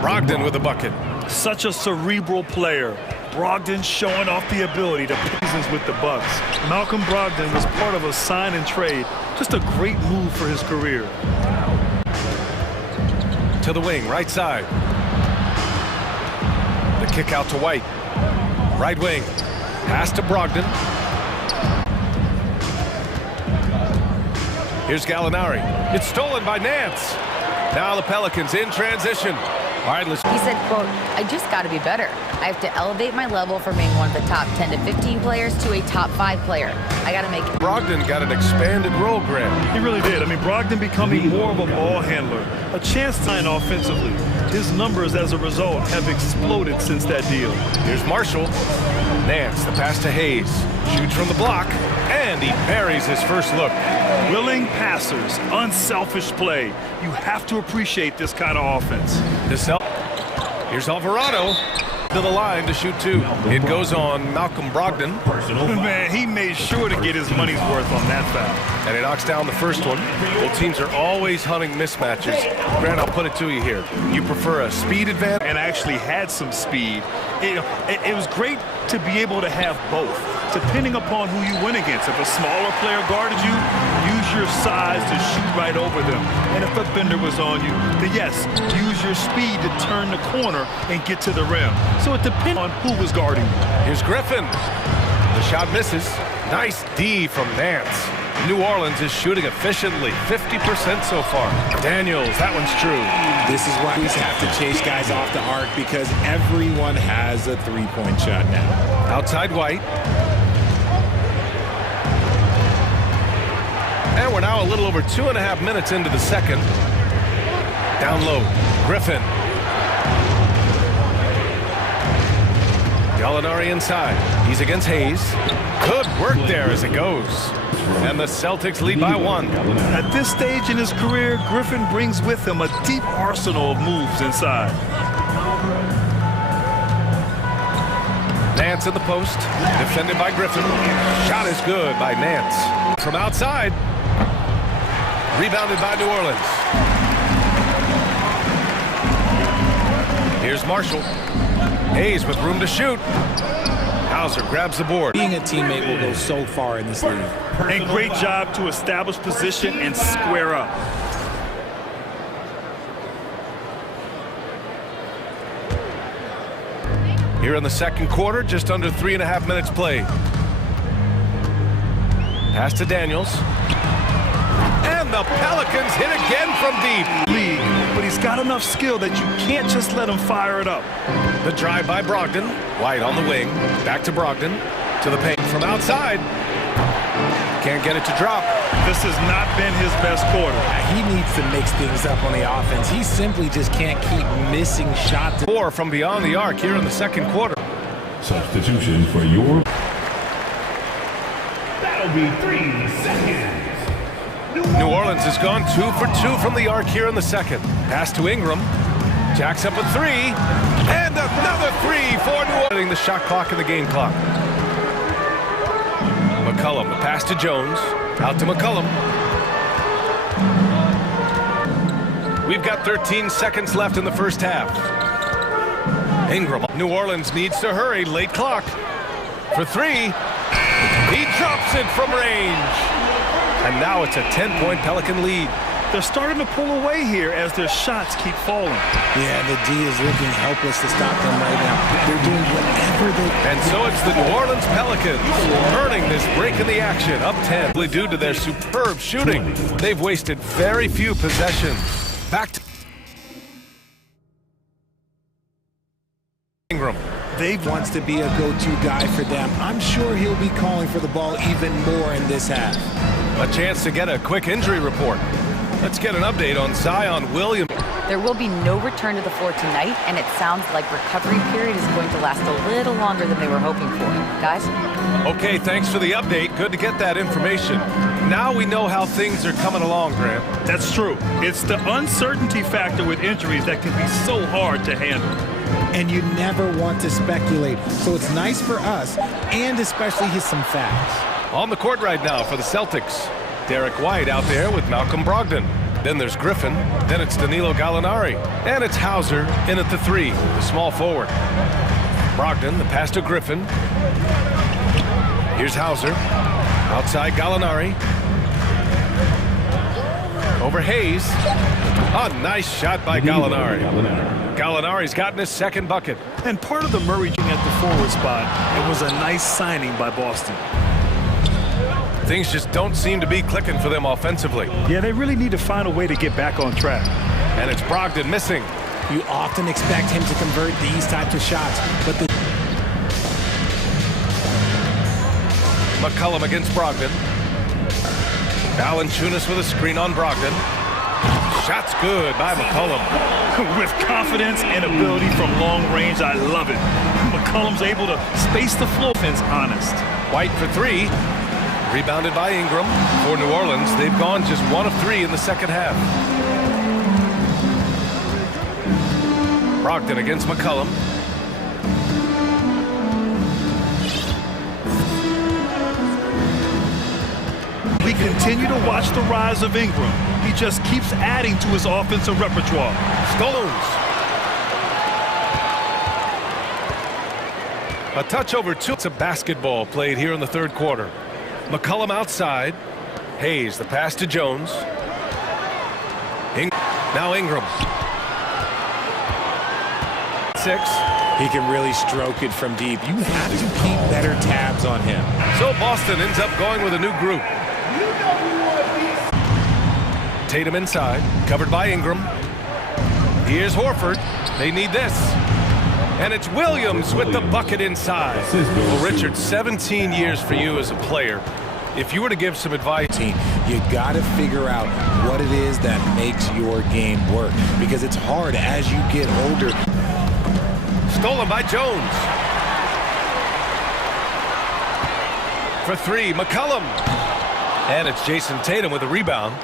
Brogdon with the bucket. Such a cerebral player. Brogdon showing off the ability to pieces with the Bucks. Malcolm Brogdon was part of a sign and trade. Just a great move for his career. To the wing, right side. The kick out to White. Right wing. Pass to Brogdon. Here's Gallinari. It's stolen by Nance. Now the Pelicans in transition. All right, let's... He said, quote, I just got to be better. I have to elevate my level from being one of the top 10 to 15 players to a top 5 player. I got to make it. Brogdon got an expanded role, Grant. He really did. I mean, Brogdon becoming more of a ball handler, a chance to sign offensively. His numbers as a result have exploded since that deal. Here's Marshall. Nance, the pass to Hayes. Shoots from the block, and he buries his first look. Willing passers, unselfish play. You have to appreciate this kind of offense. Here's Alvarado to the line to shoot 2. It goes on Malcolm Brogdon. Man, he made sure to get his money's worth on that foul. And he knocks down the first one. Both teams are always hunting mismatches. Grant, I'll put it to you here. You prefer a speed advantage? And actually had some speed. It was great to be able to have both, depending upon who you win against. If a smaller player guarded you, use your size to shoot right over them. And if a bender was on you, then yes, use your speed to turn the corner and get to the rim. So it depends on who was guarding you. Here's Griffin. The shot misses. Nice D from Nance. New Orleans is shooting efficiently, 50% so far. Daniels, that one's true. This is why we have to chase guys off the arc, because everyone has a three-point shot now. Outside White. And we're now a little over 2.5 minutes into the second. Down low, Griffin. Gallinari inside. He's against Hayes. Good work there as it goes. And the Celtics lead by 1. At this stage in his career, Griffin brings with him a deep arsenal of moves inside. Nance in the post, defended by Griffin. Shot is good by Nance. From outside, rebounded by New Orleans. Here's Marshall. Hayes with room to shoot. Hauser grabs the board. Being a teammate will go so far in this league. And great job to establish position and square up. Here in the second quarter, just under 3.5 minutes played. Pass to Daniels. And the Pelicans hit again from deep. League, but he's got enough skill that you can't just let him fire it up. The drive by Brogdon. White on the wing. Back to Brogdon. To the paint from outside. Can't get it to drop. This has not been his best quarter. He needs to mix things up on the offense. He simply just can't keep missing shots. 4 from beyond the arc here in the second quarter. Substitution for your... That'll be 3 seconds. New Orleans has gone 2 for 2 from the arc here in the second. Pass to Ingram. Jacks up a 3. And another 3 for New Orleans. The shot clock and the game clock. McCollum, the pass to Jones. Out to McCollum. We've got 13 seconds left in the first half. Ingram. New Orleans needs to hurry. Late clock. For 3. He drops it from range. And now it's a 10-point Pelican lead. They're starting to pull away here as their shots keep falling. Yeah, the D is looking helpless to stop them right now. They're doing whatever they can. And so it's the New Orleans Pelicans earning this break in the action, up 10. Due to their superb shooting, they've wasted very few possessions. Back to Ingram. Dave wants to be a go-to guy for them. I'm sure he'll be calling for the ball even more in this half. A chance to get a quick injury report. Let's get an update on Zion Williams. There will be no return to the floor tonight, and it sounds like recovery period is going to last a little longer than they were hoping for. Guys? Okay, thanks for the update. Good to get that information. Now we know how things are coming along, Grant. That's true. It's the uncertainty factor with injuries that can be so hard to handle. And you never want to speculate, so it's nice for us, and especially his some facts. On the court right now for the Celtics. Derek White out there with Malcolm Brogdon. Then there's Griffin. Then it's Danilo Gallinari. And it's Hauser in at the 3, the small forward. Brogdon, the pass to Griffin. Here's Hauser. Outside Gallinari. Over Hayes. A nice shot by Gallinari. Gallinari's gotten his second bucket. And part of the Murray at the forward spot, it was a nice signing by Boston. Things just don't seem to be clicking for them offensively. Yeah, they really need to find a way to get back on track. And it's Brogdon missing. You often expect him to convert these types of shots, but the McCollum against Brogdon. Valanciunas with a screen on Brogdon. Shot's good by McCollum. With confidence and ability from long range, I love it. McCollum's able to space the floor. Offense honest. White for three. Rebounded by Ingram. For New Orleans, they've gone just 1 of 3 in the second half. Brogdon against McCollum. We continue to watch the rise of Ingram. He just keeps adding to his offensive repertoire. Stones. A touch over 2. It's a basketball played here in the third quarter. McCollum outside. Hayes, the pass to Jones. Now Ingram. 6. He can really stroke it from deep. You have to keep better tabs on him. So Boston ends up going with a new group. Tatum inside, covered by Ingram. Here's Horford. They need this. And it's Williams with the bucket inside. Well, Richard, 17 years for you as a player. If you were to give some advice, you got to figure out what it is that makes your game work, because it's hard as you get older. Stolen by Jones. For 3, McCollum. And it's Jason Tatum with a rebound.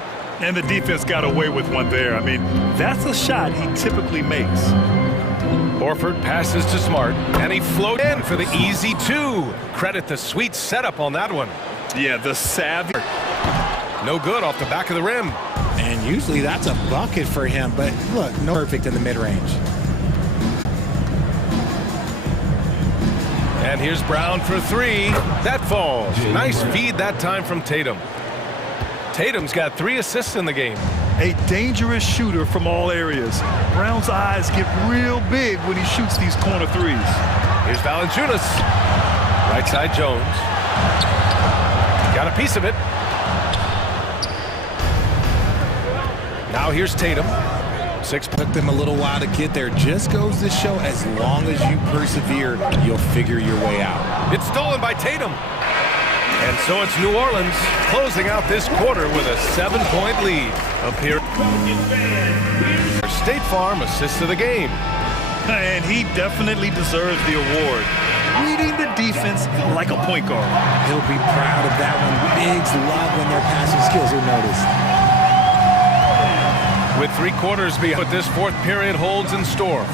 And the defense got away with one there. I mean, that's a shot he typically makes. Horford passes to Smart, and he floated in for the easy 2. Credit the sweet setup on that one. Yeah, the savvy. No good off the back of the rim. And usually that's a bucket for him, but look, no perfect in the mid-range. And here's Brown for 3. That falls. Nice feed that time from Tatum. Tatum's got 3 assists in the game. A dangerous shooter from all areas. Brown's eyes get real big when he shoots these corner threes. Here's Valanciunas. Right side Jones. Got a piece of it. Now here's Tatum. 6. Took them a little while to get there. Just goes to show, as long as you persevere, you'll figure your way out. It's stolen by Tatum. And so it's New Orleans closing out this quarter with a 7-point lead. Up here, State Farm assist of the game. And he definitely deserves the award. Reading the defense like a point guard. He'll be proud of that one. Bigs love when their passing skills are noticed. With 3 quarters behind, what this fourth period holds in store.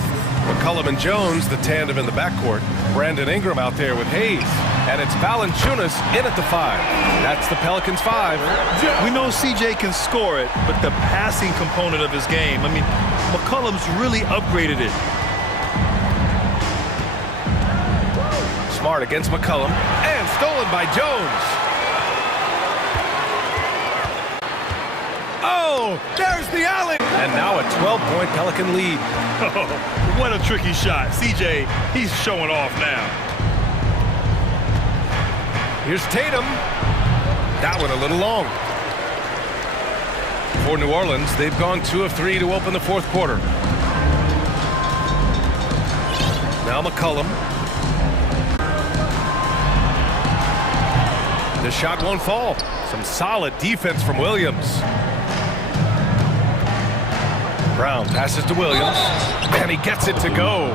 McCollum and Jones, the tandem in the backcourt. Brandon Ingram out there with Hayes. And it's Valanciunas in at the 5. That's the Pelicans' 5. We know CJ can score it, but the passing component of his game, I mean, McCollum's really upgraded it. Smart against McCollum. And stolen by Jones. Oh, there's the alley. And now a 12-point Pelican lead. Oh, what a tricky shot. CJ, he's showing off now. Here's Tatum. That one a little long. For New Orleans, they've gone 2 of 3 to open the fourth quarter. Now McCollum. The shot won't fall. Some solid defense from Williams. Brown passes to Williams, and he gets it to go.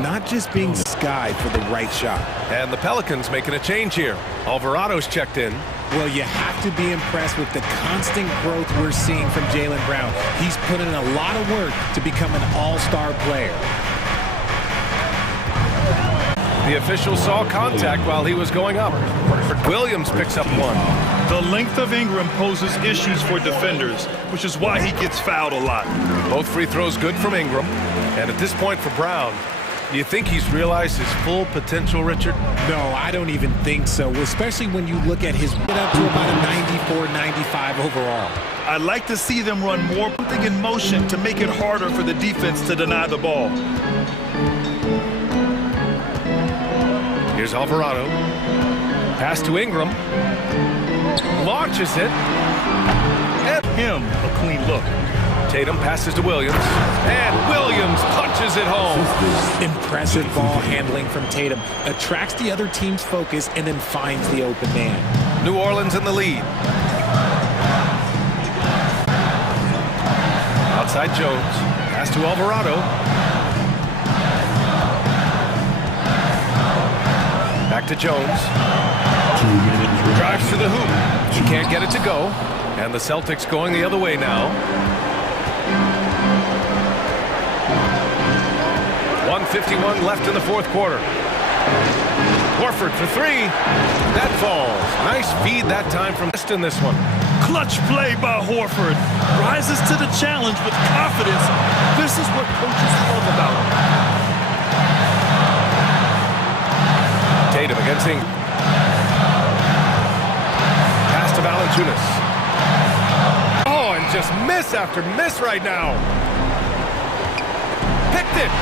Not just being skied for the right shot. And the Pelicans making a change here. Alvarado's checked in. Well, you have to be impressed with the constant growth we're seeing from Jaylen Brown. He's put in a lot of work to become an all-star player. The official saw contact while he was going up. Williams picks up 1. The length of Ingram poses issues for defenders, which is why he gets fouled a lot. Both free throws good from Ingram. And at this point for Brown, do you think he's realized his full potential, Richard? No, I don't even think so, especially when you look at his get up to about a 94, 95 overall. I'd like to see them run more something in motion to make it harder for the defense to deny the ball. Here's Alvarado. Pass to Ingram. launches it. And him a clean look. Tatum passes to Williams, and Williams punches it home. Impressive ball handling from Tatum. Attracts the other team's focus and then finds the open man. New Orleans in the lead. Outside Jones. Pass to Alvarado. Back to Jones. Drives to the hoop. He can't get it to go. And the Celtics going the other way now. 1:51 left in the fourth quarter. Horford for three. That falls. Nice feed that time from in this one. Clutch play by Horford. Rises to the challenge with confidence. This is what coaches love about him. Tatum against Ingram. Pass to Valanciunas. Oh, and just miss after miss right now. Picked it.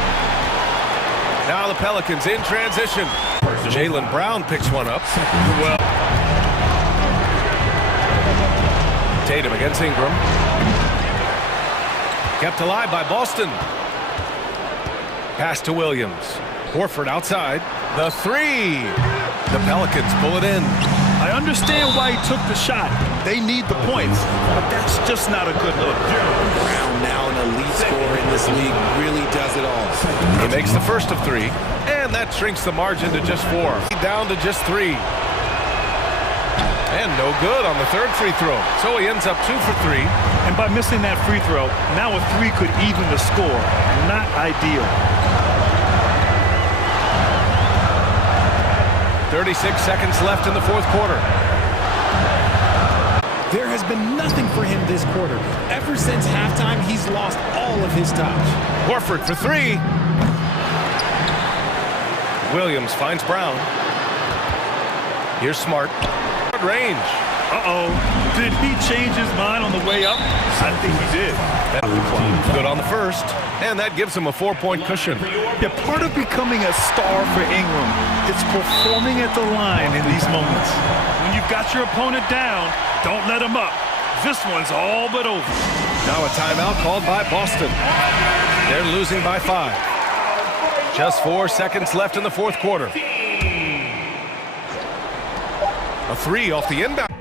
Now the Pelicans in transition. Jaylen Brown picks one up. Well, Tatum against Ingram. Kept alive by Boston. Pass to Williams. Horford outside. The three. The Pelicans pull it in. I understand why he took the shot. They need the points, but that's just not a good look. Brown, now an elite scorer in this league, really does it all. He makes the first of three, and that shrinks the margin to just 4. Down to just 3. And no good on the third free throw. So he ends up 2 for 3. And by missing that free throw, now a 3 could even the score. Not ideal. 36 seconds left in the fourth quarter. There has been nothing for him this quarter. Ever since halftime, he's lost all of his touch. Horford for 3. Williams finds Brown. Here's Smart. Range. Uh-oh. Did he change his mind on the way up? I think he did. Good on the first, and that gives him a 4-point cushion. Yeah, part of becoming a star for Ingram is performing at the line in these moments. When you've got your opponent down, don't let him up. This one's all but over. Now a timeout called by Boston. They're losing by 5. Just 4 seconds left in the fourth quarter. A 3 off the inbound.